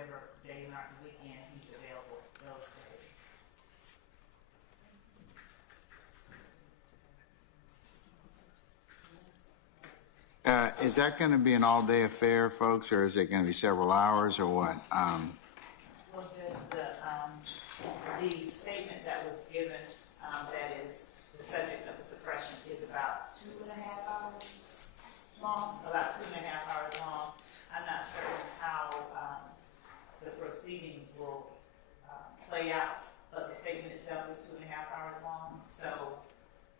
whatever days aren't the weekend, he's available those days. Is that going to be an all-day affair, folks, or is it going to be several hours, or what? Well, Judge, the statement that was given, that is the subject of the suppression, is about 2.5 hours long, about 2.5 hours long. I'm not certain how the proceedings will play out, but the statement itself is 2.5 hours long. So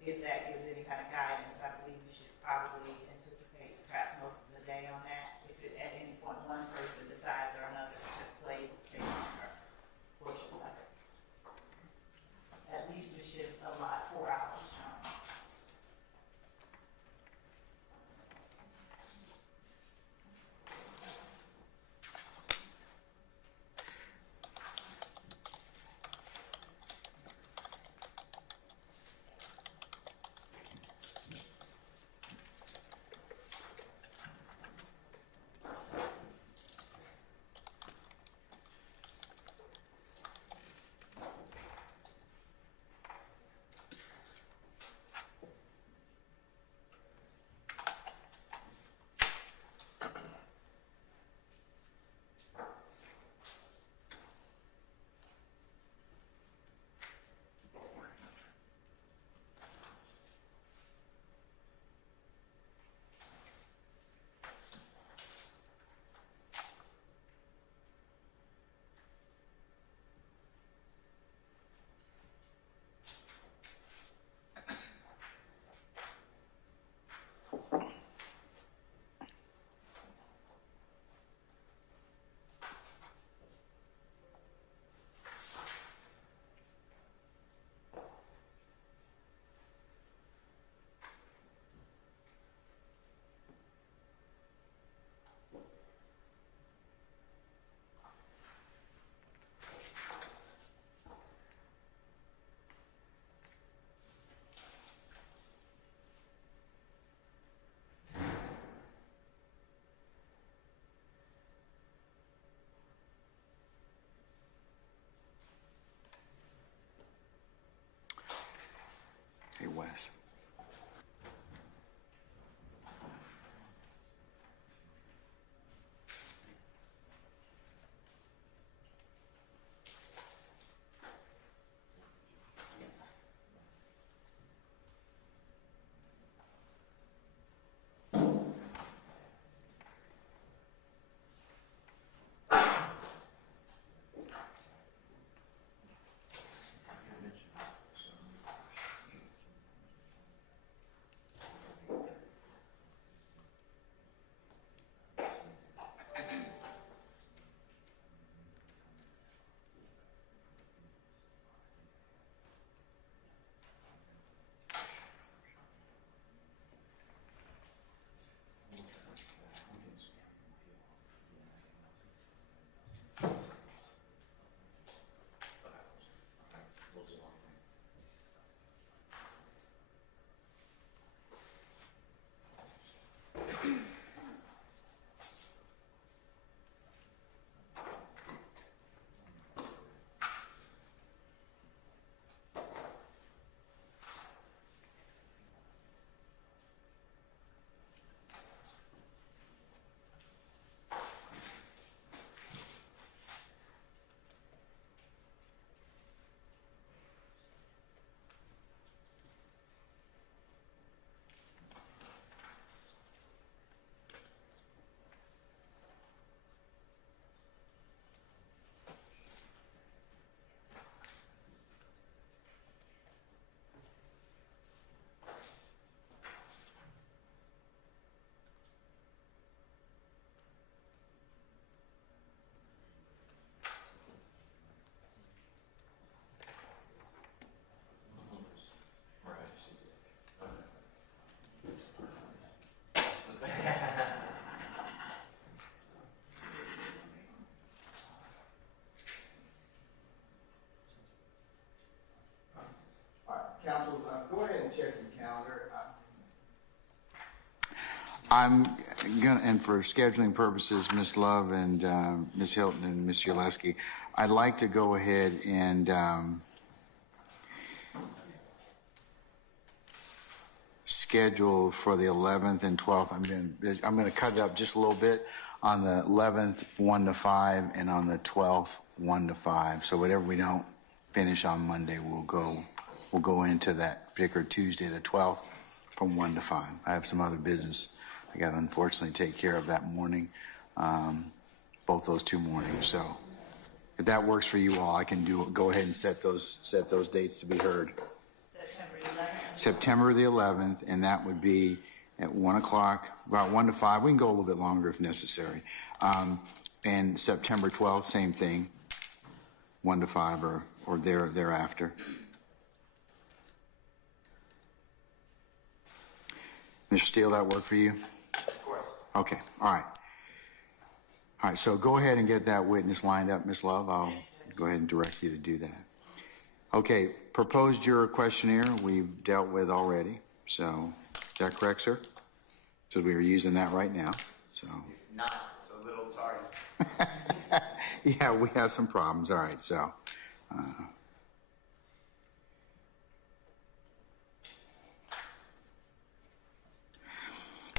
if that gives any kind of guidance, I believe we should probably anticipate perhaps most of the day on that. If it, at any point one person decides or another to play the statement or portion of it. At least we should allot 4 hours. Hey, Wes. Councils, go ahead and check your calendar. I'm And for scheduling purposes, Ms. Love and Ms. Hilton and Mr. Uleski, I'd like to go ahead and schedule for the 11th and 12th. I'm going to cut it up just a little bit. On the 11th, 1 to 5, and on the 12th, 1 to 5. So whatever we don't finish on Monday, we'll go into that particular Tuesday, the 12th, from 1 to 5. I have some other business I got to unfortunately take care of that morning, both those 2 mornings. So if that works for you all, I can go ahead and set those dates to be heard. September 11th. September the 11th, and that would be at 1 o'clock, about 1 to 5. We can go a little bit longer if necessary. And September 12th, same thing, 1 to 5 or thereafter. Mr. Steele, that work for you? Of course. Okay, all right. All right, so go ahead and get that witness lined up, Ms. Love. I'll go ahead and direct you to do that. Okay, proposed juror questionnaire we've dealt with already. So, is that correct, sir? So we are using that right now. So. If not, it's a little tardy. Yeah, we have some problems. All right, so.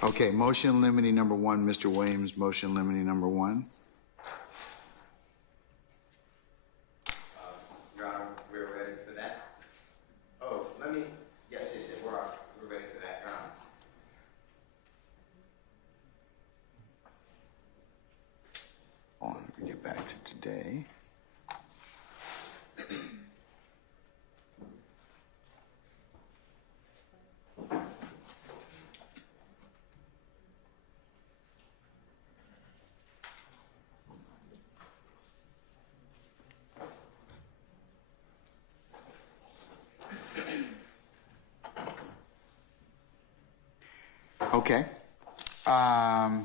Okay, motion limiting number 1, Mr. Williams, motion limiting number 1. Your Honor, we're ready for that. Oh, yes, we're ready for that, Your Honor. Hold on, let me get back to today. Okay. All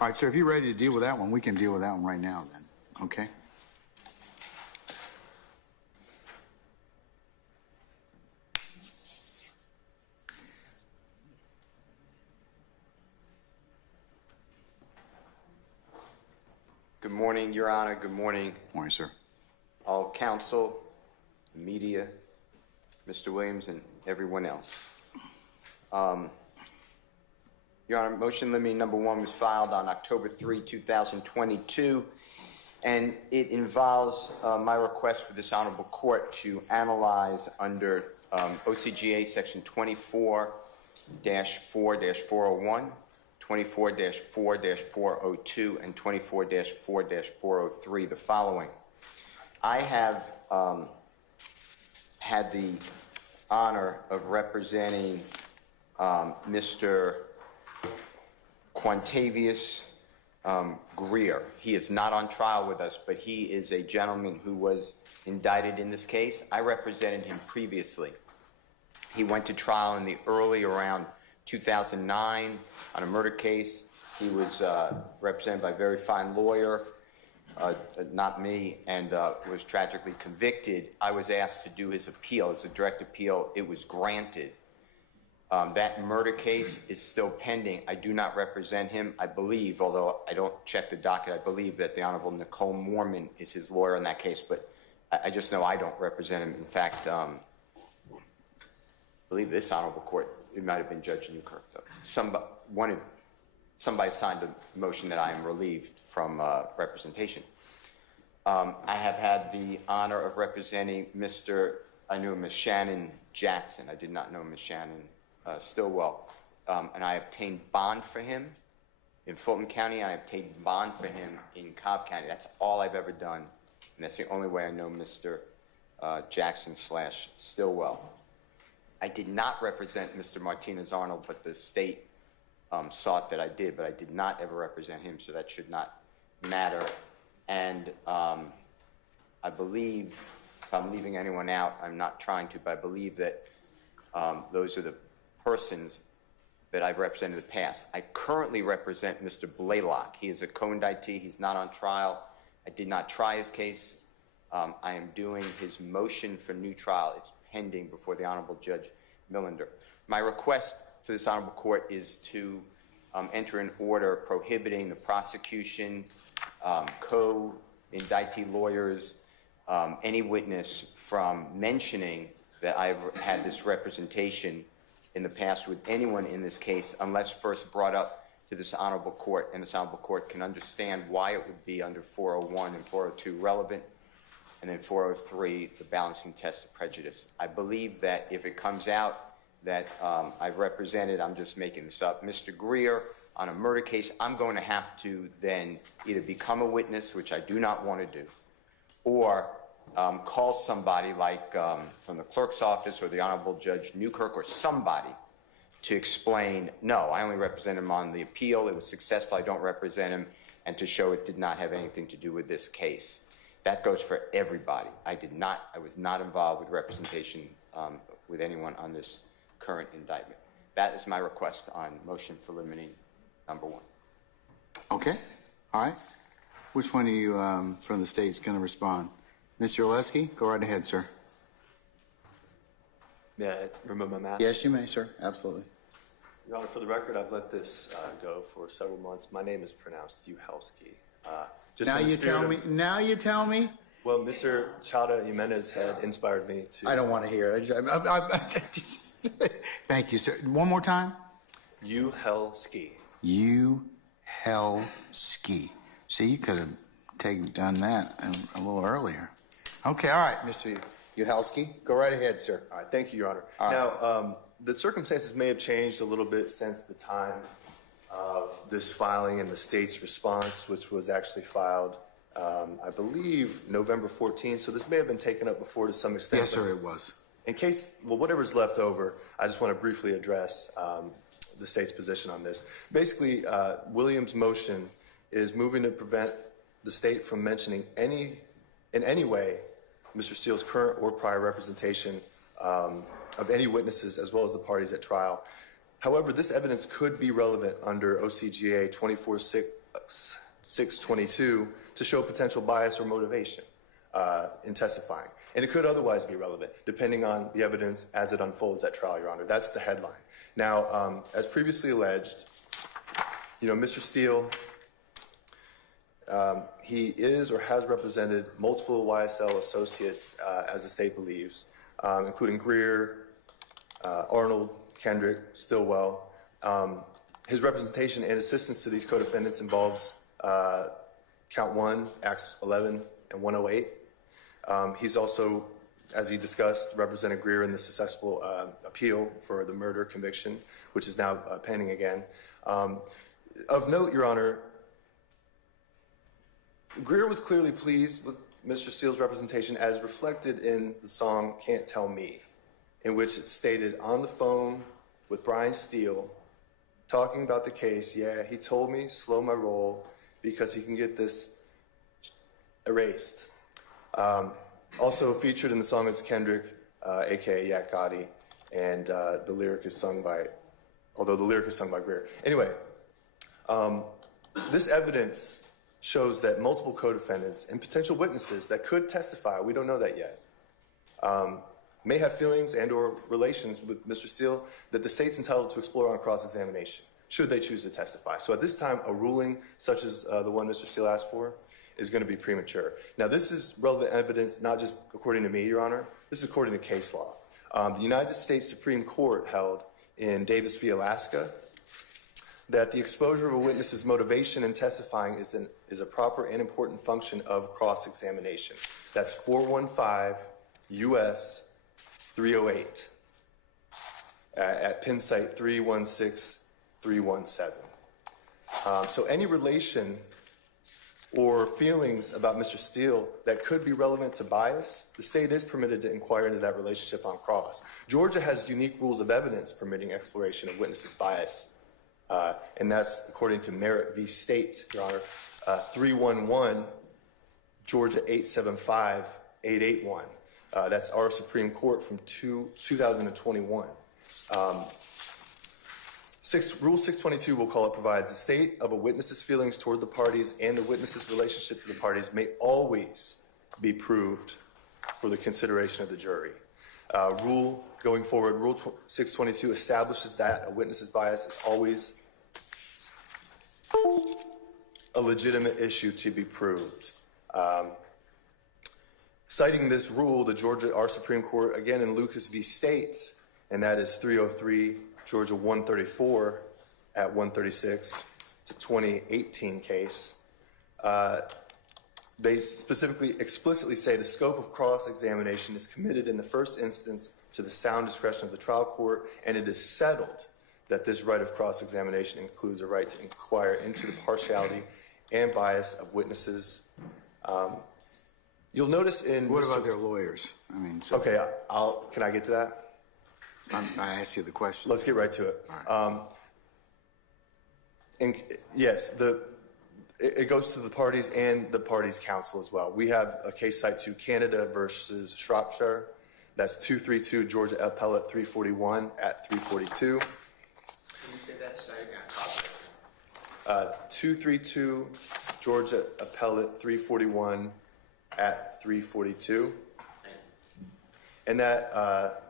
right, so if you're ready to deal with that one, we can deal with that one right now then, okay? Good morning, Your Honor. Good morning, Morning, sir. all counsel, the media, Mr. Williams, and everyone else. Your Honor, motion limiting number 1 was filed on October 3, 2022, and it involves my request for this honorable court to analyze under OCGA section 24-4-401, 24-4-402, and 24-4-403, the following. I have had the honor of representing Mr. Quantavious Greer. He is not on trial with us, but he is a gentleman who was indicted in this case. I represented him previously. He went to trial in the early around 2009 on a murder case. He was represented by a very fine lawyer, not me, and was tragically convicted. I was asked to do his appeal, as a direct appeal. It was granted. That murder case is still pending. I do not represent him. I believe, although I don't check the docket, I believe that the Honorable Nicole Moorman is his lawyer in that case, but I just know I don't represent him. In fact, I believe this honorable court, it might have been Judge Newkirk, though. Somebody signed a motion that I am relieved from representation. I have had the honor of representing I knew Ms. Shannon Jackson. I did not know Ms. Shannon Stillwell. And I obtained bond for him in Fulton County. I obtained bond for him in Cobb County. That's all I've ever done. And that's the only way I know Mr. Jackson/Stillwell. I did not represent Mr. Martinez-Arnold, but the state sought that I did, but I did not ever represent him, so that should not matter. And I believe, if I'm leaving anyone out, I'm not trying to, but I believe that those are the persons that I've represented in the past. I currently represent Mr. Blaylock. He is a co-indictee. He's not on trial. I did not try his case. I am doing his motion for new trial. It's pending before the Honorable Judge Millender. My request for this Honorable Court is to enter an order prohibiting the prosecution, co-indictee lawyers, any witness from mentioning that I've had this representation in the past with anyone in this case unless first brought up to this Honorable Court, and this Honorable Court can understand why it would be under 401 and 402 relevant, and then 403, the balancing test of prejudice. I believe that if it comes out that I've represented, I'm just making this up, Mr. Greer on a murder case, I'm going to have to then either become a witness, which I do not want to do, or call somebody like from the clerk's office or the Honorable Judge Newkirk or somebody to explain, no, I only represent him on the appeal, it was successful, I don't represent him, and to show it did not have anything to do with this case. That goes for everybody. I was not involved with representation with anyone on this current indictment. That is my request on motion for limiting number 1. Okay, all right. Which one of you from the state is going to respond? Mr. Oleski, go right ahead, sir. May I remove my mask? Yes, you may, sir. Absolutely. Your Honor, for the record, I've let this go for several months. My name is pronounced Uhelski. Now you tell me. Now you tell me. Well, Mr. Chada Jimenez had inspired me to. I don't want to hear it. Thank you, sir. One more time. Uhelski. Uhelski. See, you could have done that a little earlier. Okay, all right, Mr. Uhelski. Go right ahead, sir. All right, thank you, Your Honor. All right. Now, the circumstances may have changed a little bit since the time of this filing and the state's response, which was actually filed, I believe, November 14th. So this may have been taken up before to some extent. Yes, sir, it was. In case, well, whatever's left over, I just want to briefly address the state's position on this. Basically, Williams' motion is moving to prevent the state from mentioning in any way Mr. Steele's current or prior representation of any witnesses as well as the parties at trial. However, this evidence could be relevant under OCGA 24-622 to show potential bias or motivation in testifying. And it could otherwise be relevant, depending on the evidence as it unfolds at trial, Your Honor. That's the headline. Now, as previously alleged, Mr. Steele, he is or has represented multiple YSL associates, as the state believes, including Greer, Arnold, Kendrick, Stillwell. His representation and assistance to these co-defendants involves count 1, Acts 11 and 108. He's also, as he discussed, represented Greer in the successful appeal for the murder conviction, which is now pending again. Of note, Your Honor, Greer was clearly pleased with Mr. Steele's representation as reflected in the song Can't Tell Me, in which it's stated on the phone with Brian Steele, talking about the case, yeah, he told me slow my roll because he can get this erased. Also featured in the song is Kendrick, a.k.a. Yak Gotti, and the lyric is sung by Greer. Anyway, this evidence shows that multiple co-defendants and potential witnesses that could testify, we don't know that yet, may have feelings and or relations with Mr. Steele that the state's entitled to explore on cross-examination, should they choose to testify. So at this time, a ruling such as the one Mr. Steele asked for is going to be premature. Now, this is relevant evidence, not just according to me, Your Honor. This is according to case law. The United States Supreme Court held in Davis v. Alaska that the exposure of a witness's motivation in testifying is a proper and important function of cross-examination. That's 415 U.S. 308 at Penn site 316317. So any relation or feelings about Mr. Steele that could be relevant to bias, the state is permitted to inquire into that relationship on cross. Georgia has unique rules of evidence permitting exploration of witnesses' bias, and that's according to Merritt v. State, Your Honor, 311 Georgia 875-881. That's our Supreme Court from 2021. Rule 622, we'll call it, provides the state of a witness's feelings toward the parties and the witness's relationship to the parties may always be proved for the consideration of the jury. Going forward, Rule 622 establishes that a witness's bias is always a legitimate issue to be proved. Citing this rule, our Supreme Court, again in Lucas v. State, and that is 303 Georgia 134 at 136, it's a 2018 case. They specifically, explicitly say the scope of cross-examination is committed in the first instance to the sound discretion of the trial court, and it is settled that this right of cross-examination includes a right to inquire into the partiality and bias of witnesses. You'll notice in... What about their lawyers? I mean, so Okay, can I get to that? I asked you the question. Let's get right to it. All right. And yes, it goes to the parties and the parties' counsel as well. We have a case cite to Canada versus Shropshire. That's 232 Georgia Appellate 341 at 342. Can you say that? Sorry, I got 232 Georgia Appellate 341 at 342. And that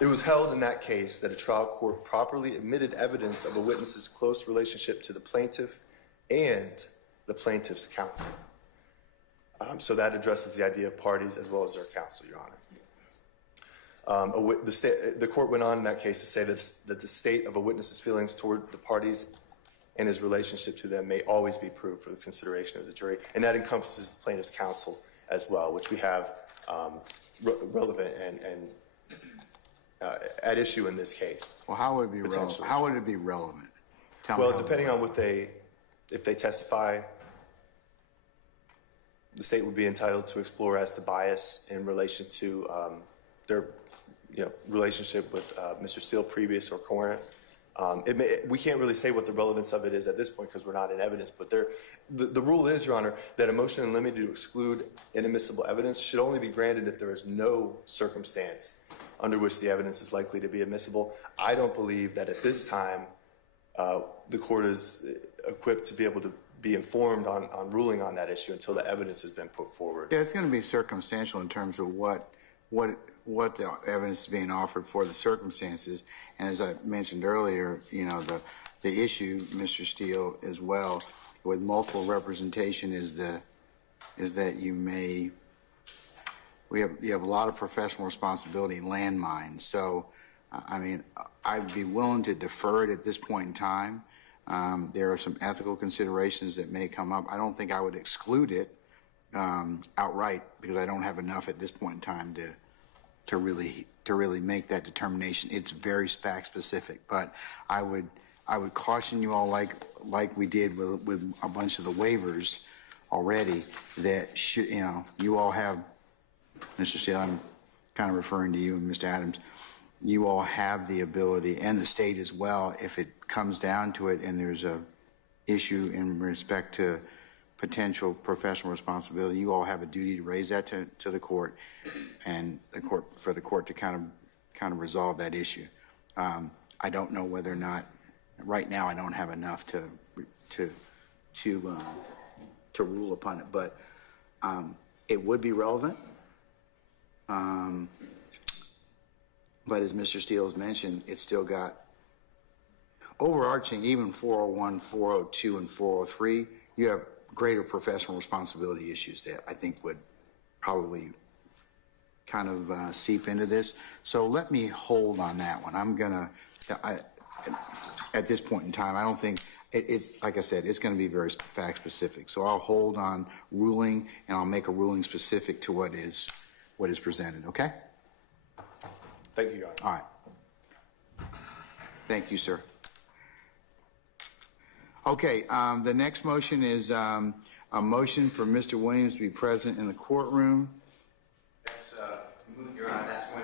it was held in that case that a trial court properly admitted evidence of a witness's close relationship to the plaintiff and the plaintiff's counsel. So that addresses the idea of parties as well as their counsel, Your Honor. The court went on in that case to say that the state of a witness's feelings toward the parties and his relationship to them may always be proved for the consideration of the jury, and that encompasses the plaintiff's counsel as well, which we have relevant and at issue in this case. Well, how would it be relevant? How would it be relevant? Tell me Well, how depending on if they testify, the state would be entitled to explore as to bias in relation to their relationship with Mr. Steele, previous or current. We can't really say what the relevance of it is at this point because we're not in evidence, but the rule is, Your Honor, that a motion in limine to exclude inadmissible evidence should only be granted if there is no circumstance under which the evidence is likely to be admissible. I don't believe that at this time the court is equipped to be able to be informed on ruling on that issue until the evidence has been put forward. Yeah, it's going to be circumstantial in terms of what the evidence is being offered for the circumstances. And as I mentioned earlier, the issue, Mr. Steele, as well, with multiple representation is that you have a lot of professional responsibility in landmines. So, I mean, I'd be willing to defer it at this point in time. There are some ethical considerations that may come up. I don't think I would exclude it outright because I don't have enough at this point in time to really make that determination. It's very fact specific, but I would caution you all, like we did with a bunch of the waivers already, that you all have, Mr. Steele, I'm kind of referring to you and Mr. Adams, you all have the ability, and the state as well, if it comes down to it and there's a issue in respect to potential professional responsibility, you all have a duty to raise that to the court, and for the court to kind of resolve that issue. I don't know whether or not right now I don't have enough to rule upon it, but it would be relevant. But as Mr. Steele has mentioned, it's still got overarching, even 401, 402, and 403, you have greater professional responsibility issues that I think would probably kind of seep into this. So let me hold on that one. At this point in time, I don't think, it's like I said, it's going to be very fact specific. So I'll hold on ruling, and I'll make a ruling specific to what is presented, okay? Thank you, Your Honor. All right. Thank you, sir. Okay, the next motion is a motion for Mr. Williams to be present in the courtroom. That's, Your Honor, that's when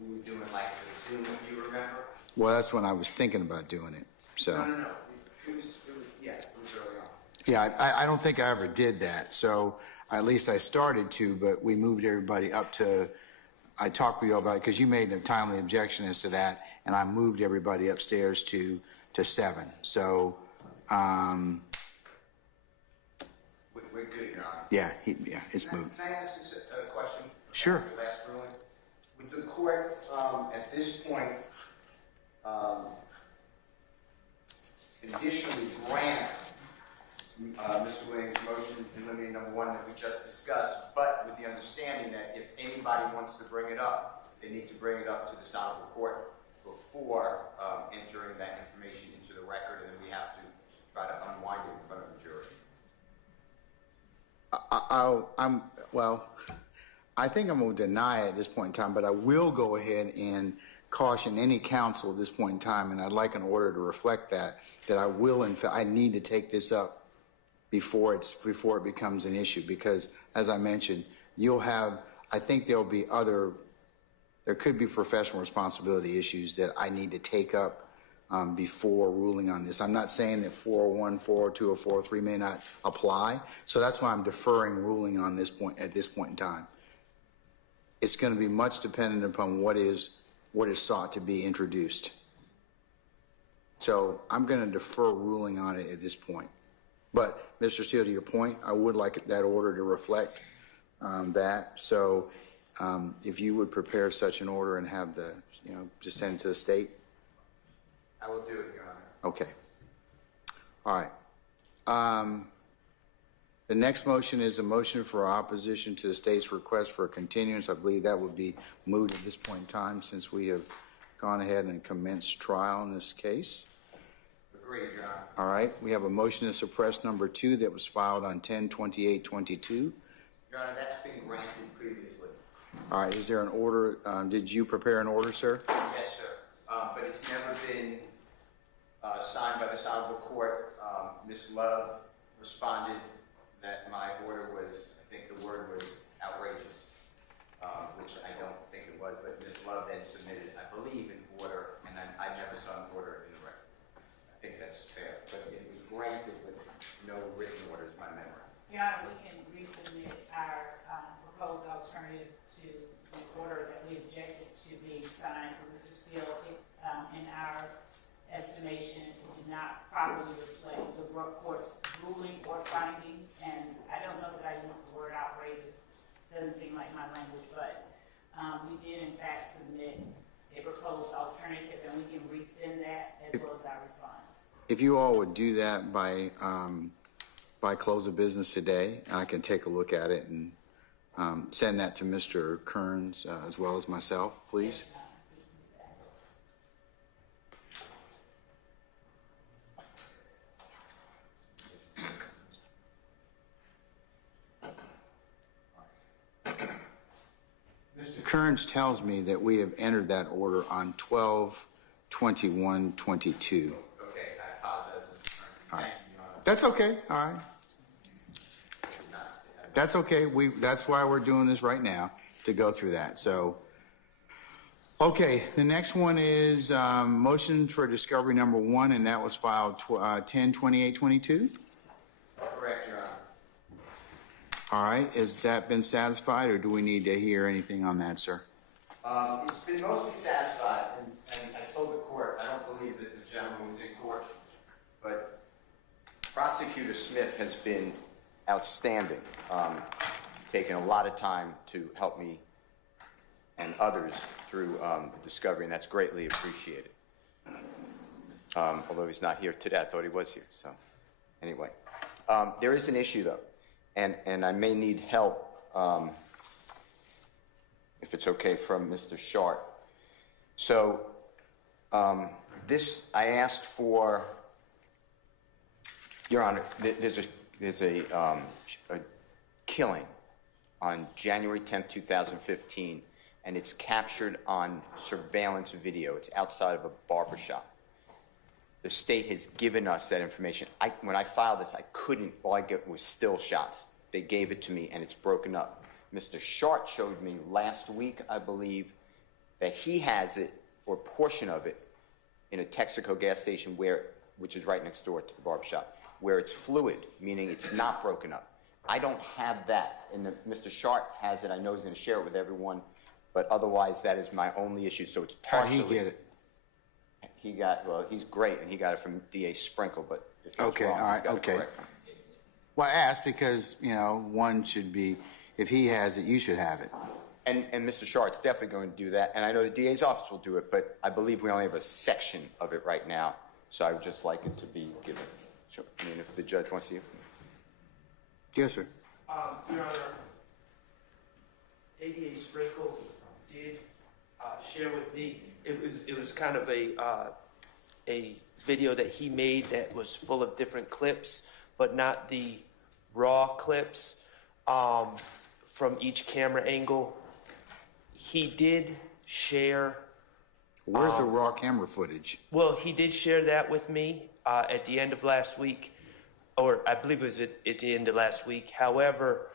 we were doing like the Zoom, if you remember. Well, that's when I was thinking about doing it, so. No. It was early on. Yeah, I don't think I ever did that, so at least I started to, but we moved everybody up to, I talked with you about it because you made a timely objection as to that, and I moved everybody upstairs to 7. So, We're good, Your Honor. Yeah, it's moved. Can I ask you a question? Sure. About the last ruling? Would the court, at this point, additionally grant Mr. Williams' motion in limiting number 1 that we just discussed, but with the understanding that if anybody wants to bring it up, they need to bring it up to this honorable court before entering that information into the record, and then we have to try to unwind it in front of the jury? I think I'm going to deny it at this point in time, but I will go ahead and caution any counsel at this point in time, and I'd like an order to reflect that I will, in fact, I need to take this up before it becomes an issue, because as I mentioned, I think there could be professional responsibility issues that I need to take up before ruling on this. I'm not saying that 401, 402, or 403 may not apply, so that's why I'm deferring ruling on this point at this point in time. It's going to be much dependent upon what is sought to be introduced. So I'm going to defer ruling on it at this point. But Mr. Steele, to your point, I would like that order to reflect that. So if you would prepare such an order and have just send it to the state. I will do it, Your Honor. Okay. All right. The next motion is a motion for opposition to the state's request for a continuance. I believe that would be moved at this point in time since we have gone ahead and commenced trial in this case. Agreed, Your Honor. All right. We have a motion to suppress number 2 that was filed on 10/28/22. Your Honor, that's been granted previously. All right. Is there an order? Did you prepare an order, sir? Yes, sir. But it's never been signed by this honorable court. Ms. Love responded that my order was, I think the word was outrageous, which I don't think it was, but Ms. Love then submitted, I believe, an order, and I never saw an order in the record. I think that's fair, but it was granted with no written orders, my memory. Your Honor, we can resubmit our proposed alternative to the order that we objected to being signed for Mr. Steele. In our estimation, it did not properly reflect the court's ruling or findings, and I don't know that I used the word outrageous. Doesn't seem like my language, but we did in fact submit a proposed alternative, and we can rescind that as well as our response. If you all would do that by close of business today, I can take a look at it and send that to Mr. Kearns as well as myself, please. Mr. Kearns tells me that we have entered that order on 12/21/22. Okay, I apologize, Mr. Kearns. Thank you, Your Honor. That's okay. All right. That's okay. That's why we're doing this right now, to go through that. So, okay, the next one is motion for discovery number 1, and that was filed 10/28/22. Correct, Your Honor. All right. Has that been satisfied, or do we need to hear anything on that, sir? It's been mostly satisfied, and I told the court, I don't believe that this gentleman was in court, but Prosecutor Smith has been outstanding, taking a lot of time to help me and others through the discovery, and that's greatly appreciated. Although he's not here today, I thought he was here, so anyway. There is an issue, though, and I may need help, if it's okay, from Mr. Sharp. So I asked for, Your Honor, there's a killing on January 10th, 2015, and it's captured on surveillance video. It's outside of a barbershop. The state has given us that information. When I filed this, I couldn't, all I get was still shots. They gave it to me, and it's broken up. Mr. Sharp showed me last week, I believe, that he has it, or a portion of it, in a Texaco gas station which is right next door to the barbershop, where it's fluid, meaning it's not broken up. I don't have that, and Mr. Sharp has it. I know he's going to share it with everyone, but otherwise that is my only issue. So it's partially. How did he get it? He's great, and he got it from D.A. Sprinkle, but if it's Okay, wrong, all right, he's got it okay. correct. Well, I asked because, one should be, if he has it, you should have it. And Mr. Shart's definitely going to do that, and I know the DA's office will do it, but I believe we only have a section of it right now, so I would just like it to be given. Sure. I mean, if the judge wants to hear from me. Yes, sir. Your Honor, ADA Sprinkle did share with me. It was kind of a video that he made that was full of different clips, but not the raw clips from each camera angle. He did share. Where's the raw camera footage? Well, he did share that with me at the end of last week, or I believe it was at the end of last week. However,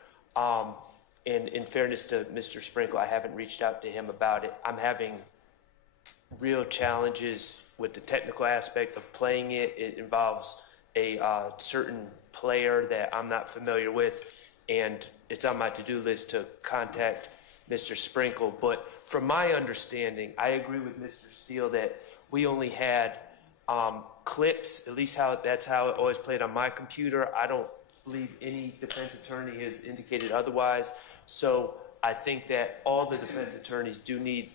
in fairness to Mr. Sprinkle, I haven't reached out to him about it. I'm having real challenges with the technical aspect of playing it. It involves a certain player that I'm not familiar with, and it's on my to-do list to contact Mr. Sprinkle. But from my understanding, I agree with Mr. Steele that we only had clips, at least that's how it always played on my computer. I don't believe any defense attorney has indicated otherwise. So I think that all the defense attorneys do need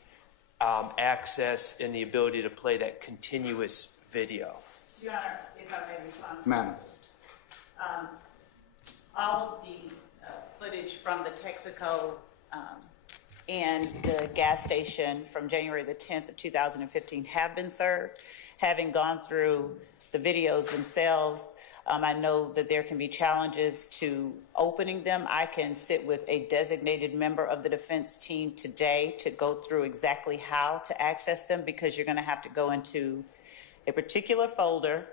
access and the ability to play that continuous video. Your Honor, if I may respond. Madam. All of the footage from the Texaco and the gas station from January the 10th of 2015 have been served. Having gone through the videos themselves, I know that there can be challenges to opening them. I can sit with a designated member of the defense team today to go through exactly how to access them, because you're going to have to go into a particular folder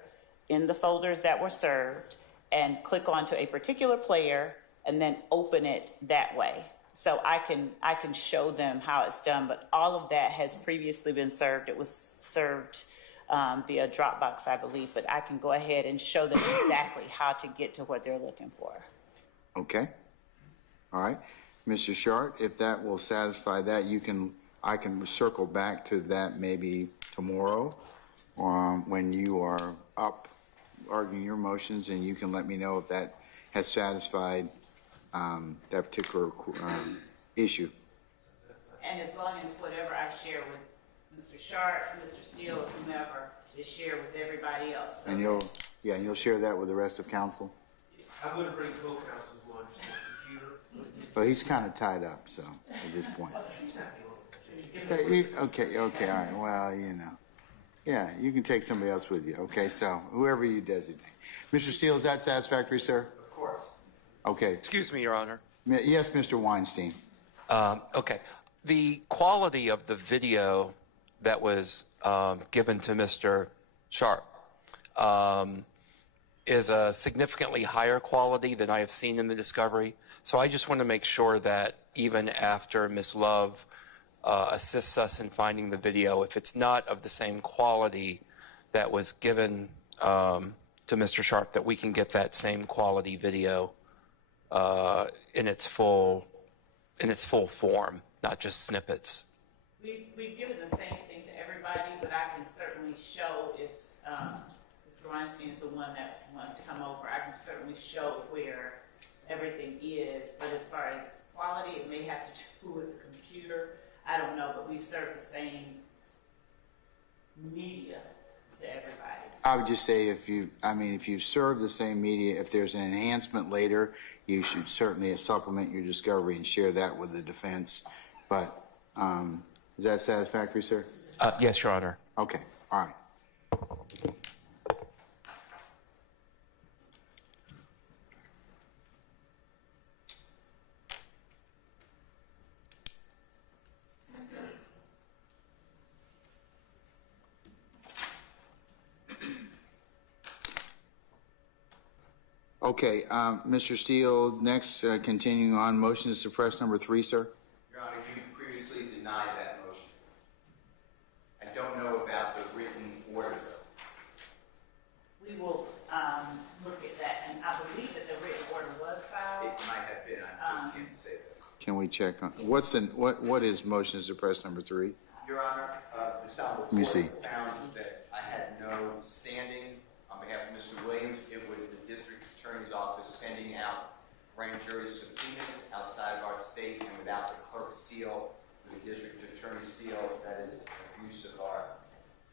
in the folders that were served and click onto a particular player and then open it that way. So I can show them how it's done, but all of that has previously been served. It was served via Dropbox, I believe, but I can go ahead and show them exactly how to get to what they're looking for. Okay. All right. Mr. Shart, if that will satisfy that, I can circle back to that maybe tomorrow when you are up arguing your motions, and you can let me know if that has satisfied that particular issue. And as long as whatever I share with Mr. Sharp, Mr. Steele, or whomever, is shared with everybody else. So And you'll share that with the rest of council? I'm going to bring co-counsel who understands computer. Well, he's kind of tied up, so, at this point. Okay, all right, well, Yeah, you can take somebody else with you. Okay, so whoever you designate. Mr. Steele, is that satisfactory, sir? Of course. Okay. Excuse me, Your Honor. Yes, Mr. Weinstein. Okay. The quality of the video that was given to Mr. Sharp is a significantly higher quality than I have seen in the discovery. So I just want to make sure that even after Ms. Love assists us in finding the video, if it's not of the same quality that was given to Mr. Sharp, that we can get that same quality video in its full form, not just snippets. We've given the same thing to everybody, but I can certainly show if Mr. Weinstein is the one that wants to come over, I can certainly show where everything is. But as far as quality, it may have to do with the computer. I don't know, but we serve the same media to everybody. I would just say if you serve the same media, if there's an enhancement later, you should certainly supplement your discovery and share that with the defense. But is that satisfactory, sir? Yes, Your Honor. Okay, all right. Okay, Mr. Steele, next, continuing on, motion to suppress number 3, sir. Your Honor, you previously denied that motion. I don't know about the written order, though. We will look at that, and I believe that the written order was filed. It might have been, I just can't say that. Can we check on, what is motion to suppress number 3? Your Honor, the Honorable Let me see. Court found that I had no standing on behalf of Mr. Williams. It was the District Attorney's Office sending out grand jury subpoenas outside of our state and without the clerk's seal, the district attorney's seal. That is abuse of our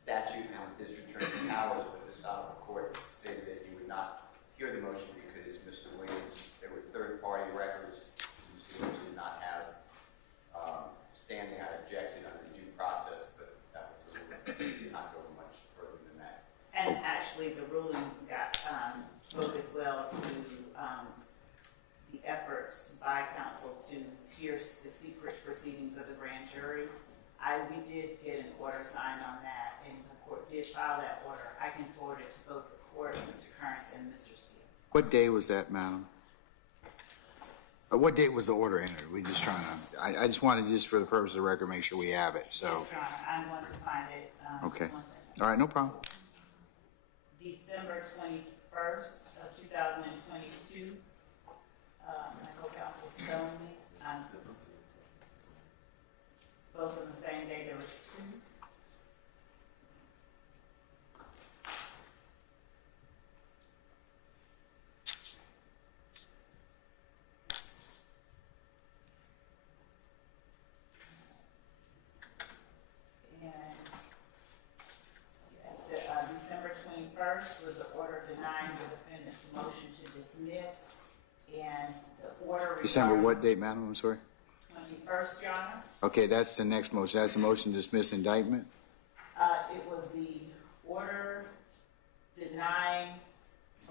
statute and the district attorney's powers, but this honorable court stated that you would not hear the motion because Mr. Williams, there were third-party records. Mr. Williams did not have standing. I objected under due process, but that was the ruling. Did not go much further than that. And actually, the ruling got spoke as well to the efforts by counsel to pierce the secret proceedings of the grand jury. We did get an order signed on that, and the court did file that order. I can forward it to both the court, Mr. Kearns, and Mr. Steele. What day was that, madam? What date was the order entered? We just trying to, I just wanted, just for the purpose of the record, make sure we have it, so. Yes, Your Honor, I'm going to find it. Okay. 1 second. All right, no problem. December 21st of 2022. My co-counsel told me, both on the same day, there were two. And yes, December 21st was the order denying the defendant's motion to dismiss, and the order. December what date, madam? I'm sorry. 21st, Your Honor. Okay, that's the next motion. That's the motion to dismiss indictment? It was the order denying,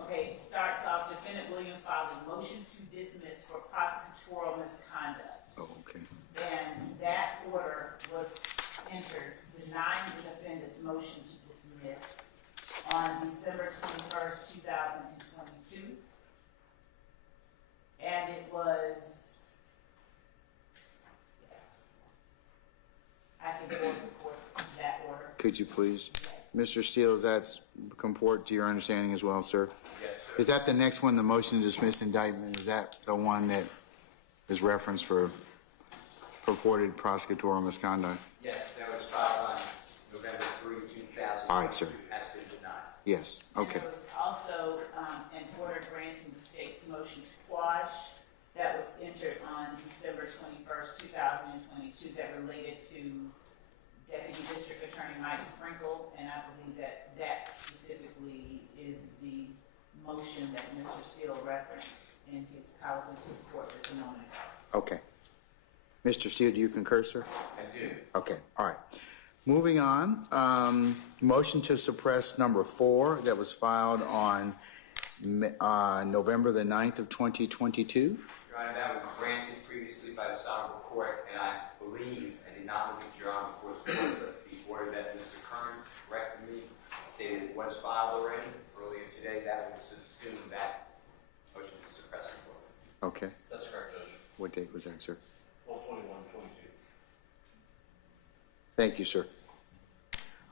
okay, it starts off, defendant Williams filed a motion to dismiss for prosecutorial misconduct. Oh, okay. And that order was entered denying the defendant's motion to dismiss on December 21st, 2022. And it was, I can forward the court that order. Could you please? Mr. Steele, does that comport to your understanding as well, sir? Yes, sir. Is that the next one, the motion to dismiss indictment? Is that the one that is referenced for purported prosecutorial misconduct? Yes, that was filed on November 3, 2000. All right, sir. Has been denied. Yes, okay. And there was also an order granting the state's motion to quash that was entered on December 21st, 2022 that related to Deputy District Attorney Mike Sprinkle, and I believe that that specifically is the motion that Mr. Steele referenced in his colloquy to the court just a moment ago. Okay. Mr. Steele, do you concur, sir? I do. Okay, all right. Moving on, motion to suppress number 4 that was filed on November the 9th of 2022. Your Honor, that was granted previously by the honorable court, and I believe, I did not look at your honorable court's order, but the order that Mr. Kearns corrected me stated it was filed already earlier today. That would assume that motion to suppress the court. Okay. That's correct, Judge. What date was that, sir? 12/21/22. Thank you, sir.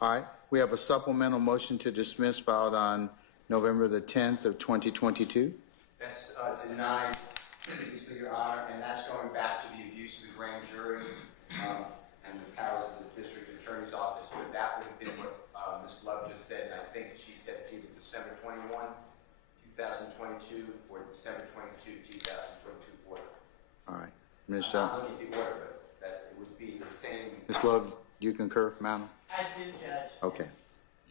All right, we have a supplemental motion to dismiss filed on November the 10th of 2022. That's denied previously, Your Honor, and that's going back to the abuse of the grand jury and the powers of the district attorney's office. But that would have been what Ms. Love just said, and I think she said it's either December 21, 2022, or December 22, 2022 order. All right, Ms. I'm not looking at the order, but that it would be the same. Ms. Love, do you concur, madam? I do, Judge. Okay,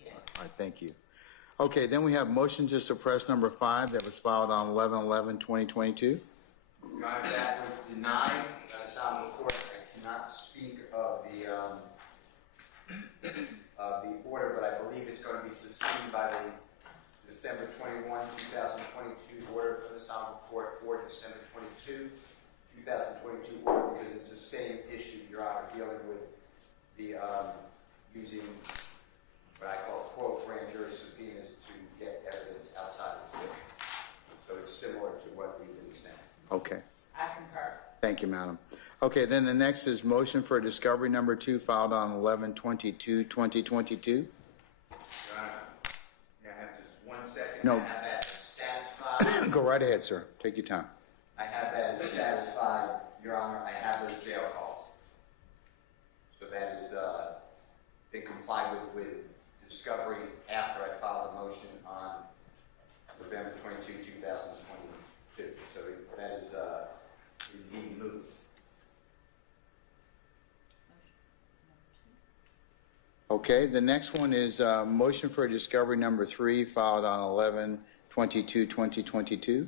Yes. all right, thank you. Okay, then we have motion to suppress number 5 that was filed on 11/11/2022. Your Honor, that was denied by the honorable court. I cannot speak of the order, but I believe it's going to be sustained by the December 21, 2022 order from the honorable court, or December 22, 2022 order, because it's the same issue, Your Honor, dealing with the using what I call quote grand jury subpoenas to get evidence outside of the state. So it's similar to what we've been saying. Okay, I concur. thank you, madam. Okay, then the next is motion for discovery number 2 filed on 11/22/2022. Your Honor, may I have just 1 second? No. I have that satisfied. Go right ahead, sir. Take your time. I have that as satisfied, Your Honor. I have those jail calls. So that is been complied with discovery after I filed a motion on November 22, 2022. too. So that is indeed moved. Okay, the next one is motion for discovery number 3 filed on 11/22/2022.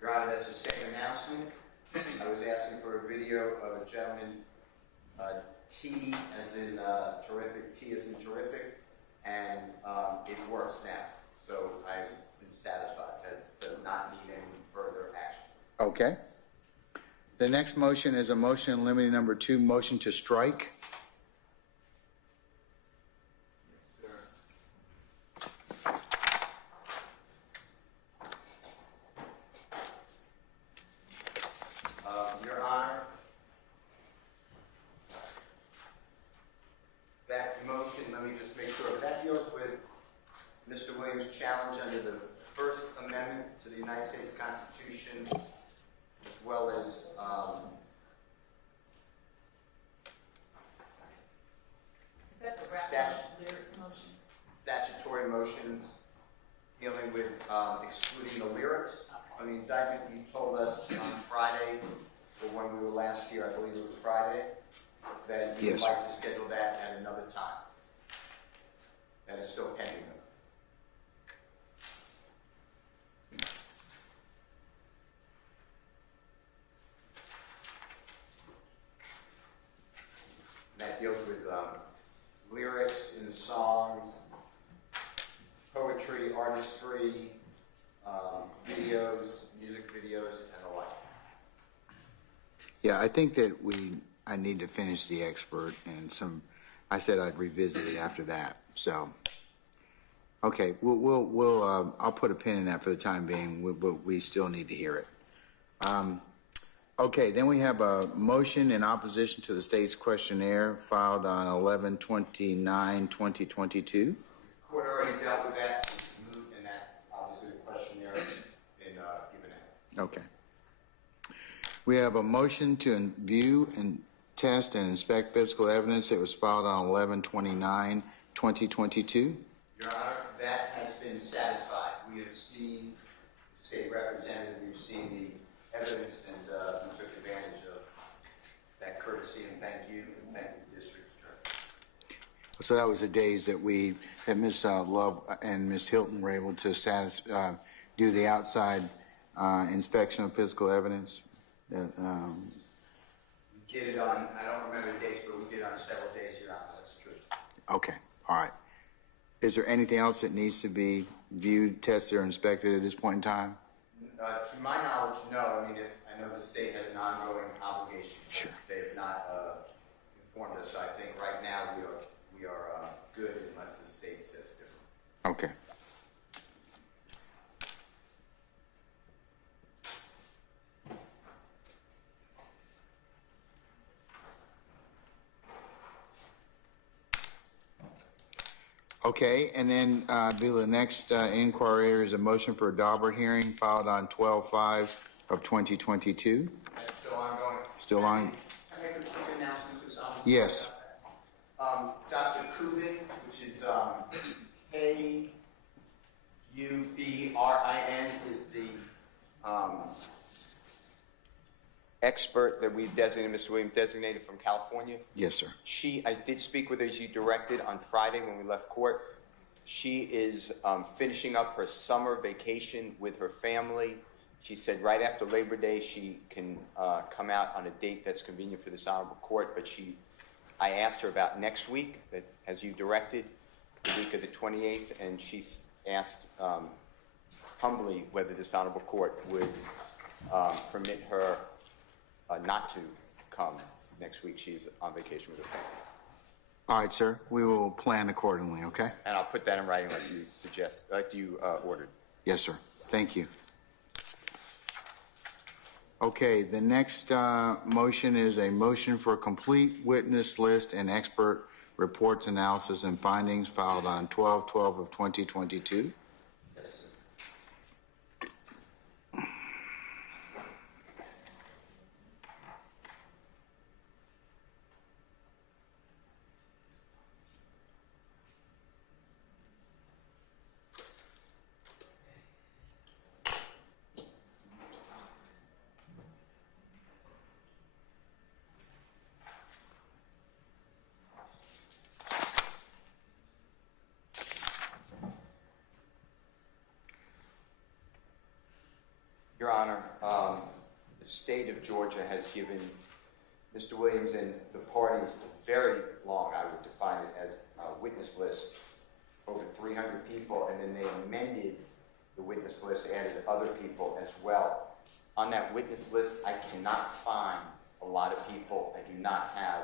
Your Honor, that's the same announcement. I was asking for a video of a gentleman, T as in terrific, T as in terrific, and it works now. So I've been satisfied. That does not need any further action. Okay. The next motion is a motion limiting number 2, motion to strike. Your Honor, that motion, let me just make sure, that deals with Mr. Williams' challenge under the First Amendment to the United States Constitution, as well as Is that the rap lyrics motion? statutory motions dealing with excluding the lyrics. I mean, indictment, you told us on Friday, or when we were last here, I believe it was Friday, that you would Yes. like to schedule that at another time. That is still pending. That deals with lyrics in songs, poetry, artistry, videos, music videos, and the like. Yeah, I think that I need to finish the expert and I said I'd revisit it after that, so. Okay, I'll put a pin in that for the time being, we still need to hear it. Okay, then we have a motion in opposition to the state's questionnaire filed on 11/29/2022. Court already dealt with that, moved, and that, obviously, the questionnaire has been given out. Okay. We have a motion to view and test and inspect physical evidence that was filed on 11/29/2022. Your Honor, that has been satisfied. We have seen the state representative, we've seen the evidence, and we took advantage of that courtesy, and thank you, and thank the district attorney. So that was the days that Ms. Love and Ms. Hilton were able to do the outside inspection of physical evidence. We did it on, I don't remember the dates, but we did it on several days, Your Honor, that's true. Okay, all right. Is there anything else that needs to be viewed, tested, or inspected at this point in time? To my knowledge, no. I mean, I know the state has an ongoing obligation. Sure. They have not informed us, so I think right now we are good unless the state says different. Okay. Okay, and then the next inquiry is a motion for a Daubert hearing filed on 12/5/2022. That's still ongoing. Still on? Can I make a quick announcement to someone? Yes. Dr. Kubin, which is Kubrin, is the expert that we've designated, Mr. Williams designated from California. Yes, sir. I did speak with her as you directed on Friday when we left court. She is finishing up her summer vacation with her family. She said right after Labor Day she can come out on a date that's convenient for this honorable court, but I asked her about next week, that, as you directed, the week of the 28th, and she asked humbly whether this honorable court would permit her not to come next week. She's on vacation with her family. All right, sir. We will plan accordingly, okay? And I'll put that in writing like you ordered. Yes, sir. Thank you. Okay, the next motion is a motion for a complete witness list and expert reports, analysis, and findings filed on 12/12/2022. Georgia has given Mr. Williams and the parties a very long, I would define it as a witness list, over 300 people, and then they amended the witness list, added other people as well. On that witness list, I cannot find a lot of people. I do not have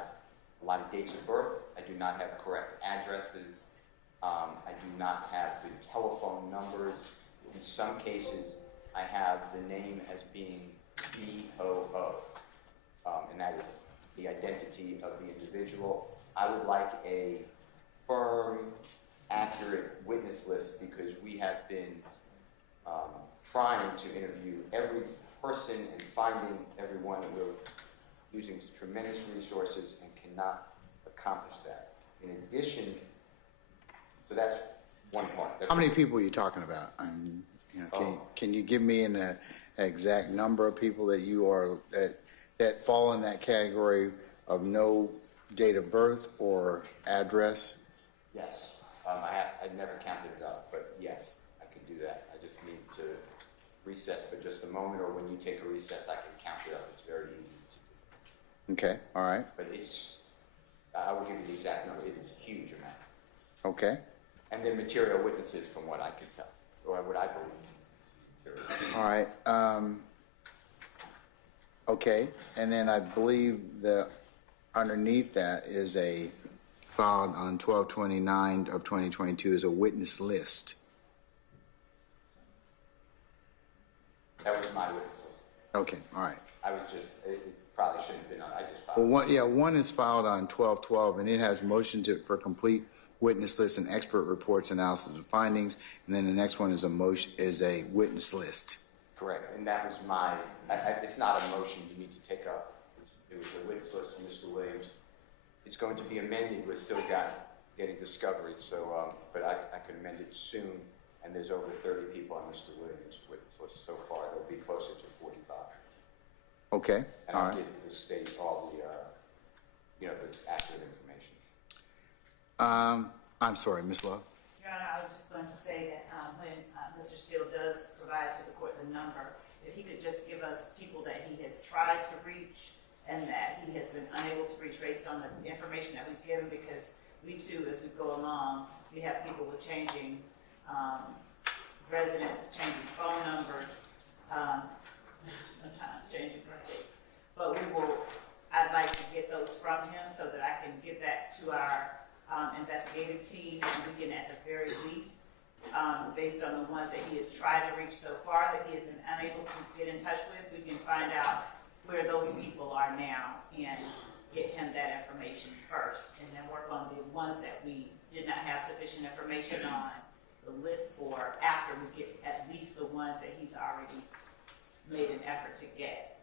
a lot of dates of birth. I do not have correct addresses. I do not have the telephone numbers. In some cases, I have the name as being BOO, and that is the identity of the individual. I would like a firm, accurate witness list because we have been trying to interview every person and finding everyone, and we're using tremendous resources and cannot accomplish that. In addition, so that's one part. How many people are you talking about? Can you give me an exact number of people that you are that fall in that category of no date of birth or address? Yes, I've never counted it up, but yes, I could do that. I just need to recess for just a moment, or when you take a recess, I can count it up. It's very easy to do. Okay, all right. But I will give you the exact number. It is a huge amount. Okay. And then material witnesses, from what I can tell, or what I believe. All right. Okay, and then I believe underneath that is a filed on 12/29 of 2022 is a witness list. That was my witness list. Okay, all right. I was just, it probably shouldn't have been on, I just filed. Well, one is filed on 12/12, and it has motion for complete witness list and expert reports, analysis of findings, and then the next one is a witness list. Correct, and that was it's not a motion you need to take up. It was a witness list from Mr. Williams. It's going to be amended, we're still getting discovery, so, but I could amend it soon, and there's over 30 people on Mr. Williams' witness list so far. There'll be closer to 45. Okay, And all I'll right. give the state all the, the accurate information. I'm sorry, Ms. Love. Your Honor, I was just going to say that when Mr. Steele does provide to the court the number, if he could just give us people that he has tried to reach and that he has been unable to reach based on the information that we've given, because we too, as we go along, we have people with changing residents, changing phone numbers, sometimes changing birth dates. But I'd like to get those from him so that I can give that to our investigative team, and we can at the very least, based on the ones that he has tried to reach so far that he has been unable to get in touch with, we can find out where those people are now and get him that information first, and then work on the ones that we did not have sufficient information on the list for after we get at least the ones that he's already made an effort to get.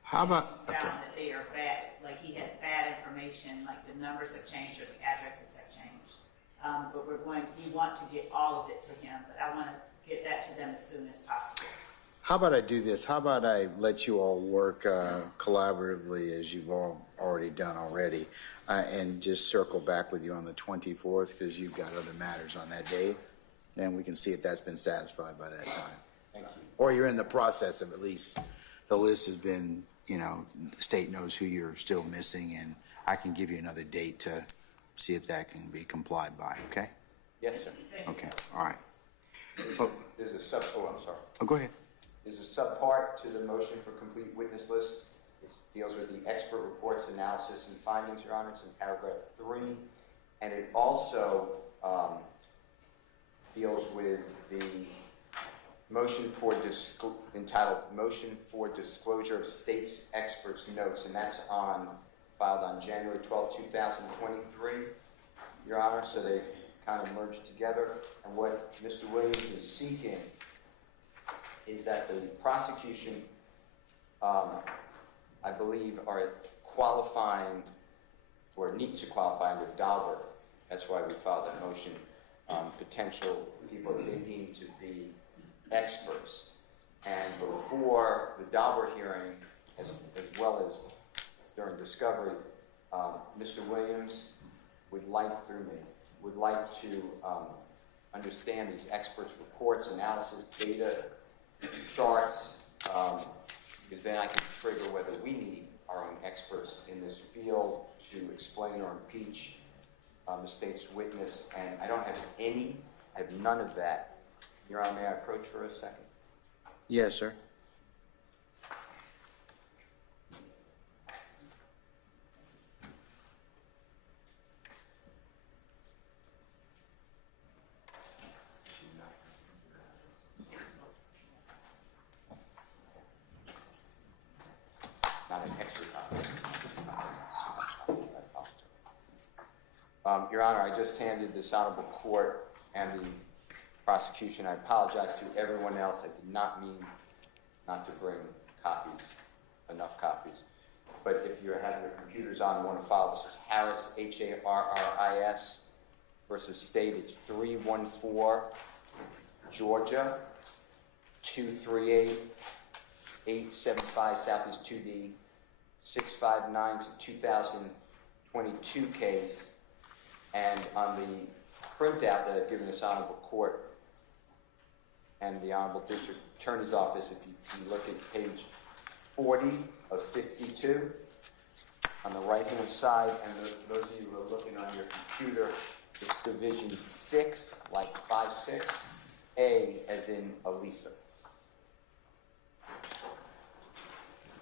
How about, Found okay. that they are bad, like he has bad information, like the numbers have changed or the addresses have changed. But we want to get all of it to him, but I want to get that to them as soon as possible. How about I do this? How about I let you all work collaboratively as you've all already done already, and just circle back with you on the 24th because you've got other matters on that day, and we can see if that's been satisfied by that time. Thank you. Or you're in the process of at least the list has been, the state knows who you're still missing, and I can give you another date to see if that can be complied by, okay? Yes, sir. Okay, all right. Oh, I'm sorry. go ahead. There's a subpart to the motion for complete witness list. It deals with the expert reports, analysis, and findings, Your Honor. It's in paragraph 3. And it also deals with the motion entitled Motion for Disclosure of State's Experts Notes, and that's filed on January 12, 2023, Your Honor. So they kind of merged together. And what Mr. Williams is seeking is that the prosecution, I believe, are qualifying or need to qualify under Daubert. That's why we filed that motion. Potential people that they deem to be experts. And before the Daubert hearing, as well as during discovery, Mr. Williams would like to understand these experts' reports, analysis, data, charts, because then I can trigger whether we need our own experts in this field to explain or impeach the state's witness, and I don't have any, I have none of that. Your Honor, may I approach for a second? Yes, sir. Not an extra copy. Your Honor, I just handed this honorable court and the prosecution. I apologize to everyone else. I did not mean not to bring copies, enough copies. But if you have your computers on and want to file, this is Harris, Harris versus State. It's 314 Georgia, 238-875 Southeast 2D, 659. It's a 2022 case. And on the printout that I've given this honorable court and the Honorable District Attorney's Office, if you look at page 40 of 52, on the right-hand side, and those of you who are looking on your computer, it's Division 6, like 5-6, A as in Elisa.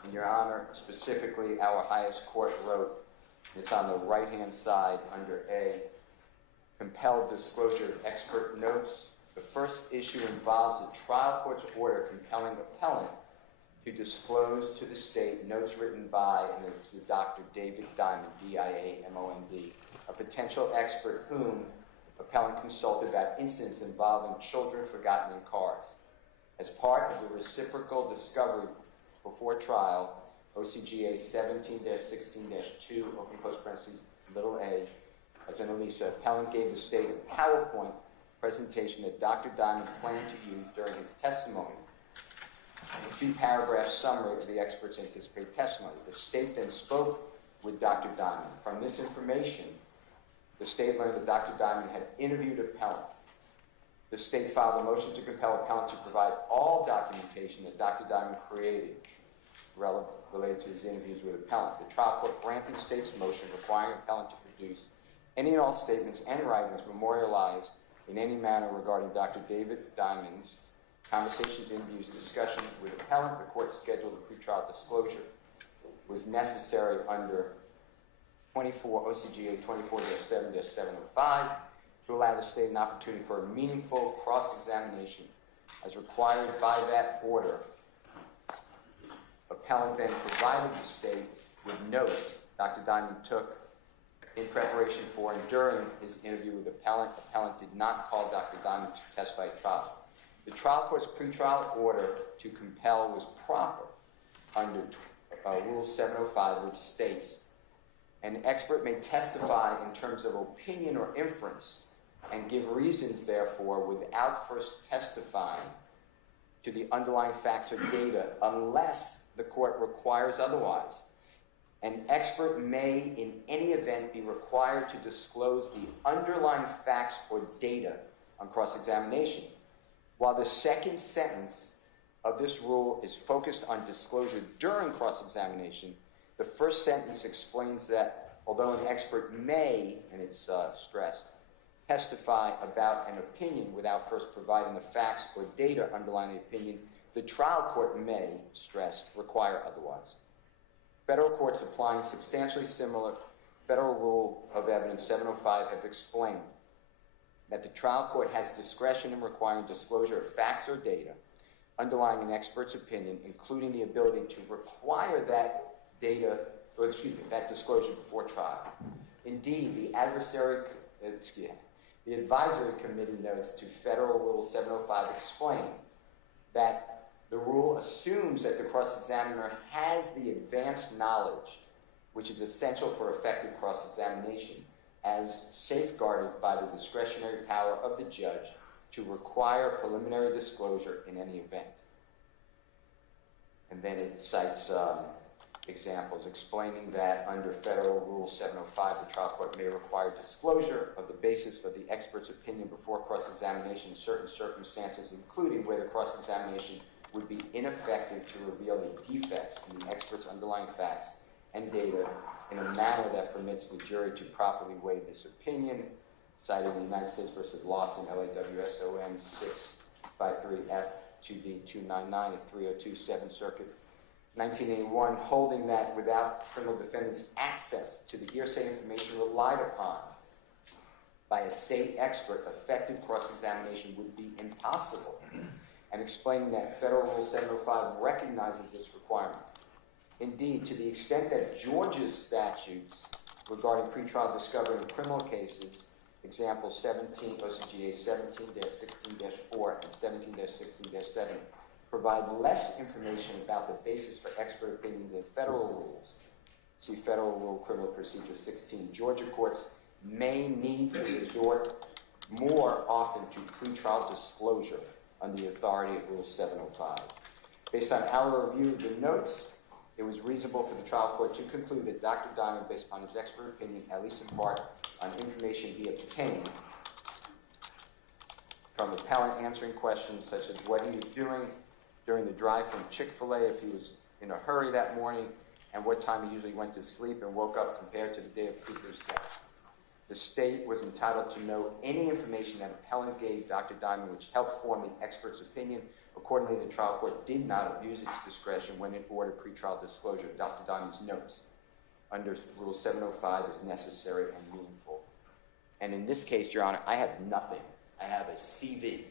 And Your Honor, specifically, our highest court wrote, it's on the right-hand side under A, compelled disclosure of expert notes. The first issue involves the trial court's order compelling appellant to disclose to the state notes written by, and it's the Dr. David Diamond, D-I-A-M-O-N-D, a potential expert whom appellant consulted about incidents involving children forgotten in cars. As part of the reciprocal discovery before trial, OCGA 17-16-2, open close parentheses, little a, as in Elisa, appellant gave the state a PowerPoint presentation that Dr. Diamond planned to use during his testimony. A 2-paragraph summary of the expert's anticipated testimony. The state then spoke with Dr. Diamond. From this information, the state learned that Dr. Diamond had interviewed appellant. The state filed a motion to compel appellant to provide all documentation that Dr. Diamond created related to his interviews with appellant. The trial court granted the state's motion requiring appellant to produce any and all statements and writings memorialized in any manner regarding Dr. David Diamond's conversations, interviews, discussions with appellant. The court scheduled a pretrial disclosure was necessary under 24 OCGA 24-7-705 to allow the state an opportunity for a meaningful cross-examination as required by that order. Appellant then provided the state with notes Dr. Diamond took in preparation for and during his interview with appellant. Appellant did not call Dr. Diamond to testify at trial. The trial court's pretrial order to compel was proper under Rule 705, which states, an expert may testify in terms of opinion or inference and give reasons, therefore, without first testifying to the underlying facts or data unless the court requires otherwise. An expert may, in any event, be required to disclose the underlying facts or data on cross-examination. While the second sentence of this rule is focused on disclosure during cross-examination, the first sentence explains that although an expert may, and it's stressed, testify about an opinion without first providing the facts or data underlying the opinion, the trial court may, stressed, require otherwise. Federal courts applying substantially similar Federal Rule of Evidence 705 have explained that the trial court has discretion in requiring disclosure of facts or data underlying an expert's opinion, including the ability to require that data, or that disclosure before trial. Indeed, the advisory committee notes to Federal Rule 705 explain that the rule assumes that the cross-examiner has the advanced knowledge which is essential for effective cross-examination, as safeguarded by the discretionary power of the judge to require preliminary disclosure in any event. And then it cites examples explaining that under Federal Rule 705, the trial court may require disclosure of the basis for the expert's opinion before cross-examination in certain circumstances, including where the cross-examination would be ineffective to reveal the defects in the expert's underlying facts and data in a manner that permits the jury to properly weigh this opinion, citing the United States versus Lawson, LAWSON 653F 2D 299 at 302 7th Circuit, 1981, holding that without criminal defendants' access to the hearsay information relied upon by a state expert, effective cross-examination would be impossible, and explaining that Federal Rule 705 recognizes this requirement. Indeed, to the extent that Georgia's statutes regarding pretrial discovery in criminal cases, example 17, OCGA 17-16-4 and 17-16-7, provide less information about the basis for expert opinions in federal rules. See Federal Rule Criminal Procedure 16. Georgia courts may need to resort more often to pretrial disclosure under the authority of Rule 705. Based on our review of the notes, it was reasonable for the trial court to conclude that Dr. Diamond, based upon his expert opinion, at least in part on information he obtained from the appellant answering questions such as what he was doing during the drive from Chick-fil-A, if he was in a hurry that morning, and what time he usually went to sleep and woke up compared to the day of Cooper's death. The state was entitled to know any information that appellant gave Dr. Diamond which helped form the expert's opinion. Accordingly, the trial court did not abuse its discretion when it ordered pretrial disclosure of Dr. Diamond's notes under Rule 705 as necessary and meaningful. And in this case, Your Honor, I have nothing. I have a CV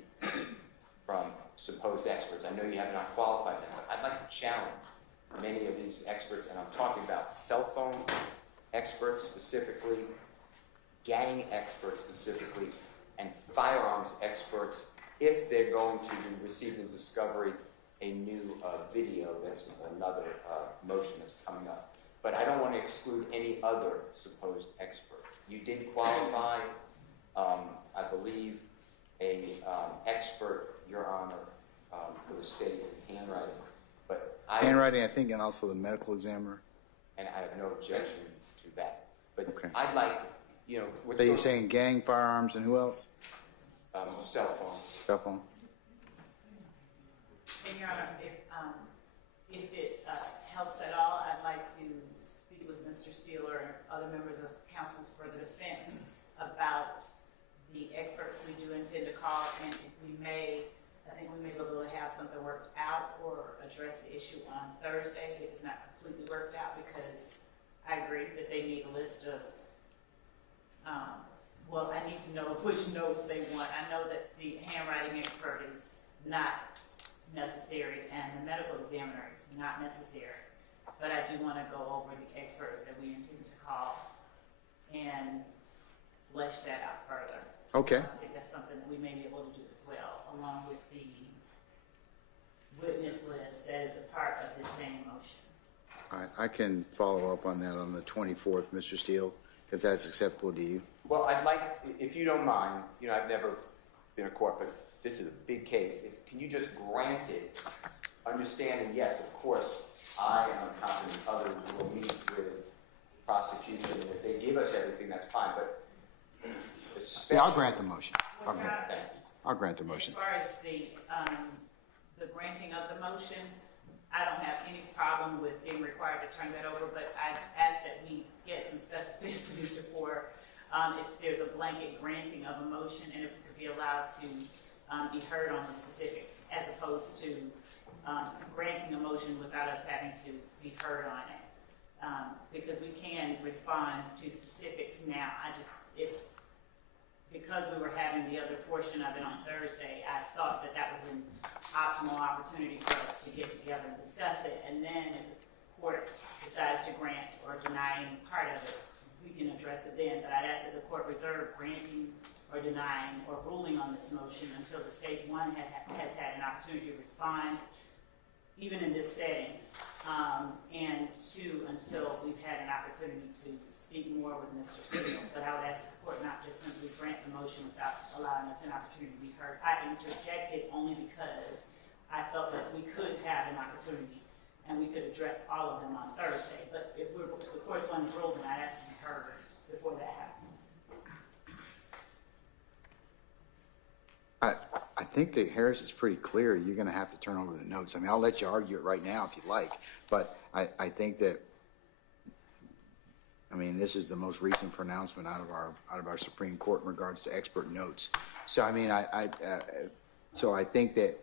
from supposed experts. I know you have not qualified them, but I'd like to challenge many of these experts, and I'm talking about cell phone experts specifically, gang experts specifically, and firearms experts if they're going to be receiving discovery a new video. That's another motion that's coming up. But I don't want to exclude any other supposed expert. You did qualify, I believe, a expert, Your Honor, for the state in handwriting. But Handwriting, I think, and also the medical examiner. And I have no objection to that. But Okay. I'd like, you know, So you're saying gang, firearms, and who else? cell phone. Cell phone. And Your Honor, if it helps at all, I'd like to speak with Mr. Steele or other members of counsels for the defense about the experts we do intend to call, and if we may, I think we may be able to have something worked out or address the issue on Thursday if it's not completely worked out, because I agree that they need a list of, well, I need to know which notes they want. I know that the handwriting expert is not necessary and the medical examiner is not necessary, but I do want to go over the experts that we intend to call and flesh that out further. Okay. I think that's something that we may be able to do as well, along with the witness list that is a part of this same motion. All right. I can follow up on that on the 24th, Mr. Steele, if that's acceptable to you. Well, I'd like, if you don't mind, you know, I've never been in court, but this is a big case. Can you just grant it, understanding, yes, of course, I and I'm confident others will meet with prosecution, and if they give us everything, that's fine, but Yeah, I'll grant the motion. Thank you. I'll grant the motion. As far as the granting of the motion, I don't have any problem with being required to turn that over, but I ask that we get some specificity before if there's a blanket granting of a motion, and if we could be allowed to be heard on the specifics, as opposed to granting a motion without us having to be heard on it. Because we can respond to specifics now. Because we were having the other portion of it on Thursday, I thought that that was an optimal opportunity for us to get together and discuss it. And then if the court decides to grant or deny any part of it, we can address it then. But I'd ask that the court reserve granting or denying or ruling on this motion until the state, one, has had an opportunity to respond, even in this setting, and two, until we've had an opportunity to speak more with Mr. Steele. But I would ask the court not just simply grant the motion without allowing us an opportunity to be heard. I interjected only because I felt that we could have an opportunity and we could address all of them on Thursday. But if the court's going to rule, then I'd ask to be heard before that happens. I think that Harris is pretty clear. You're going to have to turn over the notes. I mean, I'll let you argue it right now if you like, but I think that, I mean, this is the most recent pronouncement out of our Supreme Court in regards to expert notes. So, I mean, so I think that,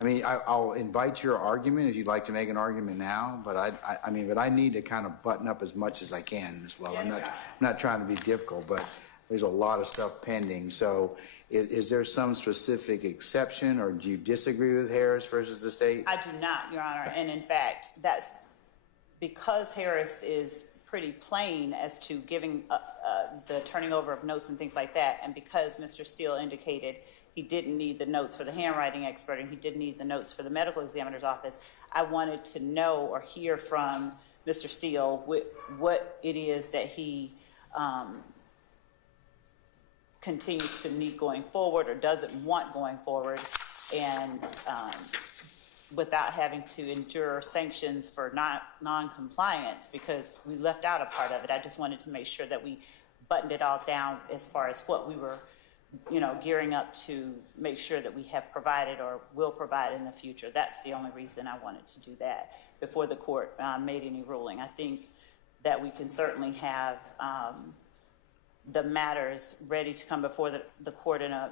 I mean, I'll invite your argument if you'd like to make an argument now, but I mean, but I need to kind of button up as much as I can, Ms. Love. Yes, I'm not trying to be difficult, but there's a lot of stuff pending. So is there some specific exception, or do you disagree with Harris versus the state? I do not, Your Honor. And in fact, that's because Harris is pretty plain as to giving the turning over of notes and things like that, and because Mr. Steele indicated he didn't need the notes for the handwriting expert and he didn't need the notes for the medical examiner's office, I wanted to know or hear from Mr. Steele what it is that he continues to need going forward or doesn't want going forward, and without having to endure sanctions for non-compliance, because we left out a part of it. I just wanted to make sure that we buttoned it all down as far as what we were, you know, gearing up to make sure that we have provided or will provide in the future. That's the only reason I wanted to do that before the court made any ruling. I think that we can certainly have the matters ready to come before the court in a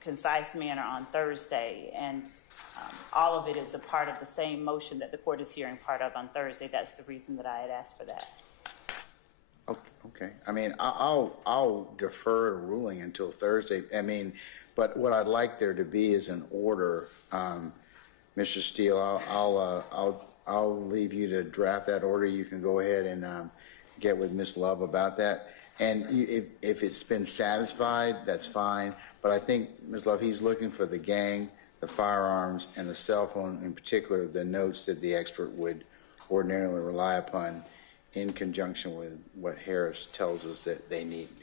concise manner on Thursday, and all of it is a part of the same motion that the court is hearing part of on Thursday. That's the reason that I had asked for that. Okay. I mean, I'll defer a ruling until Thursday. I mean, but what I'd like there to be is an order. Mr. Steele, I'll leave you to draft that order. You can go ahead and get with Ms. Love about that. And if it's been satisfied, that's fine. But I think, Ms. Love, he's looking for the gang, the firearms, and the cell phone, in particular, the notes that the expert would ordinarily rely upon in conjunction with what Harris tells us that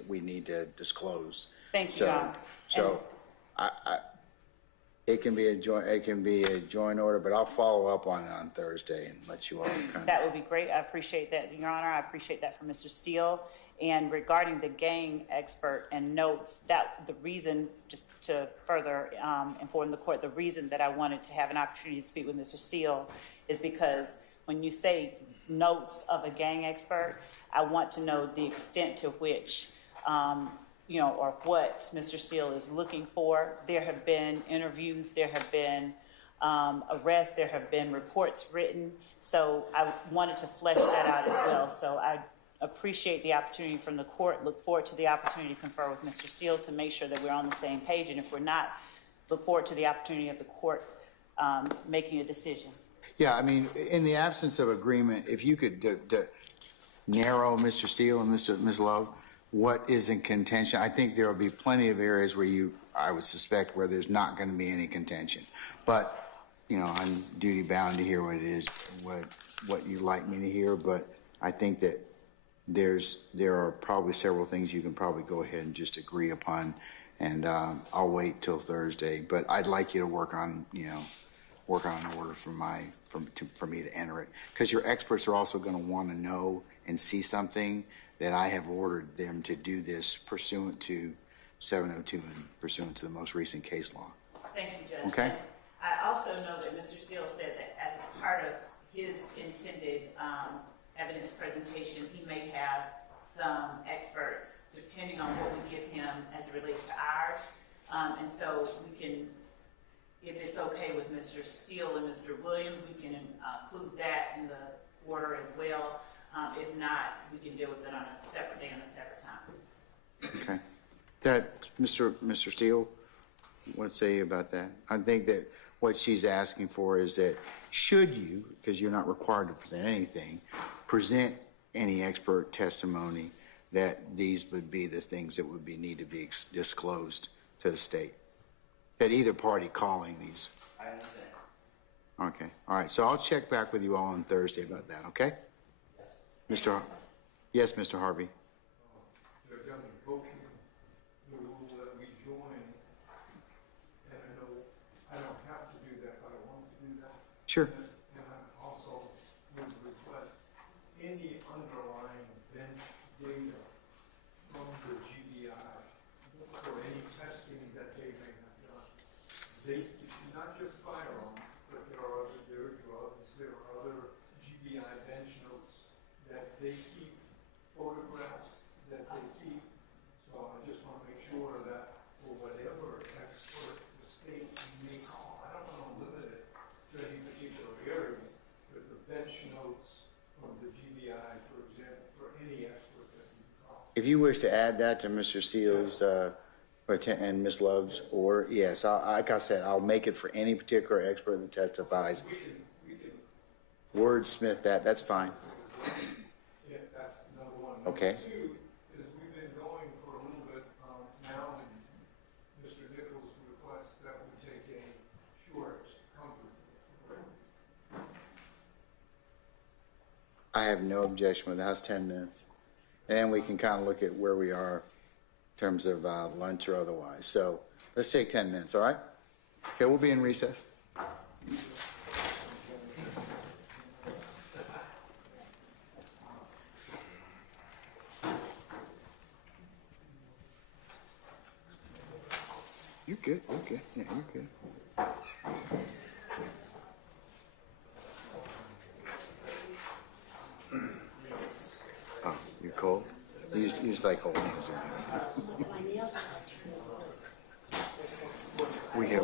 we need to disclose. Thank you, John. So it can be a joint order, but I'll follow up on it on Thursday and let you all kind of. That would be great. I appreciate that, Your Honor. I appreciate that from Mr. Steele. And regarding the gang expert and notes, that the reason, just to further inform the court, the reason that I wanted to have an opportunity to speak with Mr. Steele is because when you say notes of a gang expert, I want to know the extent to which, you know, or what Mr. Steele is looking for. There have been interviews, there have been arrests, there have been reports written. So I wanted to flesh that out as well. So I appreciate the opportunity from the court, look forward to the opportunity to confer with Mr. Steele to make sure that we're on the same page. And if we're not, look forward to the opportunity of the court making a decision. Yeah, I mean, in the absence of agreement, if you could narrow Mr. Steele and Ms. Love, what is in contention? I think there will be plenty of areas where I would suspect where there's not going to be any contention. But, you know, I'm duty bound to hear what it is, what you'd like me to hear. But I think that there are probably several things you can probably go ahead and just agree upon, and I'll wait till Thursday. But I'd like you to work on an order for me to enter it, because your experts are also going to want to know and see something that I have ordered them to do this pursuant to 702 and pursuant to the most recent case law. Thank you, Judge. Okay. I also know that Mr. Steele said that as a part of his intended evidence presentation, he may have some experts, depending on what we give him as it relates to ours. And so we can, if it's okay with Mr. Steele and Mr. Williams, we can include that in the order as well. If not, we can deal with it on a separate day, on a separate time. Okay. That, Mr. Steele, what say you about that? I think that what she's asking for is that should you, because you're not required to present anything, present any expert testimony, that these would be the things that would need to be disclosed to the state. At either party calling these. I understand. Okay. All right. So I'll check back with you all on Thursday about that. Okay? Yes, Mr. Harvey. Judge, I'm invoking the rule that we join, and I know I don't have to do that, but I want to do that. Sure. And I also would request any underlying bench data from the GBI for any testing that they may have done. They if you wish to add that to Mr. Steele's, and Ms. Love's order, yes, like I said, I'll make it for any particular expert that testifies. Wordsmith that, that's fine. Yeah, that's number one. Okay. Number two is we've been going for a little bit now, and Mr. Nichols requests that we take a short comfort. I have no objection with that. That's 10 minutes. And we can kind of look at where we are in terms of lunch or otherwise. So let's take 10 minutes, all right? Okay, we'll be in recess. You're good. You're good. Yeah, you're good. Oh, you're cold? You just like holding hands with me. We have.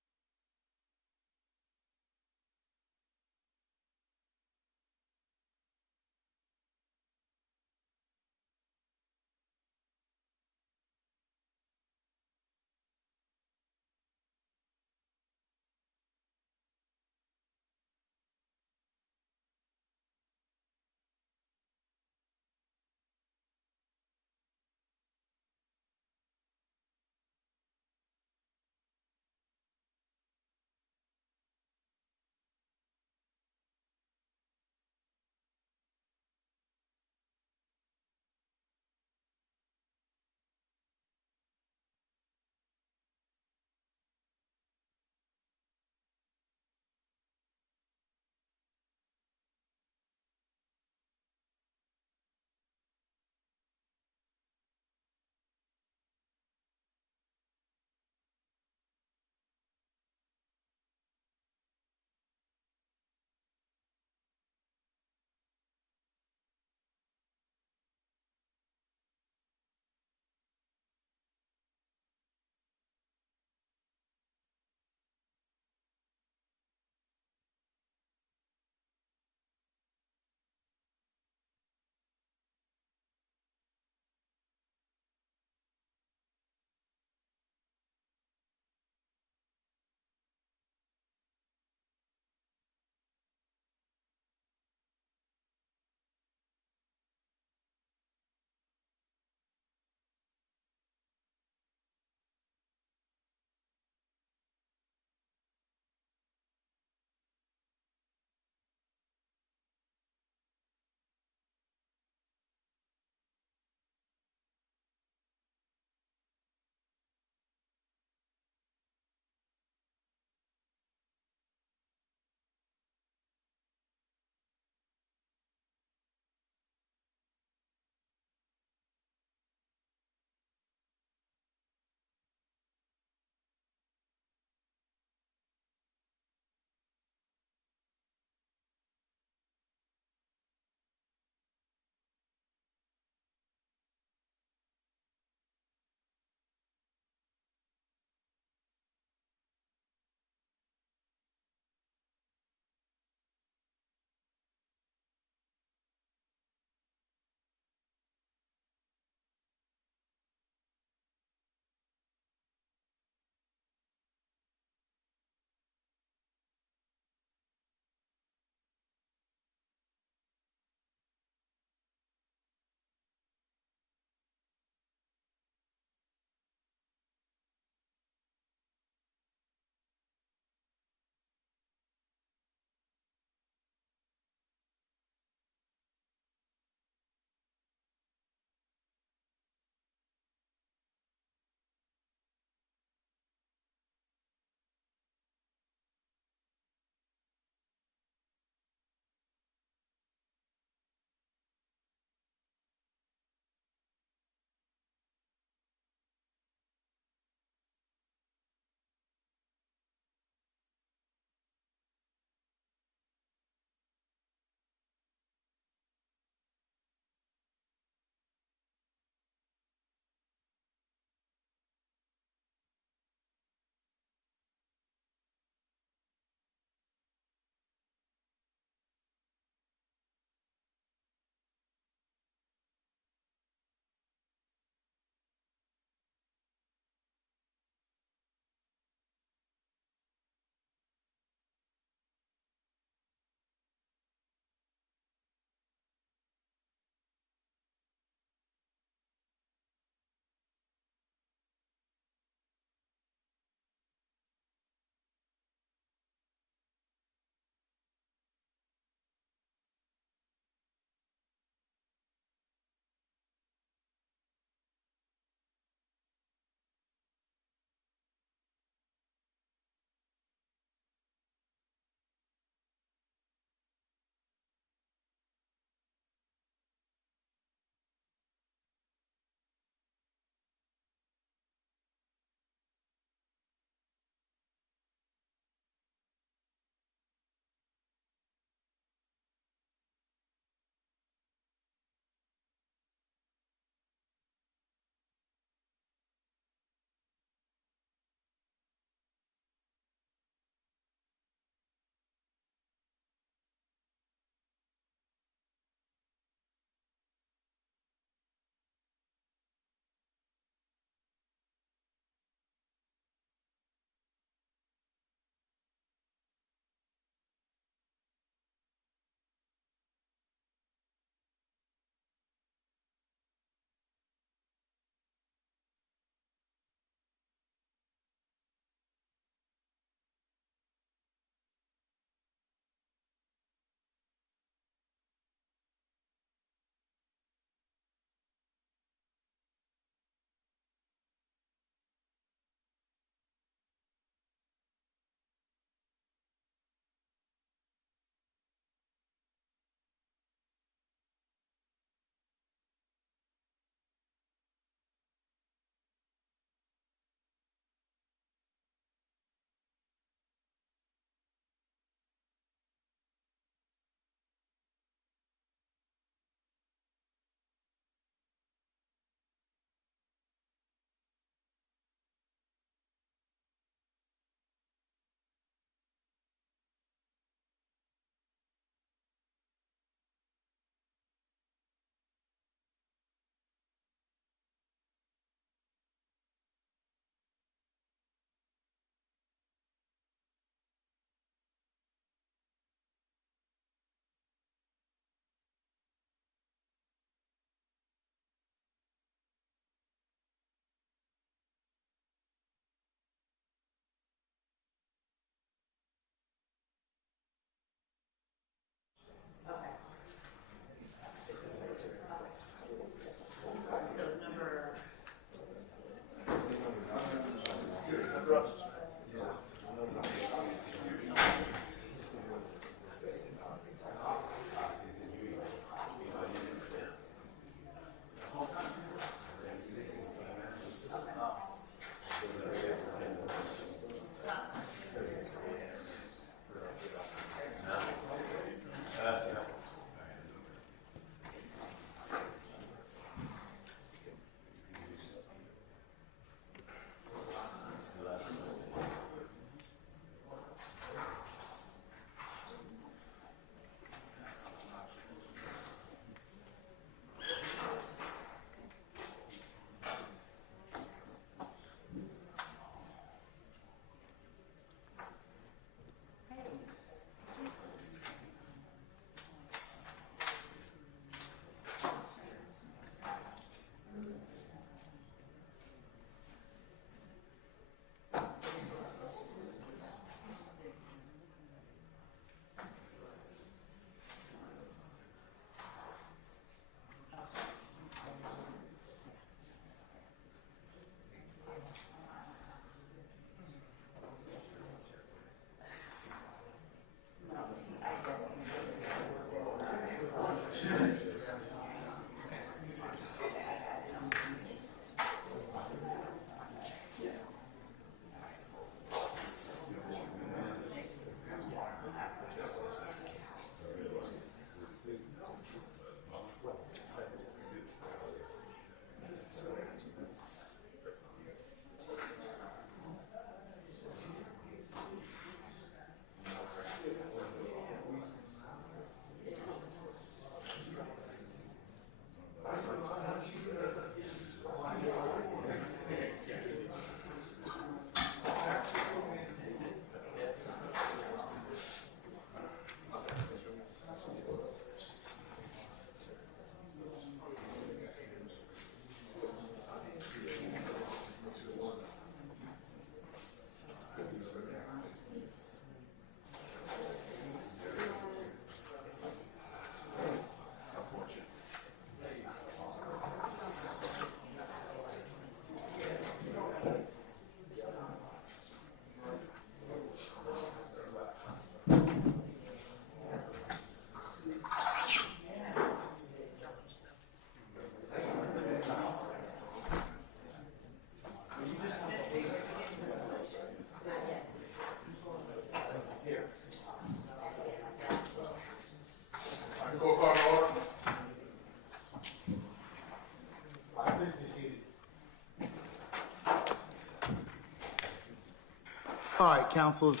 All right, councils,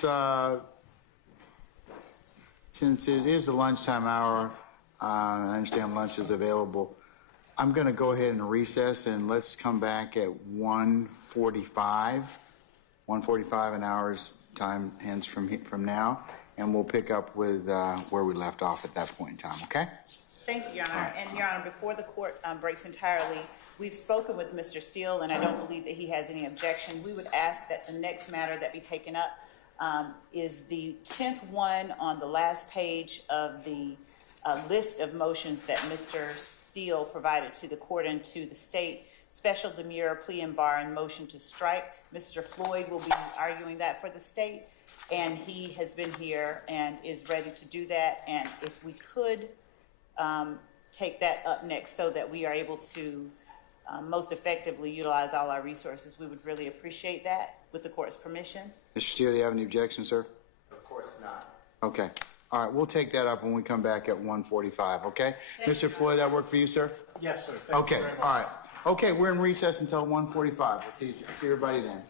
since it is the lunchtime hour, I understand lunch is available. I'm going to go ahead and recess, and let's come back at 1:45. 1:45, an hour's time ends from now, and we'll pick up with where we left off at that point in time, okay? Thank you, Your Honor. And Your Honor, before the court breaks entirely, we've spoken with Mr. Steele, and I don't believe that he has any objection. We would ask that the next matter that be taken up is the 10th one on the last page of the list of motions that Mr. Steele provided to the court and to the state. Special demurrer, plea and bar, and motion to strike. Mr. Floyd will be arguing that for the state, and he has been here and is ready to do that. And if we could take that up next so that we are able to most effectively utilize all our resources, we would really appreciate that with the court's permission. Mr. Steele, do you have any objections, sir? Of course not. Okay. All right, we'll take that up when we come back at 1:45, okay? Mr. Floyd, that work for you, sir? Yes, sir. Thank Okay, you very much. all right. Okay, we're in recess until 1:45. We'll see everybody then.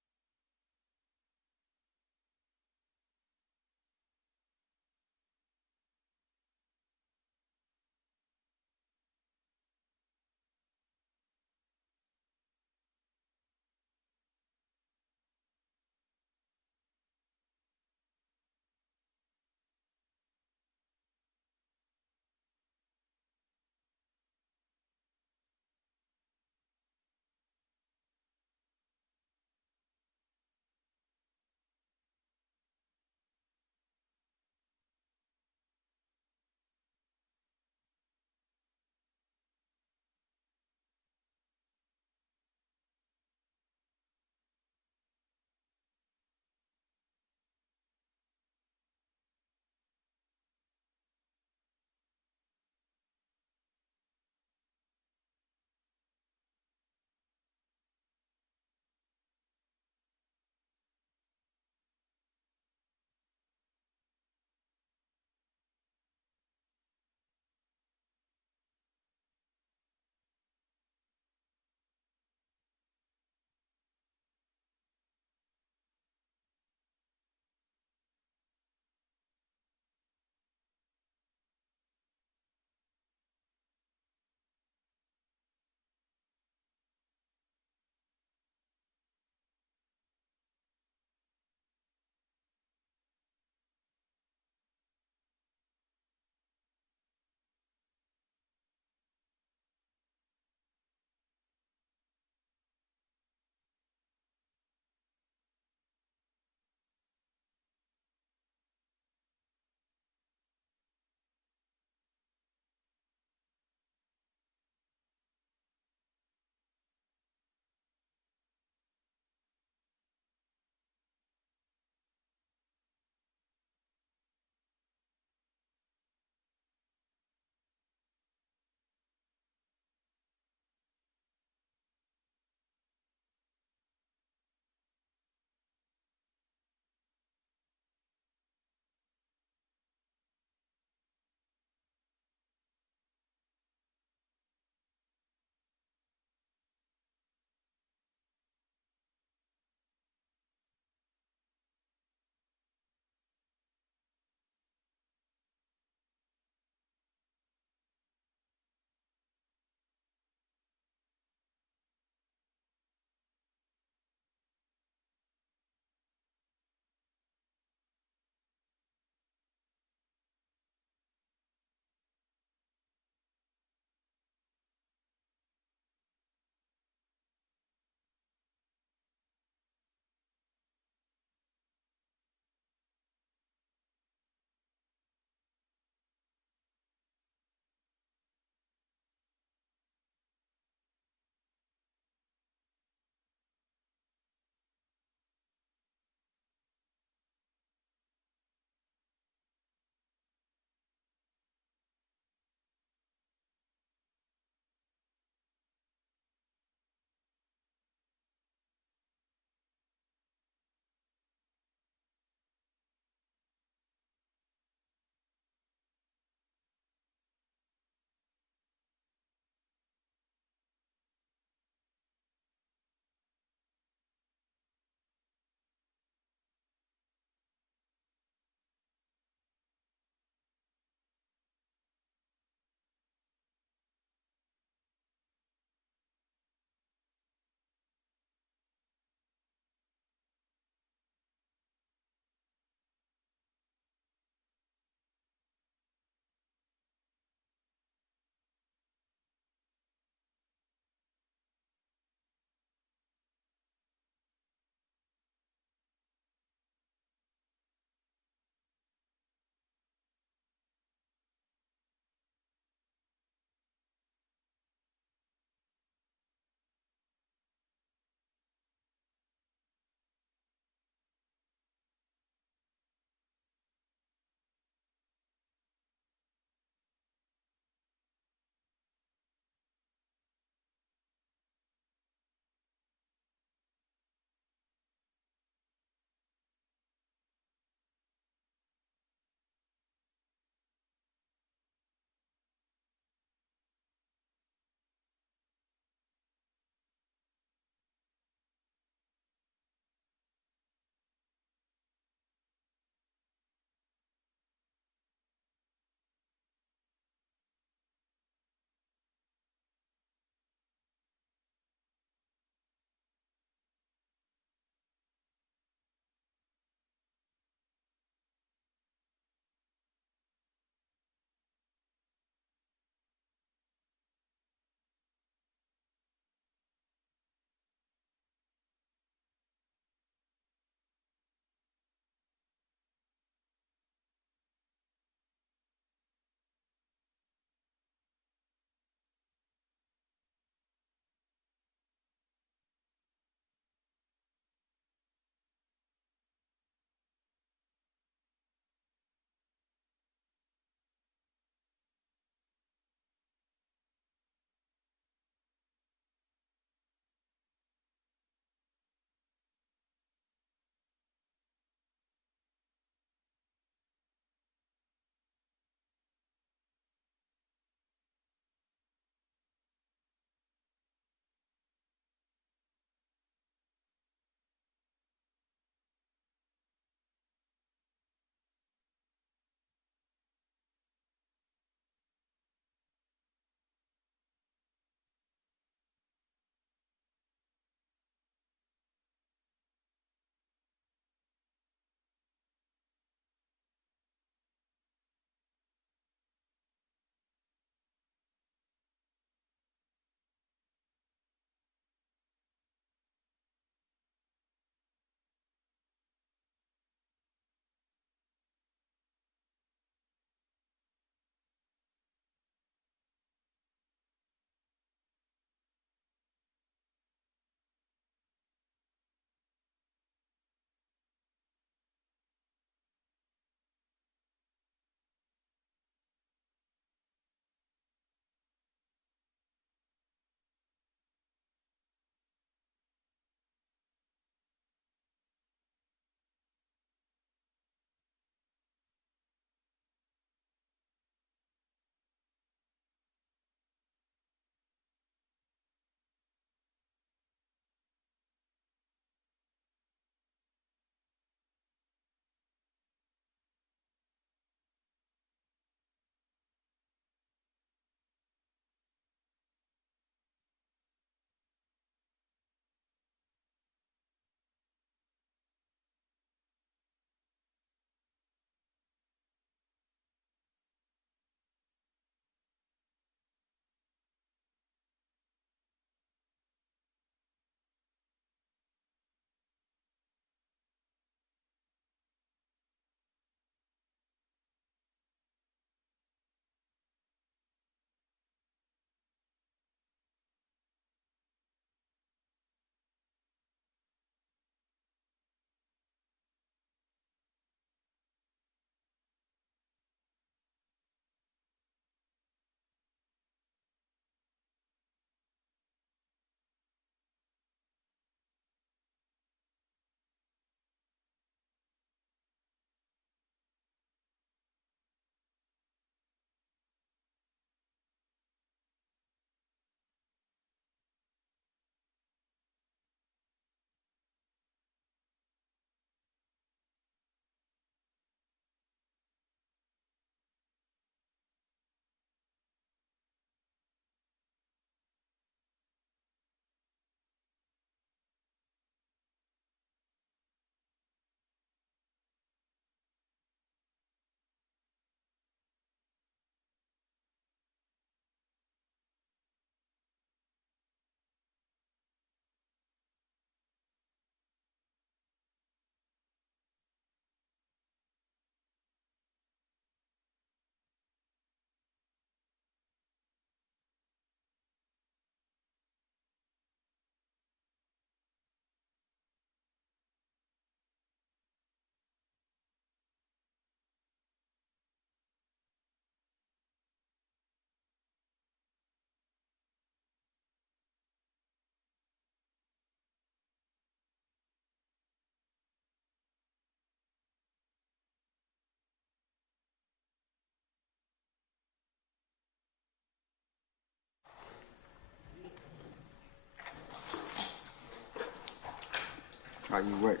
Are you ready,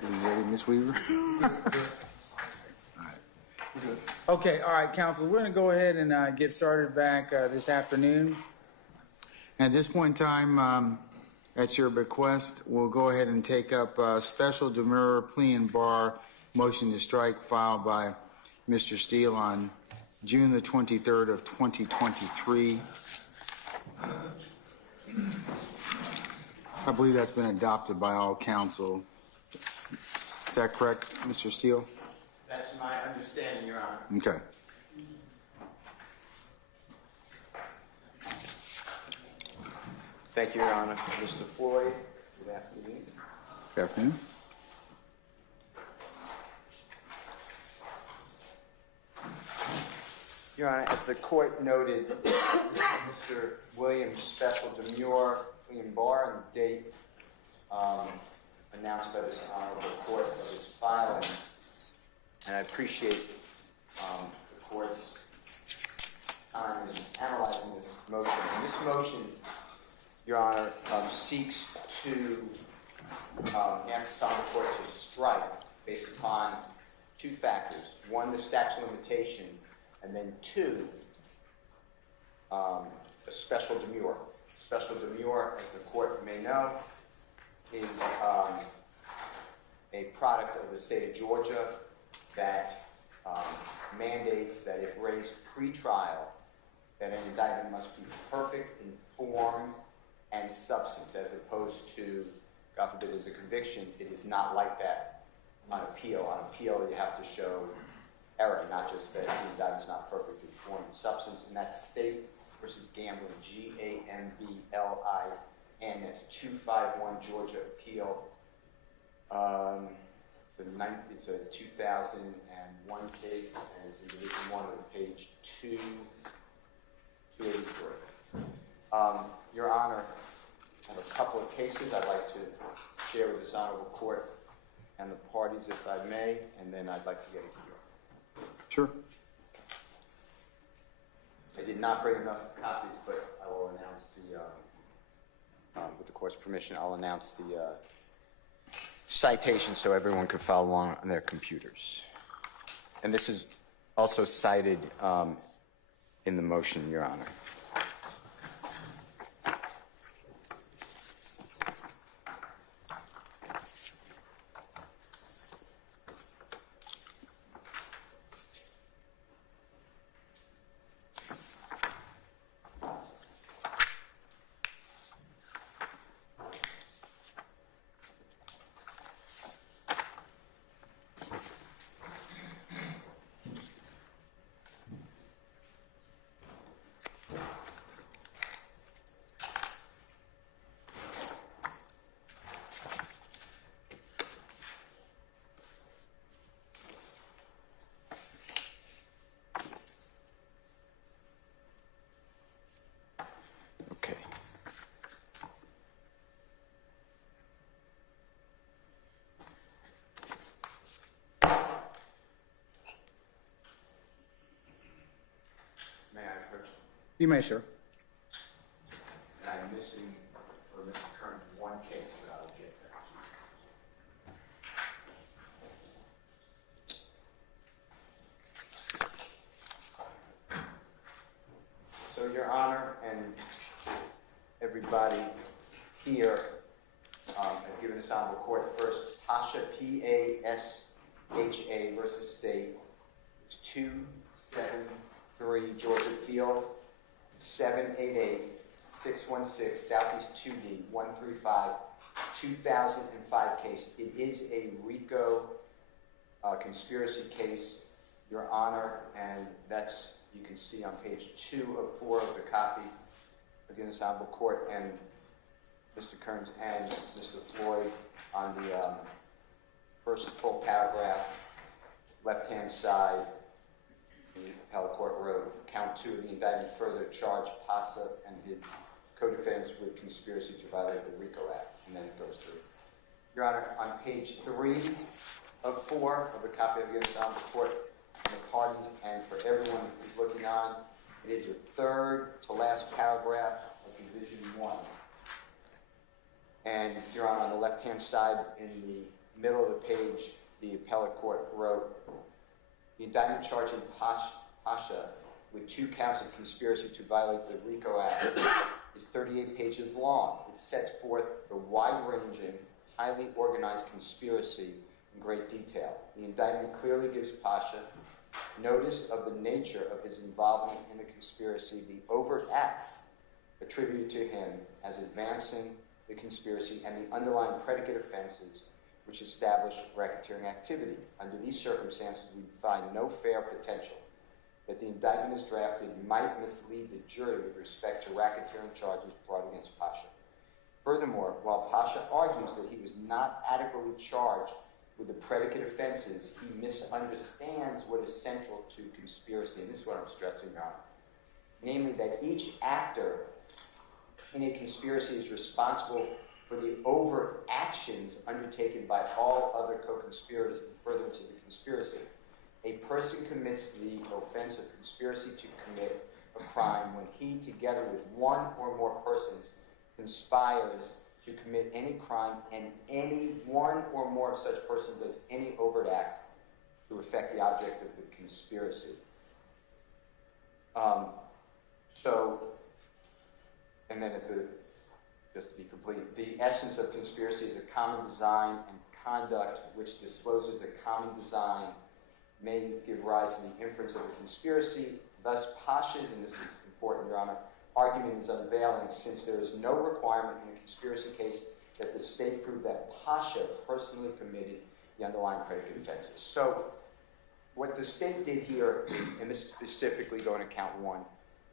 Ms. Weaver? Okay, all right, council, we're going to go ahead and get started back this afternoon. At this point in time, at your request, we'll go ahead and take up special demurrer plea and bar motion to strike filed by Mr. Steele on June the 23rd of 2023. I believe that's been adopted by all council. Is that correct, Mr. Steele? That's my understanding, Your Honor. Okay. Thank you, Your Honor. Mr. Floyd, good afternoon. Good afternoon. Your Honor, as the court noted, Mr. Williams' special demurrer plea and bar and the date announced by this honorable court of its filing. And I appreciate the court's time in analyzing this motion. And this motion, Your Honor, seeks to ask the honorable court to strike based upon two factors. One, the statute of limitations, and then two, a special demurrer. Special demurrer, as the court may know, is a product of the state of Georgia that mandates that if raised pre-trial, that an indictment must be perfect in form and substance, as opposed to, God forbid, there's a conviction. It is not like that on appeal. On appeal, you have to show error, not just that the indictment's not perfect in form and substance. And that's State versus Gambling, Gamblin. That's 251 Georgia Appeal. It's a 2001 case, and it's in Division 1 of page 283. Your Honor, I have a couple of cases I'd like to share with this honorable court and the parties, if I may, and then I'd like to get into yours. Sure. I did not bring enough copies, but I will announce with the court's permission, I'll announce the citation so everyone could follow along on their computers. And this is also cited in the motion, Your Honor. Okay. May I approach? You may, sir. And I'm missing for Mr. Kern one case, but I'll get that. So, Your Honor, and everybody here, I've given this honorable court first, Pasha, P-A-S-H-A versus State. It's 273 Georgia Appeal, 788-616 Southeast 2D 135, 2005 case. It is a RICO conspiracy case, Your Honor, and that's, you can see on page 2 of 4 of the copy of the honorable court, and Mr. Kearns and Mr. Floyd on the first full paragraph, left-hand side. The appellate court wrote, count 2 of the indictment further charged Pasa and his co-defendants with conspiracy to violate the RICO Act, and then it goes through. Your Honor, on page 3 of 4 of the copy of the honorable court, and the parties, and for everyone who's looking on, it is the third to last paragraph of Division 1. And, Your Honor, on the left-hand side in the middle of the page, the appellate court wrote, the indictment charging Pasha with 2 counts of conspiracy to violate the RICO Act is 38 pages long. It sets forth the wide-ranging, highly organized conspiracy in great detail. The indictment clearly gives Pasha notice of the nature of his involvement in the conspiracy, the overt acts attributed to him as advancing the conspiracy, and the underlying predicate offenses which establish racketeering activity. Under these circumstances, we find no fair potential that the indictment as drafted might mislead the jury with respect to racketeering charges brought against Pasha. Furthermore, while Pasha argues that he was not adequately charged with the predicate offenses, he misunderstands what is central to conspiracy, and this is what I'm stressing on. Namely, that each actor in a conspiracy is responsible for the overt actions undertaken by all other co-conspirators in furtherance of the conspiracy. A person commits the offense of conspiracy to commit a crime when he, together with one or more persons, conspires to commit any crime, and any one or more of such persons does any overt act to affect the object of the conspiracy. And then just to be complete, the essence of conspiracy is a common design, and conduct which discloses a common design may give rise to the inference of a conspiracy. Thus, Pasha's, and this is important, Your Honor, argument is unveiling, since there is no requirement in a conspiracy case that the state prove that Pasha personally committed the underlying predicate offenses. So, what the state did here, and this is specifically going to count 1,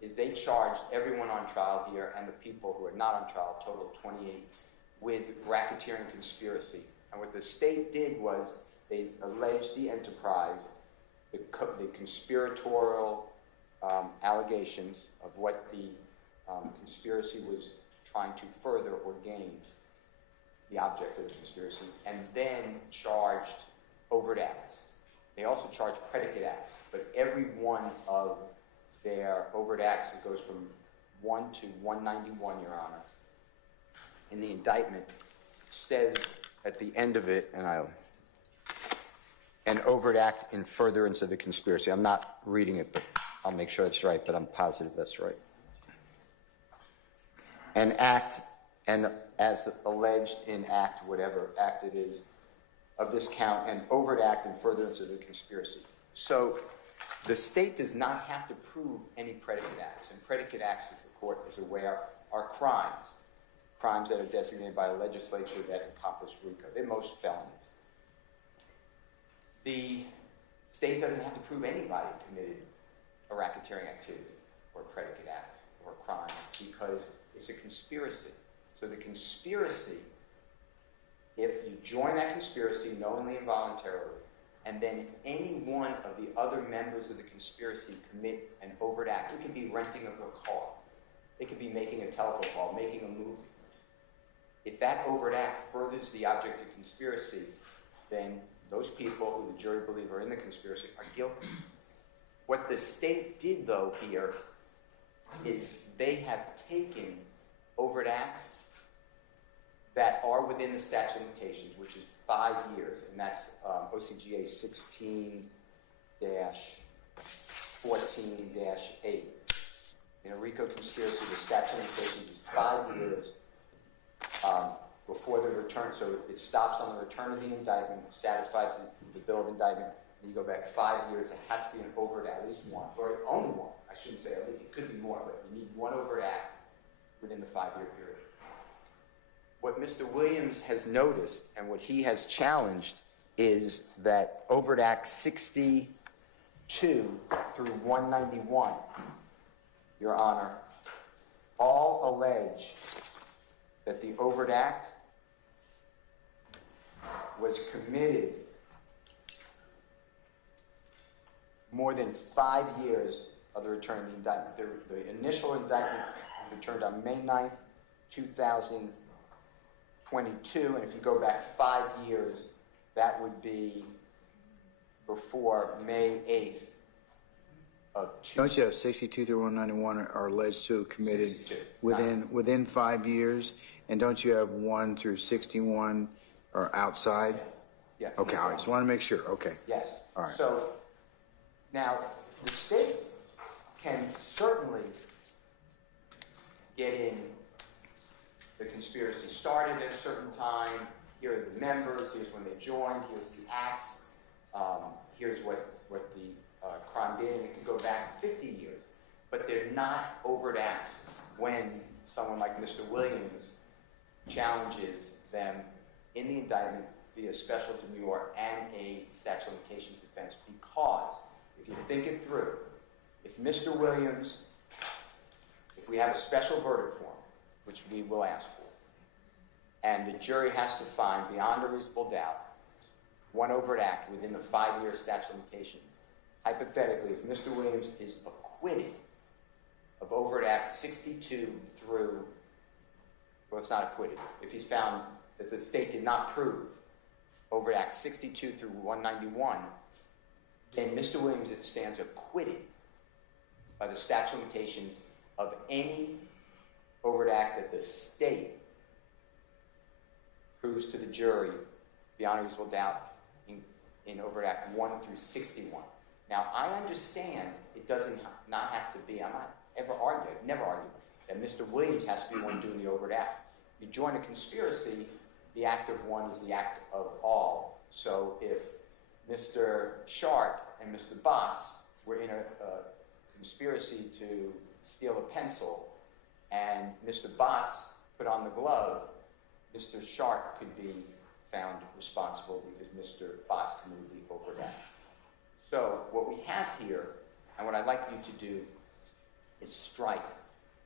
is they charged everyone on trial here and the people who are not on trial, total 28, with racketeering conspiracy. And what the state did was they alleged the enterprise, the conspiratorial allegations of what the conspiracy was trying to further or gain, the object of the conspiracy, and then charged overt acts. They also charged predicate acts, but every one of their overt acts, it goes from 1 to 191, Your Honor. In the indictment, says at the end of it, an overt act in furtherance of the conspiracy. I'm not reading it, but I'll make sure it's right, but I'm positive that's right. An act, and as alleged in act, whatever act it is, of this count, an overt act in furtherance of the conspiracy. So the state does not have to prove any predicate acts, and predicate acts, as the court is aware, are crimes that are designated by a legislature that encompass RICO. They're most felonies. The state doesn't have to prove anybody committed a racketeering activity or a predicate act or a crime because it's a conspiracy. So the conspiracy, if you join that conspiracy knowingly and voluntarily, and then any one of the other members of the conspiracy commit an overt act, it could be renting of a car, it could be making a telephone call, making a movie. If that overt act furthers the object of conspiracy, then those people who the jury believe are in the conspiracy are guilty. What the state did, though, here is they have taken overt acts that are within the statute of limitations, which is 5 years, and that's OCGA 16-14-8. In a RICO conspiracy, the statute of limitations is 5 years before the return, so it stops on the return of the indictment, satisfies the bill of indictment, and you go back 5 years. It has to be an overt act, at least one, or only one. I shouldn't say at least, it could be more, but you need one overt act within the 5-year period. What Mr. Williams has noticed and what he has challenged is that overt act 62 through 191, Your Honor, all allege that the overt act was committed more than 5 years of the return of the indictment. The initial indictment was returned on May 9th, 2022, and if you go back 5 years, that would be before May 8th of Don't you have 62 through 191 are alleged to have committed 62. within 5 years? And don't you have 1 through 61 are outside? Yes. Okay, all right, just want to make sure, okay. Yes. All right. So now the state can certainly get in the conspiracy started at a certain time. Here are the members. Here's when they joined. Here's the acts. Here's what the crime did, and it could go back 50 years. But they're not overt acts when someone like Mr. Williams challenges them in the indictment via special demurrer and a statute of limitations defense, because if you think it through, if Mr. Williams, if we have a special verdict form, which we will ask for, and the jury has to find beyond a reasonable doubt one overt act within the 5-year statute of limitations, hypothetically, if Mr. Williams is acquitted of overt act 62 through, well, it's not acquitted, if he's found that the state did not prove overt act 62 through 191, then Mr. Williams stands acquitted by the statute of limitations of any overt act that the state proves to the jury beyond a reasonable doubt in overt act 1 through 61. Now, I understand it doesn't not have to be, I'm not ever arguing, never argued, that Mr. Williams has to be the one doing the overt act. You join a conspiracy, the act of one is the act of all. So if Mr. Sharp and Mr. Botts were in a conspiracy to steal a pencil, and Mr. Botts put on the glove, Mr. Sharp could be found responsible because Mr. Botts committed the overt act. So what we have here, and what I'd like you to do, is strike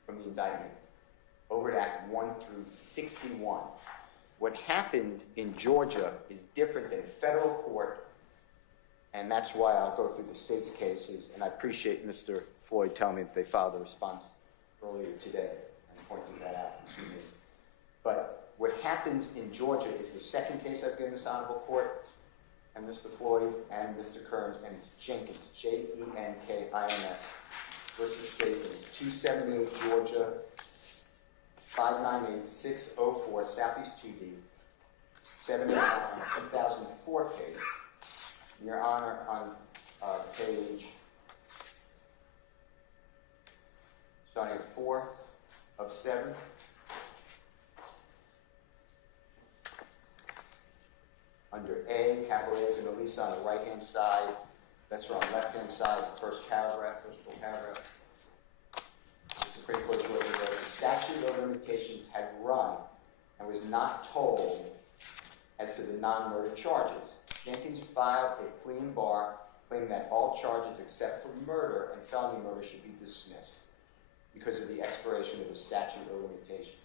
from the indictment overt act 1 through 61. What happened in Georgia is different than federal court, and that's why I'll go through the state's cases, and I appreciate Mr. Floyd telling me that they filed a response earlier today and pointing that out to me. But what happens in Georgia is the second case I've given this honorable court, and Mr. Floyd and Mr. Kearns, and it's Jenkins, Jenkins versus State. It's 278 Georgia, 598604, Southeast 2D, 789, 2004 case. Your Honor, on page, starting at 4 of 7. Under A, capital A is in Elisa on the right-hand side. That's on the left-hand side, the first paragraph, first full paragraph. The Supreme Court wrote that the statute of limitations had run and was not told as to the non-murder charges. Jenkins filed a plea in bar claiming that all charges except for murder and felony murder should be dismissed because of the expiration of the statute of limitations.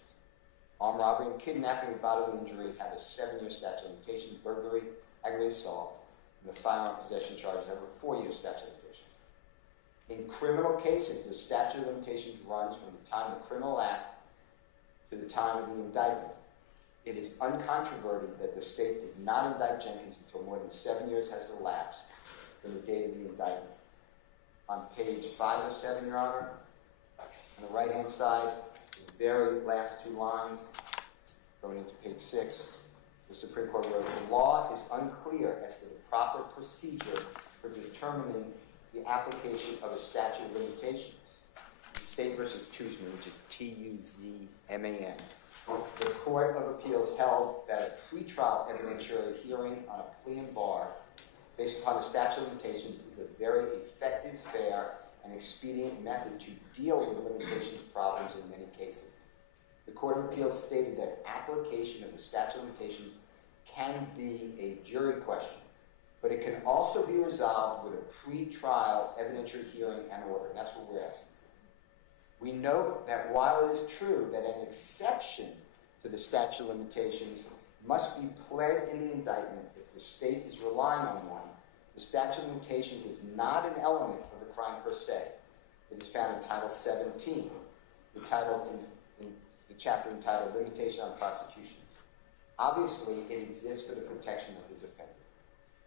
Armed robbery and kidnapping with bodily injury have a 7-year statute of limitations. Burglary, aggravated assault, and the firearm possession charges have a 4-year statute of limitations. In criminal cases, the statute of limitations runs from the time of the criminal act to the time of the indictment. It is uncontroverted that the state did not indict Jenkins until more than 7 years has elapsed from the date of the indictment. On page 5 of 7, Your Honor, on the right-hand side, the very last 2 lines, going into page 6, the Supreme Court wrote, the law is unclear as to the proper procedure for determining the application of a statute of limitations. State versus Tuzman, which is T-U-Z-M-A-N. The Court of Appeals held that a pretrial evidentiary hearing on a plea in bar based upon the statute of limitations is a very effective, fair, and expedient method to deal with limitations problems in many cases. The Court of Appeals stated that application of the statute of limitations can be a jury question, but it can also be resolved with a pretrial evidentiary hearing and order. That's what we're asking. We note that while it is true that an exception to the statute of limitations must be pled in the indictment if the state is relying on one, the statute of limitations is not an element of the crime per se. It is found in Title 17, the title in the chapter entitled Limitation on Prosecutions. Obviously, it exists for the protection of the defendant.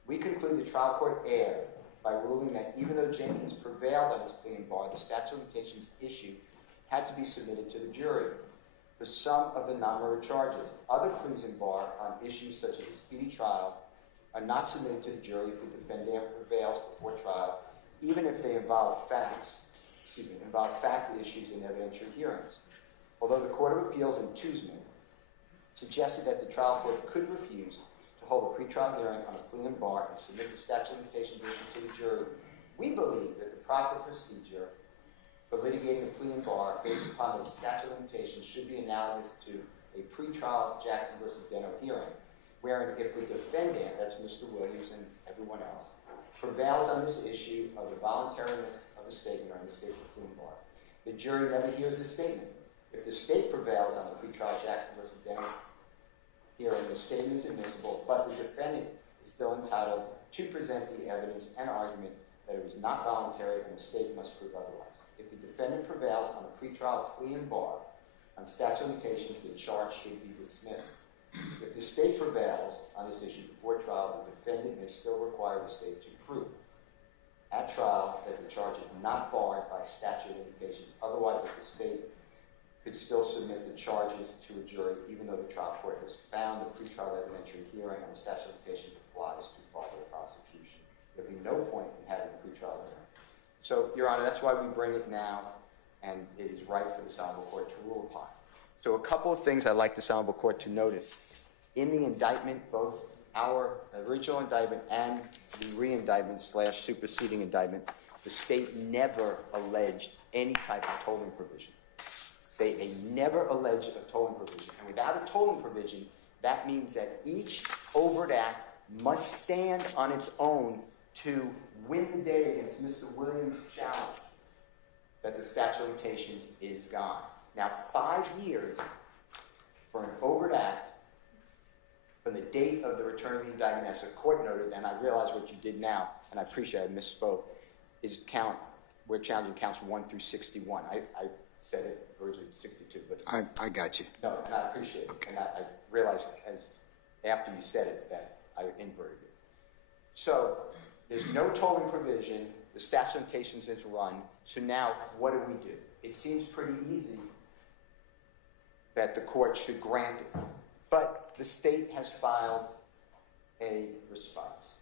We conclude the trial court erred by ruling that even though Jenkins prevailed on his plea in bar, the statute of limitations issue had to be submitted to the jury for some of the non-murder charges. Other pleas in bar on issues such as a speedy trial are not submitted to the jury if the defendant prevails before trial, even if they involve fact issues in evidentiary hearings. Although the Court of Appeals in Tuzman suggested that the trial court could refuse to hold a pretrial hearing on a plea and bar and submit the statute of limitations issue to the jury, we believe that the proper procedure for litigating a plea and bar based upon the statute of limitations should be analogous to a pretrial Jackson versus Deno hearing, wherein if the defendant, that's Mr. Williams and everyone else, prevails on this issue of the voluntariness of a statement, or in this case the plea and bar, the jury never hears the statement. If the state prevails on the pretrial Jackson versus Deno hearing, the statement is admissible, but the defendant is still entitled to present the evidence and argument that it was not voluntary and the state must prove otherwise. If the defendant prevails on a pretrial plea and bar on statute of limitations, the charge should be dismissed. If the state prevails on this issue before trial, the defendant may still require the state to prove at trial that the charge is not barred by statute of limitations. Otherwise, if the state could still submit the charges to a jury, even though the trial court has found the pretrial evidentiary hearing on the statute of limitations applies to part of the prosecution. There'd be no point in having a pretrial hearing. So, Your Honor, that's why we bring it now, and it is right for this honorable court to rule upon. So a couple of things I'd like this honorable court to notice. In the indictment, both our original indictment and the re-indictment / superseding indictment, the state never alleged any type of tolling provision. They never alleged a tolling provision. And without a tolling provision, that means that each overt act must stand on its own to win the day against Mr. Williams' challenge that the statute of limitations is gone. Now, 5 years for an overt act from the date of the return of the indictment, as the court noted, and I realize what you did now, and I appreciate I misspoke, is we're challenging counts 1 through 61. I said it originally 62, but I got you. no, and I appreciate it. Okay. And I realized after you said it that I inverted it. So there's no tolling provision. The statute of limitations is run. So now what do? It seems pretty easy that the court should grant it. But the state has filed a response.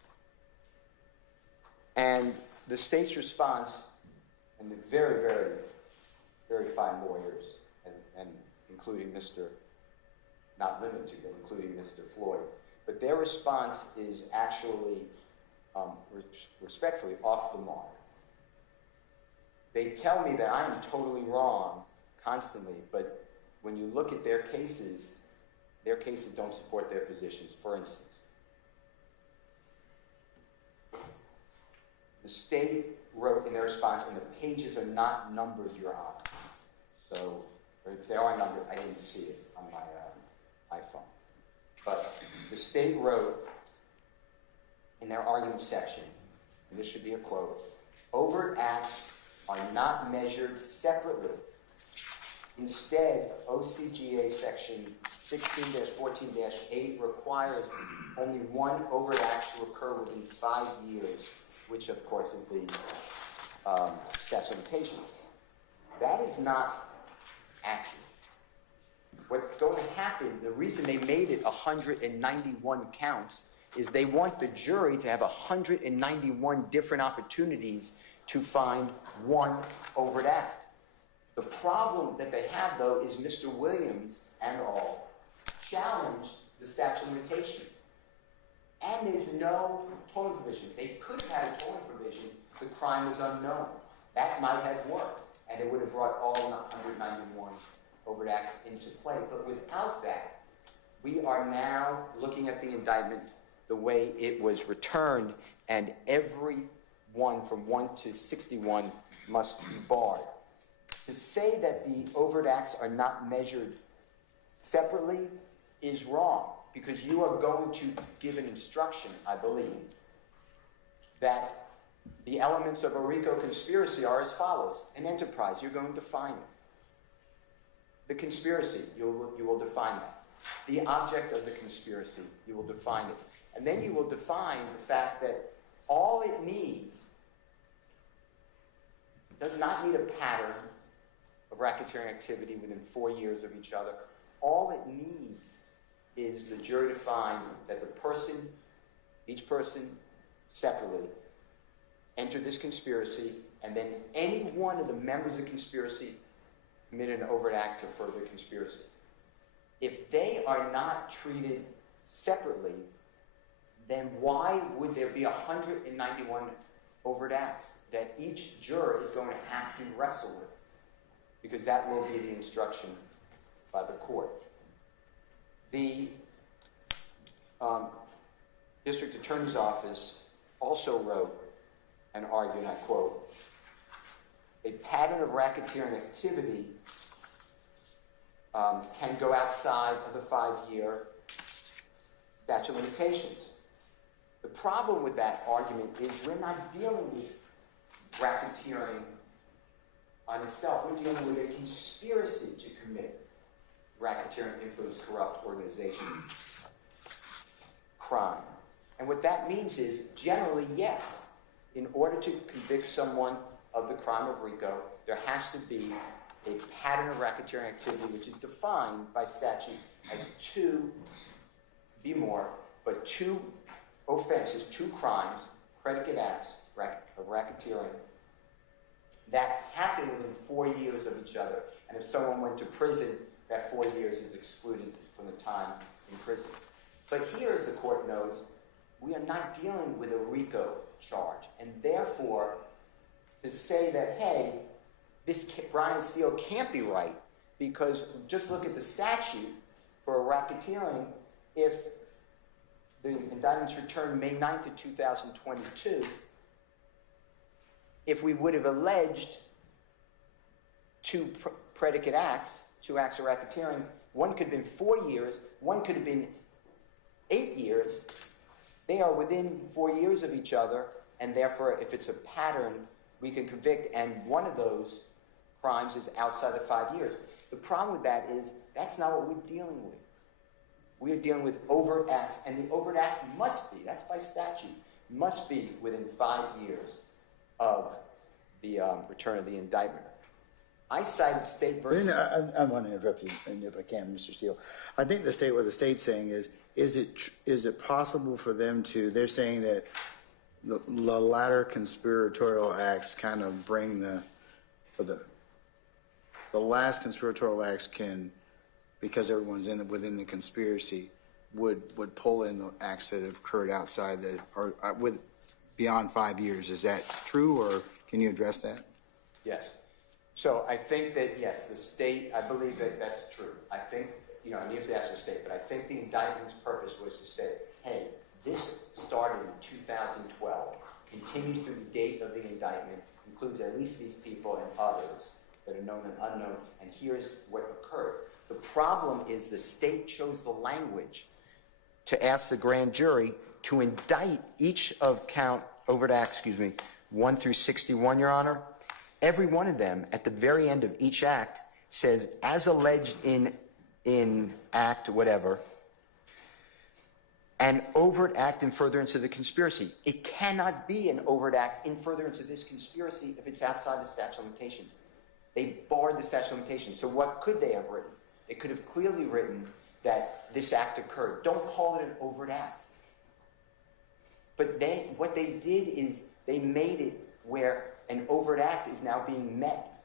And the state's response, and the very, very, very fine lawyers, and including Mr., not limited to, but including Mr. Floyd, but their response is actually, respectfully, off the mark. They tell me that I'm totally wrong constantly, but when you look at their cases don't support their positions. For instance, the state wrote in their response, and the pages are not numbered, Your Honor. So, if they are numbered, I didn't see it on my iPhone. But the state wrote in their argument section, and this should be a quote, overt acts are not measured separately. Instead, OCGA section 16-14-8 requires only one overt act to occur within 5 years, which of course is the statute of limitations. That is not accurate. What's going to happen, the reason they made it 191 counts is they want the jury to have 191 different opportunities to find one overt act. The problem that they have, though, is Mr. Williams and all challenged the statute of limitations. And there's no tolling provision. They could have had a tolling provision. The crime was unknown. That might have worked, and it would have brought all 191 overt acts into play. But without that, we are now looking at the indictment the way it was returned, and every one from 1 to 61 must be barred. To say that the overt acts are not measured separately is wrong, because you are going to give an instruction, I believe, that the elements of a RICO conspiracy are as follows. An enterprise, you're going to define it. The conspiracy, you will define that. The object of the conspiracy, you will define it. And then you will define the fact that all it needs does not need a pattern of racketeering activity within 4 years of each other. All it needs is the jury to find that the person each person separately, entered this conspiracy, and then any one of the members of the conspiracy committed an overt act to further conspiracy. If they are not treated separately, then why would there be 191 overt acts that each juror is going to have to wrestle with? Because that will be the instruction by the court. The district attorney's office also wrote and argued, and I quote, a pattern of racketeering activity can go outside of the 5-year statute of limitations. The problem with that argument is we're not dealing with racketeering on itself. We're dealing with a conspiracy to commit racketeering, influence, corrupt organization crime. And what that means is, generally, yes, in order to convict someone of the crime of RICO, there has to be a pattern of racketeering activity which is defined by statute as two offenses, 2 crimes, predicate acts of racketeering that happen within 4 years of each other. And if someone went to prison, that 4 years is excluded from the time in prison. But here, as the court knows, we are not dealing with a RICO charge. And therefore, to say that, hey, Brian Steele can't be right, because just look at the statute for racketeering. If the indictments returned May 9th of 2022, if we would have alleged 2 predicate acts, 2 acts of racketeering, one could have been 4 years, one could have been 8 years. They are within 4 years of each other, and therefore, if it's a pattern, we can convict, and one of those crimes is outside of 5 years. The problem with that is that's not what we're dealing with. We are dealing with overt acts, and the overt act must be, that's by statute, must be within 5 years of the return of the indictment. I cited state versus... I want to interrupt you, and if I can, Mr. Steele. I think what the state's saying is it possible for them to, they're saying that the latter conspiratorial acts kind of bring the last conspiratorial acts can, because everyone's within the conspiracy, would pull in the acts that have occurred outside or with beyond 5 years. Is that true, or can you address that? Yes. So I think that, yes, the state, I believe that that's true. I think, and you have to ask the state, but I think the indictment's purpose was to say, hey, this started in 2012, continues through the date of the indictment, includes at least these people and others that are known and unknown, and here's what occurred. The problem is the state chose the language to ask the grand jury to indict each of overt acts, 1 through 61, Your Honor. Every one of them, at the very end of each act, says, as alleged in act whatever, an overt act in furtherance of the conspiracy. It cannot be an overt act in furtherance of this conspiracy if it's outside the statute of limitations. They barred the statute of limitations. So what could they have written? They could have clearly written that this act occurred. Don't call it an overt act. But what they did is they made it where an overt act is now being met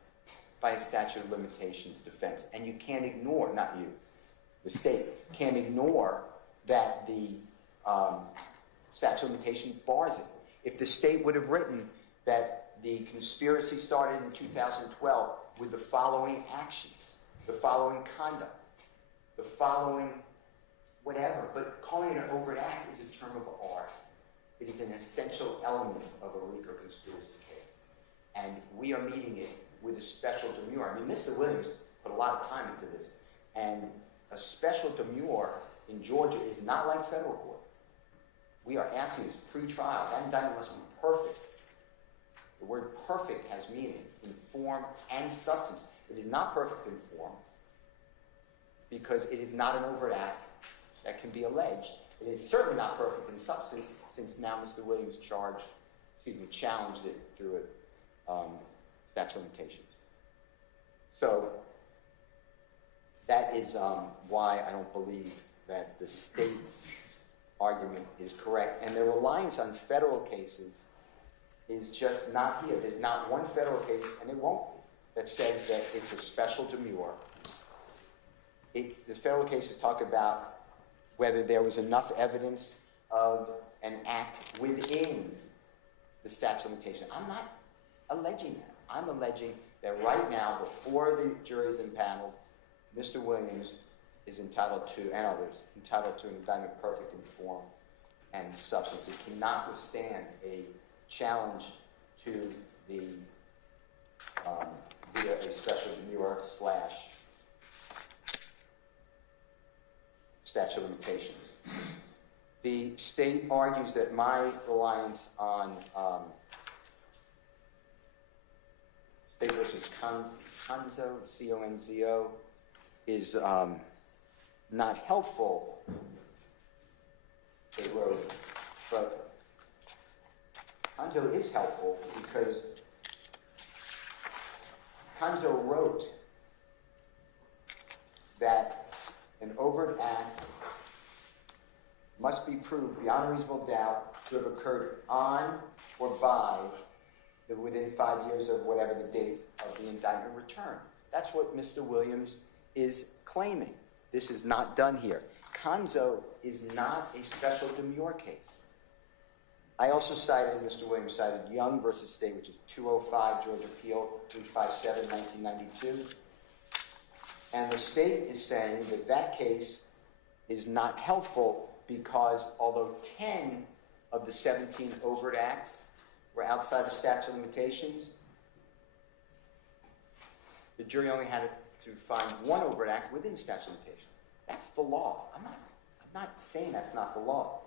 by a statute of limitations defense. And you can't ignore, not you, the state, can't ignore that the statute of limitations bars it. If the state would have written that the conspiracy started in 2012 with the following actions, the following conduct, the following whatever, but calling it an overt act is a term of art. It is an essential element of a RICO conspiracy case. And we are meeting it with a special demurrer. I mean, Mr. Williams put a lot of time into this. And a special demurrer in Georgia is not like federal court. We are asking this pre-trial. That indictment must be perfect. The word perfect has meaning in form and substance. It is not perfect in form because it is not an overt act that can be alleged. It is certainly not perfect in substance since now Mr. Williams challenged it through a statute of limitations. So that is why I don't believe that the state's argument is correct, and the reliance on federal cases is just not here. There's not one federal case, and it won't be, that says that it's a special demure. The federal cases talk about whether there was enough evidence of an act within the statute of limitations. I'm not alleging that. I'm alleging that right now, before the jury is impaneled, Mr. Williams is entitled to, and others, entitled to an indictment perfect in form and substance. It cannot withstand a challenge to the via a special demure / statute of limitations. The state argues that my reliance on State versus Conzo, C-O-N-Z-O, is not helpful, they wrote, but Conzo is helpful because Conzo wrote that an overt act must be proved beyond a reasonable doubt to have occurred on or by within 5 years of whatever the date of the indictment returned. That's what Mr. Williams is claiming. This is not done here. Conzo is not a special demure case. I also cited, Mr. Williams cited Young versus State, which is 205 Georgia Appeal 357, 1992. And the state is saying that that case is not helpful because although 10 of the 17 overt acts were outside the statute of limitations, the jury only had to find one overt act within the statute of limitations. That's the law. I'm not saying that's not the law.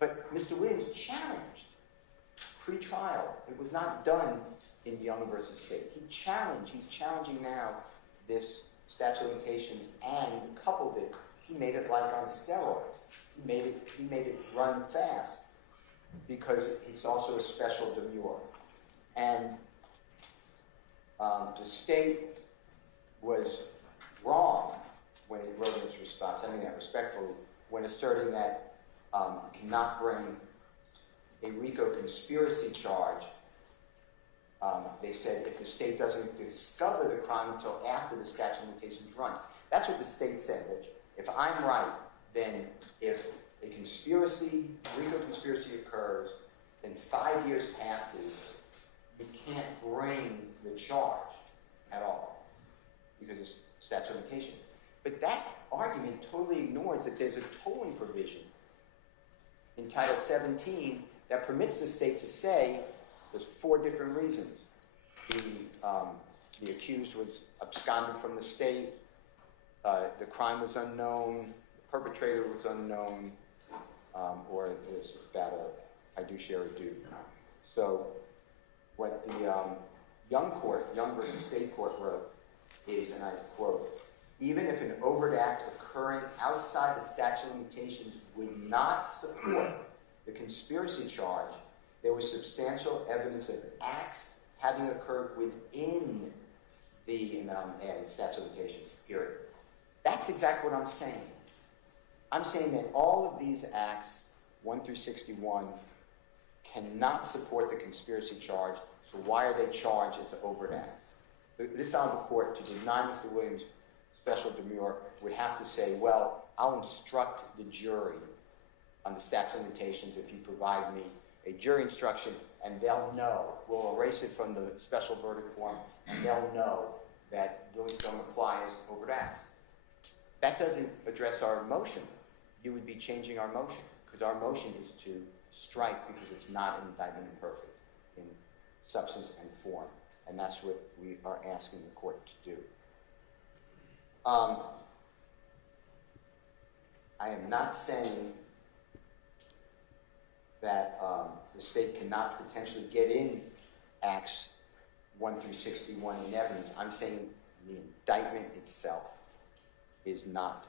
But Mr. Williams challenged pre-trial. It was not done in Young versus State. He's challenging now this statute of limitations and coupled it. He made it like on steroids. He made it run fast because it's also a special demure. And the state was wrong when it wrote in its response, I mean that respectfully, when asserting that you cannot bring a RICO conspiracy charge. They said if the state doesn't discover the crime until after the statute of limitations runs. That's what the state said. That if I'm right, then if a RICO conspiracy occurs, then 5 years passes, you can't bring the charge at all because of statute of limitations. But that argument totally ignores that there's a tolling provision in Title 17 that permits the state to say there's 4 different reasons. The accused was absconded from the state, the crime was unknown, the perpetrator was unknown, or it was about a fiduciary duty. So what the Young versus State court wrote is, and I quote, even if an overt act occurring outside the statute of limitations would not support the conspiracy charge, there was substantial evidence of acts having occurred within the, and then I'm adding statute of limitations, period. That's exactly what I'm saying. I'm saying that all of these acts, 1 through 61, cannot support the conspiracy charge, so why are they charged as overt acts? This honorable court, to deny Mr. Williams' special demure, would have to say, well, I'll instruct the jury on the statute of limitations if you provide me a jury instruction, and they'll know. We'll erase it from the special verdict form, and they'll know that those don't apply as overt acts. That doesn't address our motion. You would be changing our motion, because our motion is to strike because it's not an indictment imperfect in substance and form, and that's what we are asking the court to do. I am not saying that the state cannot potentially get in Acts 1 through 61 in evidence. I'm saying the indictment itself is not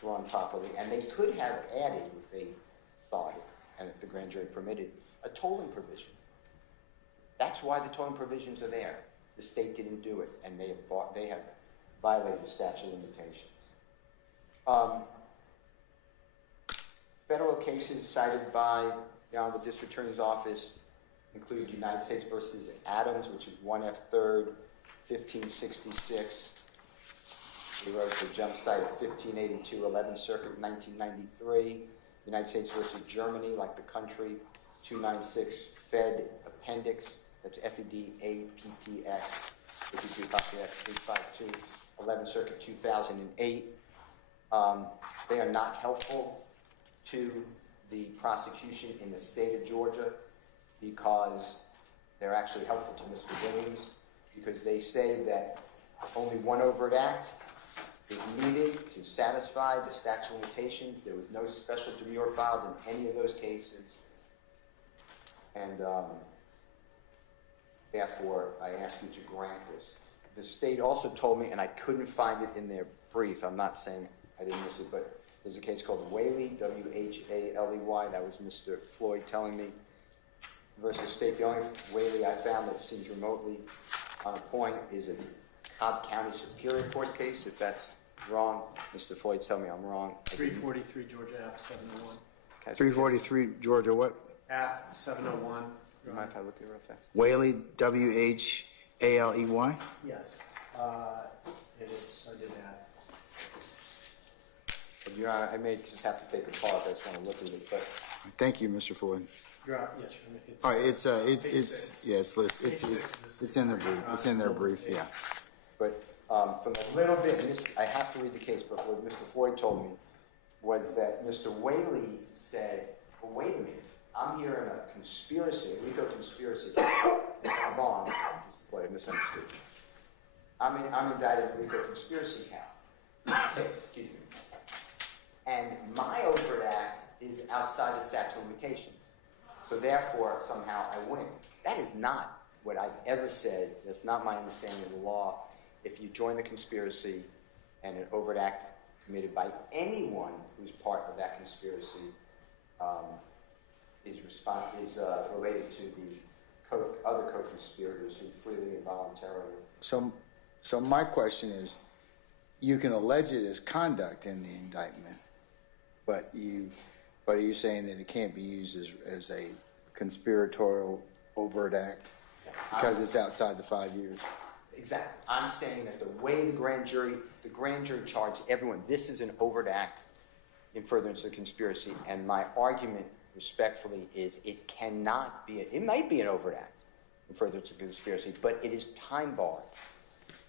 drawn properly, and they could have added, if they thought it, and if the grand jury permitted, a tolling provision. That's why the tolling provisions are there. The state didn't do it, and they have violated the statute of limitations. federal cases cited by the Honorable District Attorney's Office include United States versus Adams, which is 1F3rd, 1566. He wrote the jump site of 1582, 11th Circuit, 1993. United States versus Germany, like the country, 296 Fed Appendix, that's FEDAPPX, 852, 11th Circuit, 2008. They are not helpful to the prosecution in the state of Georgia because they're actually helpful to Mr. Williams because they say that only one overt act is needed to satisfy the statute of limitations. There was no special demurrer filed in any of those cases. And therefore, I ask you to grant this. The state also told me, and I couldn't find it in their brief, I'm not saying I didn't miss it, but there's a case called Whaley, W-H-A-L-E-Y, that was Mr. Floyd telling me, versus state. The only Whaley I found that seems remotely on a point is a Cobb County Superior Court case. If that's wrong, Mr. Floyd, tell me I'm wrong. 343 Georgia App 701. 343 Georgia, what? App 701. You mind if I look at it real fast? Whaley, W-H-A-L-E-Y? Yes. And it's under that. Your Honor, I may just have to take a pause. I just want to look at it. But Thank you, Mr. Floyd. You're out. Yes, it's, All right, it's page six. it's in their brief. It's in their brief, yeah. But from a little bit, and this, I have to read the case, but what Mr. Floyd told me was that Mr. Whaley said, well, wait a minute, I'm here in a conspiracy, a RICO conspiracy. I'm wrong. This is what I misunderstood. I'm indicted in a RICO conspiracy count. Excuse me. And my overt act is outside the statute of limitations. So therefore, somehow I win. That is not what I've ever said. That's not my understanding of the law. If you join the conspiracy and an overt act committed by anyone who's part of that conspiracy is related to the other co-conspirators who freely and voluntarily. So my question is, you can allege it as conduct in the indictment, but are you saying that it can't be used as a conspiratorial overt act because it's outside the 5 years? Exactly. I'm saying that the way the grand jury charged everyone, this is an overt act in furtherance of the conspiracy, and my argument, respectfully, is it cannot be, it might be an overt act in furtherance of the conspiracy, but it is time barred.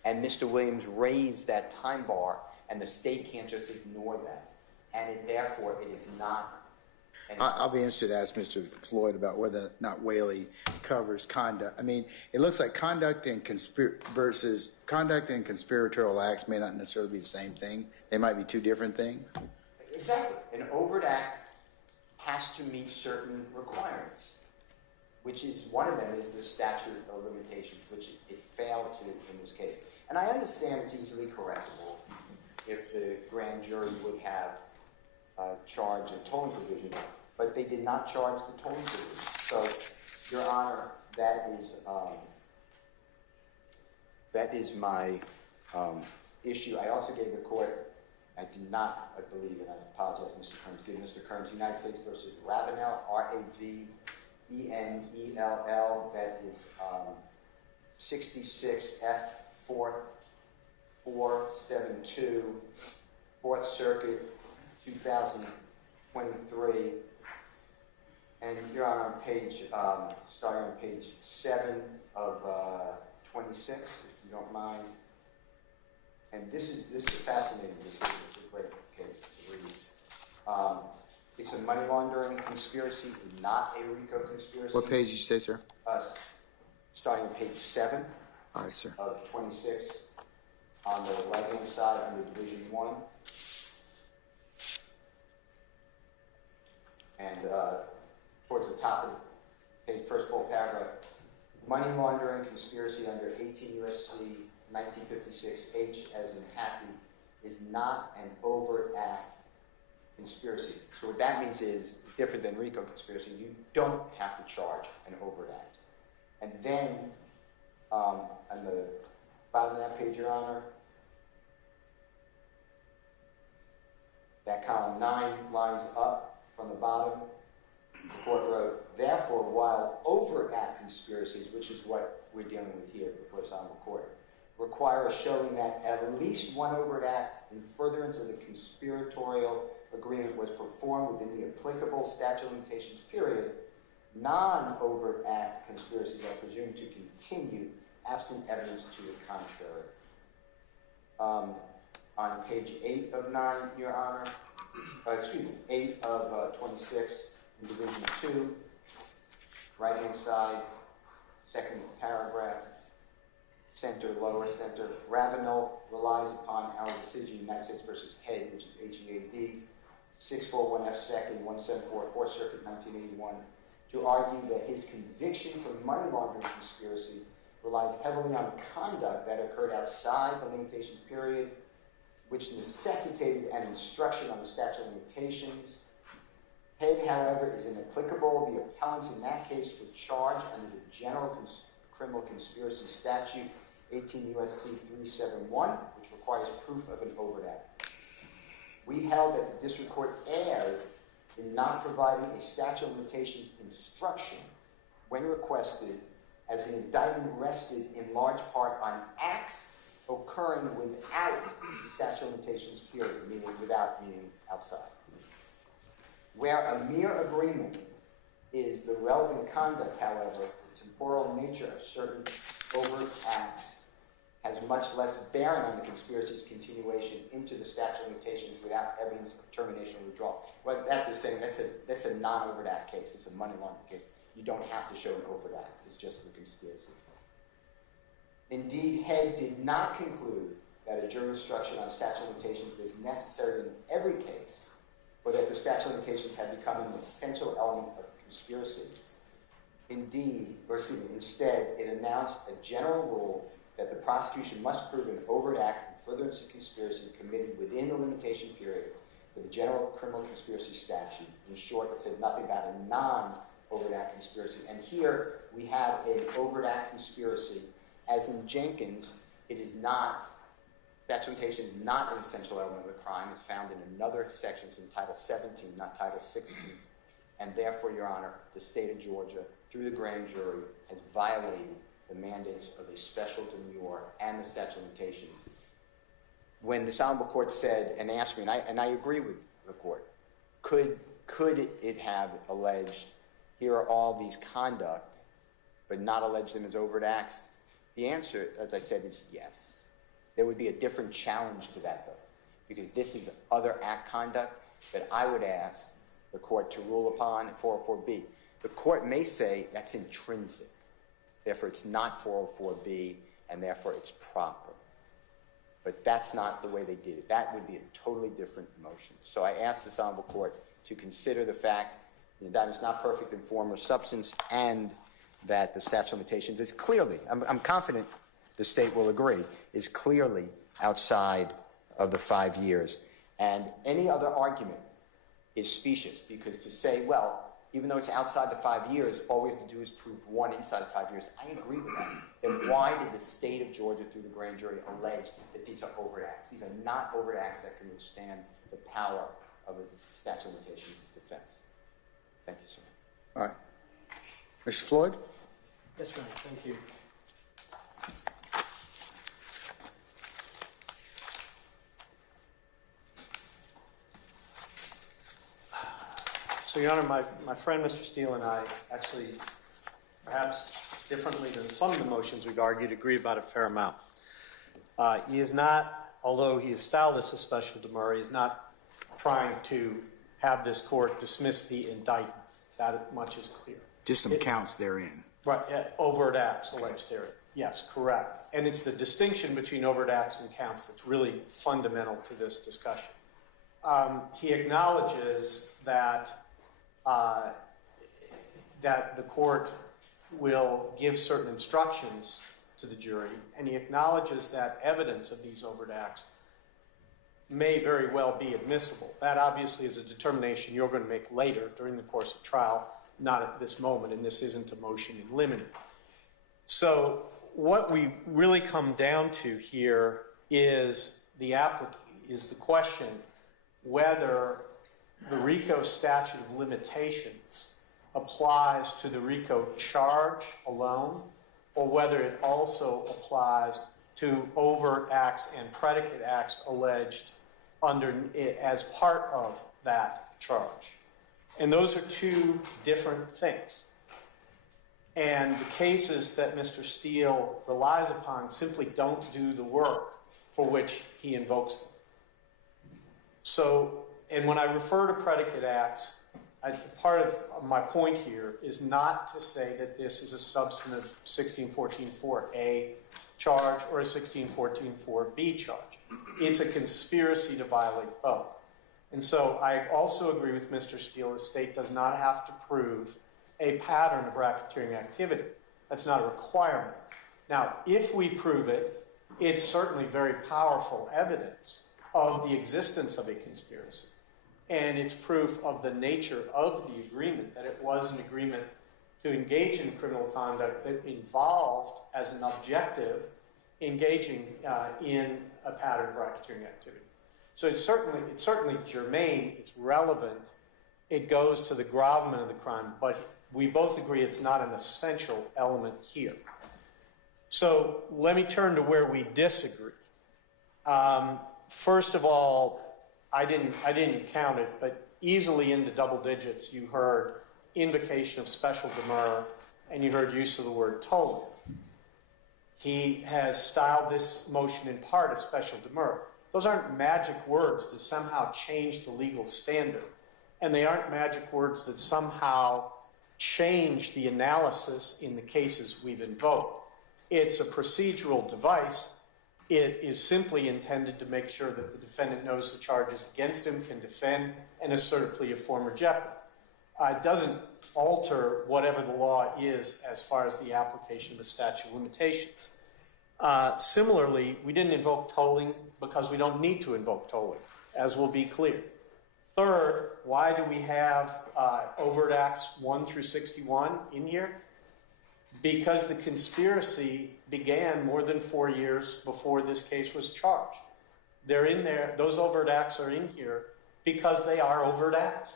And Mr. Williams raised that time bar, and the state can't just ignore that. And therefore, it is not. I'll be interested to ask Mr. Floyd about whether or not Whaley covers conduct. I mean, it looks like conduct and conspiratorial acts may not necessarily be the same thing. They might be two different things. Exactly. An overt act has to meet certain requirements, which is one of them is the statute of limitations, which it failed to in this case. And I understand it's easily correctable if the grand jury would have charged a tolling provision, but they did not charge the tolling provision. So, Your Honor, that is my issue. I also gave the court, I did not, I believe, and I apologize, Mr. Kearns, give Mr. Kearns, United States versus Ravenel, R-A-V-E-N-E-L-L, that is 66F472, 4th Circuit, 2023. And Your Honor, on page, starting on page 7 of 26, if you don't mind. And this is a fascinating decision. It's a great case to read. It's a money laundering conspiracy, not a RICO conspiracy. What page did you say, sir? Starting on page 7 All right, sir. of 26, on the right-hand side under Division 1. And towards the top of the page, first full paragraph, money laundering conspiracy under 18 U.S.C. 1956 H as in happy is not an overt act conspiracy. So what that means is different than RICO conspiracy. You don't have to charge an overt act. And then on the bottom of that page, Your Honor, that column 9 lines up from the bottom, the court wrote, therefore, while overt act conspiracies, which is what we're dealing with here before this honorable court, require a showing that at least one overt act in furtherance of the conspiratorial agreement was performed within the applicable statute of limitations period, non-overt act conspiracies are presumed to continue absent evidence to the contrary. On page 8 of 9, Your Honor, 8 of 26, in Division 2, right-hand side, second paragraph, center, lower center, Ravenel relies upon our decision, United States versus Head, which is H-E-A-D, 641 F. 2nd, 174, 4th Circuit, 1981, to argue that his conviction for money laundering conspiracy relied heavily on conduct that occurred outside the limitations period, which necessitated an instruction on the statute of limitations. Head, however, is inapplicable. The appellants in that case were charged under the general criminal conspiracy statute, 18 U.S.C. 371, which requires proof of an overt act. We held that the district court erred in not providing a statute of limitations instruction when requested, as an indictment rested in large part on acts occurring without the statute of limitations period, meaning without, meaning outside. Where a mere agreement is the relevant conduct, however, the temporal nature of certain overt acts has much less bearing on the conspiracy's continuation into the statute of limitations without evidence of termination or withdrawal. What that is saying, that's a non-overt act case. It's a money laundering case. You don't have to show an overt act. It's just the conspiracy. Indeed, Head did not conclude that a jury instruction on statute of limitations was necessary in every case, or that the statute of limitations had become an essential element of conspiracy. Instead, it announced a general rule that the prosecution must prove an overt act in furtherance of conspiracy committed within the limitation period for the general criminal conspiracy statute. In short, it said nothing about a non-overt act conspiracy. And here we have an overt act conspiracy. As in Jenkins, it is not, statute of limitation is not an essential element of the crime. It's found in another section, in Title 17, not Title 16. And therefore, Your Honor, the state of Georgia, through the grand jury, has violated the mandates of a special demure and the statute of limitations. When this honorable court said and asked me, and I agree with the court, could it have alleged, here are all these conduct, but not allege them as overt acts? The answer, as I said, is yes. There would be a different challenge to that, though, because this is other act conduct that I would ask the court to rule upon in 404B. The court may say that's intrinsic. Therefore, it's not 404B, and therefore it's proper. But that's not the way they did it. That would be a totally different motion. So I asked this honorable court to consider the fact the indictment is not perfect in form or substance, and that the statute of limitations is clearly, I'm confident the state will agree, is clearly outside of the 5 years. And any other argument is specious, because to say, well, even though it's outside the 5 years, all we have to do is prove one inside of 5 years, I agree with that. Then why did the state of Georgia, through the grand jury, allege that these are overt acts? These are not overt acts that can withstand the power of a statute of limitations defense. Thank you, sir. All right. Mr. Floyd? Yes, Your Honor. Thank you. So, Your Honor, my friend, Mr. Steele, and I actually, perhaps differently than some of the motions we've argued, agree about a fair amount. He is not, although he has styled this as special demur, he is not trying to have this court dismiss the indictment. That much is clear. Just some counts therein. Right, overt acts alleged therein. Yes, correct. And it's the distinction between overt acts and counts that's really fundamental to this discussion. He acknowledges that that the court will give certain instructions to the jury, and he acknowledges that evidence of these overt acts may very well be admissible. That obviously is a determination you're going to make later during the course of trial, not at this moment, and this isn't a motion in limine. So what we really come down to here is the question whether the RICO statute of limitations applies to the RICO charge alone, or whether it also applies to overt acts and predicate acts alleged as part of that charge. And those are two different things. And the cases that Mr. Steele relies upon simply don't do the work for which he invokes them. So, and when I refer to predicate acts, part of my point here is not to say that this is a substantive 1614-4A charge or a 1614-4B charge. It's a conspiracy to violate both. And so I also agree with Mr. Steele, the state does not have to prove a pattern of racketeering activity. That's not a requirement. Now, if we prove it, it's certainly very powerful evidence of the existence of a conspiracy. And it's proof of the nature of the agreement, that it was an agreement to engage in criminal conduct that involved, as an objective, engaging in a pattern of racketeering activity. So it's certainly germane, it's relevant, it goes to the gravamen of the crime, but we both agree it's not an essential element here. So let me turn to where we disagree. First of all, I didn't count it, but easily into double digits, you heard invocation of special demur, and you heard use of the word tolling. He has styled this motion in part as special demur. Those aren't magic words that somehow change the legal standard, and they aren't magic words that somehow change the analysis in the cases we've invoked. It's a procedural device. It is simply intended to make sure that the defendant knows the charges against him, can defend, and assert a plea of former jeopardy. It doesn't alter whatever the law is as far as the application of the statute of limitations. Similarly, we didn't invoke tolling because we don't need to invoke tolling, as will be clear. Third, why do we have overt acts 1 through 61 in here? Because the conspiracy began more than 4 years before this case was charged. They're in there, those overt acts are in here because they are overt acts.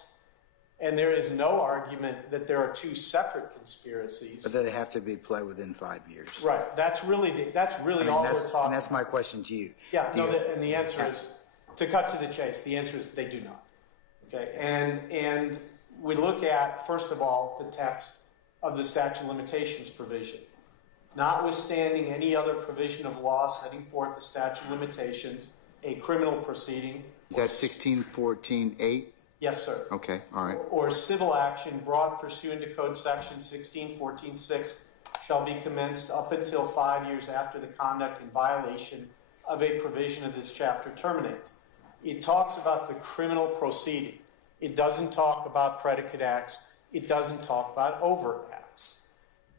And there is no argument that there are two separate conspiracies. But they have to be pled within 5 years. Right. That's really all we're talking about. And that's my question to you. Yeah, and the answer is, to cut to the chase, the answer is they do not. Okay, and we look at, first of all, the text of the statute of limitations provision. Notwithstanding any other provision of law setting forth the statute of limitations, a criminal proceeding. Is that 1614-8? Yes, sir. Okay, all right. Or civil action brought pursuant to Code Section 1614-6 shall be commenced up until 5 years after the conduct in violation of a provision of this chapter terminates. It talks about the criminal proceeding. It doesn't talk about predicate acts. It doesn't talk about overt acts.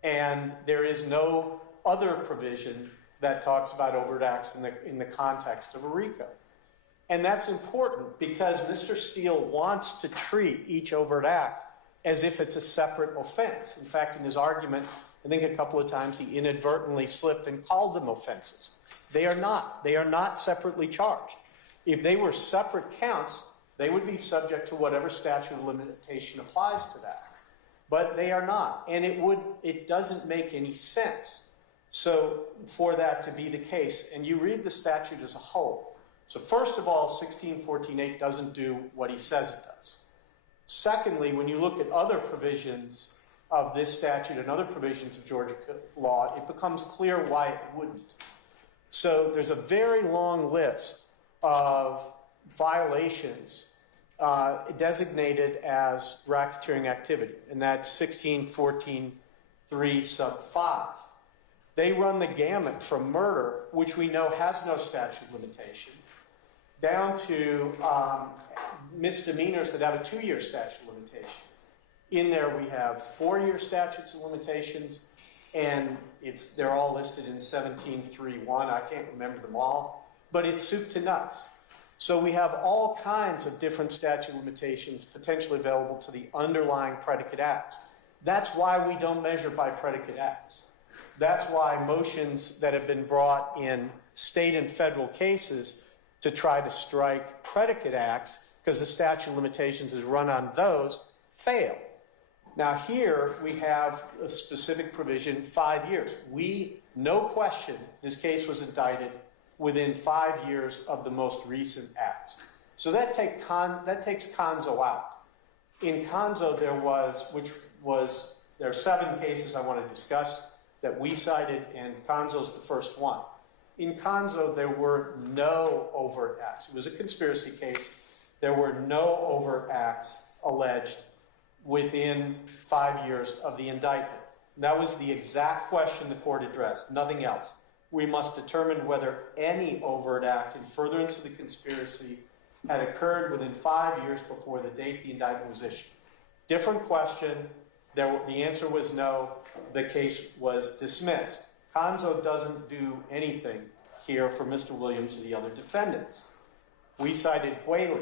And there is no other provision that talks about overt acts in the context of a RICO. And that's important because Mr. Steele wants to treat each overt act as if it's a separate offense. In fact, in his argument, I think a couple of times he inadvertently slipped and called them offenses. They are not. They are not separately charged. If they were separate counts, they would be subject to whatever statute of limitation applies to that. But they are not. And it doesn't make any sense so for that to be the case. And you read the statute as a whole. So first of all, 1614-8 doesn't do what he says it does. Secondly, when you look at other provisions of this statute and other provisions of Georgia law, it becomes clear why it wouldn't. So there's a very long list of violations designated as racketeering activity, and that's 1614-3 sub 5. They run the gamut from murder, which we know has no statute of limitations, down to misdemeanors that have a 2-year statute of limitations. In there we have 4-year statutes of limitations, and they're all listed in 17.3.1. I can't remember them all, but it's soup to nuts. So we have all kinds of different statute of limitations potentially available to the underlying predicate act. That's why we don't measure by predicate acts. That's why motions that have been brought in state and federal cases to try to strike predicate acts because the statute of limitations is run on those, fail. Now here we have a specific provision, 5 years. No question, this case was indicted within 5 years of the most recent acts. So that takes Conzo out. In Conzo there are 7 cases I want to discuss that we cited, and Conzo's the first one. In Conzo, there were no overt acts. It was a conspiracy case. There were no overt acts alleged within 5 years of the indictment. That was the exact question the court addressed, nothing else. We must determine whether any overt act in furtherance of the conspiracy had occurred within 5 years before the date the indictment was issued. Different question. The answer was no. The case was dismissed. Conzo doesn't do anything here for Mr. Williams or the other defendants. We cited Whaley.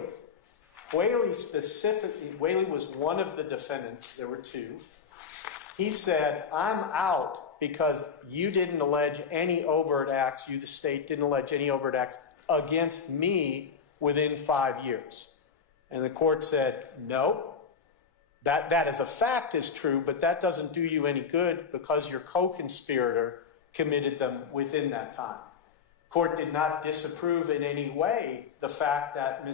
Whaley was one of the defendants. There were 2. He said, I'm out because you didn't allege any overt acts, you, the state, didn't allege any overt acts against me within 5 years. And the court said, no. That as a fact is true, but that doesn't do you any good because your co-conspirator committed them within that time. Court did not disapprove in any way the fact that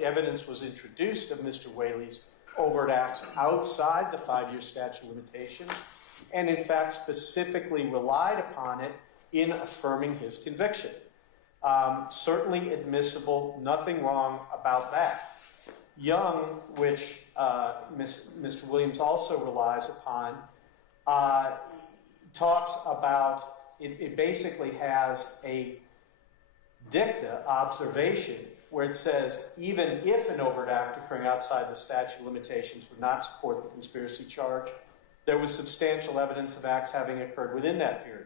evidence was introduced of Mr. Whaley's overt acts outside the 5-year statute of limitations, and in fact specifically relied upon it in affirming his conviction. Certainly admissible, nothing wrong about that. Young, which Mr. Williams also relies upon, talks about, it basically has a dicta observation where it says even if an overt act occurring outside the statute of limitations would not support the conspiracy charge, there was substantial evidence of acts having occurred within that period.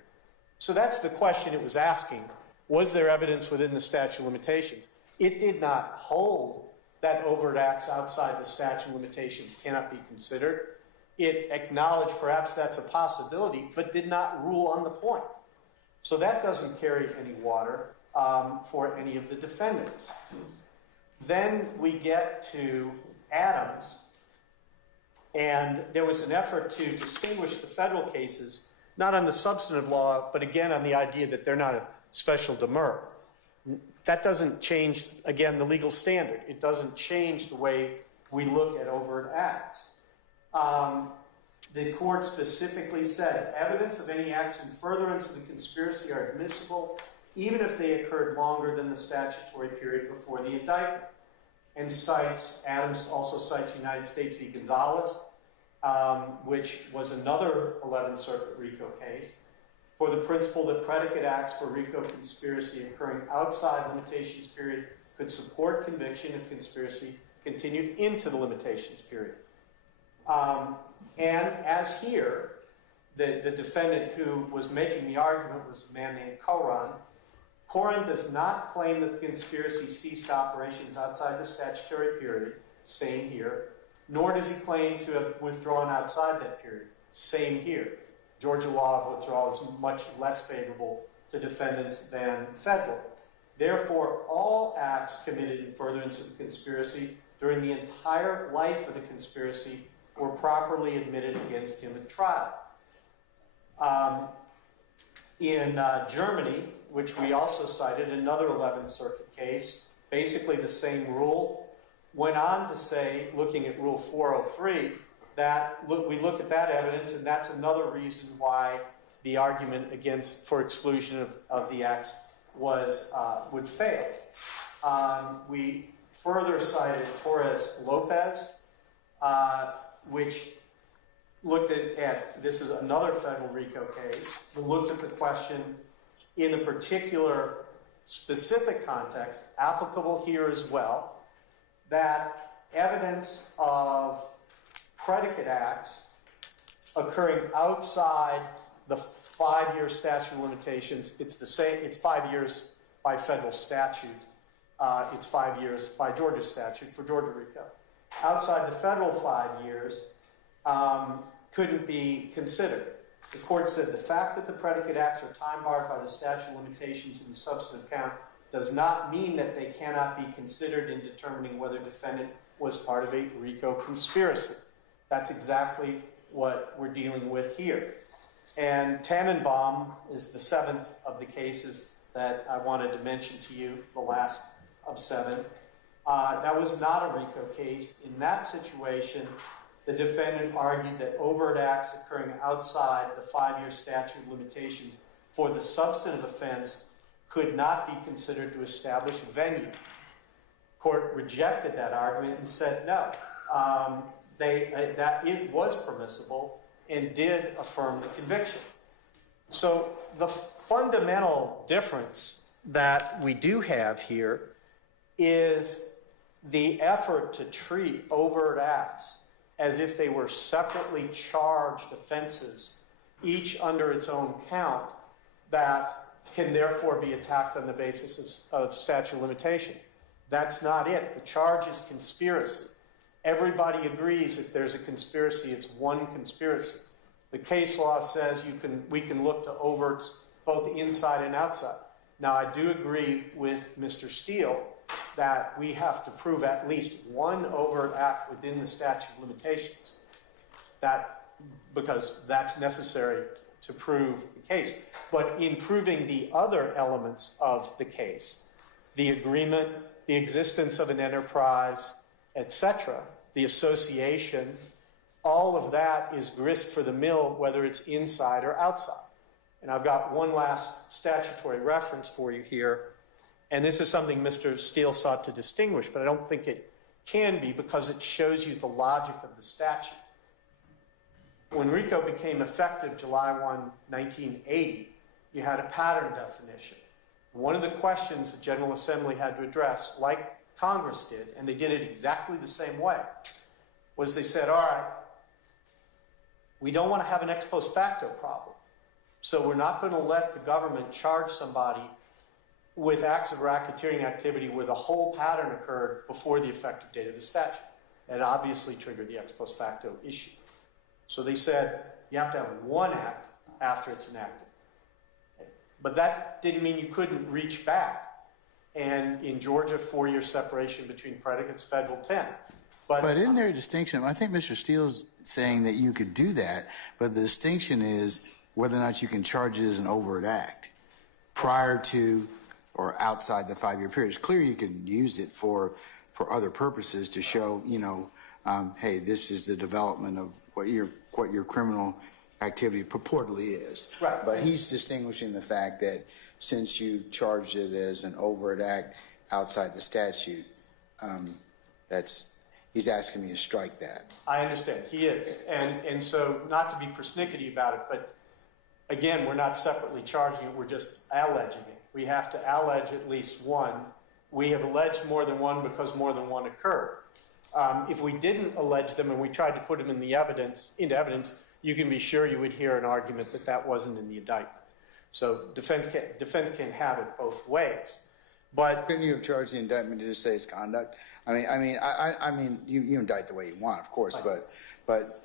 So that's the question it was asking. Was there evidence within the statute of limitations? It did not hold that overt acts outside the statute of limitations cannot be considered. It acknowledged perhaps that's a possibility, but did not rule on the point. So that doesn't carry any water for any of the defendants. Then we get to Adams, and there was an effort to distinguish the federal cases, not on the substantive law, but again on the idea that they're not a special demur. That doesn't change, again, the legal standard. It doesn't change the way we look at overt acts. The court specifically said evidence of any acts in furtherance of the conspiracy are admissible even if they occurred longer than the statutory period before the indictment. And Adams also cites United States v. Gonzalez, which was another 11th Circuit RICO case, for the principle that predicate acts for RICO conspiracy occurring outside limitations period could support conviction if conspiracy continued into the limitations period. And as here, the defendant who was making the argument was a man named Coran. Coran does not claim that the conspiracy ceased operations outside the statutory period, same here, nor does he claim to have withdrawn outside that period, same here. Georgia law of withdrawal is much less favorable to defendants than federal. Therefore, all acts committed in furtherance of the conspiracy during the entire life of the conspiracy were properly admitted against him at trial. In Germany, which we also cited, another 11th Circuit case, basically the same rule, went on to say, looking at Rule 403, that we look at that evidence, and that's another reason why the argument for exclusion of the acts would fail. We further cited Torres-Lopez, which looked at, this is another federal RICO case, but looked at the question in a particular specific context, applicable here as well, that evidence of predicate acts occurring outside the 5-year statute of limitations, it's the same, it's 5 years by federal statute, it's 5 years by Georgia statute for Georgia RICO. Outside the federal 5 years couldn't be considered. The court said the fact that the predicate acts are time barred by the statute of limitations in the substantive count does not mean that they cannot be considered in determining whether defendant was part of a RICO conspiracy. That's exactly what we're dealing with here. And Tannenbaum is the seventh of the cases that I wanted to mention to you, the last of seven. That was not a RICO case. In that situation, the defendant argued that overt acts occurring outside the 5-year statute of limitations for the substantive offense could not be considered to establish venue. Court rejected that argument and said no, that it was permissible and did affirm the conviction. So the fundamental difference that we do have here is the effort to treat overt acts as if they were separately charged offenses, each under its own count, that can therefore be attacked on the basis of statute of limitations. That's not it. The charge is conspiracy. Everybody agrees if there's a conspiracy, it's one conspiracy. The case law says we can look to overts both inside and outside. Now, I do agree with Mr. Steele that we have to prove at least one overt act within the statute of limitations, because that's necessary to prove the case. But in proving the other elements of the case, the agreement, the existence of an enterprise, etc., the association, all of that is grist for the mill, whether it's inside or outside. And I've got one last statutory reference for you here. And this is something Mr. Steele sought to distinguish, but I don't think it can be because it shows you the logic of the statute. When RICO became effective July 1, 1980, you had a pattern definition. One of the questions the General Assembly had to address, like Congress did, and they did it exactly the same way, was they said, all right, we don't want to have an ex post facto problem. So we're not going to let the government charge somebody with acts of racketeering activity where the whole pattern occurred before the effective date of the statute. It obviously triggered the ex post facto issue. So they said you have to have one act after it's enacted. But that didn't mean you couldn't reach back. And in Georgia, 4-year separation between predicates, federal 10. But isn't there a distinction? I think Mr. Steele's saying that you could do that, but the distinction is whether or not you can charge it as an overt act prior to or outside the 5-year period. It's clear you can use it for other purposes to show, hey, this is the development of what your criminal activity purportedly is. Right. But he's distinguishing the fact that since you charged it as an overt act outside the statute, he's asking me to strike that. I understand. He is. And so not to be persnickety about it, but again, we're not separately charging it. We're just alleging it. We have to allege at least one. We have alleged more than one because more than one occurred. If we didn't allege them and we tried to put them into evidence, you can be sure you would hear an argument that that wasn't in the indictment. So defense can't have it both ways. But couldn't you have charged the indictment to just say it's conduct? I mean, you indict the way you want, of course, but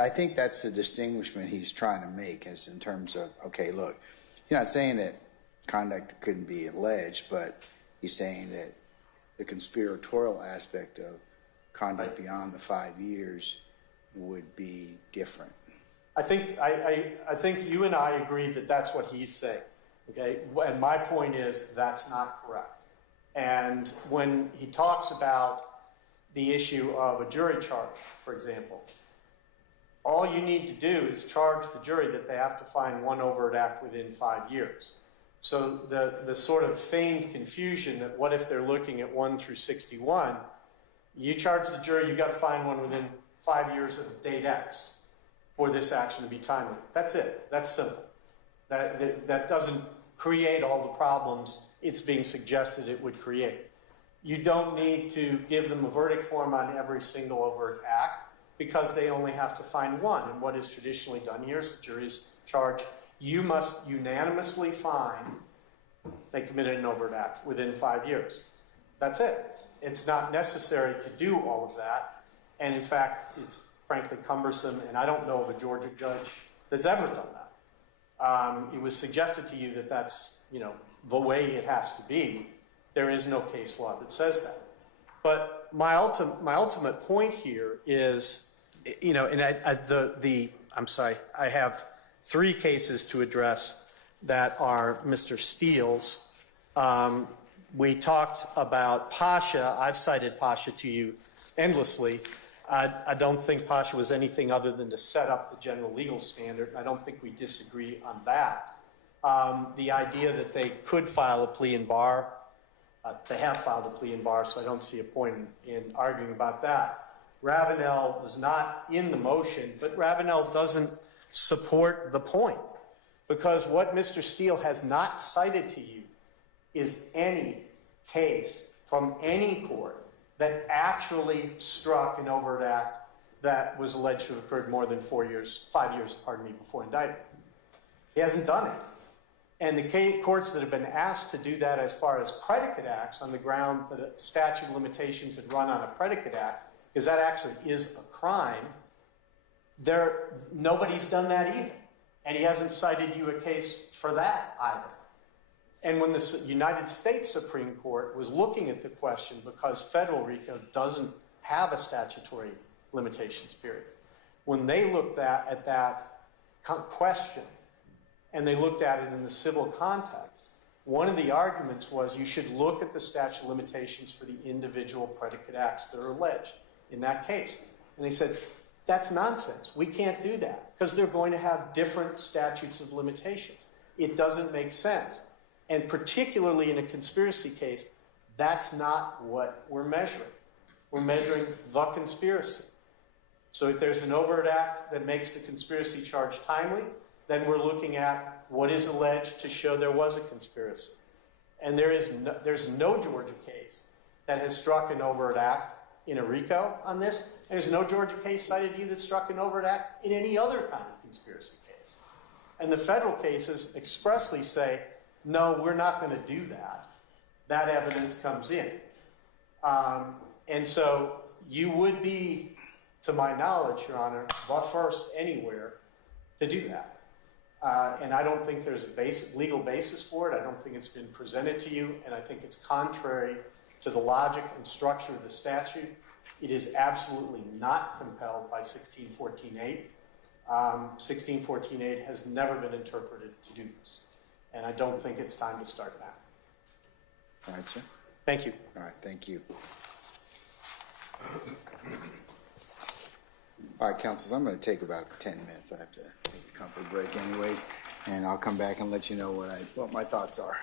I think that's the distinguishment he's trying to make, is in terms of, okay, look, you're not saying that conduct couldn't be alleged, but he's saying that the conspiratorial aspect of conduct beyond the 5 years would be different. I think you and I agree that that's what he's saying. Okay, and my point is that's not correct. And when he talks about the issue of a jury charge, for example, all you need to do is charge the jury that they have to find one overt act within 5 years. So the sort of feigned confusion that what if they're looking at 1 through 61, you charge the jury, you got to find one within 5 years of date X for this action to be timely. That's it. That's simple. That doesn't create all the problems it's being suggested it would create. You don't need to give them a verdict form on every single overt act because they only have to find one. And what is traditionally done here is the jury's charge. You must unanimously find they committed an overt act within 5 years. That's it. It's not necessary to do all of that. And in fact, it's frankly cumbersome, and I don't know of a Georgia judge that's ever done that. It was suggested to you that that's, the way it has to be, There is no case law that says that. But my ultimate point here is, you know, and I'm sorry, I have 3 cases to address that are Mr. Steele's. We talked about Pasha. I've cited Pasha to you endlessly. I don't think Pasha was anything other than to set up the general legal standard. I don't think we disagree on that. The idea that they could file a plea in bar, they have filed a plea in bar, so I don't see a point in arguing about that. Ravenel was not in the motion, but Ravenel doesn't support the point, because what Mr. Steele has not cited to you is any case from any court that actually struck an overt act that was alleged to have occurred more than 5 years, before indictment. He hasn't done it. And the courts that have been asked to do that as far as predicate acts on the ground that a statute of limitations had run on a predicate act, because that actually is a crime, nobody's done that either. And he hasn't cited you a case for that either. And when the United States Supreme Court was looking at the question, because federal RICO doesn't have a statutory limitations period, when they looked at that question, and they looked at it in the civil context, one of the arguments was you should look at the statute of limitations for the individual predicate acts that are alleged in that case. And they said, that's nonsense. We can't do that, because they're going to have different statutes of limitations. It doesn't make sense. And particularly in a conspiracy case, that's not what we're measuring. We're measuring the conspiracy. So if there's an overt act that makes the conspiracy charge timely, then we're looking at what is alleged to show there was a conspiracy. And there's no Georgia case that has struck an overt act in a RICO on this. There's no Georgia case cited to you that struck an overt act in any other kind of conspiracy case. And the federal cases expressly say, no, we're not going to do that. That evidence comes in. And so you would be, to my knowledge, Your Honor, the first anywhere to do that. And I don't think there's a legal basis for it. I don't think it's been presented to you, and I think it's contrary to the logic and structure of the statute. It is absolutely not compelled by 1614.8. 1614.8 has never been interpreted to do this, and I don't think it's time to start now. All right, sir. Thank you. All right, thank you. All right, counsels, I'm going to take about 10 minutes. I have to take a comfort break anyways, and I'll come back and let you know what my thoughts are.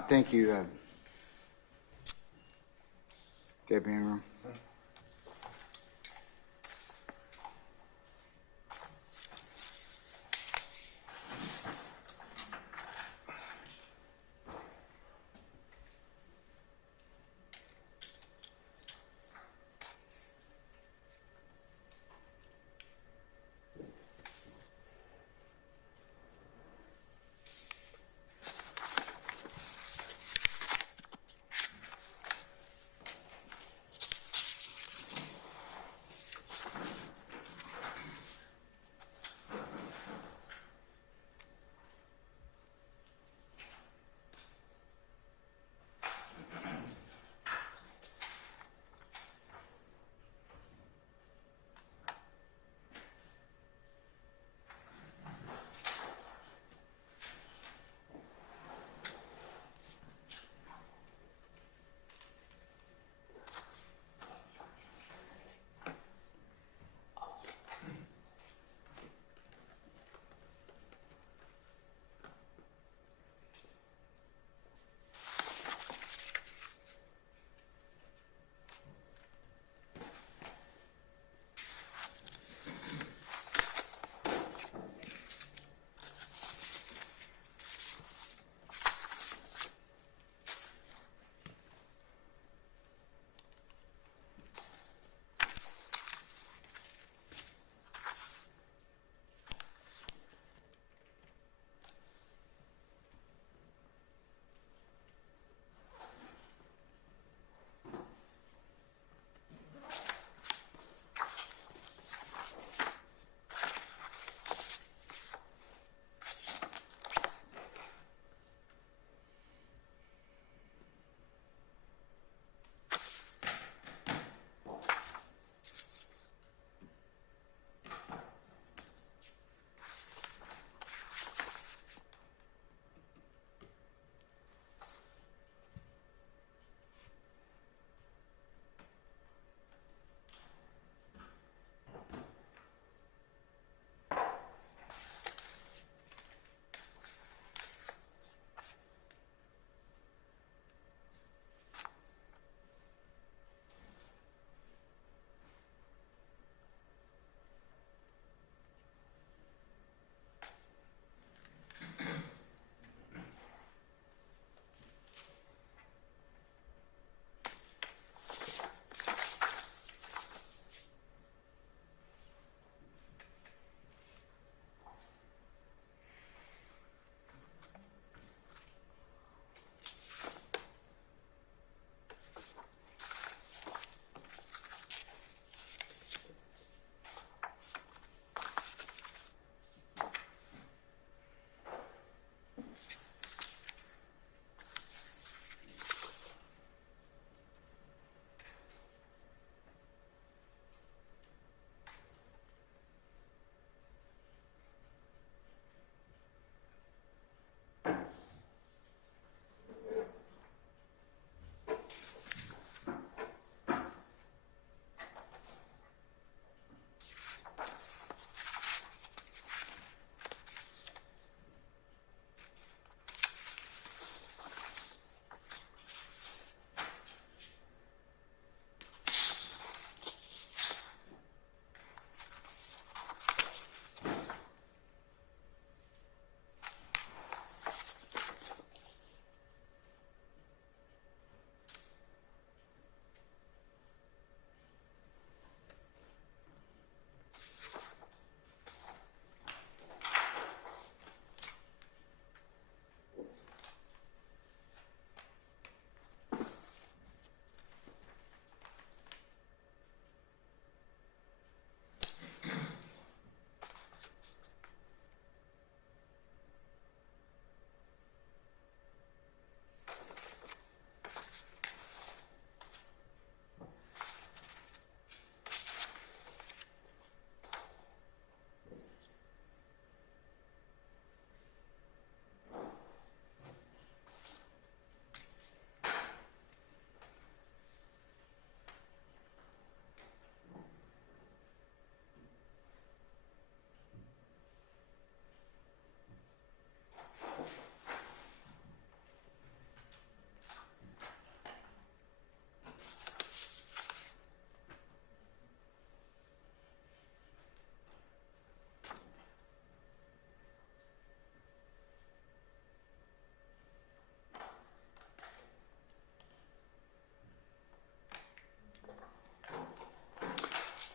Thank you, Deputy Ingram.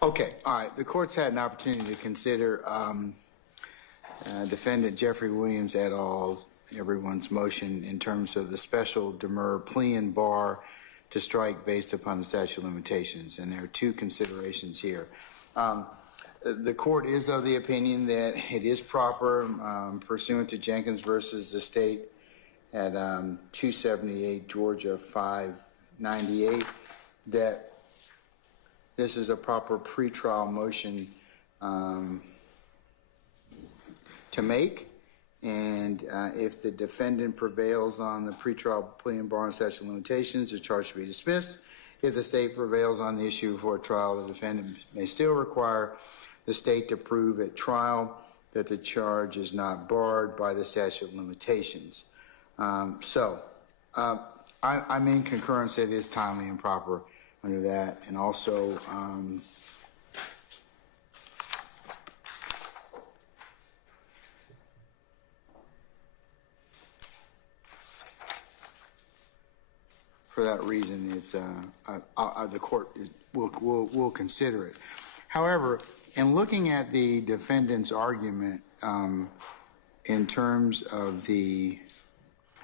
Okay, all right. The court's had an opportunity to consider defendant Jeffrey Williams et al., everyone's motion in terms of the special demur plea and bar to strike based upon the statute of limitations. And there are two considerations here. The court is of the opinion that it is proper, pursuant to Jenkins versus the state at 278 Georgia 598, that this is a proper pretrial motion to make. And if the defendant prevails on the pretrial plea and bar and statute of limitations, the charge should be dismissed. If the state prevails on the issue before trial, the defendant may still require the state to prove at trial that the charge is not barred by the statute of limitations. I'm in concurrence that it is timely and proper under that. And also, for that reason, it's the court will consider it. However, in looking at the defendant's argument in terms of the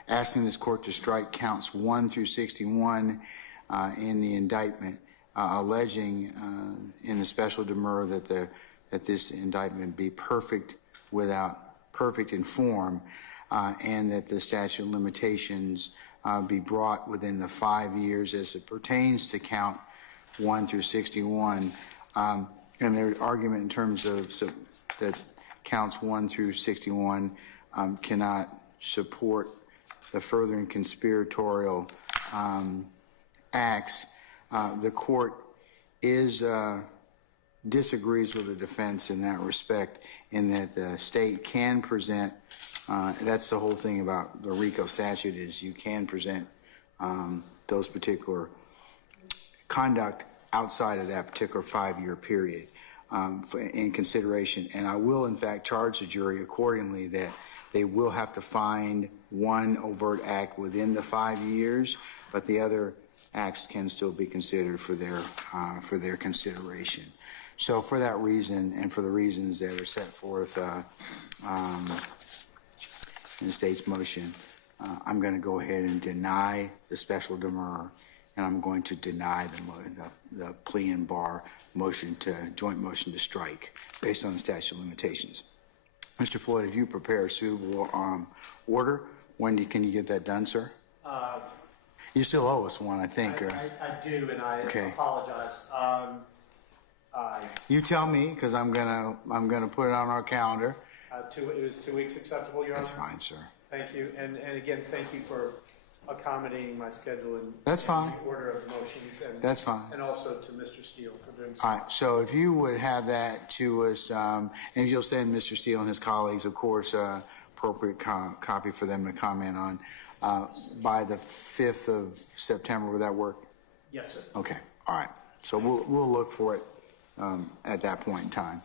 asking this court to strike counts 1 through 61 in the indictment, alleging in the special demur that this indictment be perfect in form, and that the statute of limitations be brought within the 5 years as it pertains to count 1 through 61. And their argument in terms of that counts 1 through 61 cannot support the furthering conspiratorial acts. The court disagrees with the defense in that respect, in that the state can present, that's the whole thing about the RICO statute, is you can present those particular conduct outside of that particular 5-year period in consideration. And I will, in fact, charge the jury accordingly that they will have to find one overt act within the 5 years, but the other acts can still be considered for their consideration. So for that reason, and for the reasons that are set forth in the state's motion, I'm going to go ahead and deny the special demur, and I'm going to deny the plea and bar joint motion to strike based on the statute of limitations. Mr. Floyd, if you prepare a suitable order, can you get that done, sir? You still owe us one, I think. I do, and I apologize. You tell me, because I'm gonna put it on our calendar. It was 2 weeks acceptable, Your Honor? That's fine, sir. Thank you, and again, thank you for accommodating my schedule and That's fine. the order of motions. And That's fine. And also to Mr. Steele for doing so. All right, so if you would have that to us, and if you'll send Mr. Steele and his colleagues, of course, appropriate copy for them to comment on by the 5th of September, would that work? Yes, sir. Okay, all right. So we'll look for it at that point in time.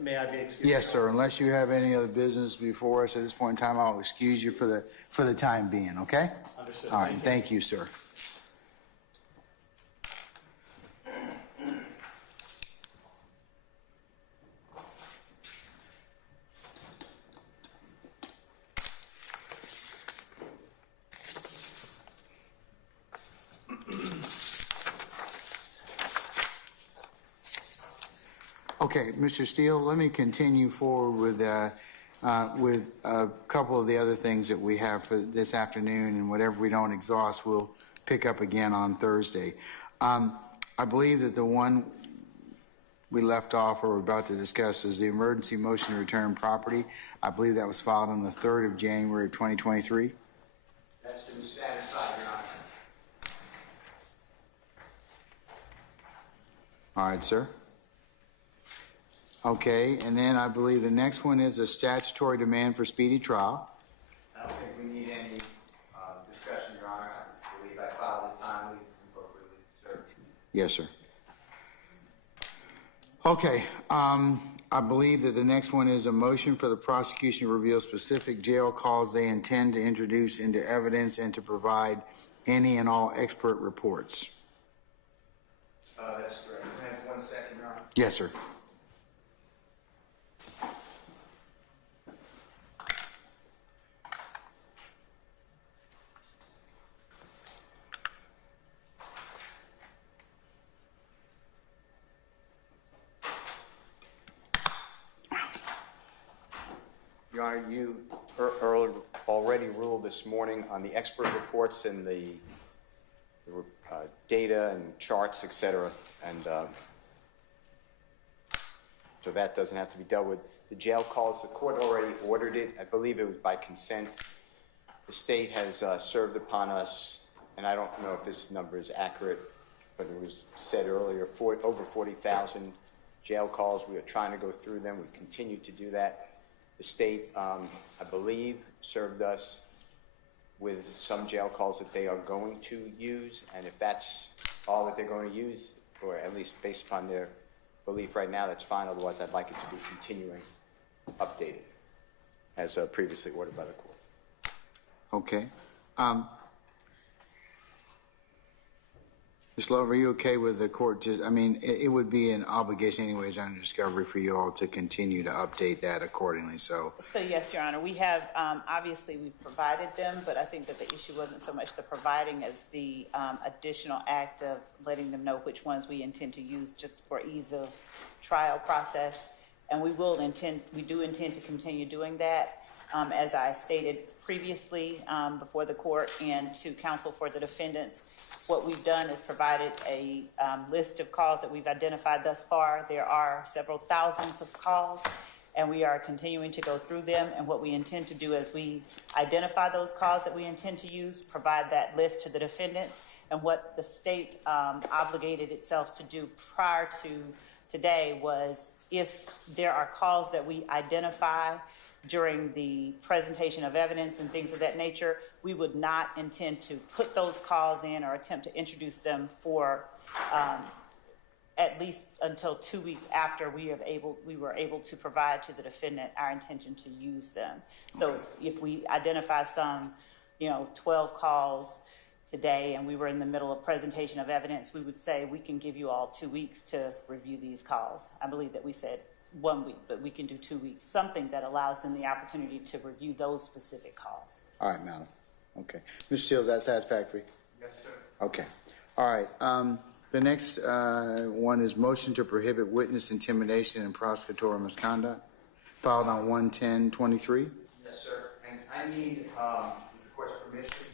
May I be excused? Yes, sir. Unless you have any other business before us at this point in time, I'll excuse you for the time being. Okay. Understood. All right. Thank you, sir. Okay, Mr. Steele, let me continue forward with a couple of the other things that we have for this afternoon, and whatever we don't exhaust, we'll pick up again on Thursday. I believe that the one we left off or we're about to discuss is the emergency motion to return property. I believe that was filed on the 3rd of January, 2023. That's been satisfied, Your Honor. All right, sir. Okay, and then I believe the next one is a statutory demand for speedy trial. I don't think we need any discussion, Your Honor. I believe I filed it timely and appropriately served. Yes, sir. Okay, I believe that the next one is a motion for the prosecution to reveal specific jail calls they intend to introduce into evidence and to provide any and all expert reports. Yes, sir. Your Honor, you already ruled this morning on the expert reports and the data and charts, et cetera, and so that doesn't have to be dealt with. The jail calls, the court already ordered it. I believe it was by consent. The state has served upon us, and I don't know if this number is accurate, but it was said earlier, over 40,000 jail calls. We are trying to go through them. We continue to do that. The state, I believe, served us with some jail calls that they are going to use, and if that's all that they're going to use, or at least based upon their belief right now, that's fine. Otherwise, I'd like it to be continuing updated as previously ordered by the court. Okay. Ms. Love, are you okay with the court just, I mean, it would be an obligation anyways under discovery for you all to continue to update that accordingly, so. So yes, Your Honor, we have, obviously we've provided them, but I think that the issue wasn't so much the providing as the additional act of letting them know which ones we intend to use just for ease of trial process. And we do intend to continue doing that. As I stated previously before the court and to counsel for the defendants, what we've done is provided a list of calls that we've identified thus far. There are several thousands of calls, and we are continuing to go through them. And what we intend to do is we identify those calls that we intend to use, provide that list to the defendants, and what the state obligated itself to do prior to today was if there are calls that we identify during the presentation of evidence and things of that nature, we would not intend to put those calls in or attempt to introduce them for at least until 2 weeks after we were able to provide to the defendant our intention to use them. So if we identify some, 12 calls today and we were in the middle of presentation of evidence, we would say we can give you all 2 weeks to review these calls. I believe that we said 1 week, but we can do 2 weeks, something that allows them the opportunity to review those specific calls. All right, madam. Okay. Mr. Steele, is that satisfactory? Yes, sir. Okay. All right. The next one is motion to prohibit witness intimidation and prosecutorial misconduct, filed on 1/10/23. Yes, sir. And I need, with the court's permission,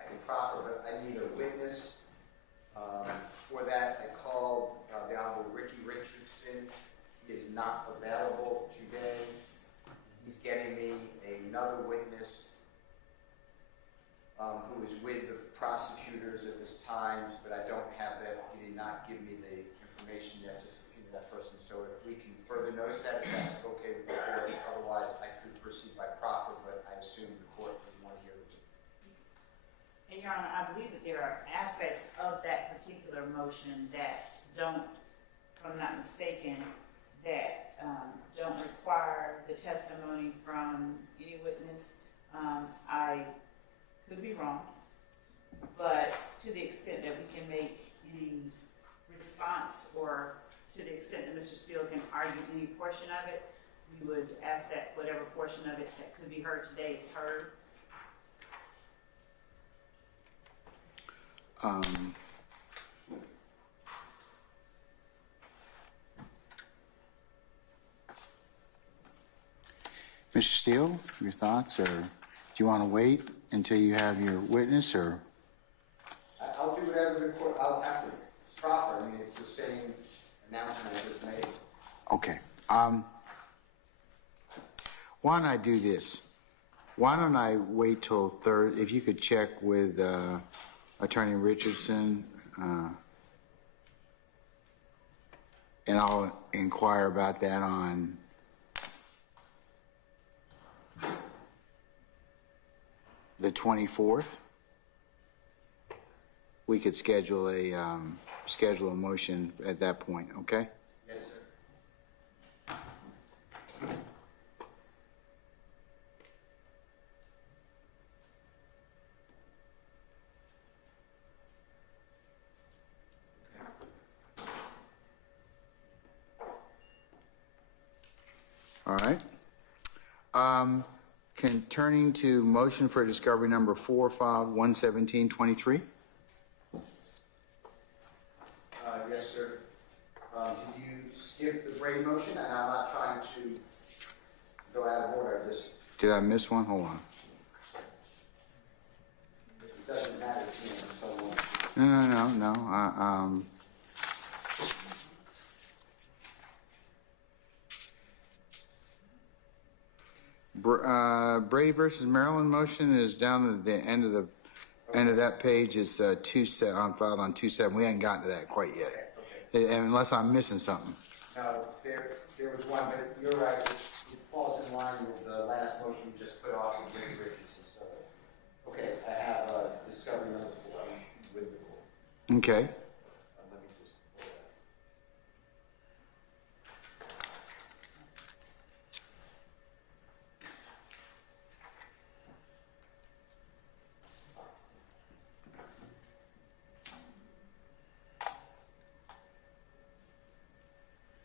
I can proffer, but I need a witness for that. I called the Honorable Ricky Richardson. He is not available today. He's getting me another witness who is with the prosecutors at this time, but I don't have that. He did not give me the information yet to subpoena that person. So if we can further notice that, if that's okay with the court, otherwise I could proceed by proffer, but I assume the court doesn't want to hear it. And Your Honor, I believe that there are aspects of that particular motion that don't, if I'm not mistaken, that don't require the testimony from any witness. I could be wrong, but to the extent that we can make any response or to the extent that Mr. Steele can argue any portion of it, we would ask that whatever portion of it that could be heard today is heard. Mr. Steele, your thoughts, or do you want to wait until you have your witness, or? I'll do whatever the court, I'll have to proffer. I mean, it's the same announcement I just made. Okay. Why don't I do this? Why don't I wait till Thursday? If you could check with Attorney Richardson, and I'll inquire about that on the 24th. We could schedule a motion at that point. Okay. Yes, sir. All right. Turning to motion for discovery number 4, filed 1/17/23. Yes, sir. Did you skip the Brady motion? And I'm not trying to go out of order. Did I miss one? Hold on. It doesn't matter to me. So No. Brady versus Maryland motion is down at the end of that page. Is 2/7 filed on 2/7. We haven't gotten to that quite yet. Okay. Unless I'm missing something. No, there was one, but you're right. It falls in line with the last motion you just put off with Brady Richardson. So, okay, I have discovery number 4 with the court. Okay. Let me just pull that.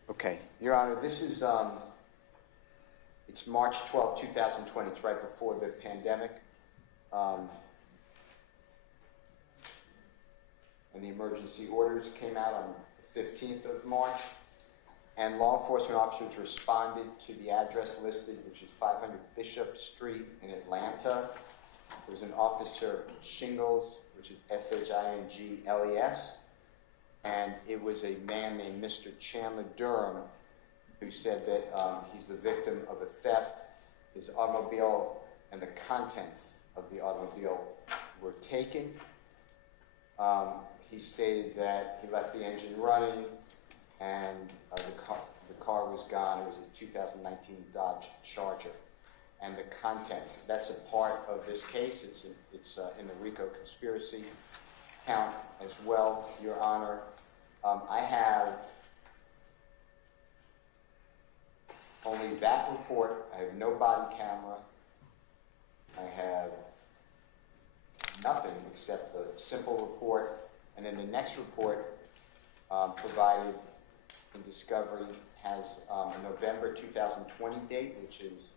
Okay, Your Honor, this is, it's March 12, 2020. It's right before the pandemic. And the emergency orders came out on the 15th of March. And law enforcement officers responded to the address listed, which is 500 Bishop Street in Atlanta. There was an officer, Shingles, which is Shingles. And it was a man named Mr. Chandler Durham who said that he's the victim of a theft. His automobile and the contents of the automobile were taken. He stated that he left the engine running and the car was gone. It was a 2019 Dodge Charger. And the contents, that's a part of this case. It's in the RICO conspiracy count as well, Your Honor. I have only that report. I have no body camera. I have nothing except the simple report. And then the next report provided in discovery has a November 2020 date, which is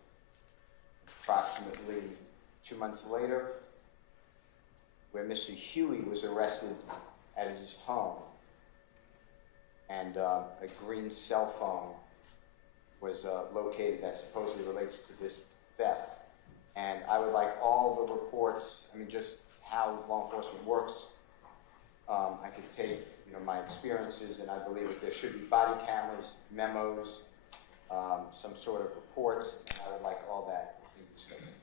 approximately 2 months later, where Mr. Huey was arrested at his home. And a green cell phone was located that supposedly relates to this theft. And I would like all the reports, just how law enforcement works. I could take, my experiences, and I believe that there should be body cameras, memos, some sort of reports. And I would like all that in discovery.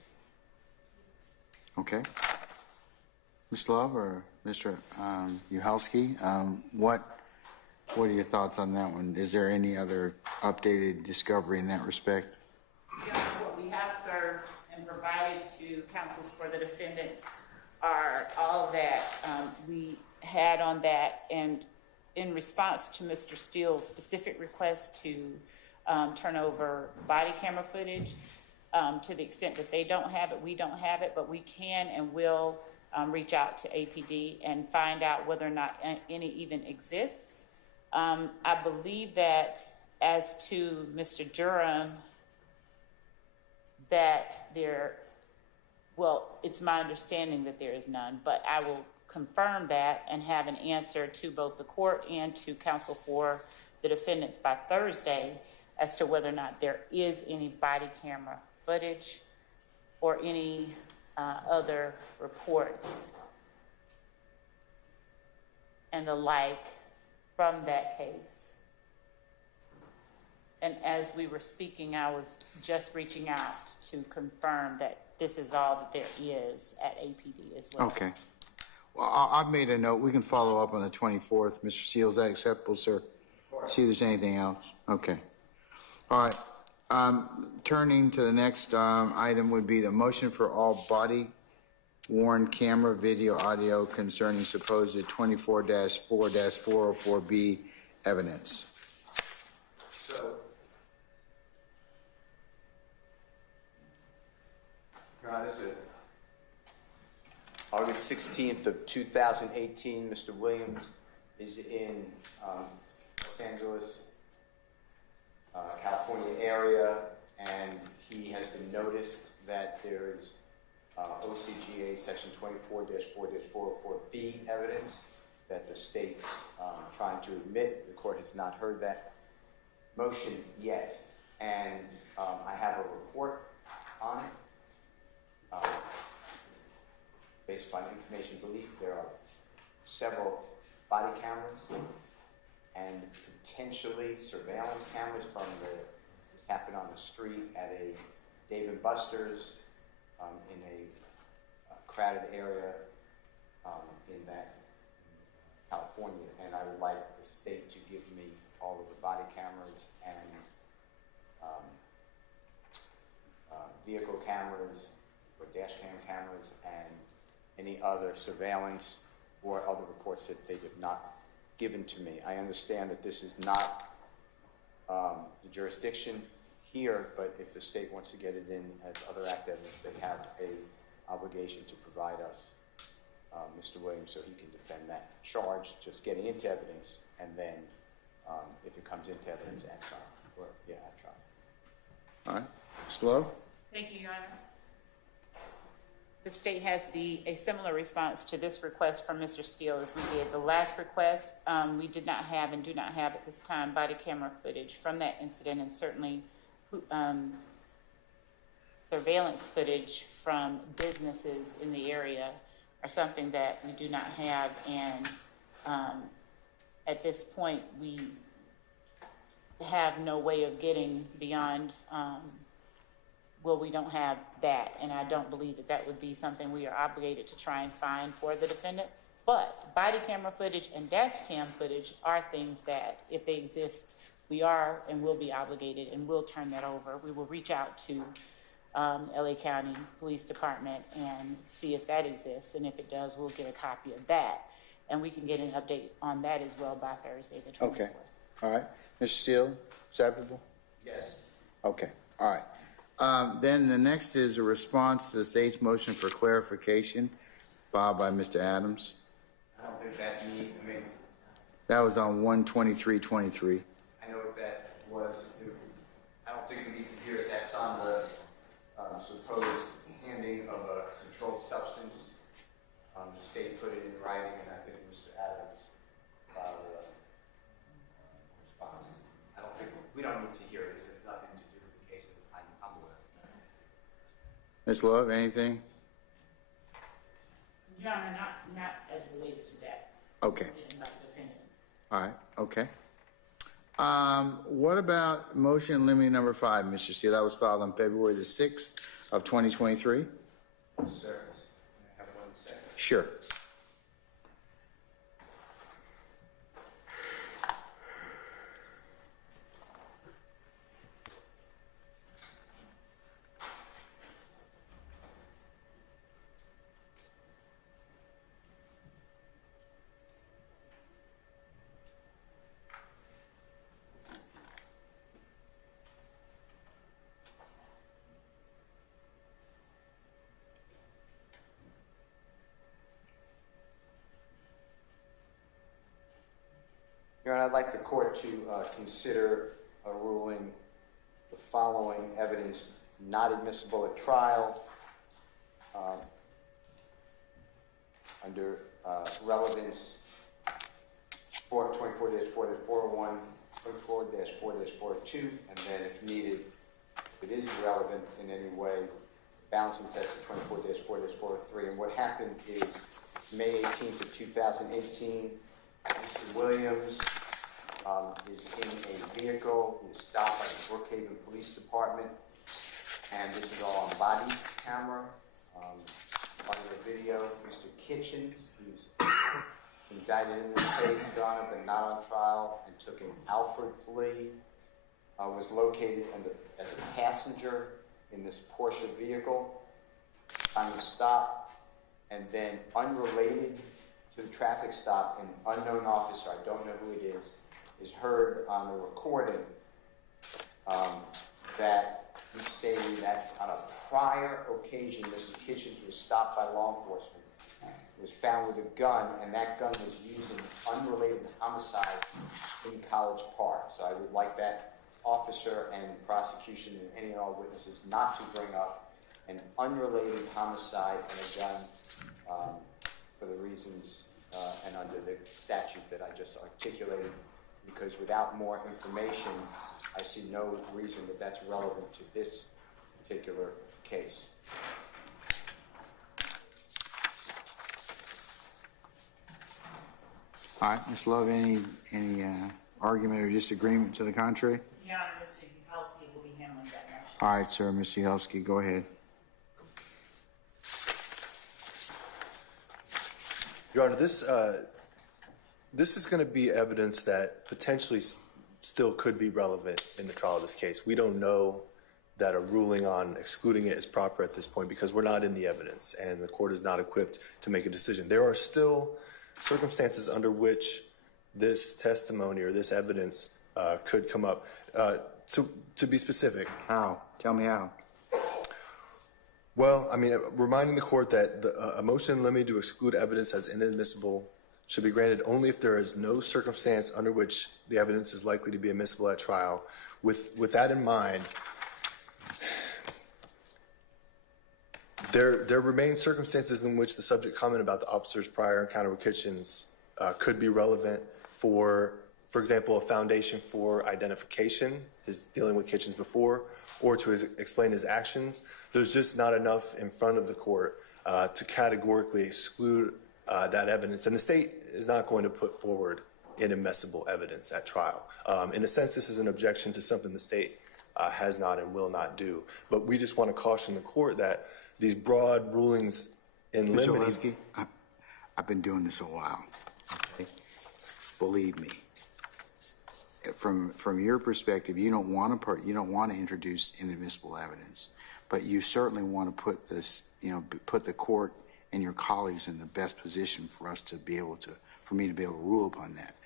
Okay. Ms. Love or Mr. Uhalski, what are your thoughts on that one? Is there any other updated discovery in that respect? Yeah, what we have served and provided to counsels for the defendants are all that we had on that, and in response to Mr. Steele's specific request to turn over body camera footage, to the extent that they don't have it, we don't have it, but we can and will reach out to APD and find out whether or not any even exists. I believe that as to Mr. Durham, that it's my understanding that there is none, but I will confirm that and have an answer to both the court and to counsel for the defendants by Thursday as to whether or not there is any body camera footage or any other reports and the like from that case. And as we were speaking, I was just reaching out to confirm that this is all that there is at APD as well. Okay. Well, I've made a note. We can follow up on the 24th. Mr. Steele, is that acceptable, sir? See if there's anything else. Okay. All right. Turning to the next item would be the motion for all body-worn camera, video, audio concerning supposed 24-4-404B evidence. So, this is August 16th of 2018. Mr. Williams is in Los Angeles, California area, noticed that there's OCGA Section 24-4-404B evidence that the state's trying to admit. The court has not heard that motion yet, and I have a report on it. Based upon information belief, there are several body cameras and potentially surveillance cameras from this happened on the street at a Dave & Buster's in a crowded area in that California, and I would like the state to give me all of the body cameras and vehicle cameras or dash cam cameras and any other surveillance or other reports that they have not given to me. I understand that this is not the jurisdiction here, but if the state wants to get it in as other act evidence, they have a obligation to provide us Mr. Williams so he can defend that charge, just getting into evidence, and then if it comes into evidence at trial, or at trial. All right. Slow? Thank you, Your Honor. The state has a similar response to this request from Mr. Steele as we did. The last request, we did not have and do not have at this time body camera footage from that incident, and certainly surveillance footage from businesses in the area are something that we do not have, and at this point we have no way of getting beyond we don't have that, and I don't believe that that would be something we are obligated to try and find for the defendant. But body camera footage and dash cam footage are things that, if they exist, we are and will be obligated, and we'll turn that over. We will reach out to LA County Police Department and see if that exists, and if it does, we'll get a copy of that, and we can get an update on that as well by Thursday the 24th. Okay. All right. Mr. Steele, acceptable? Yes. Okay. All right. Then the next is a response to the state's motion for clarification filed by Mr. Adams. I don't think that That was on 12323. I know what that was. I don't think we need to hear it. That's on the supposed handing of a controlled substance. The state put it in writing, and I think Mr. Adams filed a response. I don't think we don't need to hear it. There's nothing to do with the case of I'm aware. Ms. Love, anything? Your Honor, not as it relates to that. Okay. Motion by the defendant. All right. Okay. What about motion limiting number 5, Mr. Steele? That was filed on February the 6th of 2023? Yes, sir. I have 1 second. Sure. Your Honor, I'd like the court to consider a ruling the following evidence not admissible at trial under relevance 24-4-401, 24-4-402, and then if needed, if it is relevant in any way, balancing test of 24-4-403. And what happened is May 18th of 2018, Mr. Williams is in a vehicle. He is stopped by the Brookhaven Police Department, and this is all on body camera. On the video, Mr. Kitchens, who's indicted in this case, gone up and not on trial, and took an Alfred plea, was located as a passenger in this Porsche vehicle. Time to stop, and then unrelated to the traffic stop, an unknown officer, I don't know who it is heard on the recording that he's stating that on a prior occasion, Mr. Kitchens was stopped by law enforcement, was found with a gun, and that gun was used in an unrelated homicide in College Park. So I would like that officer and prosecution and any and all witnesses not to bring up an unrelated homicide and a gun for the reasons and under the statute that I just articulated, because without more information, I see no reason that that's relevant to this particular case. All right, Ms. Love, any argument or disagreement to the contrary? Your Honor, Mr. Yuhelski will be handling that motion. All right, sir, Mr. Yuhelski, go ahead. Your Honor, this is going to be evidence that potentially still could be relevant in the trial of this case. We don't know that a ruling on excluding it is proper at this point because we're not in the evidence and the court is not equipped to make a decision. There are still circumstances under which this testimony or this evidence could come up. To be specific. How? Tell me how. Well, I mean, reminding the court that a motion in limine to exclude evidence as inadmissible should be granted only if there is no circumstance under which the evidence is likely to be admissible at trial. With that in mind, there remain circumstances in which the subject comment about the officer's prior encounter with Kitchens could be relevant for example, a foundation for identification, his dealing with Kitchens before, or to explain his actions. There's just not enough in front of the court to categorically exclude that evidence. And the state is not going to put forward inadmissible evidence at trial. In a sense, this is an objection to something the state has not and will not do. But we just want to caution the court that these broad rulings in limine. Mr. Oleski, I've been doing this a while. Okay? Believe me. From your perspective, you don't want to introduce inadmissible evidence, but you certainly want to put this, put the court and your colleagues in the best position for me to be able to rule upon that.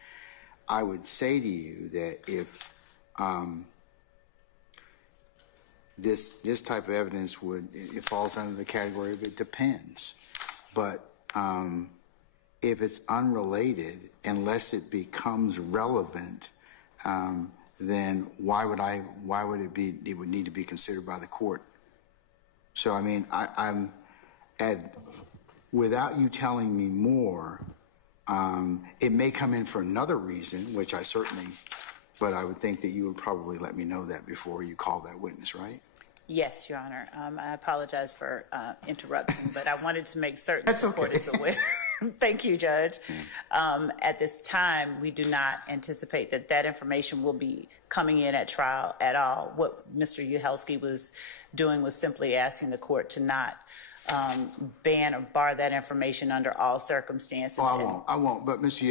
I would say to you that if this type of evidence it falls under the category of it depends, but if it's unrelated, unless it becomes relevant, then why would it would need to be considered by the court? So, I mean, without you telling me more, it may come in for another reason, which but I would think that you would probably let me know that before you call that witness, right? Yes, Your Honor. I apologize for interrupting, but I wanted to make certain the court is aware. Thank you, Judge. At this time, we do not anticipate that information will be coming in at trial at all. What Mr. Yuhelski was doing was simply asking the court to not ban or bar that information under all circumstances. Oh, I won't. But Mr.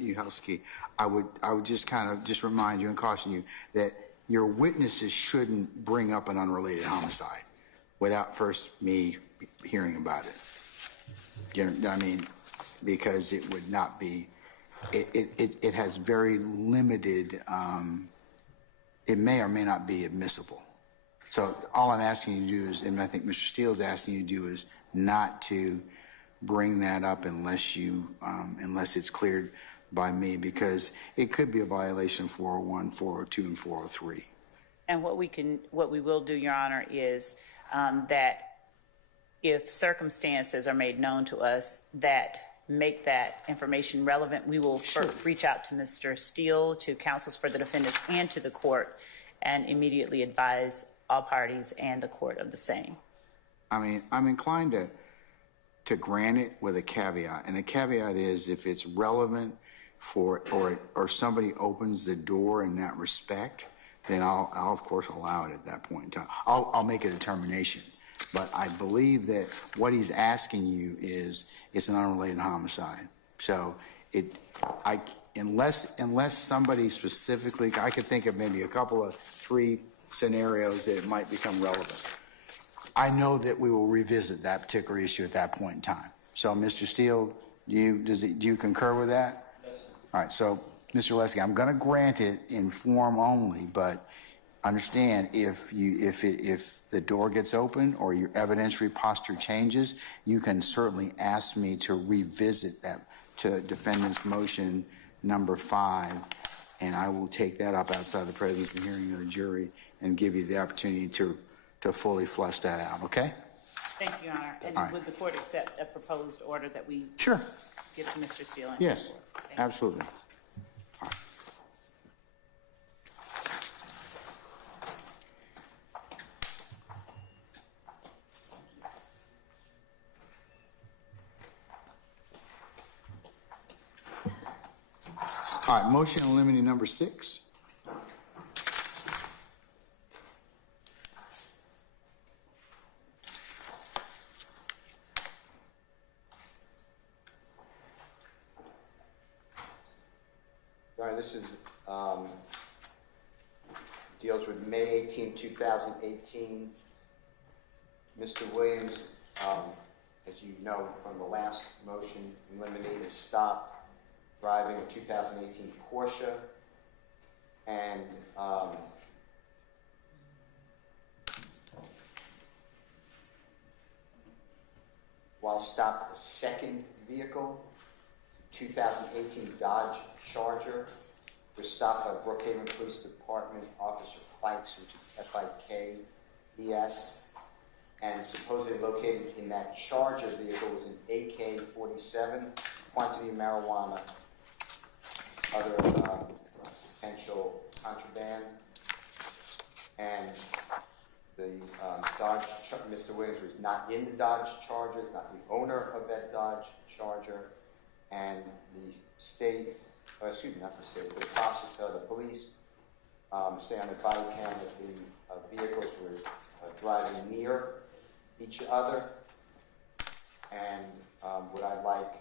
Yuhelski, I would just remind you and caution you that your witnesses shouldn't bring up an unrelated homicide without first me hearing about it. You know, I mean, because it would not be, it has very limited, it may or may not be admissible. So all I'm asking you to do is, and I think Mr. Steele is asking you to do, is not to bring that up unless it's cleared by me, because it could be a violation of 401, 402, and 403. And what we will do, Your Honor, is that if circumstances are made known to us that make that information relevant, we will reach out to Mr. Steele, to counsels for the defendants, and to the court, and immediately advise all parties and the court of the same. I mean, I'm inclined to grant it with a caveat, and the caveat is if it's relevant or somebody opens the door in that respect, then I'll of course allow it at that point in time. I'll make a determination. But I believe that what he's asking you is it's an unrelated homicide. So unless somebody specifically, I could think of maybe three scenarios that it might become relevant. I know that we will revisit that particular issue at that point in time. So, Mr. Steele, do you concur with that? Yes, sir. All right. So, Mr. Lesky, I'm going to grant it in form only, but understand if the door gets open or your evidentiary posture changes, you can certainly ask me to revisit that to defendant's motion number 5 and I will take that up outside the presence and hearing of the jury and give you the opportunity to fully flesh that out, okay? Thank you, Your Honor. And All right. would the court accept a proposed order that we Sure. give to Mr. Steele? Yes, Thank you. absolutely. All right, motion eliminating number 6. All right, this is, deals with May 18, 2018. Mr. Williams, as you know from the last motion, eliminated is stopped driving a 2018 Porsche, and while stopped a second vehicle, 2018 Dodge Charger, was stopped by Brookhaven Police Department Officer Fikes, which is F-I-K-E-S, and supposedly located in that Charger vehicle was an AK-47, quantity of marijuana, other potential contraband, and the Mr. Williams was not in the Dodge Charger, is not the owner of that Dodge Charger, and the state, not the state, the prosecutor, the police, say on the body cam that the vehicles were driving near each other, and what I'd like,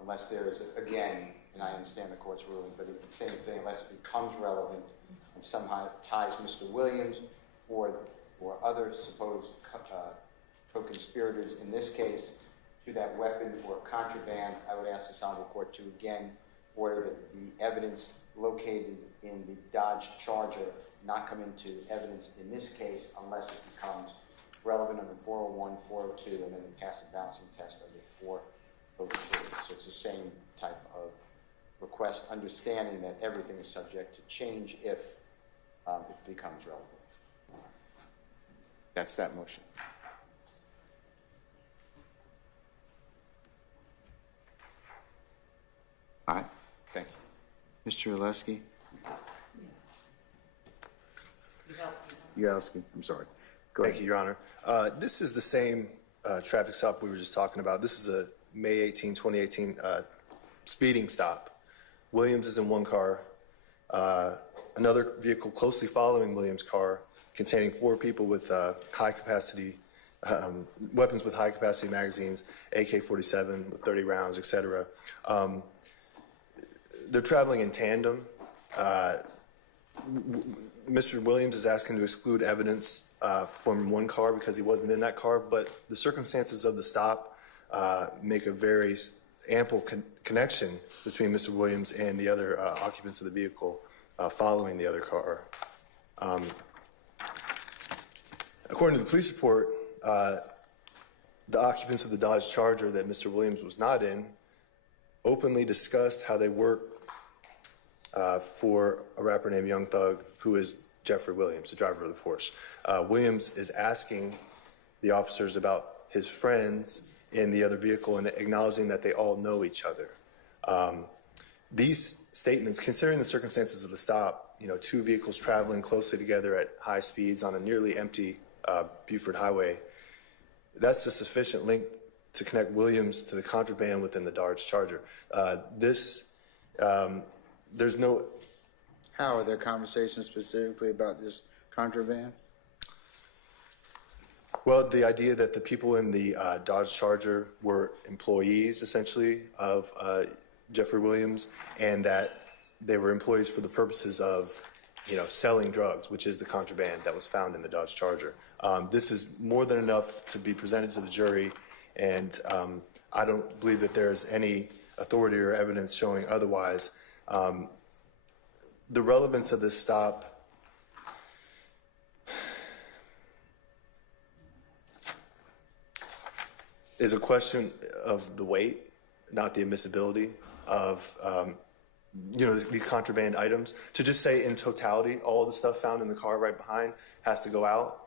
unless there is, again, and I understand the court's ruling, but it's the same thing, unless it becomes relevant and somehow ties Mr. Williams or other supposed co-conspirators in this case to that weapon or contraband, I would ask the honorable court to again order that the evidence located in the Dodge Charger not come into evidence in this case unless it becomes relevant under 401, 402, and then pass a balancing test under 403. So it's the same type of request, understanding that everything is subject to change if it becomes relevant. That's that motion. All right, Thank you. Mr. Oleski? Yalski, I'm sorry. Go ahead. Thank you, Your Honor. This is the same traffic stop we were just talking about. This is a May 18, 2018 speeding stop. Williams is in one car. Another vehicle closely following Williams' car containing 4 people with high-capacity weapons with high-capacity magazines, AK-47 with 30 rounds, etc. They're traveling in tandem. Mr. Williams is asking to exclude evidence from one car because he wasn't in that car, but the circumstances of the stop make a very ample connection between Mr. Williams and the other occupants of the vehicle following the other car. According to the police report, the occupants of the Dodge Charger that Mr. Williams was not in openly discussed how they work for a rapper named Young Thug, who is Jeffery Williams, the driver of the Porsche. Williams is asking the officers about his friends in the other vehicle and acknowledging that they all know each other. These statements, considering the circumstances of the stop, 2 vehicles traveling closely together at high speeds on a nearly empty Buford Highway, that's a sufficient link to connect Williams to the contraband within the Dodge Charger. There's no... How are there conversations specifically about this contraband? Well, the idea that the people in the Dodge Charger were employees, essentially, of Jeffery Williams, and that they were employees for the purposes of, selling drugs, which is the contraband that was found in the Dodge Charger. This is more than enough to be presented to the jury, and I don't believe that there's any authority or evidence showing otherwise. The relevance of this stop is a question of the weight, not the admissibility of these contraband items. To just say in totality, all the stuff found in the car right behind has to go out,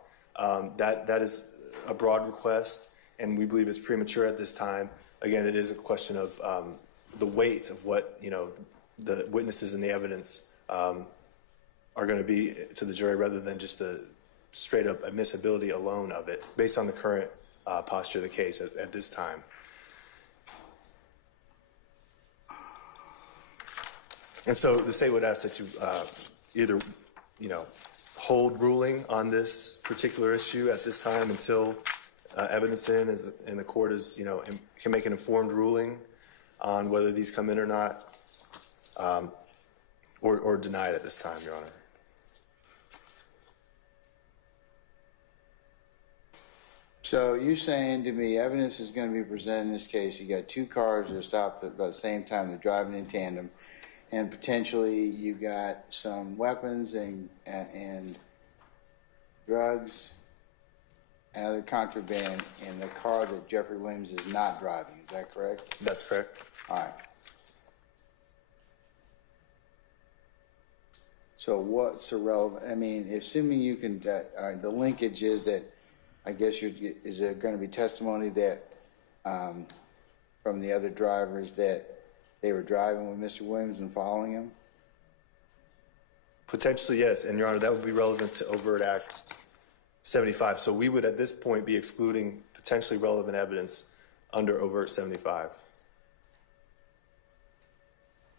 that is a broad request, and we believe it's premature at this time. Again, it is a question of the weight of what the witnesses and the evidence are going to be to the jury, rather than just the straight up admissibility alone of it, based on the current posture of the case at this time. And so the state would ask that you either, hold ruling on this particular issue at this time until evidence and the court is, can make an informed ruling on whether these come in or not, or deny it at this time, Your Honor. So you're saying to me evidence is going to be presented in this case. You got two cars that are stopped at about the same time. They're driving in tandem. And potentially you got some weapons and drugs and other contraband in the car that Jeffrey Williams is not driving. Is that correct? That's correct. All right. So what's irrelevant? I mean, assuming you can, the linkage is that, I guess is there going to be testimony that from the other drivers that they were driving with Mr. Williams and following him? Potentially, yes. And, Your Honor, that would be relevant to Overt Act 75. So we would, at this point, be excluding potentially relevant evidence under Overt 75.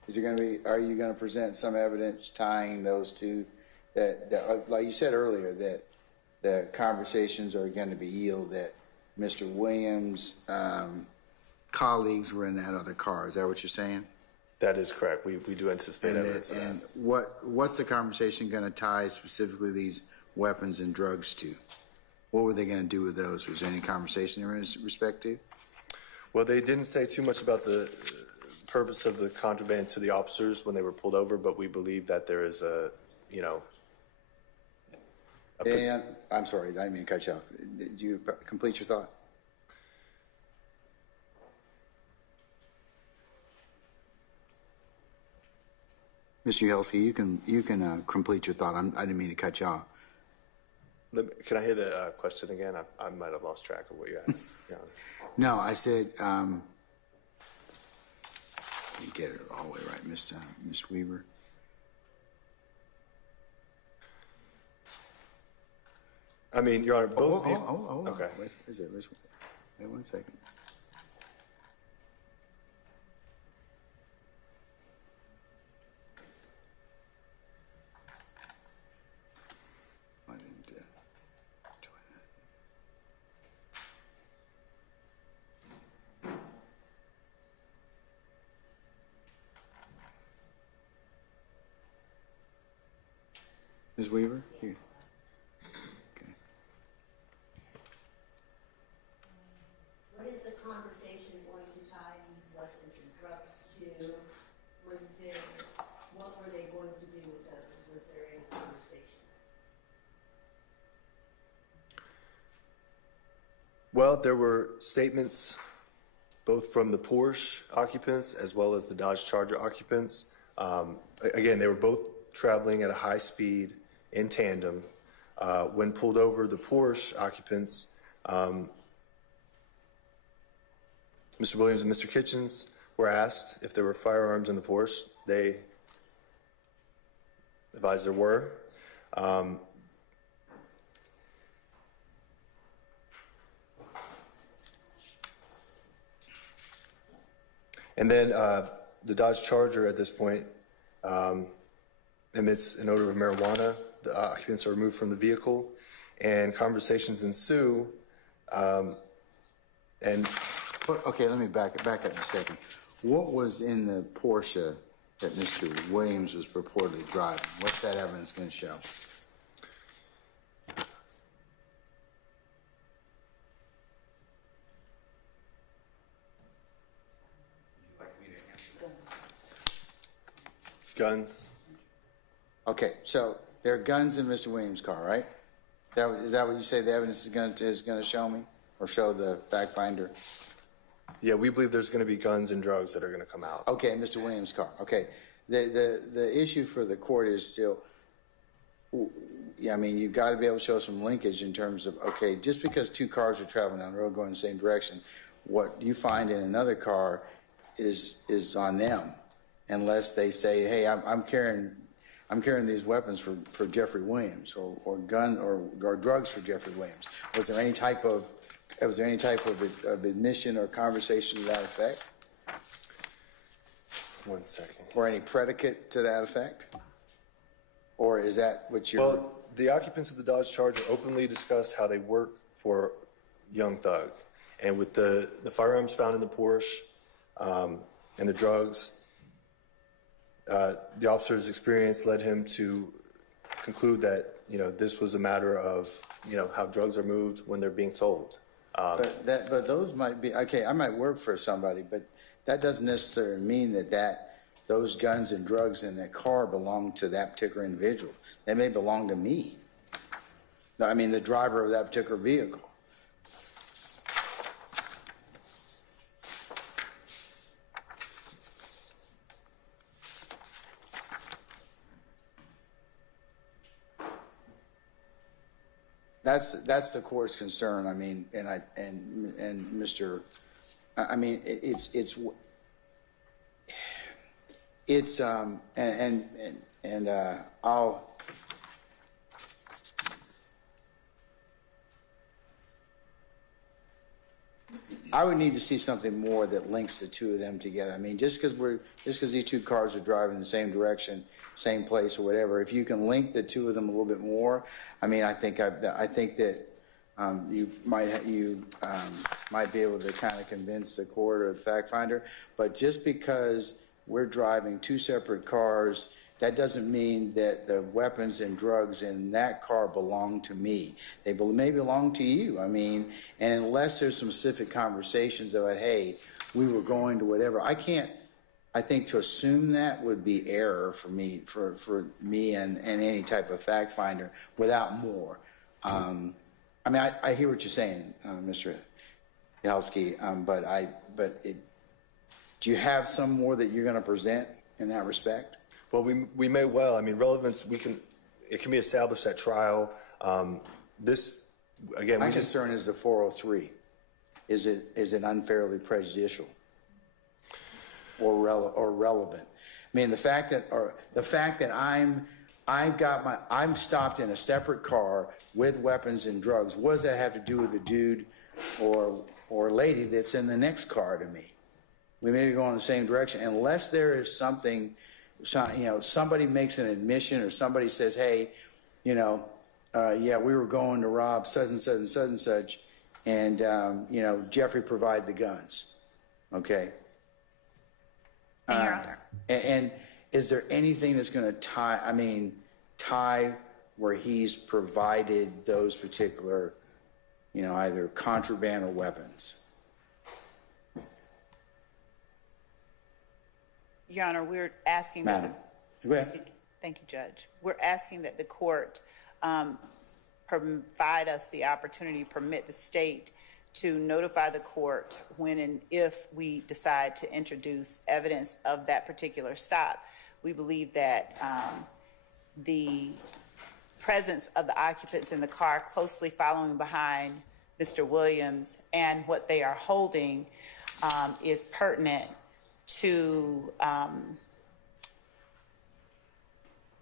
Is there going to be, are you going to present some evidence tying those two, that like you said earlier, that the conversations are going to be yield that Mr. Williams' colleagues were in that other car? Is that what you're saying? That is correct. We do anticipate evidence of that. And what's the conversation going to tie specifically these weapons and drugs to? What were they going to do with those? Was there any conversation in respect to? Well, they didn't say too much about the purpose of the contraband to the officers when they were pulled over, but we believe that there is a, Dan, I'm sorry, I didn't mean to cut you off. Did you complete your thought? Mr. Yelsey, you can complete your thought. I didn't mean to cut you off. Can I hear the question again? I might have lost track of what you asked. No, I said, you get it all the way right, Miss Weaver. I mean, Your Honor, both. Okay. Okay. Wait 1 second. I didn't join that. Ms. Weaver? Here. Okay. What is the conversation going to tie these weapons and drugs to? What were they going to do with those? Was there any conversation? Well, there were statements both from the Porsche occupants as well as the Dodge Charger occupants. Again, they were both traveling at a high speed in tandem. When pulled over, the Porsche occupants, Mr. Williams and Mr. Kitchens, were asked if there were firearms in the Porsche. They advised there were. And then the Dodge Charger at this point emits an odor of marijuana. The occupants are removed from the vehicle, and conversations ensue. Okay, let me back up a second. What was in the Porsche that Mr. Williams was purportedly driving? What's that evidence going to show? Guns. Okay, so there are guns in Mr. Williams' car, right? Is that what you say the evidence is going to show me, or show the fact finder? Yeah, we believe there's going to be guns and drugs that are going to come out. Okay, Mr. Williams' car. Okay, the issue for the court is still, yeah, I mean, you've got to be able to show some linkage in terms of, okay, just because two cars are traveling down the road going the same direction, what you find in another car is on them, unless they say, hey, I'm carrying these weapons for Jeffrey Williams, or drugs for Jeffrey Williams. Was there any type of admission or conversation to that effect? 1 second. Or any predicate to that effect? Or is that what you're... Well, the occupants of the Dodge Charger openly discussed how they work for Young Thug. And with the firearms found in the Porsche and the drugs, the officer's experience led him to conclude that, this was a matter of, how drugs are moved when they're being sold. But those might be... Okay, I might work for somebody, but that doesn't necessarily mean that those guns and drugs in that car belong to that particular individual. They may belong to me. I mean, the driver of that particular vehicle. That's the court's concern. I mean, and Mr. I mean, I would need to see something more that links the two of them together. I mean, just because these two cars are driving in the same direction, same place or whatever, if you can link the two of them a little bit more, I mean, I think that you might be able to kind of convince the court or the fact finder. But just because we're driving two separate cars, that doesn't mean that the weapons and drugs in that car belong to me. They may belong to you. I mean, and unless there's some specific conversations about, hey, we were going to whatever, I think to assume that would be error for me, and any type of fact finder without more. I mean, I hear what you're saying, Mr. Yalsky, but do you have some more that you're going to present in that respect? Well, we may well. I mean, relevance, it can be established at trial. This, again, my concern is the 403. Is it unfairly prejudicial or relevant? I mean, the fact that I'm stopped in a separate car with weapons and drugs, what does that have to do with the dude or lady that's in the next car to me? We may be going in the same direction unless there is something. Somebody makes an admission or somebody says, hey, yeah, we were going to rob such and such and such and such, and, Jeffrey provided the guns. Okay. And Your Honor. And is there anything that's going to tie where he's provided those particular, either contraband or weapons? Your Honor, we're asking Madam, go ahead. Thank you, Judge. We're asking that the court provide us the opportunity, permit the state to notify the court when and if we decide to introduce evidence of that particular stop. We believe that the presence of the occupants in the car closely following behind Mr. Williams and what they are holding is pertinent to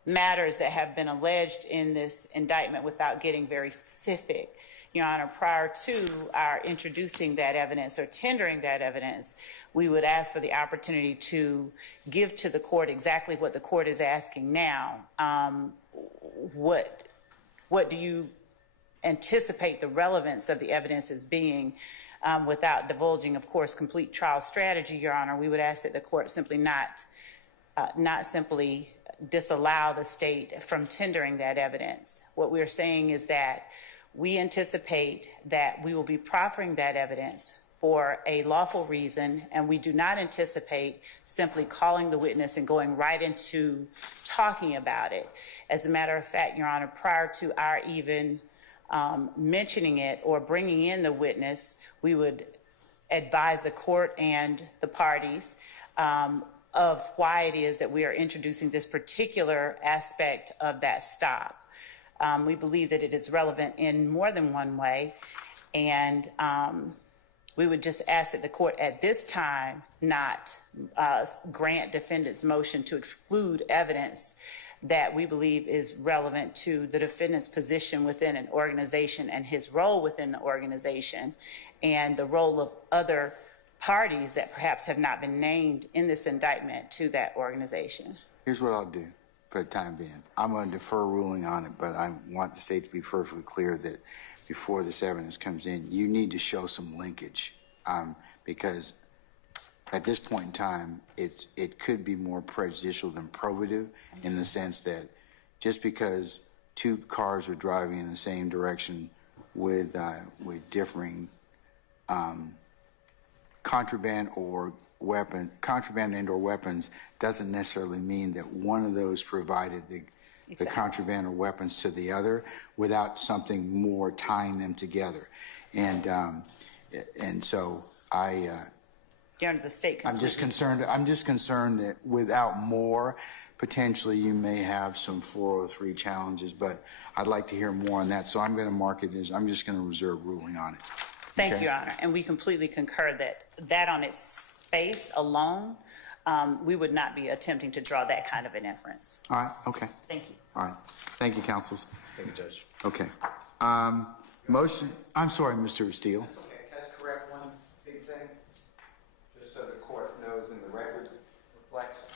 matters that have been alleged in this indictment without getting very specific. Your Honor, prior to our introducing that evidence or tendering that evidence, we would ask for the opportunity to give to the court exactly what the court is asking now. What do you anticipate the relevance of the evidence as being? Without divulging, of course, complete trial strategy, Your Honor, we would ask that the court simply not simply disallow the state from tendering that evidence. What we're saying is that we anticipate that we will be proffering that evidence for a lawful reason, and we do not anticipate simply calling the witness and going right into talking about it. As a matter of fact, Your Honor, prior to our even mentioning it or bringing in the witness, we would advise the court and the parties of why it is that we are introducing this particular aspect of that stop. We believe that it is relevant in more than one way, and we would just ask that the court at this time not grant defendant's motion to exclude evidence that we believe is relevant to the defendant's position within an organization and his role within the organization, and the role of other parties that perhaps have not been named in this indictment to that organization. Here's what I'll do for the time being. I'm going to defer ruling on it, but I want the state to be perfectly clear that before this evidence comes in, you need to show some linkage, because at this point in time, it could be more prejudicial than probative, in the sense that just because two cars are driving in the same direction with differing contraband and or weapons doesn't necessarily mean that one of those provided the contraband or weapons to the other without something more tying them together. And so The state I'm just concerned that without more, potentially you may have some 403 challenges, but I'd like to hear more on that. So I'm going to mark it as, I'm just going to reserve ruling on it. Thank Okay? you, Your Honor. And we completely concur that on its face alone, we would not be attempting to draw that kind of an inference. All right, okay. Thank you. All right. Thank you, counsels. Thank you, Judge. Okay. Motion, I'm sorry, Mr. Steele. Okay, can I just correct one big thing? Just so the court knows and the record reflects.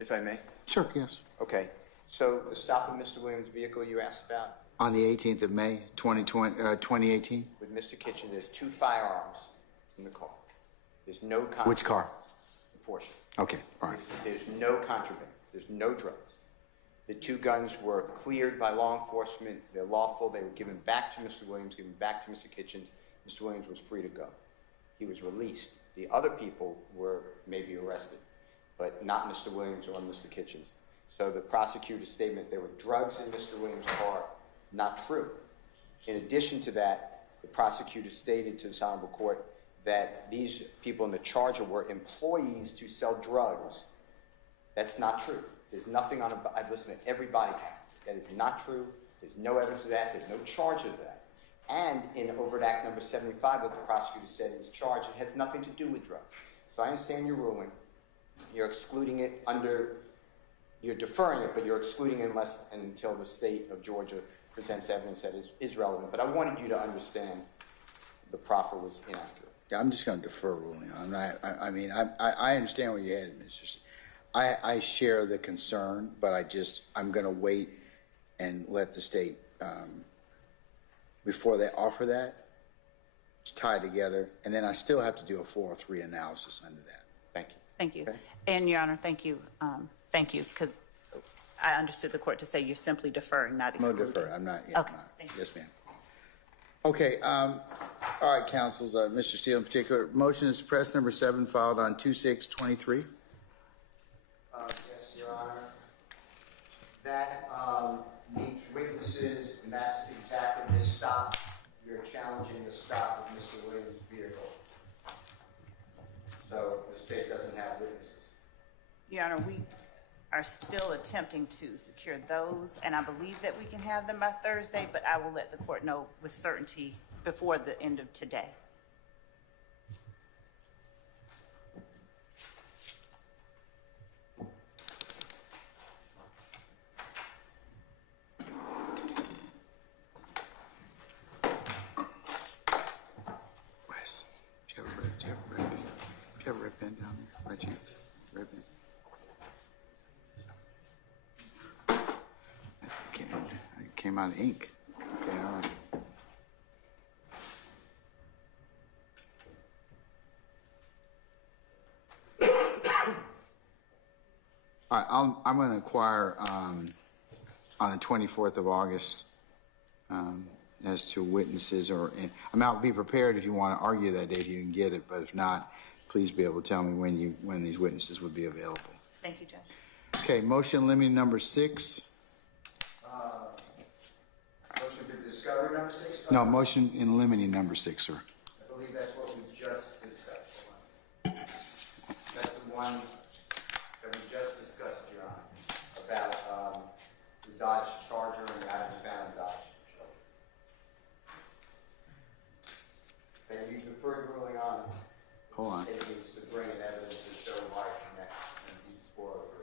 If I may? Sure, yes. Okay. So the stop of Mr. Williams' vehicle you asked about, On the 18th of May, 2018? with Mr. Kitchen, there's 2 firearms in the car. There's no contraband. Which car? The Porsche. Okay, all right. There's no contraband. There's no drugs. The 2 guns were cleared by law enforcement. They're lawful. They were given back to Mr. Williams, given back to Mr. Kitchens. Mr. Williams was free to go. He was released. The other people were maybe arrested, but not Mr. Williams or Mr. Kitchens. So the prosecutor's statement, there were drugs in Mr. Williams' car, not true. In addition to that, the prosecutor stated to this honorable court that these people in the charger were employees to sell drugs. That's not true. There's nothing on I've listened to every body count. That is not true. There's no evidence of that. There's no charge of that. And in Overt Act number 75 that the prosecutor said is charged, it has nothing to do with drugs. So I understand your ruling. You're excluding it you're deferring it, but you're excluding it until the state of Georgia presents evidence that is relevant. But I wanted you to understand the proffer was inaccurate. Yeah, I'm just going to defer ruling on it. I understand where you're headed, Mr. I share the concern, but I'm going to wait and let the state, before they offer that, it's tied together, and then I still have to do a 403 analysis under that. Thank you. Thank you. Okay. And, Your Honor, thank you. Thank you, because I understood the court to say you're simply deferring, not No, excluding. defer. I'm not. Yeah, Okay, I'm not. thank you. Yes, ma'am. Okay. All right, counsels. Mr. Steele in particular. Motion to suppress number 7 filed on 2/6/23. Yes, Your Honor. That needs witnesses, and that's exactly this stop. You're challenging the stop of Mr. Williams' vehicle. So the state doesn't have witnesses. Your Honor, we are still attempting to secure those, and I believe that we can have them by Thursday, but I will let the court know with certainty before the end of today. Wes, do you have a red pen? Do you have a red pen down there? By chance? Red pen. It came out of ink. Okay, all right. All right, I'm going to inquire on the 24th of August as to witnesses, I'll be prepared if you want to argue that day if you can get it, but if not, please be able to tell me when these witnesses would be available. Thank you, Judge. Okay, motion limiting number 6. Motion to discovery number 6? No, motion in limiting number 6, sir. I believe that's what we just discussed. one that we just discussed, Your Honor, about the Dodge Charger and the out-of-town Dodge Charger. And you deferred ruling on. Hold on. It needs to bring in evidence to show why it connects and these 403.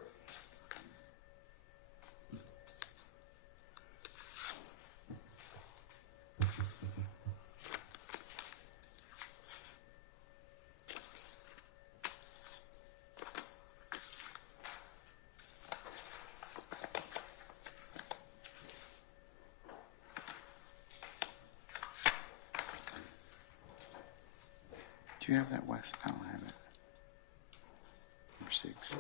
Do you have that, Wes? I don't have it. Number 6.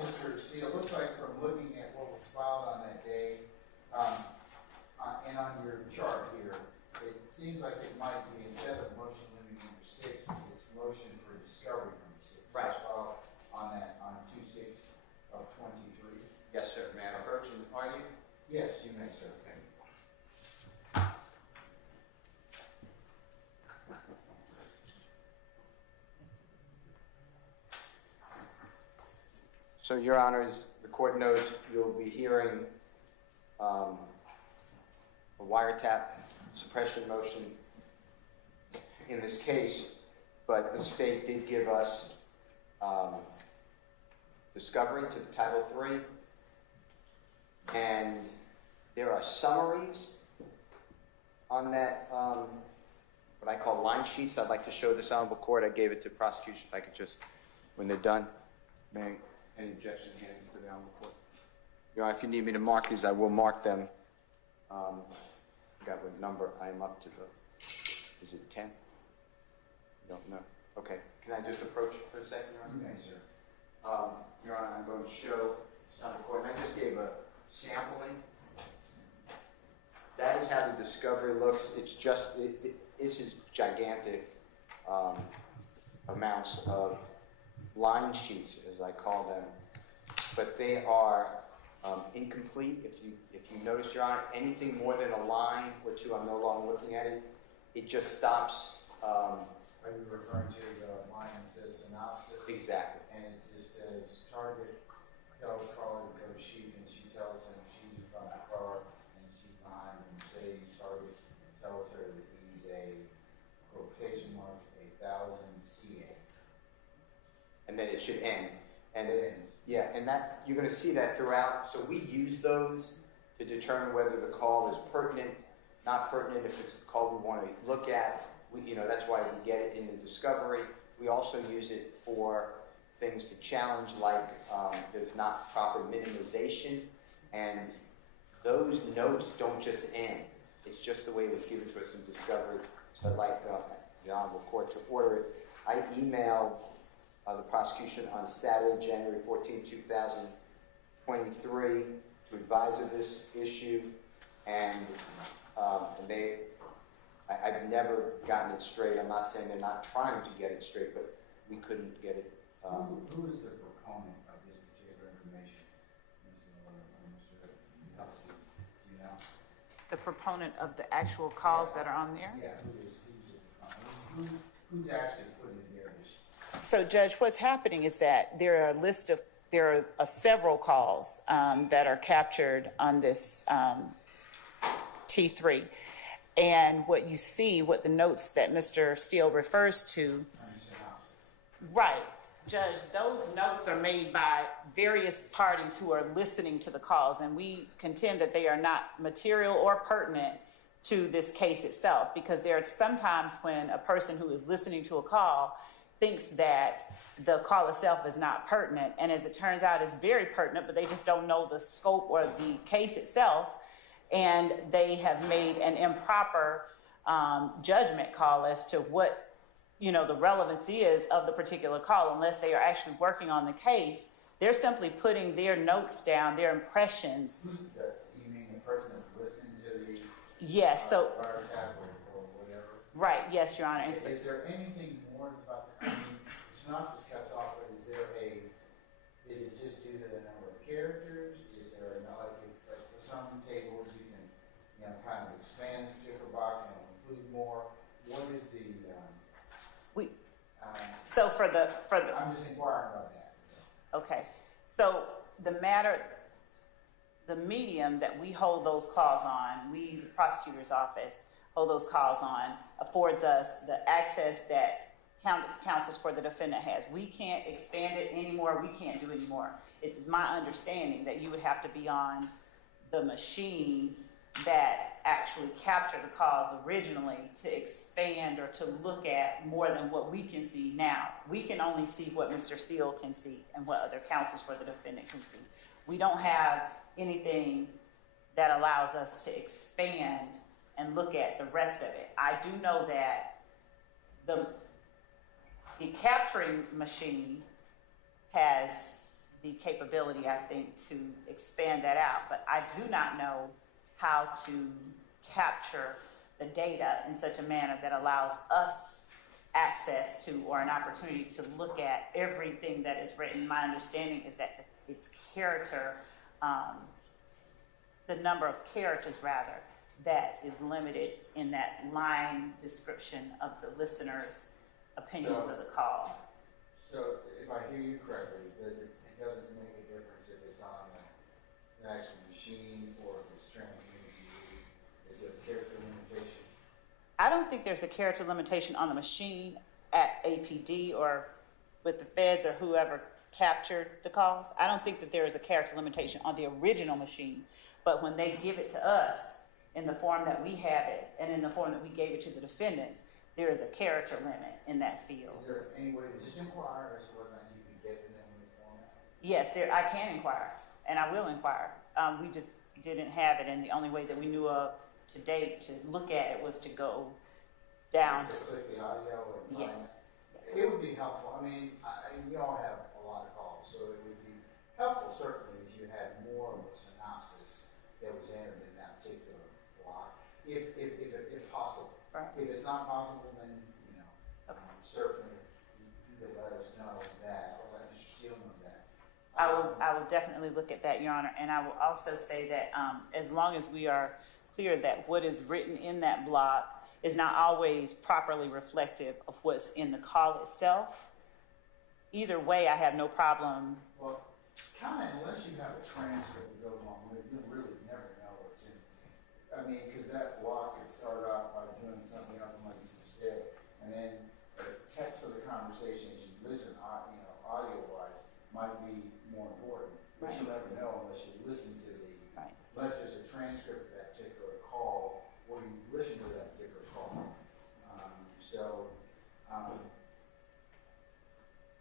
Mr. Steele, it looks like from looking at what was filed on that day, and on your chart here, it seems like it might be, instead of motion limiting number 6, it's motion for discovery number 6. Right. It's filed on that, on 2/6 of 23. Yes, sir. May I approach and argue? Yes, you may, sir. So, Your Honors, the court knows you'll be hearing a wiretap suppression motion in this case, but the state did give us discovery to the Title III, and there are summaries on that, what I call line sheets. I'd like to show this honorable court. I gave it to prosecution. If I could just, when they're done, may any objection hands to the honorable court. Your Honor, if you need me to mark these, I will mark them. I forgot what number I am up to, though. Is it 10? Don't know. Okay. Can I just approach it for a second, Your Honor? You may, sir. Your Honor, I'm going to show this honorable court, and I just gave a sampling. That is how the discovery looks. It's just, it's is gigantic amounts of line sheets, as I call them, but they are incomplete. If you notice, Your Honor, anything more than a line or two, I'm no longer looking at it. It just stops. Are you referring to the line that says synopsis? Exactly. And it just says target tells caller to go to sheet, and she tells him she's in front of the car and she's behind him. Mercedes target tells her that he's a quotation marks 1,000 CA. And then it should end. And It ends. yeah, and that you're going to see that throughout. So we use those to determine whether the call is pertinent, not pertinent. If it's a call we want to look at, that's why we get it in the discovery. We also use it for things to challenge, like there's not proper minimization, and those notes don't just end. It's just the way it was given to us in discovery. So I'd like the honorable court to order it. I emailed the prosecution on Saturday, January 14, 2023, to advise of this issue, and I've never gotten it straight. I'm not saying they're not trying to get it straight, but we couldn't get it. Who is the proponent of this particular information? Mr. Helsky, do you know? The proponent of the actual calls that are on there? Yeah, who's actually putting it here? So, Judge, what's happening is that there are several calls that are captured on this T3. And what you see, what the notes that Mr. Steele refers to, right, Judge, those notes are made by various parties who are listening to the calls, and we contend that they are not material or pertinent to this case itself, because there are sometimes when a person who is listening to a call thinks that the call itself is not pertinent, and as it turns out, it's very pertinent, but they just don't know the scope or the case itself, and they have made an improper judgment call as to what, the relevance is of the particular call, unless they are actually working on the case. They're simply putting their notes down, their impressions. You mean the person that's listening to the Yes, so, wiretap or whatever? right, yes, Your Honor. And so- Is there anything more about the, the synopsis cuts off, but is it just due to the number of characters? Is there, like for some tables, you can, kind of expand the particular box and include more? What is the, so for the, I'm just inquiring about that. okay, so the medium that we hold those calls on, we, the prosecutor's office, hold those calls on, affords us the access that counsels for the defendant has. We can't expand it anymore. We can't do anymore. It's my understanding that you would have to be on the machine that actually captured the calls originally to expand or to look at more than what we can see now. We can only see what Mr. Steele can see and what other counsels for the defendant can see. We don't have anything that allows us to expand and look at the rest of it. I do know that the capturing machine has the capability, I think, to expand that out, but I do not know how to capture the data in such a manner that allows us access to or an opportunity to look at everything that is written. My understanding is that it's character, the number of characters rather, that is limited in that line description of the listener's opinions of the call. So if I hear you correctly, it doesn't make a difference if it's on the actual machine or if it's transmitted to you? Is there a character limitation? I don't think there's a character limitation on the machine at APD or with the feds or whoever captured the calls. I don't think that there is a character limitation on the original machine, but when they give it to us in the form that we have it and in the form that we gave it to the defendants, there is a character limit in that field. Is there any way to just inquire as to whether or not you can get in that new format? Yes, I can inquire, and I will inquire. We just didn't have it, and the only way that we knew of to date to look at it was to go down. To click the audio or Yeah. find it? It would be helpful. I mean, we all have a lot of calls, so it would be helpful certainly if you had more of a synopsis that was entered in that particular block, if possible. Right. If it's not possible, then, certainly you could let us know that, or let Mr. Steele know that. I will definitely look at that, Your Honor, and I will also say that as long as we are clear that what is written in that block is not always properly reflective of what's in the call itself, either way, I have no problem. Well, kind of, unless you have a transcript that goes along with it, you really never know what's in it. I mean, because that block could start out by doing something else like you just did, and then the text of the conversation as you listen, audio-wise, might be more important. But you'll never know unless you listen to unless there's a transcript of that particular call, or you listen to that particular call.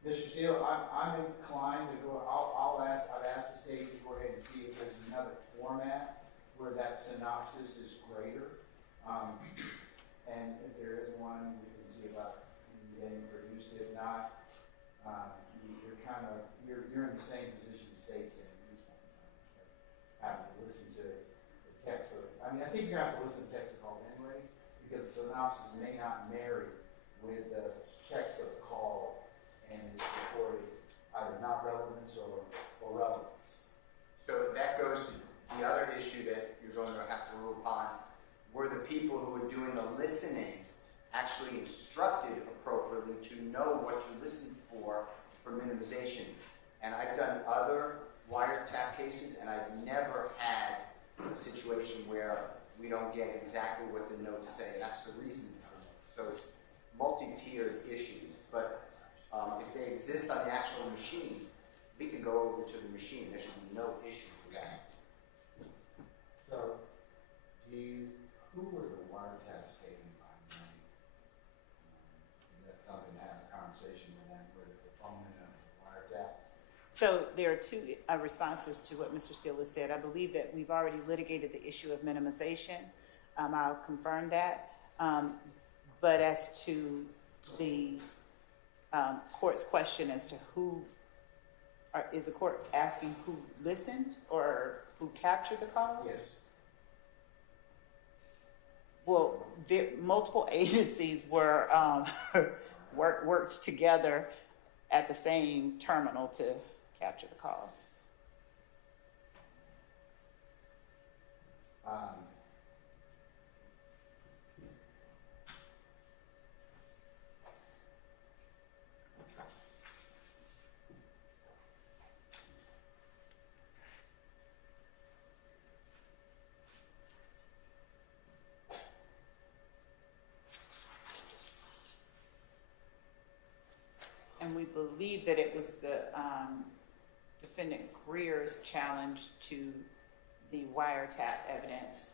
Mr. Steele, I'm inclined to go. I'd ask the state to go ahead and see if there's another format where that synopsis is greater. And if there is one, we can see about getting produced. If not, you're in the same position the state's in this point. Having to listen to the text of. I think you're gonna have to listen to text of calls anyway, because the synopsis may not marry with the text of the call, and it's reported either not relevance or relevance. So that goes to the other issue that you're going to have to rule upon. Were the people who were doing the listening actually instructed appropriately to know what to listen for minimization? And I've done other wiretap cases, and I've never had a situation where we don't get exactly what the notes say. That's the reason for it. So it's multi-tiered issues, but if they exist on the actual machine, we can go over to the machine. There should be no issue with that. So, who were the wiretaps taken by? Is that something to have a conversation with them, with the proponent of the wiretap? So there are two responses to what Mr. Steele has said. I believe that we've already litigated the issue of minimization. I'll confirm that. But as to the court's question as to who, is the court asking who listened or who captured the calls? Yes. Well, multiple agencies were worked together at the same terminal to capture the calls. And we believe that it was the defendant Greer's challenge to the wiretap evidence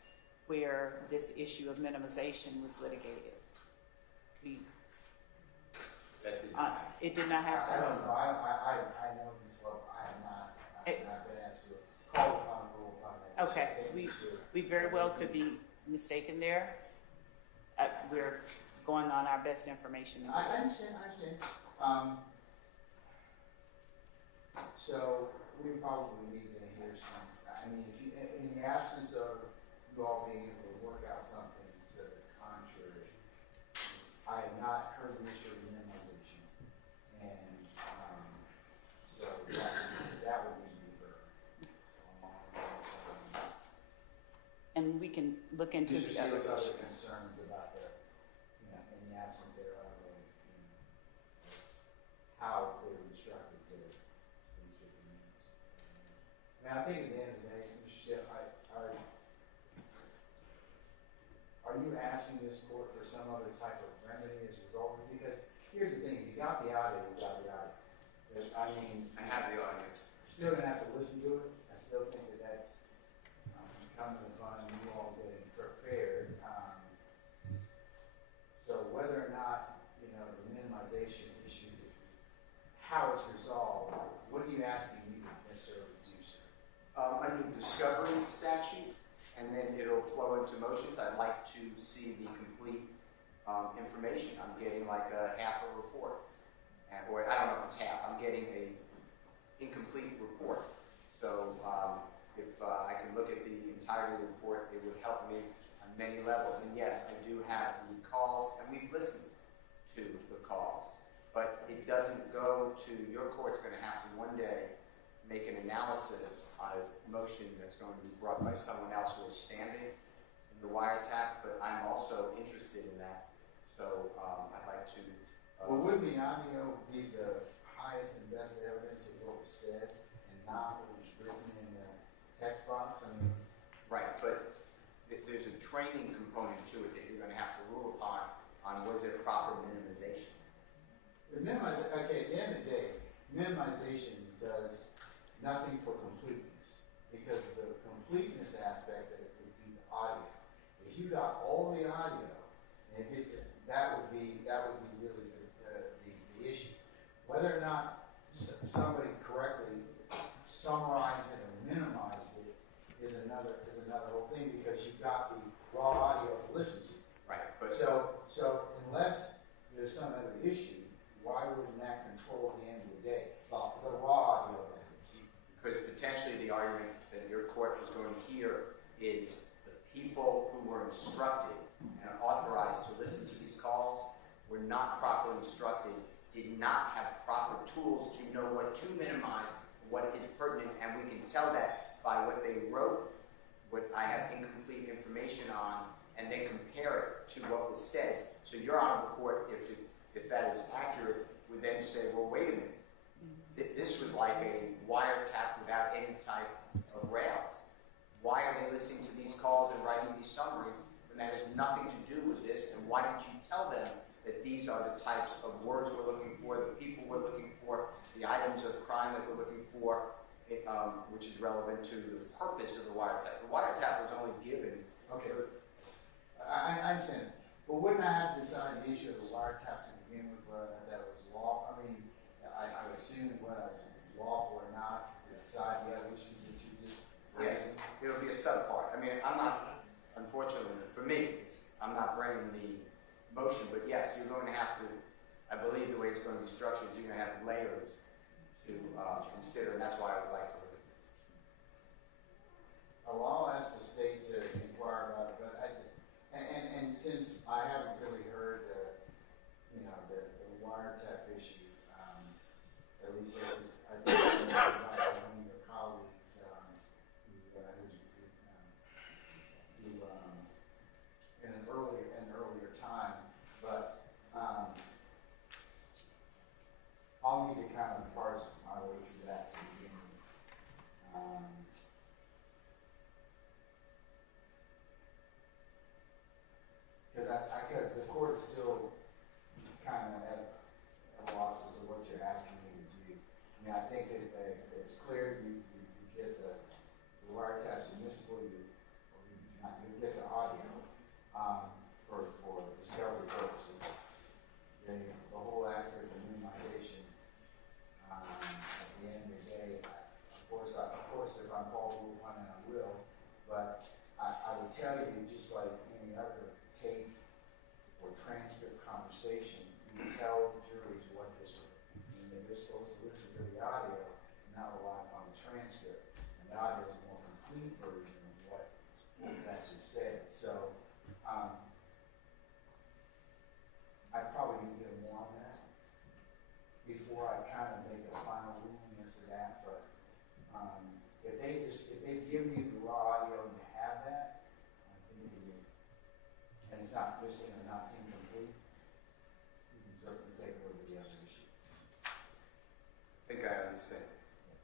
where this issue of minimization was litigated. It did not happen. I don't know. I know Ms. Love. I have not been asked to call upon rule upon that. Okay, we very well could be mistaken there. We're going on our best information. I understand. So we probably need to hear some. I mean, if you, in the absence of you all being able to work out something to the contrary, I have not heard the issue of minimization, and so that would need to be heard. And we can look into Mr. the other Steele's other issue. concerns about the, in the absence thereof, how they were instructed to these 50 minutes. I mean, I think at the end of the day, Mr. Steele, are you asking this court for some other type of remedy as a result? Because here's the thing: if you got the audio, you got the audio. I mean, I have the audio. you're still gonna have to listen to it. I still think that that's incumbent upon you all getting prepared. So whether or not the minimization issue, how it's resolved, what are you asking me to necessarily do, sir? Under the discovery statute, and then it'll flow into motions. I'd like to see the complete information. I'm getting like a half a report, or I don't know if it's half. I'm getting a incomplete report. So if I can look at the entirety of the report, it would help me on many levels. And yes, I do have the calls, and we've listened to the calls, but it doesn't go to your court's going to have to one day make an analysis on a motion that's going to be brought by someone else who is standing in the wiretap, but I'm also interested in that. So I'd like to... Well, wouldn't the audio be the highest and best evidence of what was said and not what was written in the text box? I mean... Right, but there's a training component to it that you're going to have to rule upon on was it proper minimization. Okay, at the end of the day, minimization does nothing for completeness, because the completeness aspect of it would be the audio. If you got all the audio, that would be really the issue. Whether or not somebody correctly summarized it or minimized it is another whole thing, because you've got the raw audio to listen to. Right, but So unless there's some other issue, why wouldn't that control at the end of the day? The raw audio, that is. because potentially the argument that your court is going to hear is the people who were instructed and authorized to listen to these calls were not properly instructed, did not have proper tools to know what to minimize, what is pertinent, and we can tell that by what they wrote, what I have incomplete information on, and then compare it to what was said. So your Honorable Court, if that is accurate, would then say, well, wait a minute. This was like a wiretap without any type of rails. Why are they listening to these calls and writing these summaries when that has nothing to do with this? And why didn't you tell them that these are the types of words we're looking for, the people we're looking for, the items of crime that we're looking for, which is relevant to the purpose of the wiretap. The wiretap was only given. Okay, I understand. But wouldn't I have to decide the issue of the wiretap to begin with, whether that was law? I mean, I would assume whether it's lawful or not, to decide the other issues that you just raised. It'll be a subpart. I mean, I'm not, unfortunately, for me, I'm not bringing the motion, but yes, you're going to have to, I believe the way it's going to be structured is you're going to have layers to consider, and that's why I would like to look at this. Oh, I'll ask the state to inquire about it, but and since I haven't really heard the wiretap issue, at least I think about one of your colleagues who in an earlier time, but I'll need to kind of parse my way through that to begin with. Because the court is still kind of at a loss as to what you're asking me to do. I mean, I think that it's clear you get the wiretaps admissible, you get the audio for discovery purposes. The whole aspect of minimization, at the end of the day, of course, if I'm called to one, and I will, but I would tell you, just like any other tape or transcript conversation, you tell the juries what this is. I mean, they're supposed to listen to the audio and not rely upon the transcript. And the audio is a more complete version of what was actually said. So, I probably need to get more on that before I kind of make a final ruling as to that. But if they give you the raw audio and you have that, I think and it's not missing or not incomplete, you can certainly take over the other issue. I think I understand.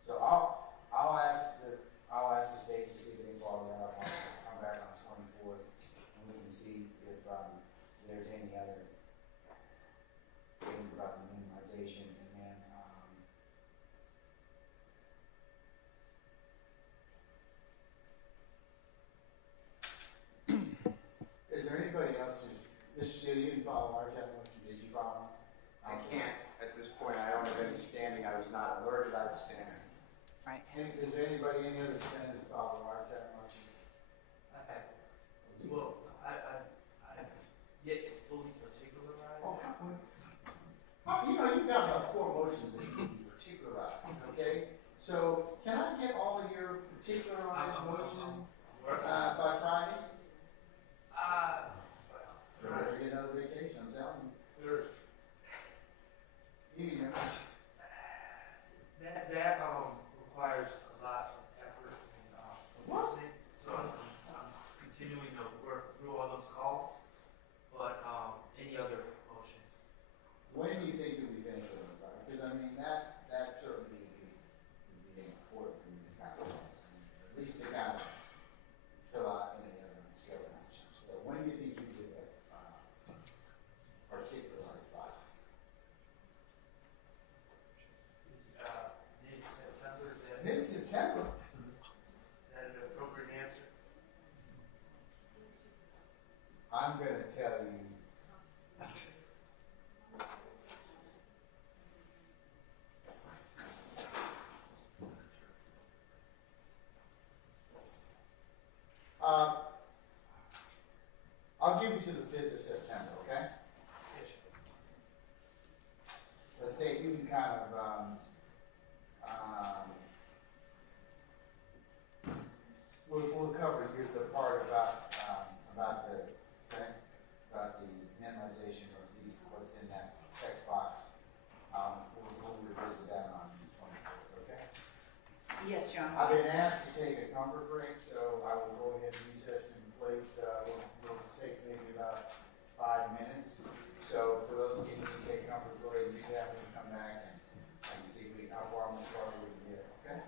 So I'll ask the state to see if they can follow that up. I'll come back on the 24th and we can see if there's any other things about the minimization, and then is there anybody else who's Mr. Steele, you didn't follow our motion, did you follow? I can't, at this point, I don't have any standing, I was not alerted, I was standing. Right. Is there any other defendant who followed our motion? Well, I've yet to fully particularize. Oh, come on. You've got about 4 motions that you can be particularized, okay? So, can I get all of your particularized motions by Friday? You're ready to get another vacation, I'm telling you. That requires a lot of effort and publicity. So I'm continuing to work through all those calls. But any other motions? When do you think you'll be finished with it? Because I mean, that certainly would be important for you to kind of, at least to kind of fill out any other skill actions. So when do you think you get that particularized by? Mid-September, is that Mid-September. an appropriate answer? I'm going to tell you. I'll give you to the 5th of September, okay? Yes. The state, you can kind of, we'll cover the part about the minimization, or at least what's in that text box. We'll revisit that on the 24th, okay? Yes, John. I've been asked to take a comfort break, so I will go ahead and recess in place. We'll take maybe about 5 minutes. So for those of you who take comfort break, you have to come back and see how much farther we can get, okay?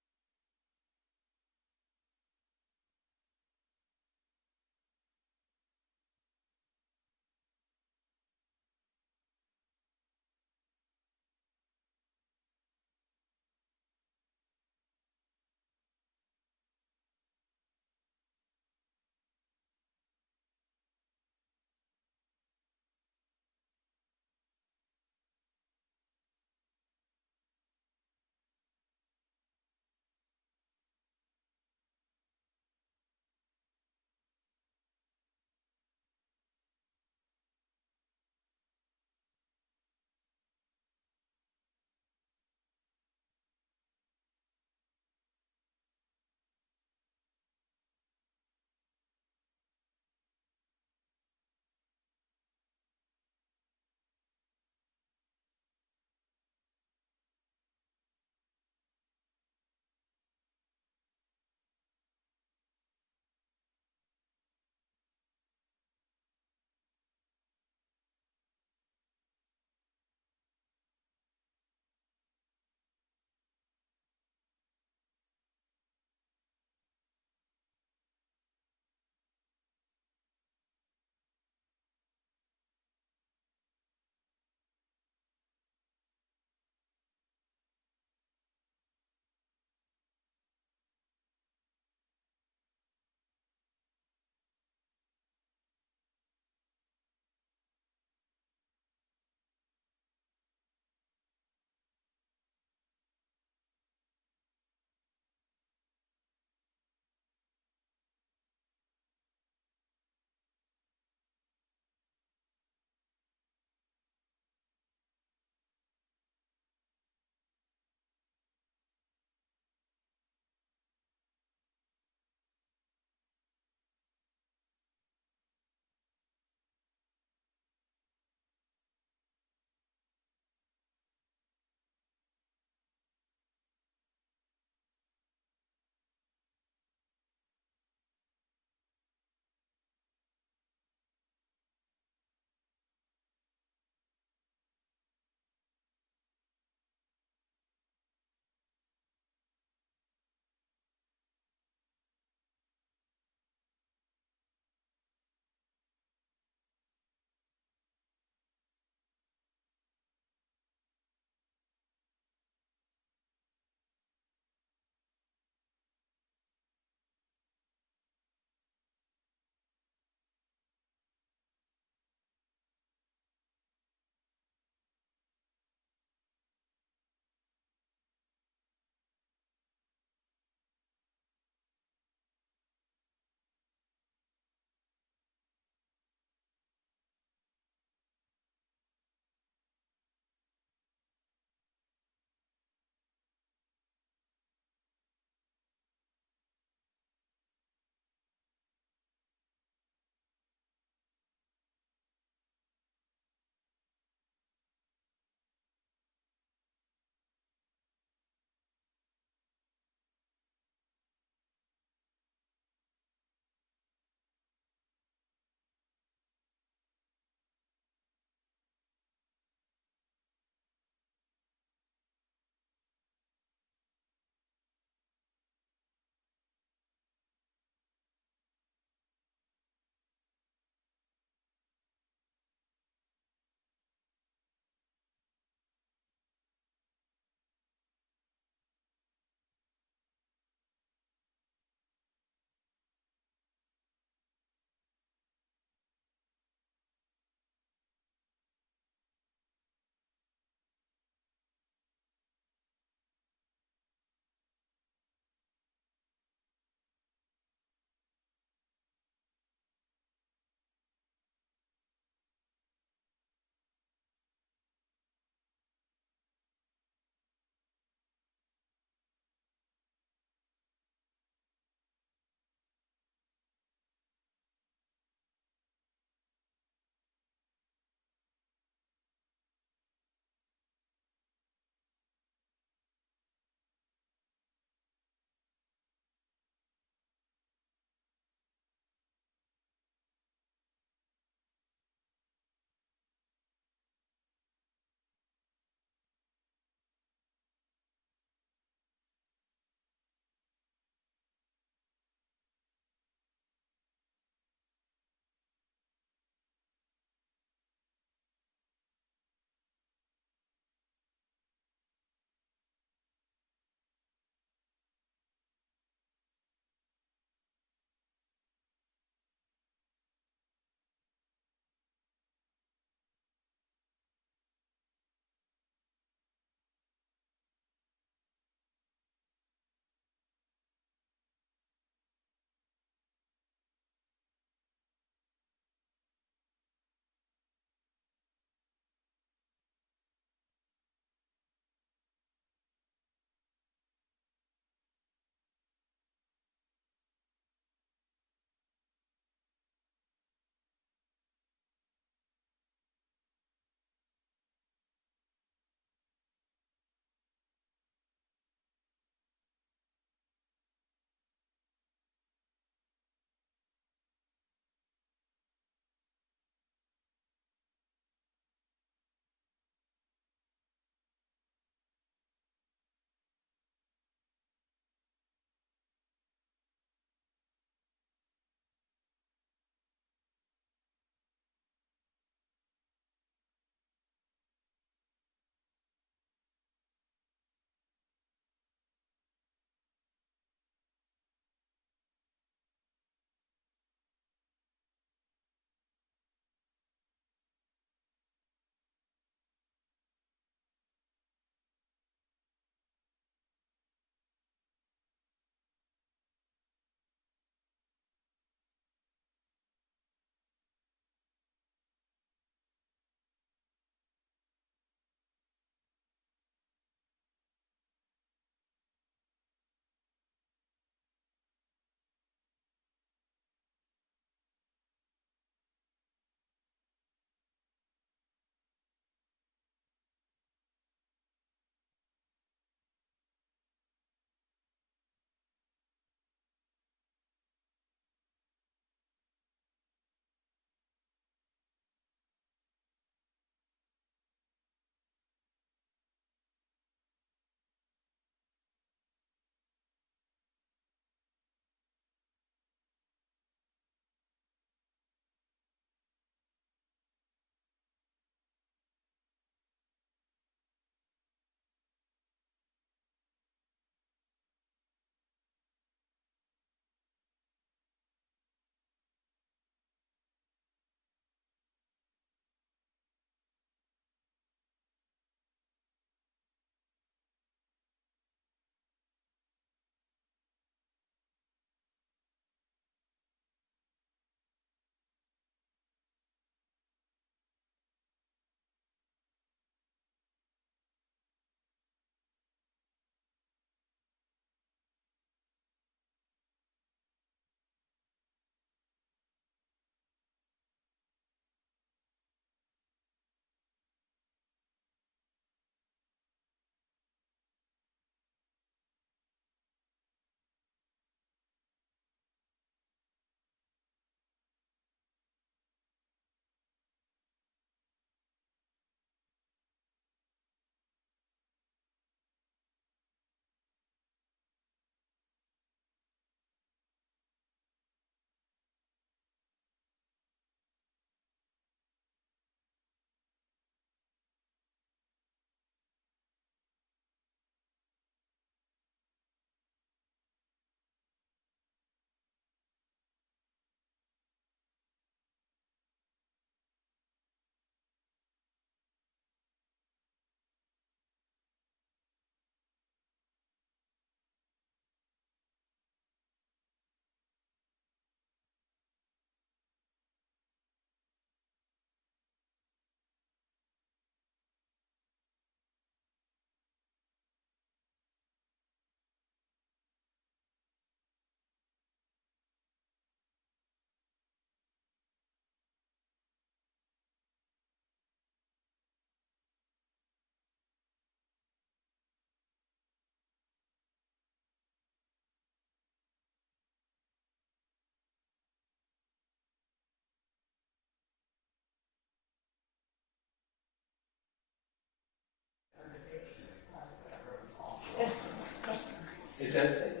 does say that.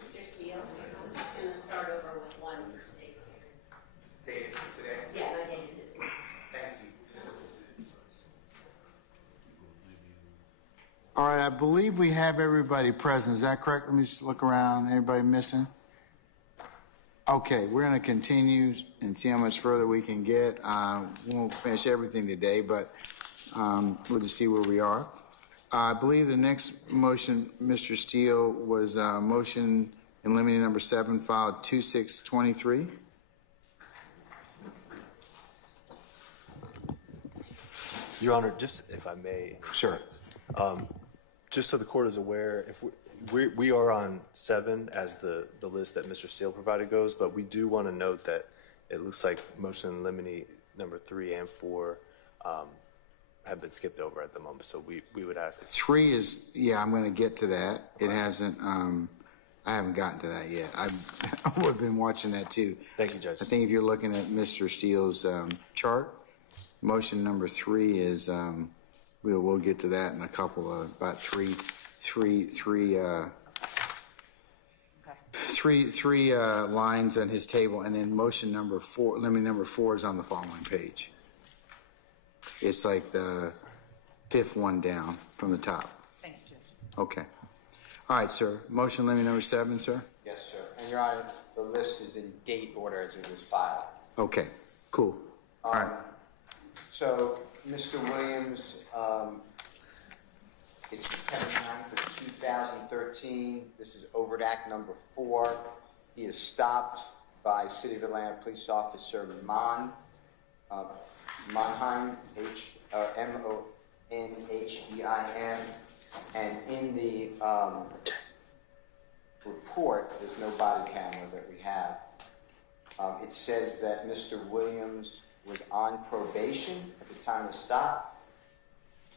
Mr. Steele, I'm just going to start over with one mistake here. Dated today? Yeah, I dated it. Thank you. All right, I believe we have everybody present. Is that correct? Let me just look around. Everybody missing? Okay, we're going to continue and see how much further we can get. We won't finish everything today, but we'll just see where we are. I believe the next motion, Mr. Steele, was motion in limine number 7, filed 2623. Your Honor, just if I may. Sure. Just so the court is aware, if we are on 7 as the list that Mr. Steele provided goes, but we do want to note that it looks like motion in limine number 3 and 4 have been skipped over at the moment, so we would ask. 3 is, yeah, I'm going to get to that. It hasn't, I haven't gotten to that yet. I would have been watching that too. Thank you, Judge. I think if you're looking at Mr. Steele's chart, motion number 3 is, we'll get to that in a couple of, about three lines on his table, and then motion number 4, limit number 4 is on the following page. It's like the 5th one down from the top. Thank you, Judge. Okay. All right, sir. Motion limit number 7, sir? Yes, sir. And Your Honor, the list is in date order as it was filed. Okay, cool. All right. So, Mr. Williams, it's September 9th of 2013. This is overt act number 4. He is stopped by City of Atlanta Police Officer Monheim, M-O-N-H-E-I-M, and in the report, there's no body camera that we have. It says that Mr. Williams was on probation at the time of the stop.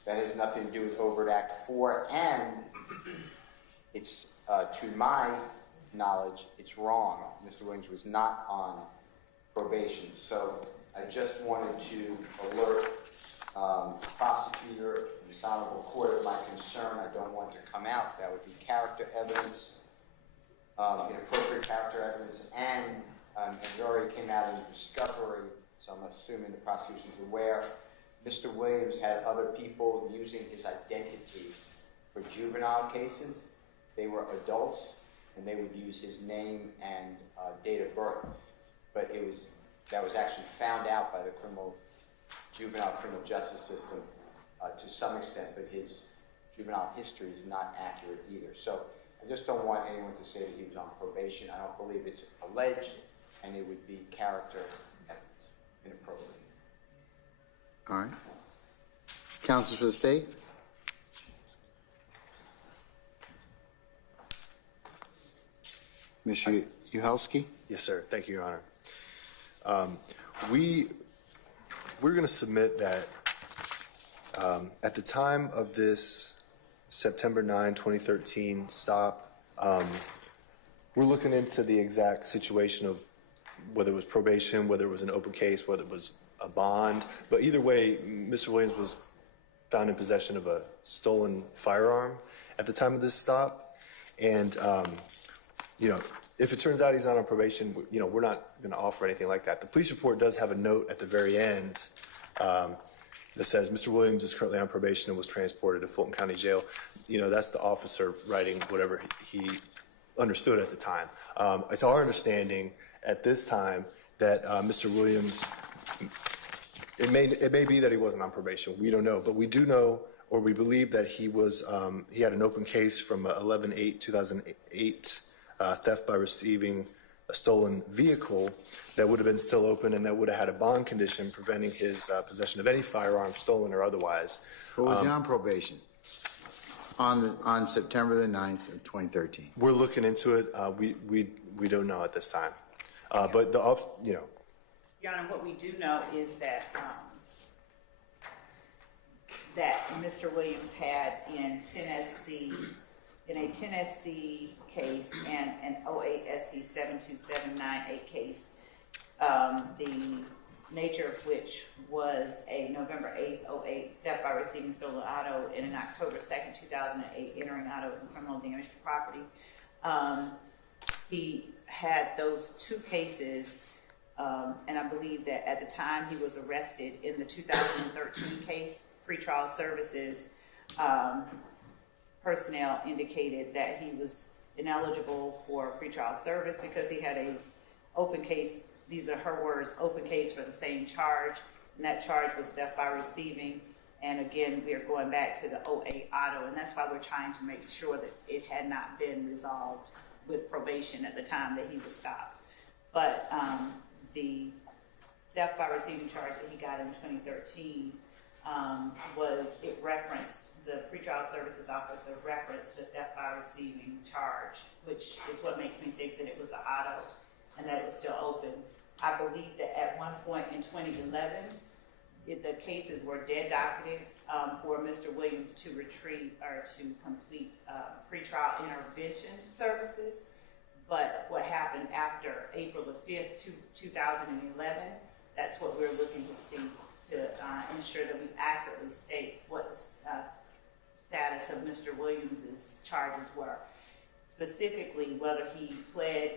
That has nothing to do with overt act 4, and it's, to my knowledge, it's wrong. Mr. Williams was not on probation, so I just wanted to alert the prosecutor and this honorable court of my concern. I don't want to come out. That would be character evidence, inappropriate character evidence, and it already came out in discovery, so I'm assuming the prosecution's aware. Mr. Williams had other people using his identity for juvenile cases. They were adults, and they would use his name and date of birth. But that was actually found out by the juvenile criminal justice system to some extent, but his juvenile history is not accurate either. So I just don't want anyone to say that he was on probation. I don't believe it's alleged, and it would be character evidence, inappropriate. All right. Counsels for the state? Mr. Uhelski? Yes, sir. Thank you, Your Honor. We're going to submit that at the time of this September 9, 2013 stop, we're looking into the exact situation of whether it was probation, whether it was an open case, whether it was a bond. But either way, Mr. Williams was found in possession of a stolen firearm at the time of this stop. And, if it turns out he's not on probation, we're not going to offer anything like that. The police report does have a note at the very end that says Mr. Williams is currently on probation and was transported to Fulton County Jail. That's the officer writing whatever he understood at the time. It's our understanding at this time that Mr. Williams, it may be that he wasn't on probation. We don't know, but we do know, or we believe that he had an open case from 11/8/2008. Theft by receiving a stolen vehicle that would have been still open and that would have had a bond condition preventing his possession of any firearm, stolen or otherwise. Or was he on probation? on September the 9th of 2013. We're looking into it. We don't know at this time. But you know, Your Honor, what we do know is that that Mr. Williams had in a 10SC case and an 08SC 72798 case, the nature of which was a November 8th, 08 theft by receiving stolen auto and an October 2nd, 2008 entering auto and criminal damage to property. He had those two cases, and I believe that at the time he was arrested in the 2013 case, pretrial services personnel indicated that he was ineligible for pretrial service because he had a open case, these are her words, open case for the same charge, and that charge was theft by receiving. And again, we are going back to the 08 auto, and that's why we're trying to make sure that it had not been resolved with probation at the time that he was stopped. But the theft by receiving charge that he got in 2013 it referenced, the pretrial services officer referenced a theft by receiving charge, which is what makes me think that it was an auto and that it was still open. I believe that at one point in 2011, the cases were dead docketed for Mr. Williams to retreat or to complete pretrial intervention services. But what happened after April the 5th, 2011, that's what we're looking to see to ensure that we accurately state what the status of Mr. Williams's charges were. Specifically, whether he pled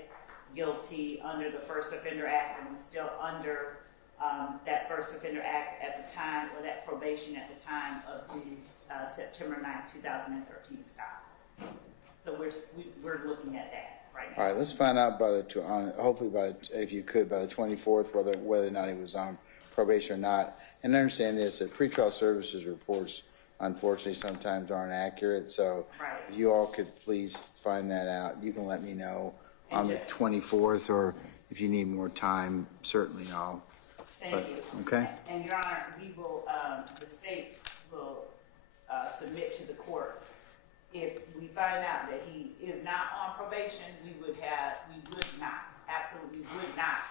guilty under the First Offender Act and was still under that First Offender Act at the time, or that probation at the time of the September 9th, 2013 stop. So we're looking at that right now. All right, let's find out by hopefully if you could, by the 24th, whether or not he was on probation or not. And understand this, that pretrial services reports, unfortunately, sometimes aren't accurate. So if you all could please find that out, you can let me know on the 24th, or if you need more time, certainly I'll. Thank you. Okay. And Your Honor, we will, the state will submit to the court. If we find out that he is not on probation, we would not, absolutely would not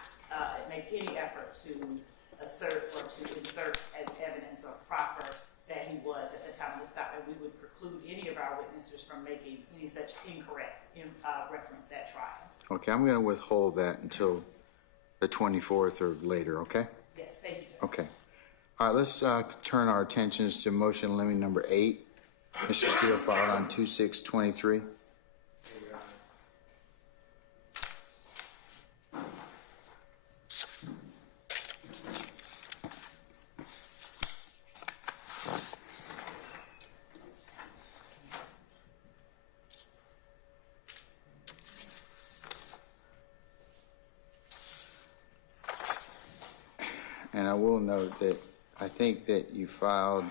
make any effort to assert or to insert as evidence or proffer that he was at the time of the stop, and we would preclude any of our witnesses from making any such incorrect reference at trial. Okay, I'm going to withhold that until the 24th or later, okay? Yes, thank you, Judge. Okay. All right, let's turn our attentions to motion limit number 8. Mr. Steele filed on 2623. And I will note that I think that you filed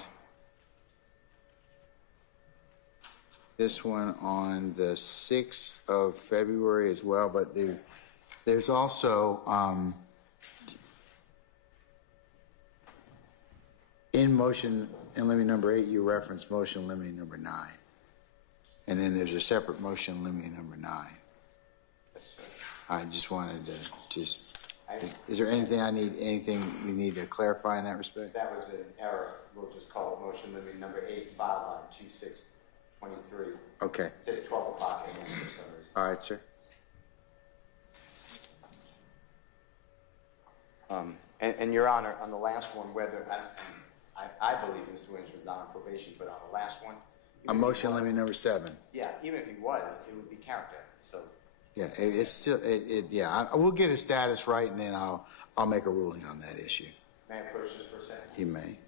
this one on the 6th of February as well, but there's also in motion in limit number 8, you reference motion limit number 9. And then there's a separate motion limit number 9. I just wanted to is there anything you need to clarify in that respect? That was an error. We'll just call it motion limit number 8, filed on 2623. Okay. It says 12 o'clock a.m. for some reason. All right, sir. And Your Honor, on the last one, whether I believe Mr. Williams was not on probation, but on the last one, On motion limit number 7. yeah, even if he was, it would be character. So Yeah, it's still yeah. We'll get his status right, and then I'll make a ruling on that issue. may I approach this for a second? You may.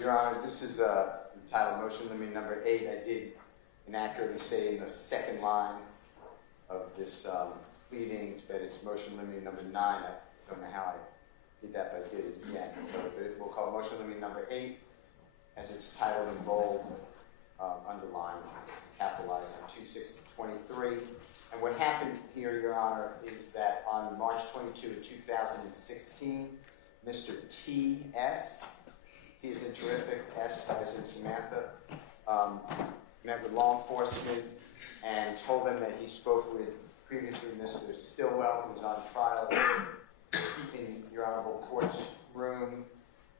Your Honor, this is entitled motion limit number 8. I did inaccurately say in the second line of this pleading that it's motion limiting number 9. I don't know how I did that, but I did it again. So we'll call it motion limiting number 8, as it's titled in bold, underlined, capitalized on 2/6/23. And what happened here, Your Honor, is that on March 22 of 2016, Mr. T.S., he is in terrific, S as in Samantha, met with law enforcement and told them that he spoke with previously Mr. Stillwell, who was on trial in Your Honorable Court's room,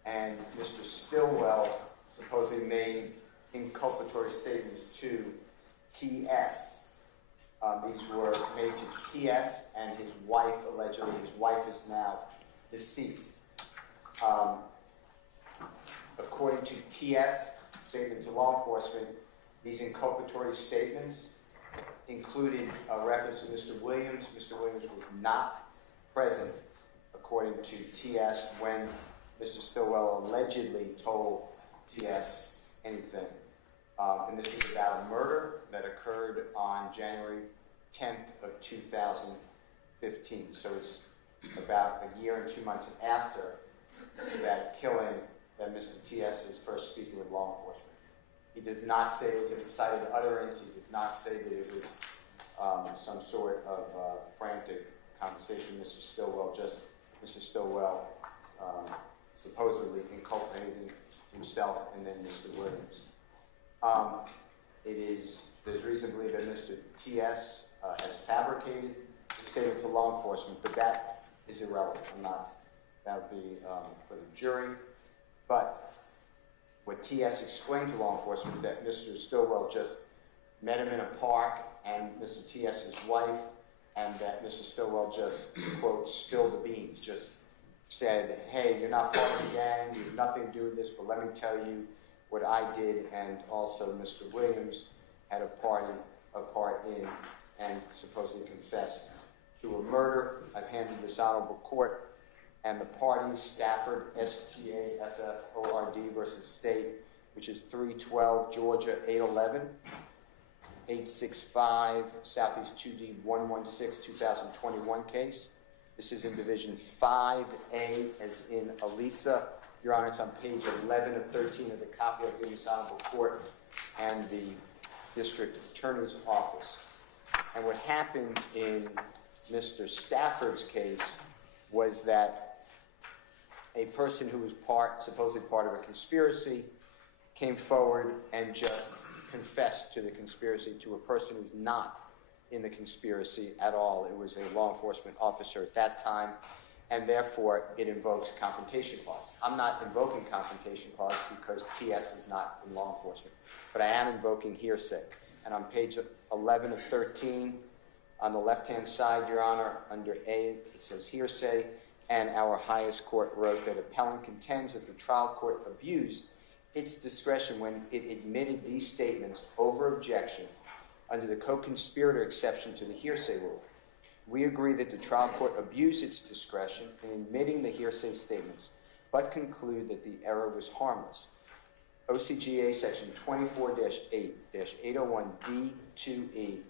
and Mr. Stillwell supposedly made inculpatory statements to T.S. These were made to T.S. and his wife, allegedly. His wife is now deceased. According to T.S., statement to law enforcement, these inculpatory statements included a reference to Mr. Williams. Mr. Williams was not present, according to T.S., when Mr. Stillwell allegedly told T.S. anything. And this is about a murder that occurred on January 10th of 2015. So it's about a year and 2 months after that killing that Mr. T.S. is first speaking with law enforcement. He does not say it was an excited utterance. He does not say that it was some sort of frantic conversation. Mr. Stillwell supposedly inculpating himself and then Mr. Williams. There's reason to believe that Mr. T.S. Has fabricated the statement to law enforcement, but that is irrelevant. That would be for the jury. But what T.S. explained to law enforcement is that Mr. Stillwell just met him in a park and Mr. T.S.'s wife, and that Mr. Stillwell just, quote, spilled the beans, just said, hey, you're not part of the gang, you have nothing to do with this, but let me tell you what I did, and also Mr. Williams had a part in and supposedly confessed to a murder. I've handed this honorable court and the parties, Stafford, S-T-A-F-F-O-R-D versus State, which is 312 Georgia 811, 865 Southeast 2D 116 2021 case. This is in Division 5A, as in Elisa. Your Honor, it's on page 11 of 13 of the copy I've given this honorable court and the district attorney's office. And what happened in Mr. Stafford's case was that a person who was supposedly part of a conspiracy came forward and just confessed to the conspiracy to a person who's not in the conspiracy at all. It was a law enforcement officer at that time, and therefore it invokes confrontation clause. I'm not invoking confrontation clause because TS is not in law enforcement, but I am invoking hearsay. And on page 11 of 13, on the left-hand side, Your Honor, under A, it says hearsay, and our highest court wrote that appellant contends that the trial court abused its discretion when it admitted these statements over objection under the co-conspirator exception to the hearsay rule. We agree that the trial court abused its discretion in admitting the hearsay statements, but conclude that the error was harmless. OCGA section 24-8-801D2E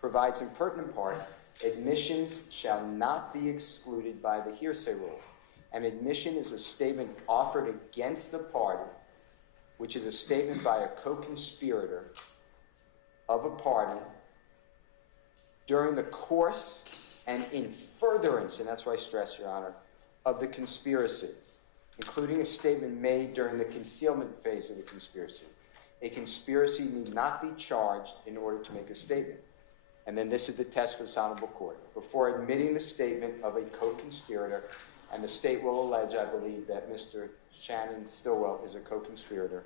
provides in pertinent part, admissions shall not be excluded by the hearsay rule. An admission is a statement offered against a party, which is a statement by a co-conspirator of a party during the course and in furtherance, and that's why I stress, Your Honor, of the conspiracy, including a statement made during the concealment phase of the conspiracy. A conspiracy need not be charged in order to make a statement. And then this is the test for this honorable court. Before admitting the statement of a co-conspirator, and the state will allege, I believe, that Mr. Shannon Stillwell is a co-conspirator,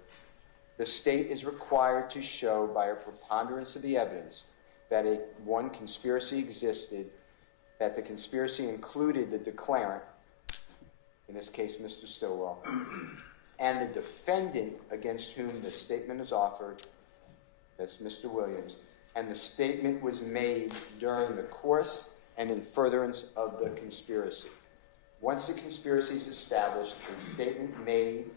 the state is required to show by a preponderance of the evidence that one conspiracy existed, that the conspiracy included the declarant, in this case Mr. Stillwell, and the defendant against whom the statement is offered, that's Mr. Williams, and the statement was made during the course and in furtherance of the conspiracy. Once the conspiracy is established, a statement made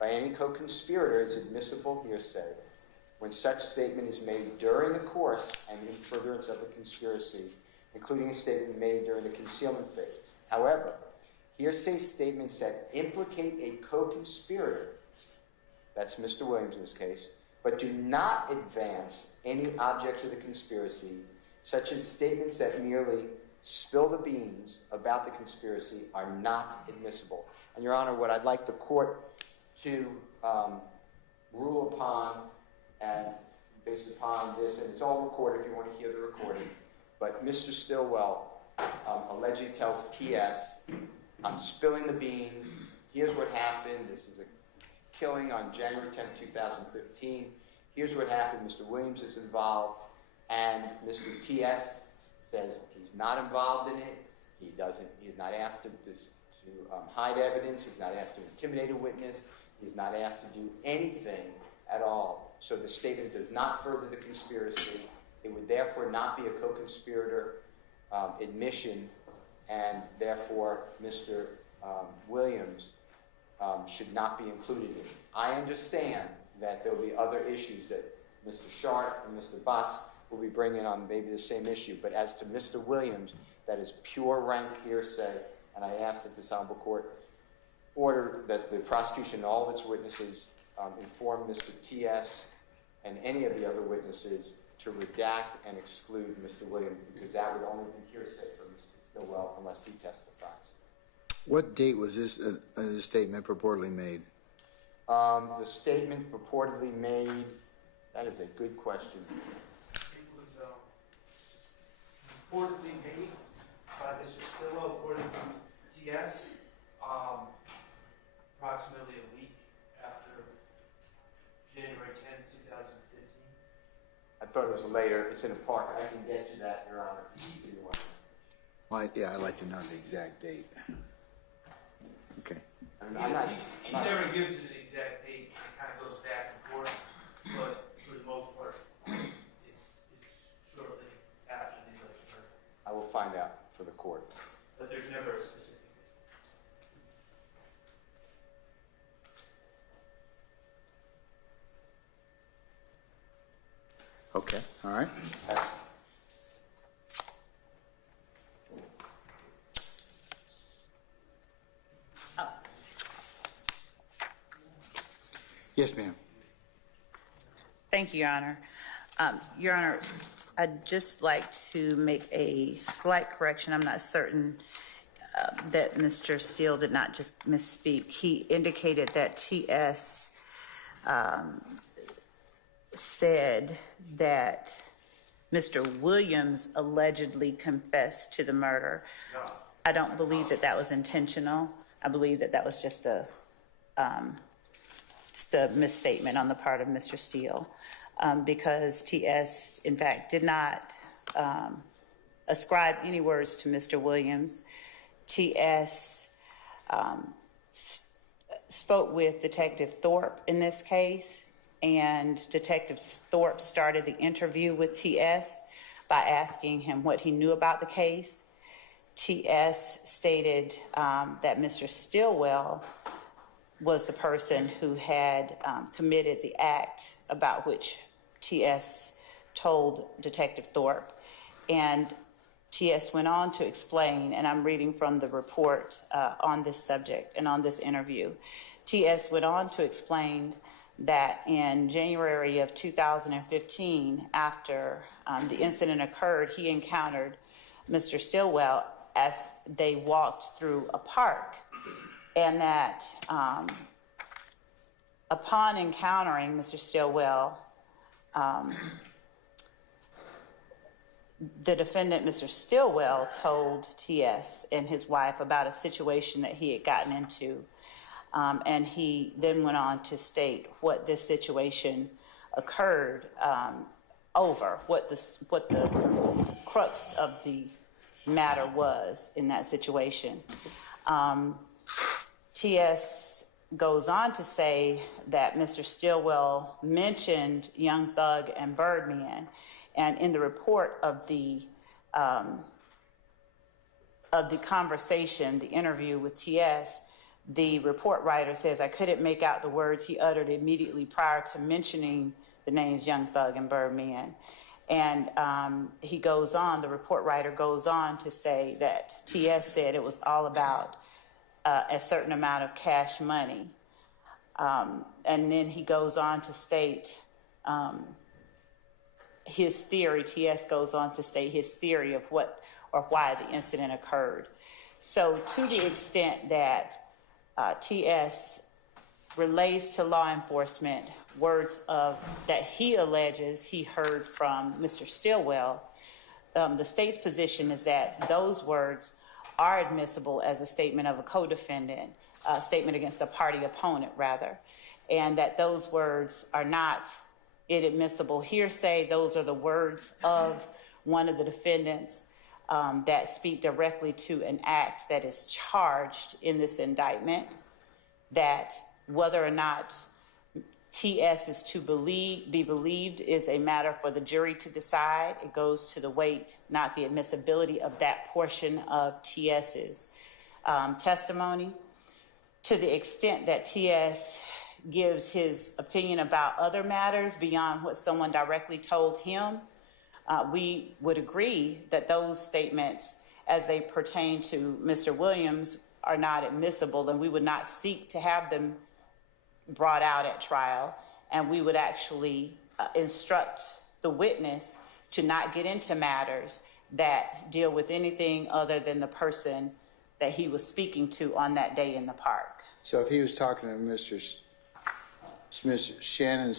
by any co-conspirator is admissible hearsay. When such statement is made during the course and in furtherance of the conspiracy, including a statement made during the concealment phase. However, hearsay statements that implicate a co-conspirator, that's Mr. Williams in this case, but do not advance any object of the conspiracy, such as statements that merely spill the beans about the conspiracy, are not admissible. And Your Honor, what I'd like the court to rule upon, and based upon this, and it's all recorded if you want to hear the recording, but Mr. Stillwell allegedly tells T.S., I'm spilling the beans, here's what happened, this is a killing on January 10, 2015, here's what happened, Mr. Williams is involved, and Mr. T.S. says he's not involved in it, he's not asked to hide evidence, he's not asked to intimidate a witness, he's not asked to do anything at all. So the statement does not further the conspiracy. It would therefore not be a co-conspirator admission, and therefore Mr. Williams should not be included in it. I understand that there will be other issues that Mr. Sharp and Mr. Botts will be bringing on maybe the same issue, but as to Mr. Williams, that is pure rank hearsay, and I ask that this honorable court order that the prosecution and all of its witnesses inform Mr. T.S. and any of the other witnesses to redact and exclude Mr. Williams, because that would only be hearsay for Mr. Stillwell unless he testifies. What date was this statement purportedly made? The statement purportedly made, that is a good question. It was reportedly made by Mr. Stillwell, according to T.S., approximately a week after January 10, 2015. I thought it was later. It's in a park. I can get you that, Your Honor. Well, yeah, I'd like to know the exact date. Okay. He never gives it an exact date. It kind of goes back and forth, but for the most part, it's shortly after the election. I will find out for the court. But there's never a specific date. Okay, all right. Yes, ma'am. Thank you, Your Honor. Your Honor, I'd just like to make a slight correction. I'm not certain that Mr. Steele did not just misspeak. He indicated that T.S. Said that Mr. Williams allegedly confessed to the murder. I don't believe that that was intentional. I believe that that was just a misstatement on the part of Mr. Steele, because T.S., in fact, did not ascribe any words to Mr. Williams. T.S. Spoke with Detective Thorpe in this case, and Detective Thorpe started the interview with T.S. by asking him what he knew about the case. T.S. stated that Mr. Stillwell was the person who had committed the act about which T.S. told Detective Thorpe. And T.S. went on to explain, and I'm reading from the report on this subject and on this interview. T.S. went on to explain that in January of 2015, after the incident occurred, he encountered Mr. Stillwell as they walked through a park, and that upon encountering Mr. Stillwell, the defendant, Mr. Stillwell, told T.S. and his wife about a situation that he had gotten into. And he then went on to state what this situation occurred over, what the crux of the matter was in that situation. T.S. goes on to say that Mr. Stillwell mentioned Young Thug and Birdman, and in the report of the conversation, the interview with T.S., the report writer says, I couldn't make out the words he uttered immediately prior to mentioning the names Young Thug and Birdman. And he goes on, the report writer goes on to say that TS said it was all about a certain amount of cash money. And then he goes on to state his theory. TS goes on to state his theory of what or why the incident occurred. So to the extent that TS relays to law enforcement words of that he alleges he heard from Mr. Stillwell, the state's position is that those words are admissible as a statement of a co-defendant, a statement against a party opponent, rather, and that those words are not inadmissible hearsay. Those are the words of one of the defendants that speak directly to an act that is charged in this indictment, that whether or not TS is to be believed is a matter for the jury to decide. It goes to the weight, not the admissibility of that portion of TS's testimony. To the extent that TS gives his opinion about other matters beyond what someone directly told him, we would agree that those statements, as they pertain to Mr. Williams, are not admissible, and we would not seek to have them brought out at trial, and we would actually instruct the witness to not get into matters that deal with anything other than the person that he was speaking to on that day in the park. So if he was talking to Mr. Shannon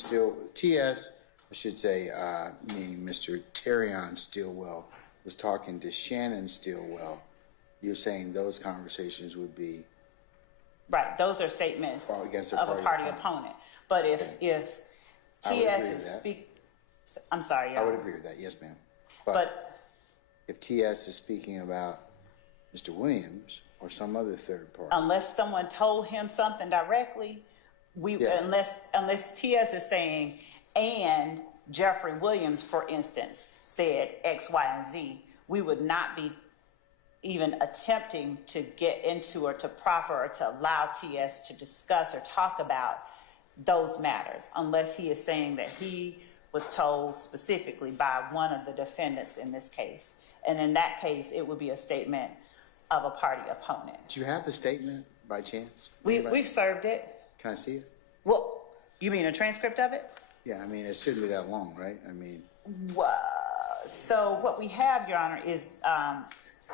TS, I should say, meaning Mr. Terrion Stillwell, was talking to Shannon Stillwell, you're saying those conversations would be right? Those are statements against of a party opponent. But if TS is speaking, I'm sorry, I would agree with that. Yes, ma'am. But if TS is speaking about Mr. Williams or some other third party, unless someone told him something directly, unless TS is saying, and Jeffrey Williams, for instance, said X, Y, and Z, we would not be even attempting to get into or to proffer or to allow TS to discuss or talk about those matters, unless he is saying that he was told specifically by one of the defendants in this case. And in that case, it would be a statement of a party opponent. do you have the statement by chance? We've served it. Can I see it? Well, you mean a transcript of it? Yeah, I mean, it shouldn't be that long, right? I mean, so what we have, Your Honor, is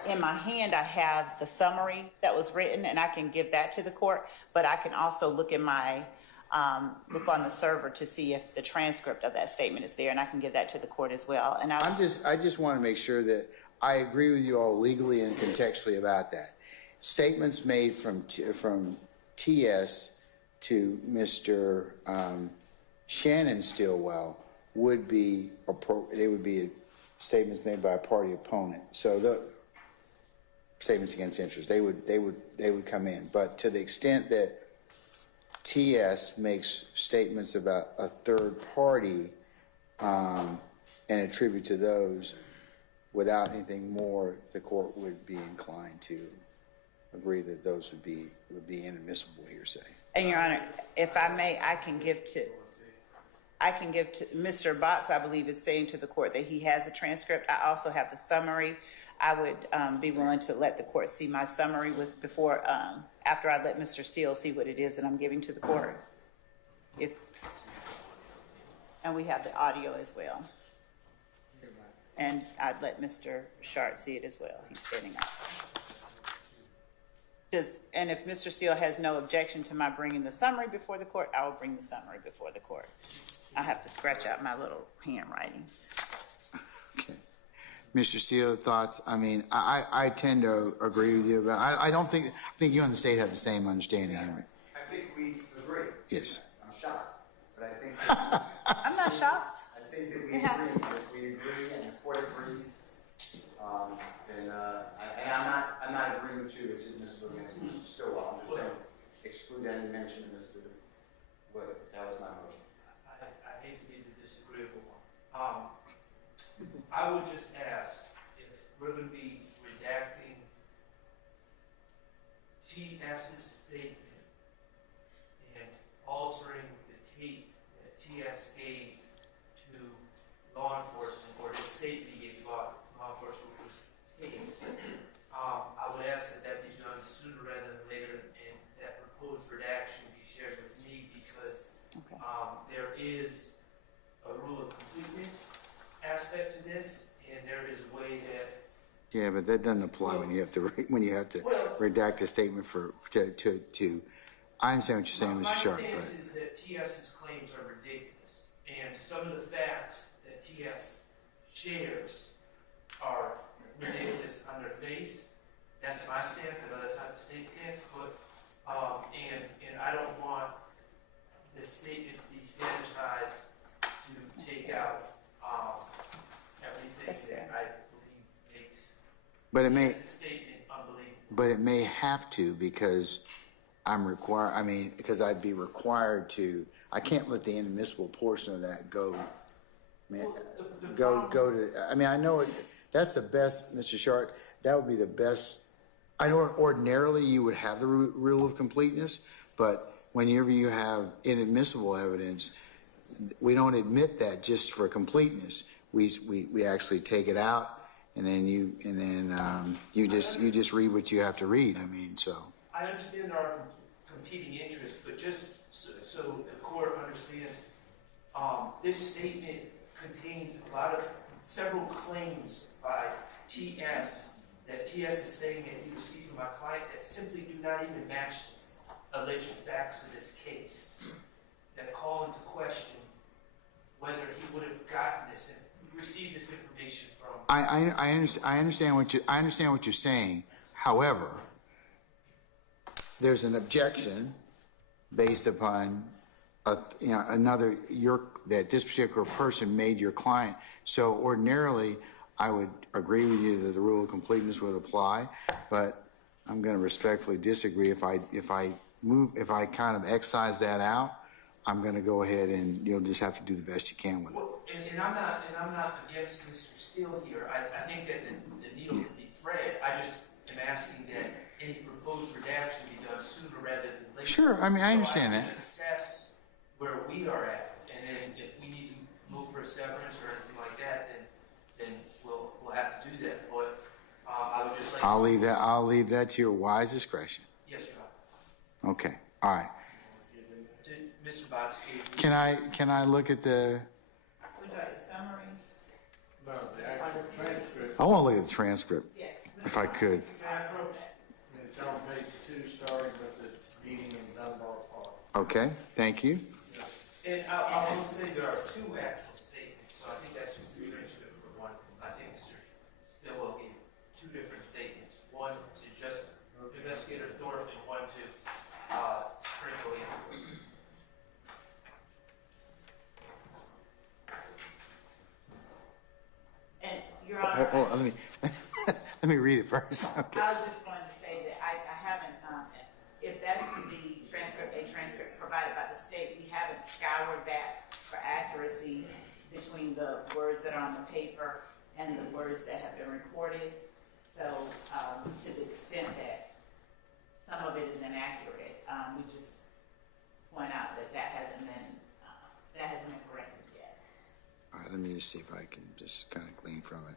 in my hand, I have the summary that was written, and I can give that to the court, but I can also look in my, look on the server to see if the transcript of that statement is there, and I can give that to the court as well. And I just want to make sure that I agree with you all legally and contextually about that. Statements made from TS to Mr. Shannon Stillwell would be statements made by a party opponent. So the statements against interest, they would come in. But to the extent that TS makes statements about a third party and attribute to those without anything more, the court would be inclined to agree that those would be inadmissible hearsay. And Your Honor, if I may, I can give to Mr. Botts, I believe, is saying to the court that he has a transcript. I also have the summary. I would be willing to let the court see my summary after I let Mr. Steele see what it is that I'm giving to the court. And we have the audio as well. And I'd let Mr. Sharp see it as well. He's standing up. And if Mr. Steele has no objection to my bringing the summary before the court, I will bring the summary before the court. I have to scratch out my little handwritings. Okay. Mr. Steele, thoughts? I mean, I tend to agree with you, but I think you and the state have the same understanding, Henry. I think we agree. Yes. I'm shocked, but I think I'm not shocked. I think that we agree. If we agree and the court agrees, then I'm not agreeing to it's admissible against Mr. Stillwell. I'm just saying exclude any mention of Mr. Wood. That was my motion. I hate to be the disagreeable one. I would just ask if we're going to be redacting TS's statement and altering the tape that TS gave to law enforcement or aspect to this, and there is a way that Yeah, but that doesn't apply when you have to redact a statement to. I understand what you're saying, Mr. Sharp, my stance but is that TS's claims are ridiculous, and some of the facts that TS shares are ridiculous on their face. That's my stance. I know that's not the state's stance, but and I don't want the statement to be sanitized to take out everything that I believe makes TS's statement unbelievable. but it may have to because because I'd be required to. I can't let the inadmissible portion of that go. Go to. I know that's the best, Mr. Sharp. That would be the best. I know ordinarily you would have the rule of completeness, but whenever you have inadmissible evidence, we don't admit that just for completeness. We actually take it out, and then you just read what you have to read. So. I understand there are competing interests, but just so the court understands, this statement contains several claims by TS that TS is saying that he received from my client that simply do not even match alleged facts of this case, that call into question whether he would have gotten this and received this information from. I understand what you're saying. However, there's an objection based upon that this particular person made your client. So ordinarily, I would agree with you that the rule of completeness would apply, but I'm going to respectfully disagree. If I kind of excise that out, I'm going to go ahead and you'll just have to do the best you can with it. Well, and I'm not against Mr. Steele here. I think that the needle can be threaded. I just am asking that any proposed redaction be done sooner rather than later. Sure, I understand so I that. can assess where we are at, and then if we need to move for a severance or anything like that, then we'll have to do that. But I would just like I'll leave that to your wise discretion. Yes, Your Honor. Okay, all right. Mr. Botsky. Can I look at the? Would you like a summary? No, the actual transcript, I want to look at the transcript, Yes. if I could. it's on page 2, starting with the beating and Dunbar part. Okay, thank you. And I will say there are two actual statements, so I think that's just a transcript for one. I think Mr. Stillwell gave two different statements. One to just Investigator Thorpe and one to Sprinkle in. And Your Honor. Let me let me read it first. Okay. I was just going to say that I haven't, if that's a transcript provided by the state, we haven't scoured that for accuracy between the words that are on the paper and the words that have been recorded. So to the extent that some of it is inaccurate, we just point out that that hasn't been corrected yet. All right, let me just see if I can just kind of glean from it.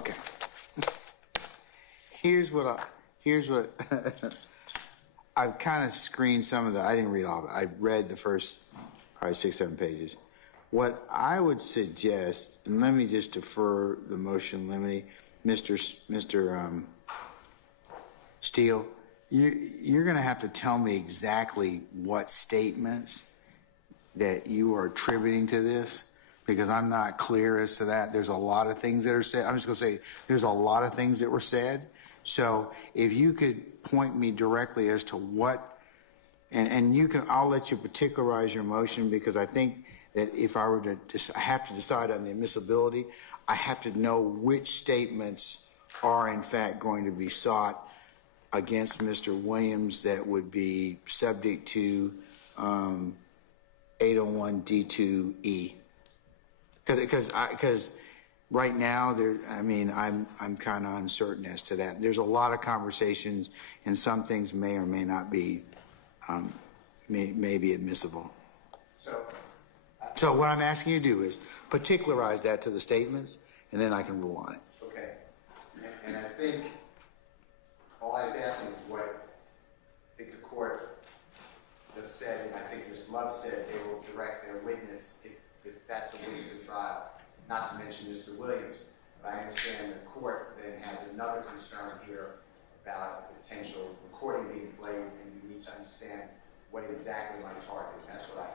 Okay. Here's what I've kind of screened some of I didn't read all of it. I read the first probably 6, 7 pages. What I would suggest, and let me just defer the motion limine, Mr. Steele, you're going to have to tell me exactly what statements that you are attributing to this, because I'm not clear as to that. There's a lot of things that are said. I'm just going to say there's a lot of things that were said. So if you could point me directly as to what, and you can, I'll let you particularize your motion, because I think that if I were to have to decide on the admissibility, I have to know which statements are in fact going to be sought against Mr. Williams that would be subject to 801 D2E. Because right now I'm kind of uncertain as to that. There's a lot of conversations, and some things may or may not be may be admissible. So what I'm asking you to do is particularize that to the statements, and then I can rule on it. Okay. And I think all I was asking is what I think the court just said, and I think Ms. Love said they will direct their witness, if that's a witness at trial, not to mention Mr. Williams. But I understand the court then has another concern here about the potential recording being played, and you need to understand what exactly my target is. That's what I hear.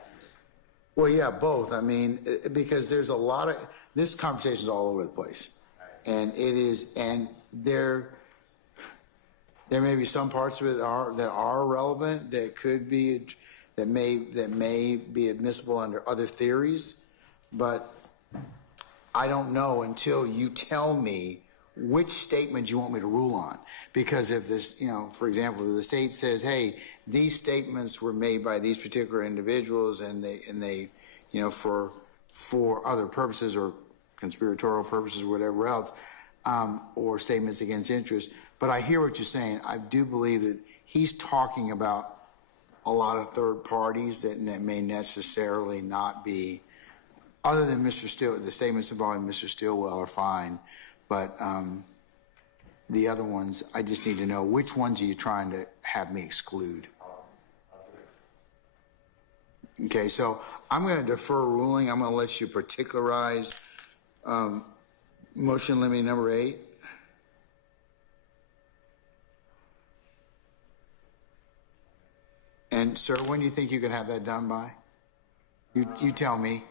Well, yeah, both. I mean, because there's a lot of, this conversation is all over the place. Right. And it is, and there may be some parts of it that are relevant, that could be, that may be admissible under other theories, but I don't know until you tell me which statement you want me to rule on. Because if this, for example, the state says, hey, these statements were made by these particular individuals, and they for other purposes or conspiratorial purposes or whatever else, or statements against interest. But I hear what you're saying. I do believe that he's talking about a lot of third parties that may necessarily not be, other than Mr. Steele, the statements involving Mr. Stilwell are fine. But the other ones, I just need to know which ones are you trying to have me exclude. Okay, so I'm going to defer ruling. I'm going to let you particularize motion limine number 8. And sir, when do you think you could have that done by? You tell me.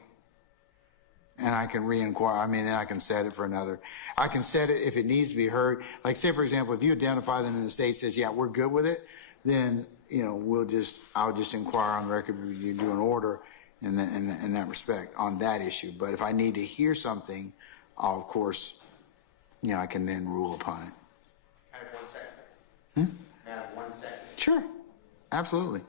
And I can re-inquire. I mean, then I can set it for another. I can set it if it needs to be heard. Like, say, for example, if you identify them and the state says, yeah, we're good with it, then, I'll just inquire on the record, you do an order in that respect on that issue. But if I need to hear something, I'll, of course, I can then rule upon it. Can I have 1 second? Can I have 1 second? Sure. Absolutely.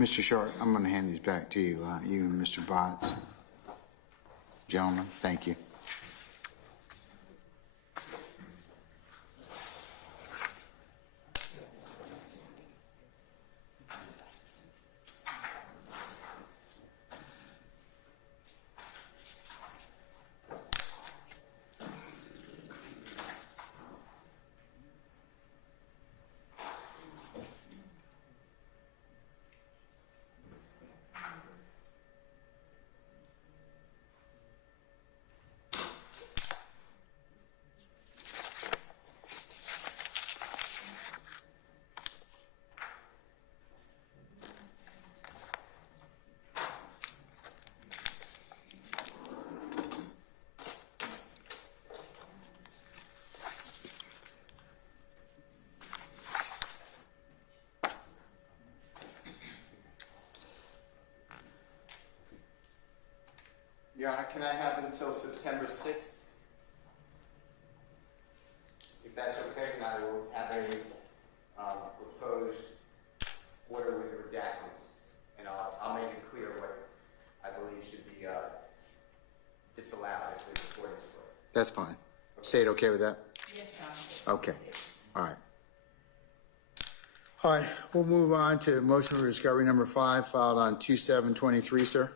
Mr. Short, I'm going to hand these back to you, you and Mr. Botts. Gentlemen, thank you. Your Honor, can I have until September 6th That's fine. State okay with that? Yes, Your Honor. Okay, all right. All right, we'll move on to motion for discovery number 5, filed on 2/7/23, sir.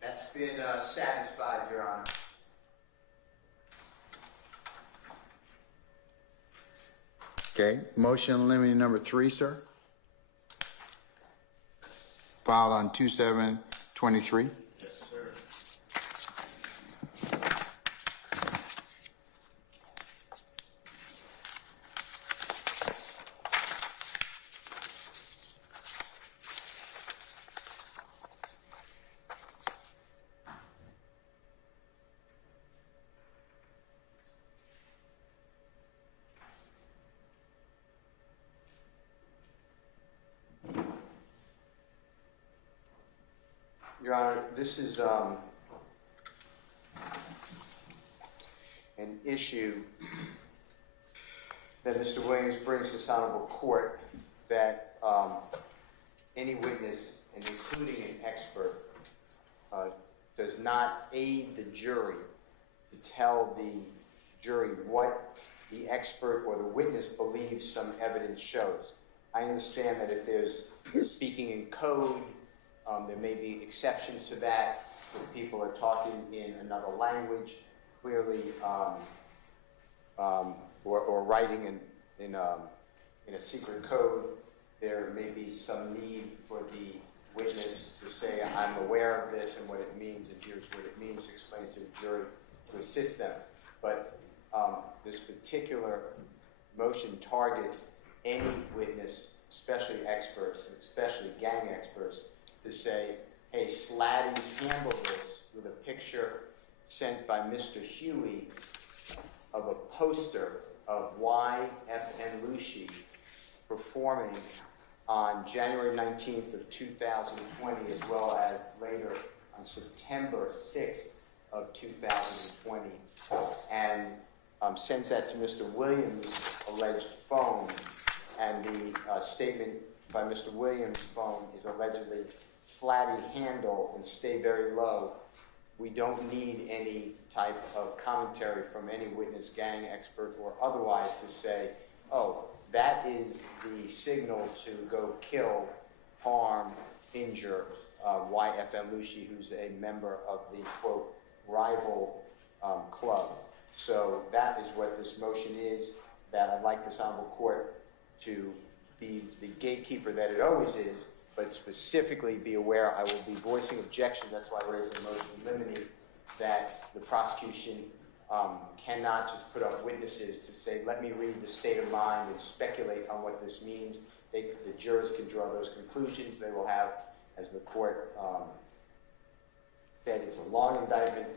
That's been satisfied, Your Honor. Okay, motion limiting number 3, sir. Filed on 2/7/23. Yes, sir. Your Honor, this is an issue that Mr. Williams brings to this honorable court, that any witness, and including an expert, does not aid the jury to tell the jury what the expert or the witness believes some evidence shows. I understand that if there's speaking in code, there may be exceptions to that. If people are talking in another language, clearly, or writing in a secret code, there may be some need for the witness to say, I'm aware of this and what it means, and here's what it means, to explain to the jury to assist them. But this particular motion targets any witness, especially experts, especially gang experts, to say, hey, Slatty handled this with a picture sent by Mr. Huey of a poster of YFN Lucy performing on January 19th of 2020, as well as later on September 6th of 2020, and sends that to Mr. Williams' alleged phone, and the statement by Mr. Williams' phone is allegedly Slatty handle and stay very low. We don't need any type of commentary from any witness, gang expert, or otherwise to say, oh, that is the signal to go kill, harm, injure YFN Lucy, who's a member of the, quote, rival club. So that is what this motion is, that I'd like this honorable court to be the gatekeeper that it always is, but specifically be aware I will be voicing objection. That's why I raised the motion limiting that the prosecution cannot just put up witnesses to say, let me read the state of mind and speculate on what this means. The jurors can draw those conclusions. They will have, as the court said, it's a long indictment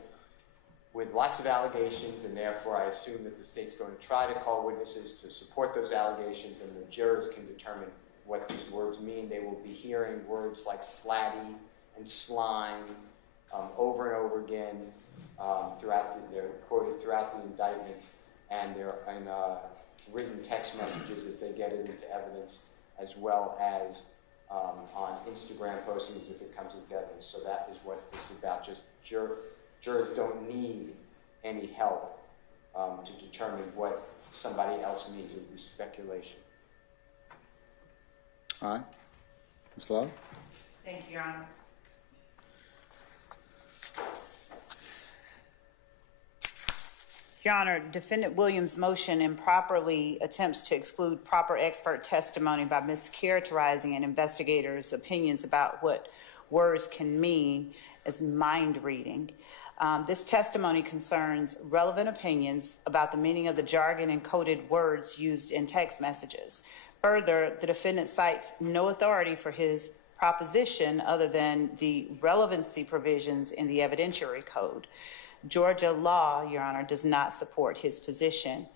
with lots of allegations, and therefore I assume that the state's going to try to call witnesses to support those allegations, and the jurors can determine what these words mean. They will be hearing words like slatty and slime over and over again they're quoted throughout the indictment, and they're in written text messages if they get it into evidence, as well as on Instagram postings if it comes into evidence. So that is what this is about. Just jurors don't need any help to determine what somebody else means. It would be speculation. All right. Ms. Love? Thank you, Your Honor. Your Honor, Defendant Williams' motion improperly attempts to exclude proper expert testimony by mischaracterizing an investigator's opinions about what words can mean as mind reading. This testimony concerns relevant opinions about the meaning of the jargon and coded words used in text messages. Further, the defendant cites no authority for his proposition other than the relevancy provisions in the evidentiary code. Georgia law, Your Honor, does not support his position.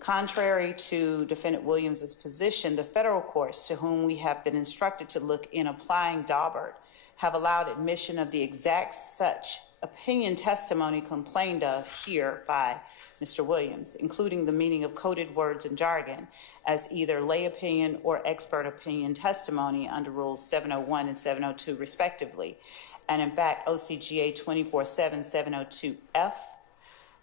Contrary to Defendant Williams' position, the federal courts, to whom we have been instructed to look in applying Daubert, have allowed admission of the exact such opinion testimony complained of here by Mr. Williams, including the meaning of coded words and jargon, as either lay opinion or expert opinion testimony under Rules 701 and 702, respectively. And in fact, OCGA 247702F,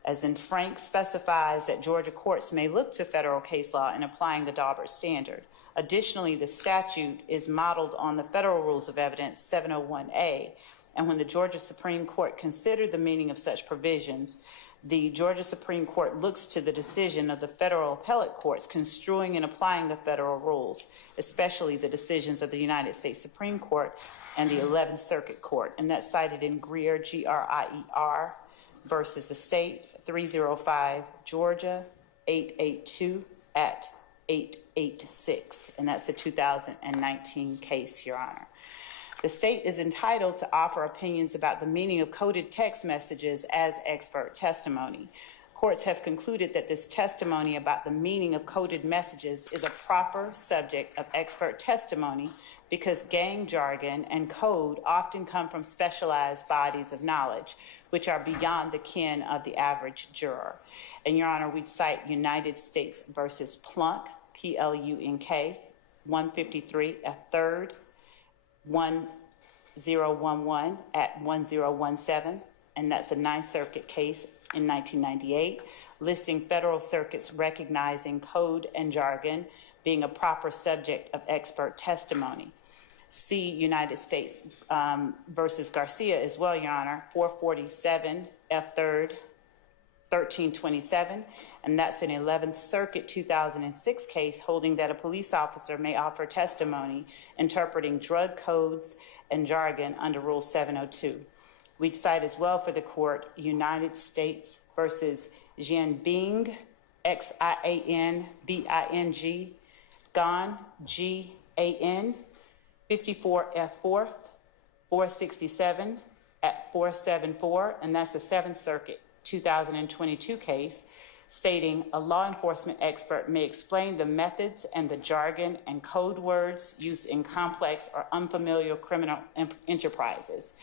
as in Frank, specifies that Georgia courts may look to federal case law in applying the Daubert standard. Additionally, the statute is modeled on the Federal Rules of Evidence 701A, and when the Georgia Supreme Court considered the meaning of such provisions, the Georgia Supreme Court looks to the decision of the federal appellate courts construing and applying the federal rules, especially the decisions of the United States Supreme Court and the 11th Circuit Court, and that's cited in Greer, G-R-I-E-R, versus the state, 305 Georgia, 882 at 886, and that's a 2019 case, Your Honor. The state is entitled to offer opinions about the meaning of coded text messages as expert testimony. Courts have concluded that this testimony about the meaning of coded messages is a proper subject of expert testimony because gang jargon and code often come from specialized bodies of knowledge, which are beyond the ken of the average juror. And Your Honor, we cite United States versus Plunk, P-L-U-N-K, 153 at 3rd, 1011 at 1017, and that's a 9th Circuit case in 1998, listing federal circuits recognizing code and jargon being a proper subject of expert testimony. See United States versus Garcia as well, Your Honor, 447 F 3rd, 1327, and that's an 11th Circuit 2006 case holding that a police officer may offer testimony interpreting drug codes and jargon under Rule 702. We'd cite as well for the court United States versus Jianbing, X-I-A-N-B-I-N-G, Gan, G-A-N, 54 F 4th, 467 at 474, and that's the 7th Circuit 2022 case, stating a law enforcement expert may explain the methods and the jargon and code words used in complex or unfamiliar criminal enterprises.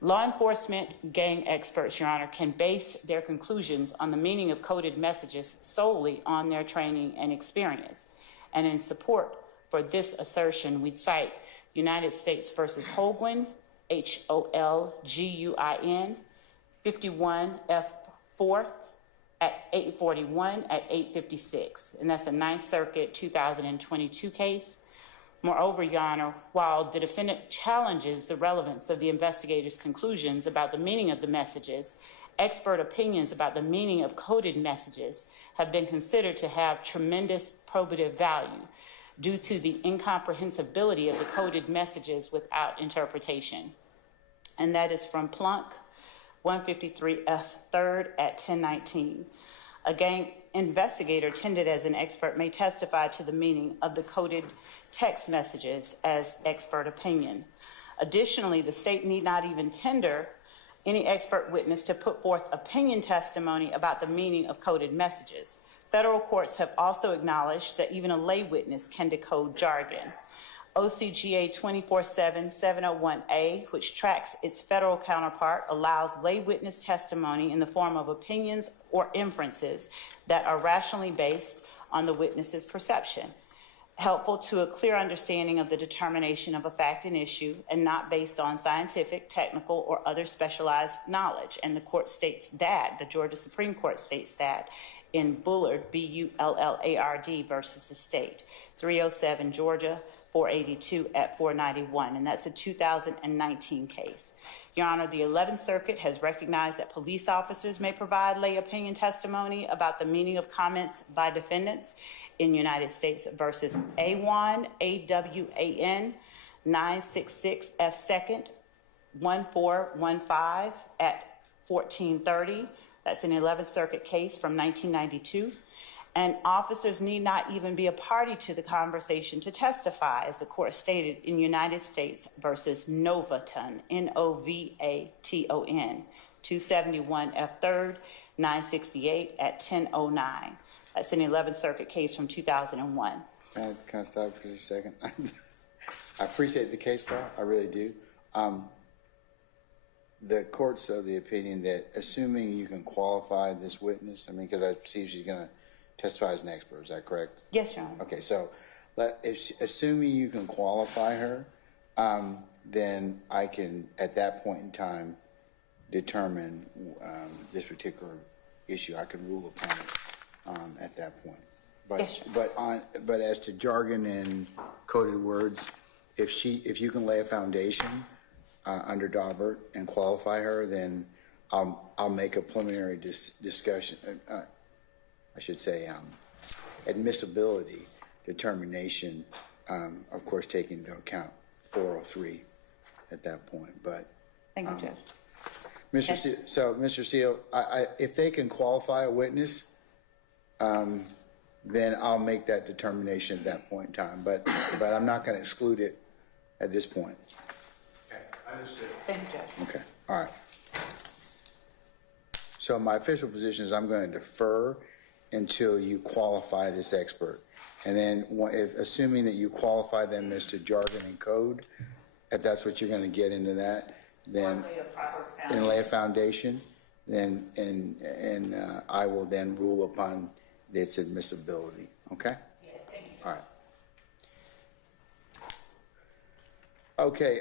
Law enforcement gang experts, Your Honor, can base their conclusions on the meaning of coded messages solely on their training and experience. And in support for this assertion, we cite United States versus Holguin, H-O-L-G-U-I-N, 51 F 4th at 841 at 856, and that's a 9th Circuit 2022 case. Moreover, Your Honor, while the defendant challenges the relevance of the investigator's conclusions about the meaning of the messages, expert opinions about the meaning of coded messages have been considered to have tremendous probative value due to the incomprehensibility of the coded messages without interpretation. And that is from Plunk, 153 F 3rd at 1019. A gang investigator tended as an expert may testify to the meaning of the coded text messages as expert opinion. Additionally, the state need not even tender any expert witness to put forth opinion testimony about the meaning of coded messages. Federal courts have also acknowledged that even a lay witness can decode jargon. OCGA 247701A, which tracks its federal counterpart, allows lay witness testimony in the form of opinions or inferences that are rationally based on the witness's perception, helpful to a clear understanding of the determination of a fact and issue and not based on scientific, technical, or other specialized knowledge. And the court states that, the Georgia Supreme Court states that in Bullard, B-U-L-L-A-R-D versus the state, 307 Georgia, 482 at 491, and that's a 2019 case. Your Honor, the 11th Circuit has recognized that police officers may provide lay opinion testimony about the meaning of comments by defendants in United States versus A1, A-W-A-N, 966 F 2nd, 1415 at 1430. That's an 11th Circuit case from 1992. And officers need not even be a party to the conversation to testify, as the court stated in United States versus Novaton, N-O-V-A-T-O-N, 271 F 3rd, 968 at 1009. That's an 11th Circuit case from 2001. Can I stop for just a second? I appreciate the case law, I really do. The court's of the opinion that assuming you can qualify this witness, I mean, because I see she's going to testify as an expert, is that correct? Yes, Your Honor. Okay, so assuming you can qualify her, then I can, at that point in time, determine this particular issue. I could rule upon it at that point. But as to jargon and coded words, if you can lay a foundation under Daubert and qualify her, then I'll make a preliminary discussion. I should say admissibility determination. Of course, taking into account 403 at that point. But Thank you, Judge. Mr. Yes. Steele, so Mr. Steele, if they can qualify a witness, then I'll make that determination at that point in time. But I'm not going to exclude it at this point. Okay, understood. Thank you, Judge. Okay, all right. So my official position is I'm going to defer until you qualify this expert. And then assuming that you qualify them as to jargon and code, if that's what you're going to get into that, then lay a foundation, then and I will then rule upon its admissibility. Okay? Yes, thank you. All right. Okay,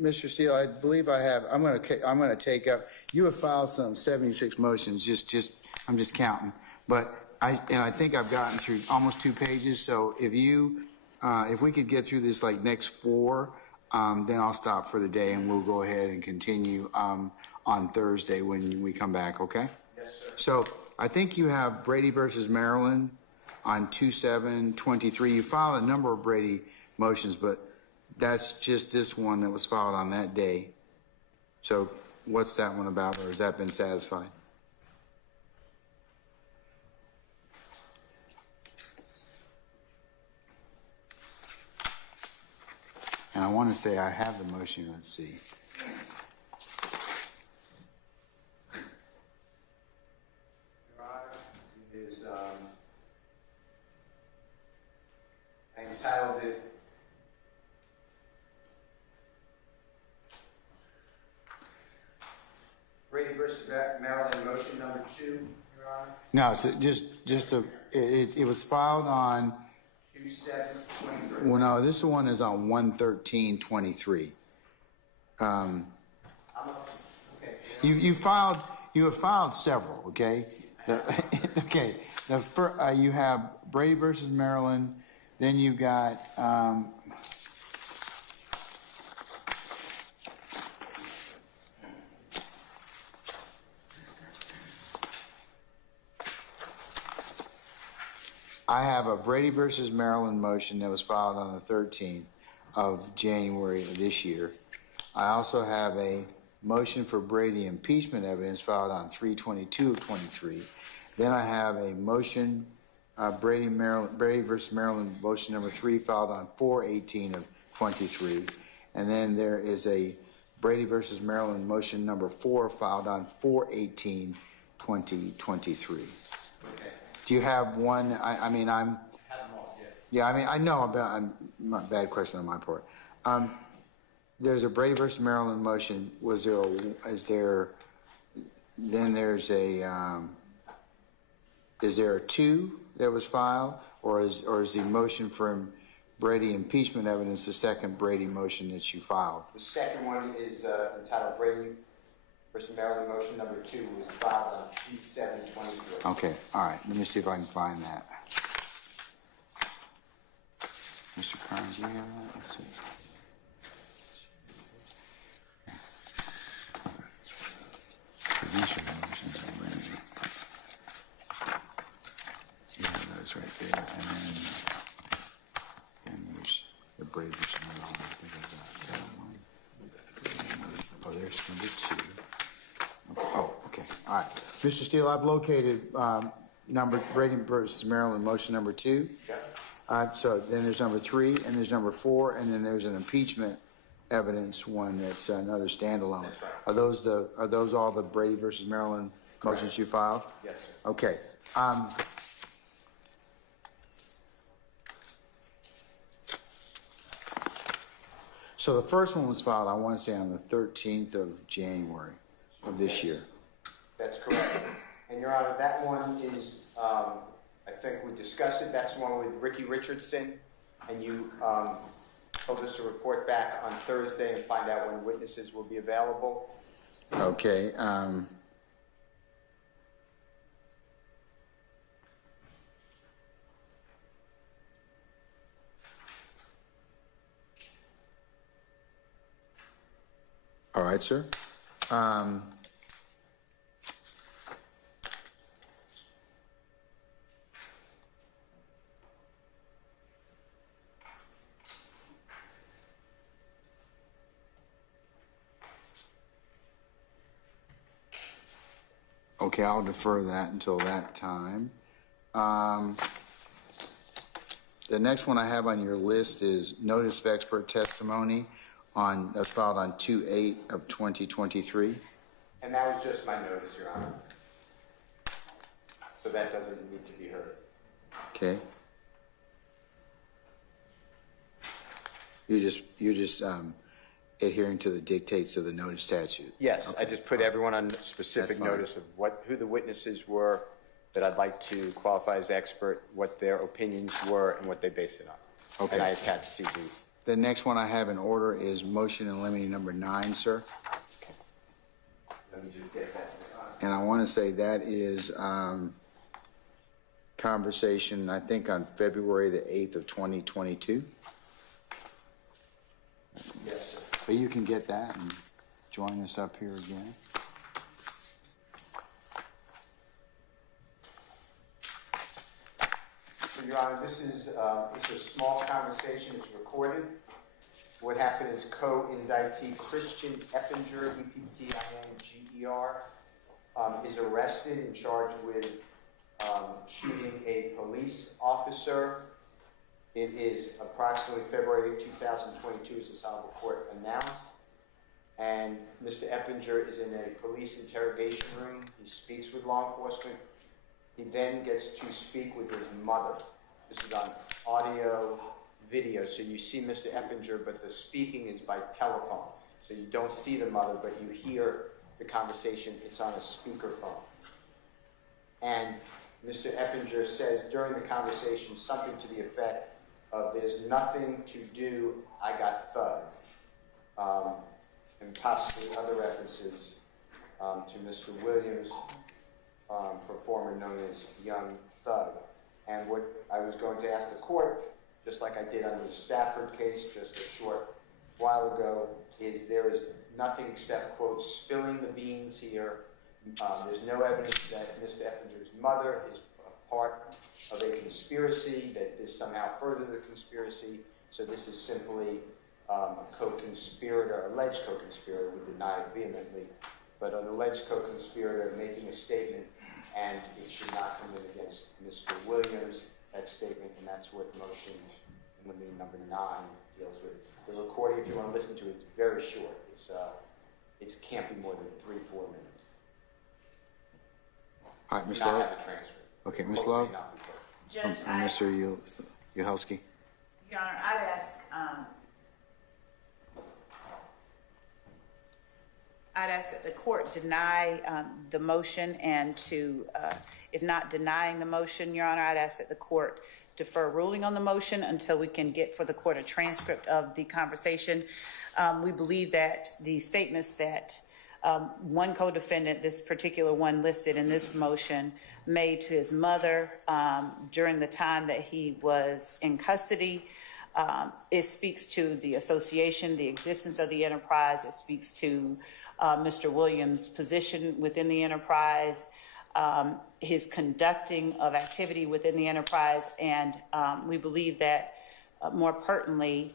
Mr. Steele, I believe I'm going to take up. You have filed some 76 motions. I'm just counting, but I think I've gotten through almost 2 pages. So if we could get through this like next 4. Then I'll stop for the day and we'll go ahead and continue on Thursday when we come back, okay? Yes, sir. So I think you have Brady versus Maryland on 2/7/23. You filed a number of Brady motions, but that's just this one that was filed on that day. So what's that one about, or has that been satisfied? And I want to say I have the motion. Let's see. Your Honor, is I entitled it Brady versus Maryland, motion number 2, Your Honor. No, so it was filed on. 2/7/23. Well, no, this one is on 1/13/23. Okay. You have filed several. Okay. Okay. You have Brady versus Maryland. Then you got. I have a Brady versus Maryland motion that was filed on the 13th of January of this year. I also have a motion for Brady impeachment evidence filed on 3/22/23. Then I have a motion, Brady versus Maryland motion number 3 filed on 4/18/23. And then there is a Brady versus Maryland motion number 4 filed on 4/18/2023. Do you have one? I mean, I'm. Have them all, Yeah, I mean, I know about. Bad question on my part. There's a Brady versus Maryland motion. Then there's a. Is there a 2 that was filed, or is the motion for Brady impeachment evidence the second Brady motion that you filed? The second one is entitled Brady versus Maryland, motion number 2 was filed on 2/7/23. Okay, all right. Let me see if I can find that. Mr. Carnes, do you have that? Let's see. These are the motions already. You have those right there, and then there's the Brady versus Maryland. I think I got that one. Oh, there's number 2. Oh, okay. All right. Mr. Steele, I've located Brady versus Maryland motion number 2. So then there's number 3, and there's number 4, and then there's an impeachment evidence one that's another standalone. That's right. Are those all the Brady versus Maryland motions you filed? Yes, sir. Okay. So the first one was filed, I want to say, on the 13th of January of this year. That's correct. And Your Honor, that one is, I think we discussed it, that's the one with Ricky Richardson, and you told us to report back on Thursday and find out when witnesses will be available. Okay. All right, sir. Okay, I'll defer that until that time. The next one I have on your list is notice of expert testimony that's filed on 2/8 of 2023. And that was just my notice, Your Honor. So that doesn't need to be heard. Okay. You're just adhering to the dictates of the notice statute. Yes, Okay. I just put everyone on specific That's fine. notice of who the witnesses were that I'd like to qualify as expert, what their opinions were, and what they based it on. Okay. And I attached CVs. The next one I have in order is motion in limine number 9, sir. Let me just get that. And I want to say that is conversation, I think, on February the 8th of 2022. Yes, sir. But you can get that and join us up here again. So, Your Honor, this is it's a small conversation. It's recorded. What happened is co-indictee Christian Eppinger, E-P-P-I-N-G-E-R, is arrested and charged with shooting a police officer. It is approximately February 2022, as this honorable court announced. And Mr. Eppinger is in a police interrogation room. He speaks with law enforcement. He then gets to speak with his mother. This is on audio, video. So you see Mr. Eppinger, but the speaking is by telephone. So you don't see the mother, but you hear the conversation. It's on a speakerphone. And Mr. Eppinger says during the conversation something to the effect of, "There's nothing to do, I got thugged," and possibly other references to Mr. Williams, performer known as Young Thug. And what I was going to ask the court, just like I did on the Stafford case just a short while ago, is there is nothing except, quote, spilling the beans here. There's no evidence that Mr. Eppinger's mother is a part of a conspiracy, that this somehow furthered the conspiracy. So this is simply a co-conspirator, alleged co-conspirator. We deny it vehemently, but an alleged co-conspirator making a statement, and it should not come in against Mr. Williams, that statement, and that's what motion limiting number 9 deals with. The recording, if you want to listen to it, it's very short. It can't be more than 3-4 minutes. All right, Ms. Not Love. have a transcript. Okay, Ms. Hopefully Love. not be closed. Judge, And Mr. Uhelski. Your Honor, I'd ask that the court deny the motion, and if not denying the motion, Your Honor, I'd ask that the court defer ruling on the motion until we can get for the court a transcript of the conversation. We believe that the statements that one co-defendant, this particular one listed in this motion, made to his mother during the time that he was in custody, it speaks to the association, the existence of the enterprise. It speaks to Mr. Williams' position within the enterprise, his conducting of activity within the enterprise, and we believe that more pertinently,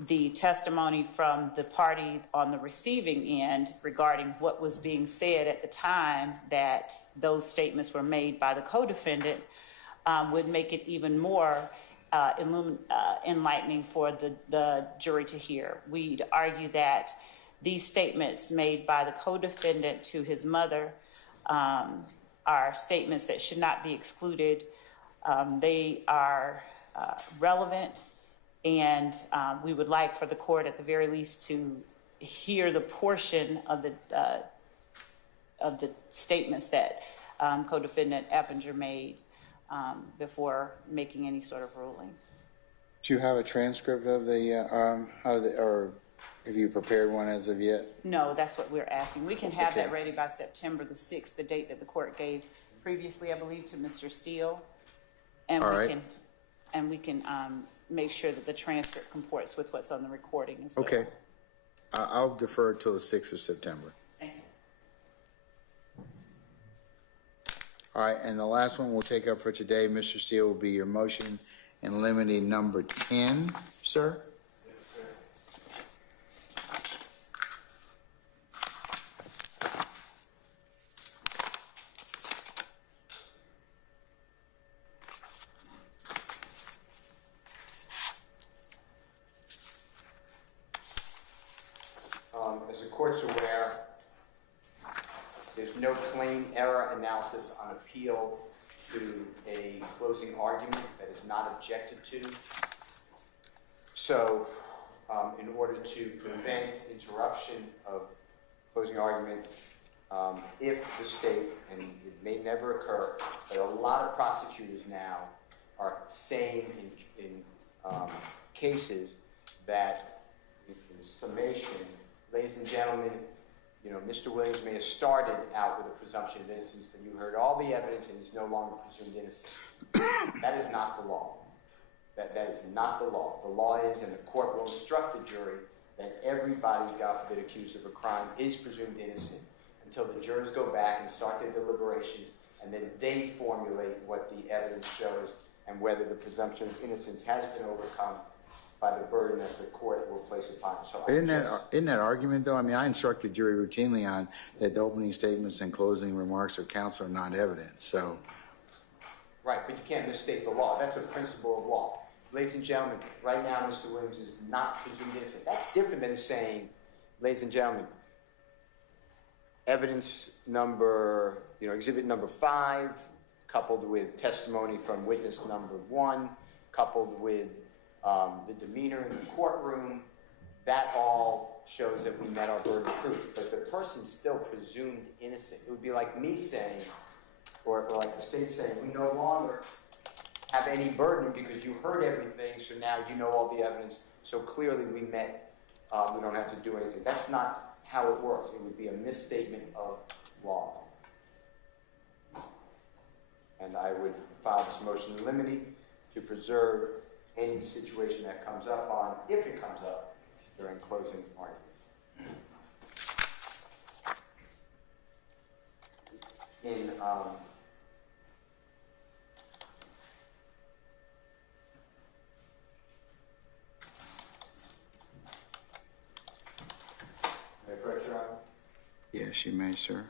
the testimony from the party on the receiving end regarding what was being said at the time that those statements were made by the co-defendant would make it even more enlightening for the jury to hear. We'd argue that these statements made by the co-defendant to his mother are statements that should not be excluded. They are relevant, and we would like for the court at the very least to hear the portion of the statements that co-defendant Eppinger made before making any sort of ruling. Do you have a transcript of or have you prepared one as of yet? No, that's what we're asking. We can have that Okay. ready by September the 6th, the date that the court gave previously, I believe, to Mr. Steele. And All we right. can, and we can make sure that the transcript comports with what's on the recording as well. Okay. I'll defer till the 6th of September. Thank you. All right, and the last one we'll take up for today, Mr. Steele, will be your motion in limine number 10, sir? As the court's aware, there's no plain error analysis on appeal to a closing argument that is not objected to. So, in order to prevent interruption of closing argument, if the state, and it may never occur, but a lot of prosecutors now are saying in cases that, in summation, ladies and gentlemen, you know, Mr. Williams may have started out with a presumption of innocence, but you heard all the evidence and he's no longer presumed innocent. That is not the law. That is not the law. The law is, and the court will instruct the jury, that everybody, God forbid, accused of a crime is presumed innocent until the jurors go back and start their deliberations, and then they formulate what the evidence shows and whether the presumption of innocence has been overcome by the burden that the court will place upon it. So Isn't that argument, though? I mean, I instruct the jury routinely on that the opening statements and closing remarks of counsel are not evidence, so. Right, but you can't misstate the law. That's a principle of law. Ladies and gentlemen, right now Mr. Williams is not presumed innocent. That's different than saying, ladies and gentlemen, evidence number, exhibit number 5, coupled with testimony from witness number 1, coupled with the demeanor in the courtroom, that all shows that we met our burden of proof. But the person's still presumed innocent. It would be like me saying, or like the state saying, we no longer have any burden because you heard everything, so now you know all the evidence, so clearly we met, we don't have to do anything. That's not how it works. It would be a misstatement of law. And I would file this motion in limine to preserve any situation that comes up on, if it comes up, during closing argument. In Yes, you may, sir.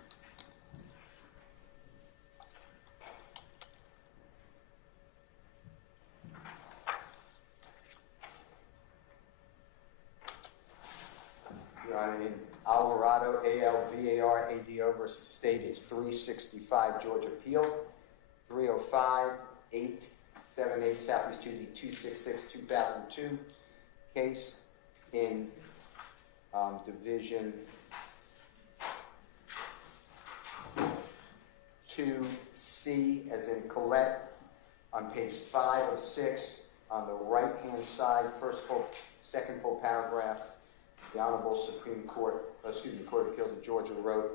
Your Honor, in Alvarado, A-L-V-A-R-A-D-O versus State, it's 365 Georgia Appeal, 305-878 Southeast 2D 266-2002 case in Division 2C, as in Colette, on page 5 of 6, on the right-hand side, second full paragraph. The Honorable Court of Appeals of Georgia wrote,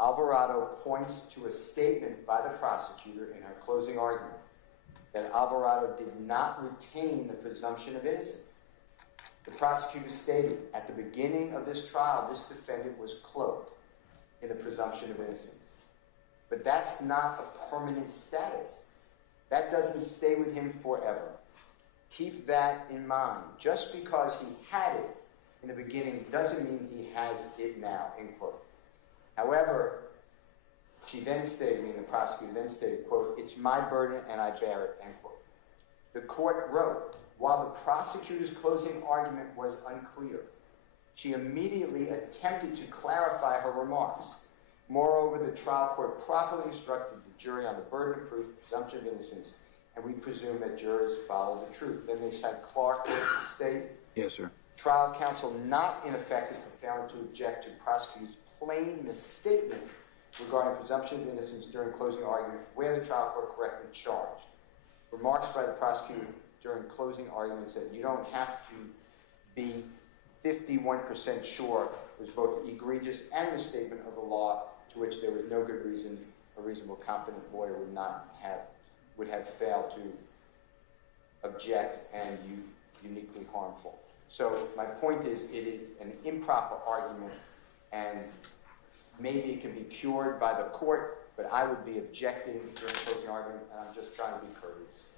Alvarado points to a statement by the prosecutor in her closing argument that Alvarado did not retain the presumption of innocence. The prosecutor stated, at the beginning of this trial, this defendant was cloaked in the presumption of innocence. But that's not a permanent status. That doesn't stay with him forever. Keep that in mind. Just because he had it in the beginning doesn't mean he has it now, end quote. However, she then stated, the prosecutor then stated, quote, it's my burden and I bear it, end quote. The court wrote, while the prosecutor's closing argument was unclear, she immediately attempted to clarify her remarks. Moreover, the trial court properly instructed the jury on the burden of proof, presumption of innocence, and we presume that jurors follow the truth. Then they cite Clark versus State. Yes, sir. Trial counsel not ineffective for failing to object to prosecutor's plain misstatement regarding presumption of innocence during closing argument where the trial court correctly charged. Remarks by the prosecutor during closing arguments that you don't have to be 51% sure it was both egregious and misstatement of the law, to which there was no good reason a reasonable, competent lawyer would have failed to object and uniquely harmful. So my point is, it is an improper argument, and maybe it can be cured by the court, but I would be objecting during closing argument, and I'm just trying to be courteous.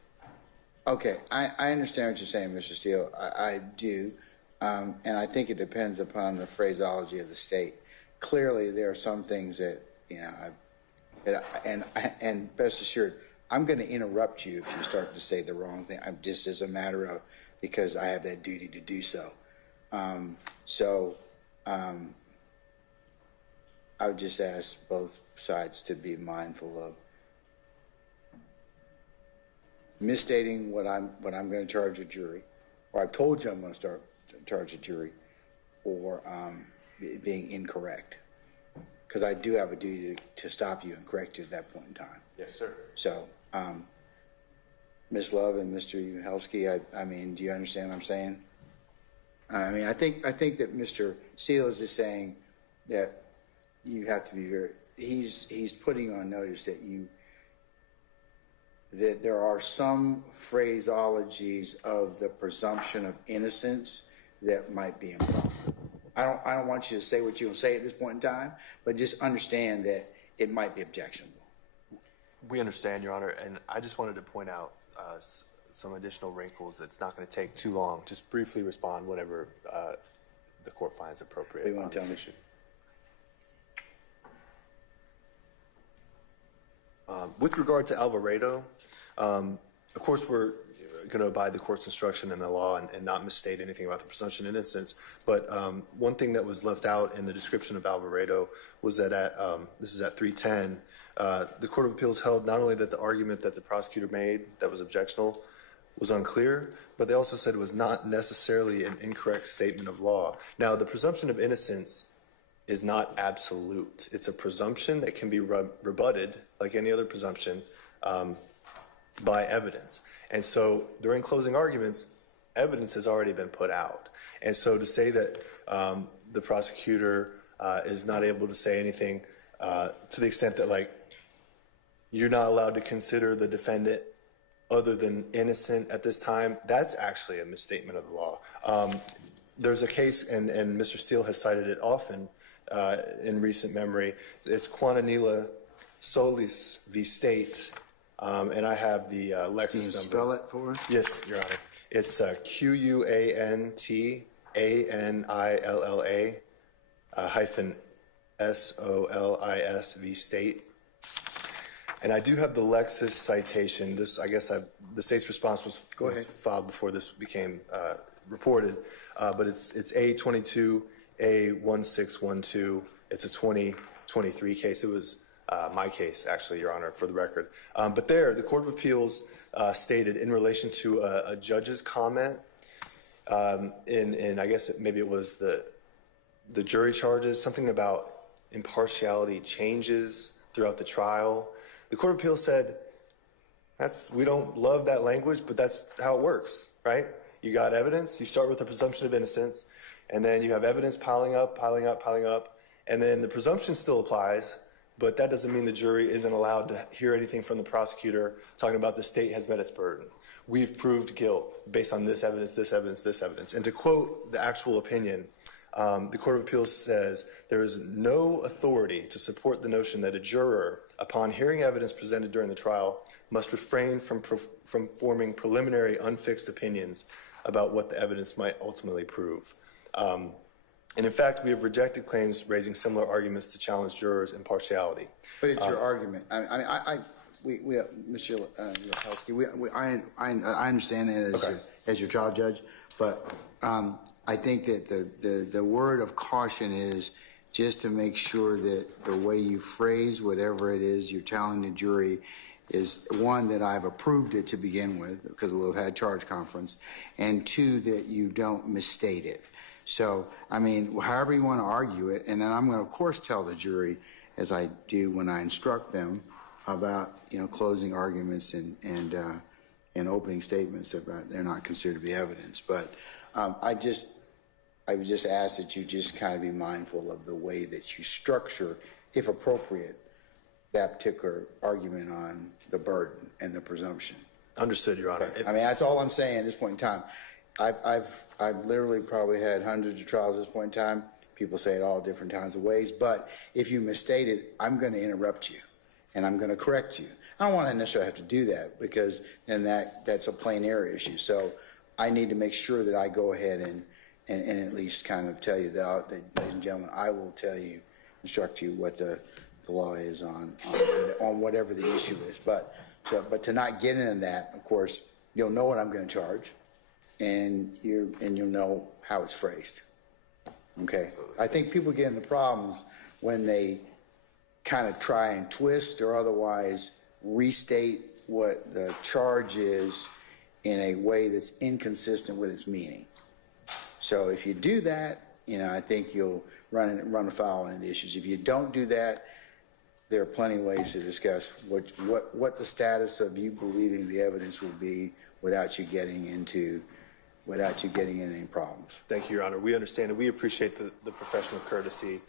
Okay, I understand what you're saying, Mr. Steele. I do, and I think it depends upon the phraseology of the state. Clearly, there are some things that, and best assured, I'm going to interrupt you if you start to say the wrong thing. I'm just as a matter of, because I have that duty to do so. I would just ask both sides to be mindful of misstating what I'm going to charge a jury, or I've told you I'm going to charge a jury, or being incorrect, because I do have a duty to stop you and correct you at that point in time. Yes, sir. So, Ms. Love and Mr. Uhelsky, I mean, do you understand what I'm saying? I mean, I think that Mr. Steele is just saying that you have to be very. He's putting on notice that that there are some phraseologies of the presumption of innocence that might be improper. I don't want you to say what you'll say at this point in time, but just understand that it might be objectionable. We understand, Your Honor, and I just wanted to point out some additional wrinkles. It's not going to take too long. Just briefly respond whenever the court finds appropriate. What do you want to tell me? With regard to Alvarado, of course, we're going to abide the court's instruction and the law and not misstate anything about the presumption of innocence. But one thing that was left out in the description of Alvarado was that this is at 310, the Court of Appeals held not only that the argument that the prosecutor made that was objectionable was unclear, but they also said it was not necessarily an incorrect statement of law. Now, the presumption of innocence is not absolute. It's a presumption that can be rebutted, like any other presumption, by evidence. And so during closing arguments, evidence has already been put out. And so to say that the prosecutor is not able to say anything to the extent that, like, you're not allowed to consider the defendant other than innocent at this time, that's actually a misstatement of the law. There's a case, and Mr. Steele has cited it often in recent memory. It's Quantanilla Solis v. State, and I have the Lexus Can you number. spell it for us? Yes, Your Honor. It's Quantanilla hyphen Solis v. State. And I do have the Lexus citation. This, I guess, the state's response was filed before this became reported, but it's A22 A1612. It's a 2023 case. It was my case, actually, Your Honor, for the record. But there, the Court of Appeals stated in relation to a judge's comment in I guess maybe it was the jury charges, something about impartiality changes throughout the trial. The Court of Appeals said, we don't love that language, but that's how it works, right? You got evidence, you start with the presumption of innocence, and then you have evidence piling up, and then the presumption still applies, but that doesn't mean the jury isn't allowed to hear anything from the prosecutor talking about the state has met its burden. We've proved guilt based on this evidence, this evidence, this evidence. And to quote the actual opinion, the Court of Appeals says, there is no authority to support the notion that a juror, upon hearing evidence presented during the trial, must refrain from forming preliminary unfixed opinions about what the evidence might ultimately prove. And in fact, we have rejected claims raising similar arguments to challenge jurors' impartiality. But it's your argument. Mr. Uhelsky, I understand that as your trial judge, but I think that the word of caution is just to make sure that the way you phrase whatever it is you're telling the jury is, one, that I've approved it to begin with, because we'll have had charge conference, and two, that you don't misstate it. So, I mean, however you want to argue it, and then I'm going to, of course, tell the jury, as I do when I instruct them, about, closing arguments and in opening statements about they're not considered to be evidence. But I would just ask that you just kind of be mindful of the way that you structure, if appropriate, that particular argument on the burden and the presumption. Understood, Your Honor. I mean, that's all I'm saying at this point in time. I've literally probably had hundreds of trials at this point in time. People say it all different kinds of ways, but if you misstate it, I'm going to interrupt you and I'm going to correct you. I don't want to necessarily have to do that because then that's a plain error issue. So I need to make sure that I go ahead and at least kind of tell you that, ladies and gentlemen, I will tell you, instruct you what the law is on whatever the issue is. But to not get into that, of course, you'll know what I'm going to charge, and you'll know how it's phrased. Okay, I think people get into problems when they kind of try and twist or otherwise restate what the charge is in a way that's inconsistent with its meaning. So if you do that, I think you'll run afoul of the issues. If you don't do that, there are plenty of ways to discuss what the status of you believing the evidence will be without you getting into any problems. Thank you, Your Honor. We understand and we appreciate the professional courtesy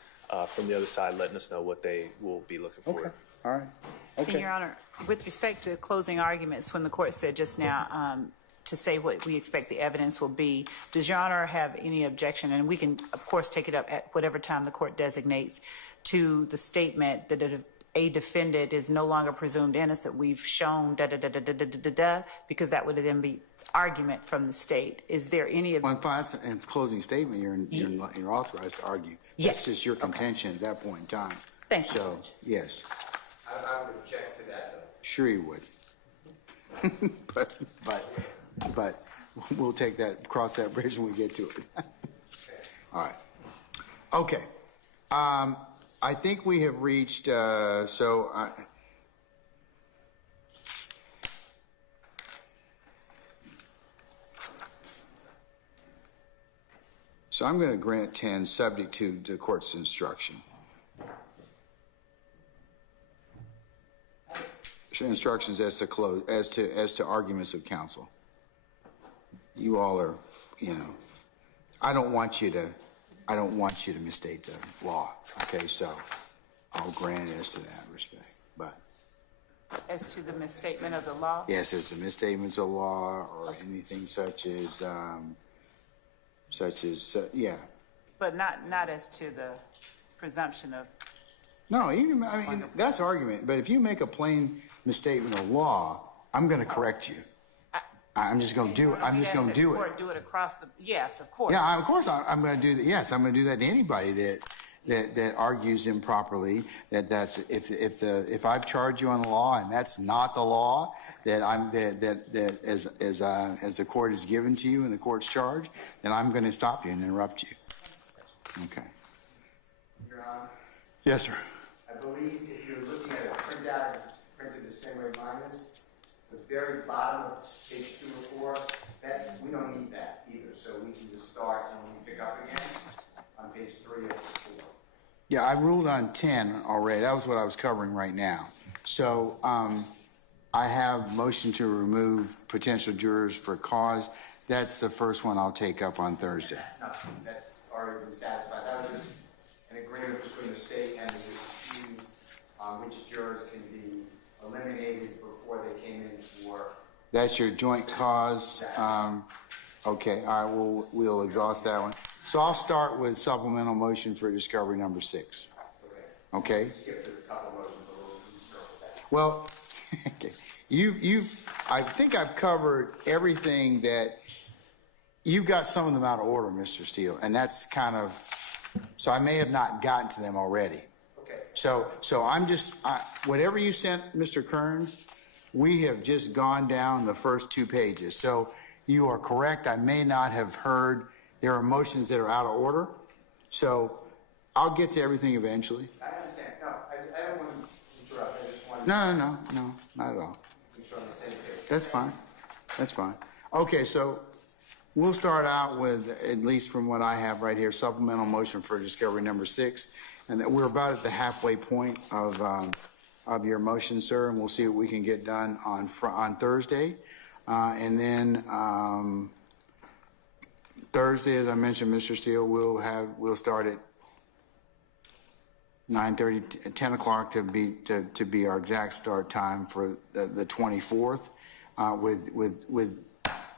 from the other side, letting us know what they will be looking for. Okay. All right. Okay. And Your Honor, with respect to closing arguments, when the court said just now to say what we expect the evidence will be, does Your Honor have any objection, and we can, of course, take it up at whatever time the court designates, to the statement that a defendant is no longer presumed innocent? We've shown because that would then be argument from the state. Is there any of... Well, in closing statement, you're authorized to argue. Yes. That's just your contention at that point in time. Thank you. So, yes. I would object to that, though. Sure you would. but we'll cross that bridge when we get to it. All right. Okay. I think we have reached, so I'm going to grant 10 subject to the court's instruction. Instructions as to arguments of counsel. You all are, I don't want you to misstate the law. Okay, so I'll grant it as to that respect. But As to the misstatement of the law? yes, as to misstatements of law or anything such as yeah. But not as to the presumption of... No, that's argument. But if you make a plain misstatement of law, I'm going to correct you. I'm just going to do it. I'm just going to do it. Do it across the... Yes, of course. Yeah, of course I'm going to do that. Yes, I'm going to do that to anybody that argues improperly. If I've charged you on the law and that's not the law that as the court is given to you and the court's charge, then I'm going to stop you and interrupt you. Okay. Your Honor, Yes, sir. I believe if you're looking at a printout, it's printed the same way mine is, the very bottom of page 2 or 4, that we don't need that either. So we can just start and when we pick up again on page 3 of 4. Yeah, I ruled on 10 already. That was what I was covering right now. So I have motion to remove potential jurors for cause. That's the first one I'll take up on Thursday. That's already been satisfied. That was just an agreement between the state and the accused on which jurors can be eliminated before they came in for... That's your joint cause. Okay, all right, we'll exhaust that one. So I'll start with supplemental motion for discovery number 6. Okay? Skip to the couple motions, but we'll circle that. Well, okay. I think I've covered everything that you've got. Some of them out of order, Mr. Steele, and that's kind of, so I may have not gotten to them already. Okay. So I'm just, whatever you sent Mr. Kearns, we have just gone down the first 2 pages. So you are correct. I may not have heard, there are motions that are out of order. So I'll get to everything eventually. I understand. No, I don't want to interrupt. I just want to... No, not at all. make sure on the same page. That's fine. That's fine. Okay, so we'll start out with, at least from what I have right here, supplemental motion for discovery number 6. And that we're about at the halfway point of your motion, sir, and we'll see what we can get done on Thursday. And then Thursday, as I mentioned, Mr. Steele, we'll start at 9:30, 10 o'clock to be our exact start time for the 24th, with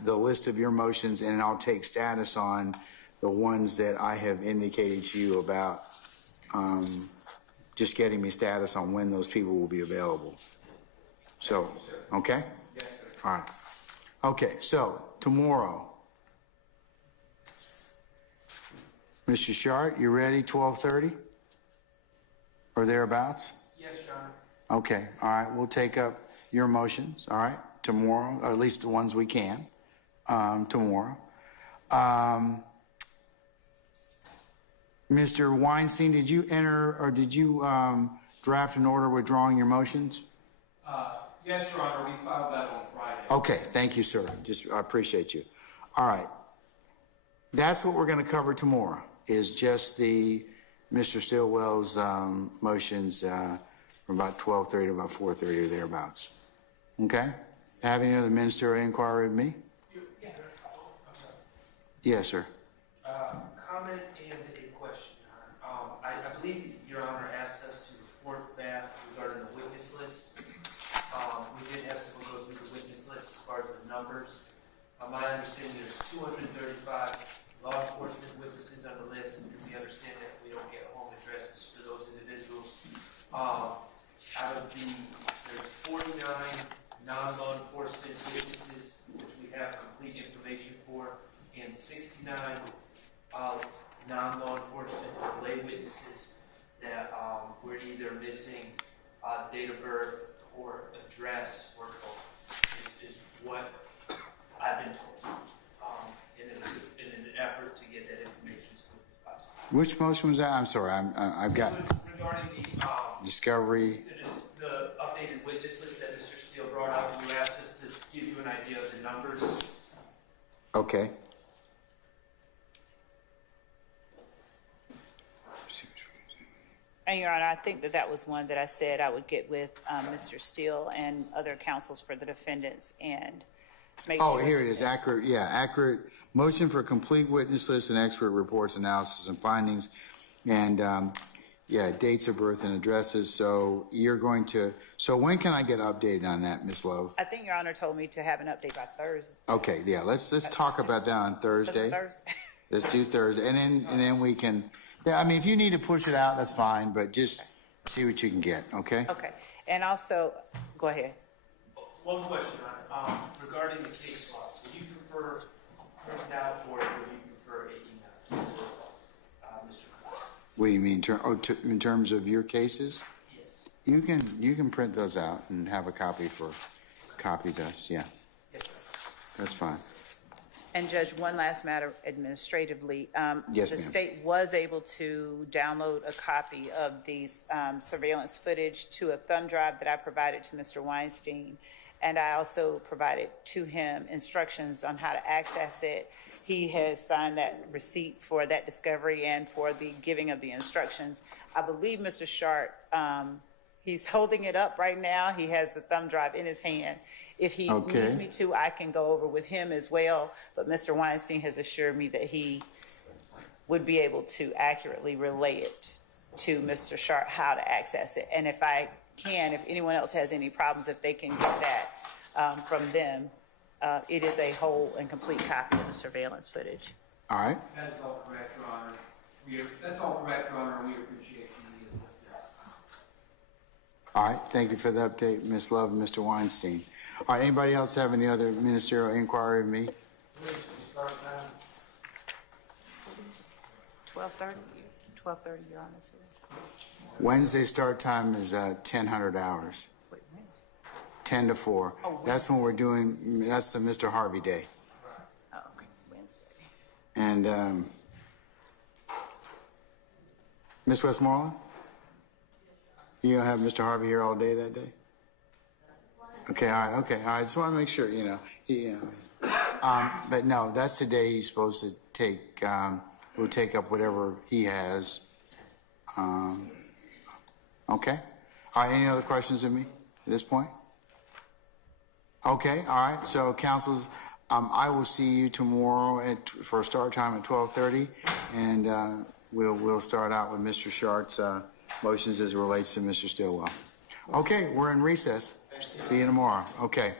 the list of your motions, and I'll take status on the ones that I have indicated to you about, just getting me status on when those people will be available. So, okay? Yes, sir. All right. Okay, so tomorrow, Mr. Shart, you ready, 12:30? Or thereabouts? Yes, Your Honor. Okay, all right, we'll take up your motions, all right, tomorrow, or at least the ones we can, tomorrow. Mr. Weinstein, did you enter, or did you draft an order withdrawing your motions? Yes, Your Honor, we filed that on Friday. Okay, thank you, sir. I appreciate you. All right. That's what we're going to cover tomorrow, is just Mr. Stillwell's motions from about 12:30 to about 4:30 or thereabouts. Okay? Have any other ministerial inquiry with me? Yeah. I'm sorry. Yes, sir. Comment and a question, Your Honor. I believe Your Honor asked us to report back regarding the witness list. We did have someone go through the witness list as far as the numbers. My understanding there's 235 law enforcement witnesses on the list, and we understand that we don't get home addresses for those individuals. Out of there's 49 non-law enforcement witnesses, which we have complete information for, and 69 non-law enforcement lay witnesses that we're either missing date of birth or address or both, is what I've been told, in an effort to get that information as quick as possible. Which motion was that? I'm sorry, I've got It was regarding discovery. the updated witness list that Mr. Steele brought up, and you asked us to give you an idea of the numbers. Okay. And Your Honor, I think that was one that I said I would get with Mr. Steele and other counsels for the defendants and make sure. Oh, here it is, accurate motion for complete witness list and expert reports, analysis, and findings, and dates of birth and addresses. So you're going to, so when can I get updated on that, Ms. Love? I think Your Honor told me to have an update by Thursday. Okay, yeah, let's talk about that on Thursday. Thursday. Let's do Thursday, and then we can, yeah, I mean, if you need to push it out, that's fine, but just see what you can get, okay? Okay, and also, go ahead. One question, regarding the case law, would you prefer printed out or would you prefer an email? Mr. Clark? What do you mean, in terms of your cases? Yes. You can print those out and have a copy to us, yeah, Yes, sir. that's fine. And Judge, one last matter administratively. Yes, the ma'am. state was able to download a copy of the surveillance footage to a thumb drive that I provided to Mr. Weinstein. And I also provided to him instructions on how to access it. He has signed that receipt for that discovery and for the giving of the instructions. I believe Mr. Shart, he's holding it up right now. He has the thumb drive in his hand. If he needs me to, I can go over with him as well. But Mr. Weinstein has assured me that he would be able to accurately relay it to Mr. Shart how to access it. And if I can, if anyone else has any problems, if they can get that from them, it is a whole and complete copy of the surveillance footage. All right. That is all correct, Your Honor. That's all correct, Your Honor, and we appreciate the assistance. All right, thank you for the update, Ms. Love and Mr. Weinstein. All right, anybody else have any other ministerial inquiry of me? 12:30, Your Honor. Wednesday start time is 1000 hours, 10 to 4. That's when we're doing, that's the Mr. Harvey Day. Oh, okay, Wednesday. And Ms. Westmoreland? You gonna have Mr. Harvey here all day that day? Okay, all right, I just want to make sure, but no, that's the day he's supposed to take, we'll take up whatever he has. Okay. All right, any other questions of me at this point? Okay, all right. So, councils, I will see you tomorrow for a start time at 12:30, and we'll start out with Mr. Shart's motions as it relates to Mr. Stillwell. Okay, we're in recess. See you tomorrow. Okay.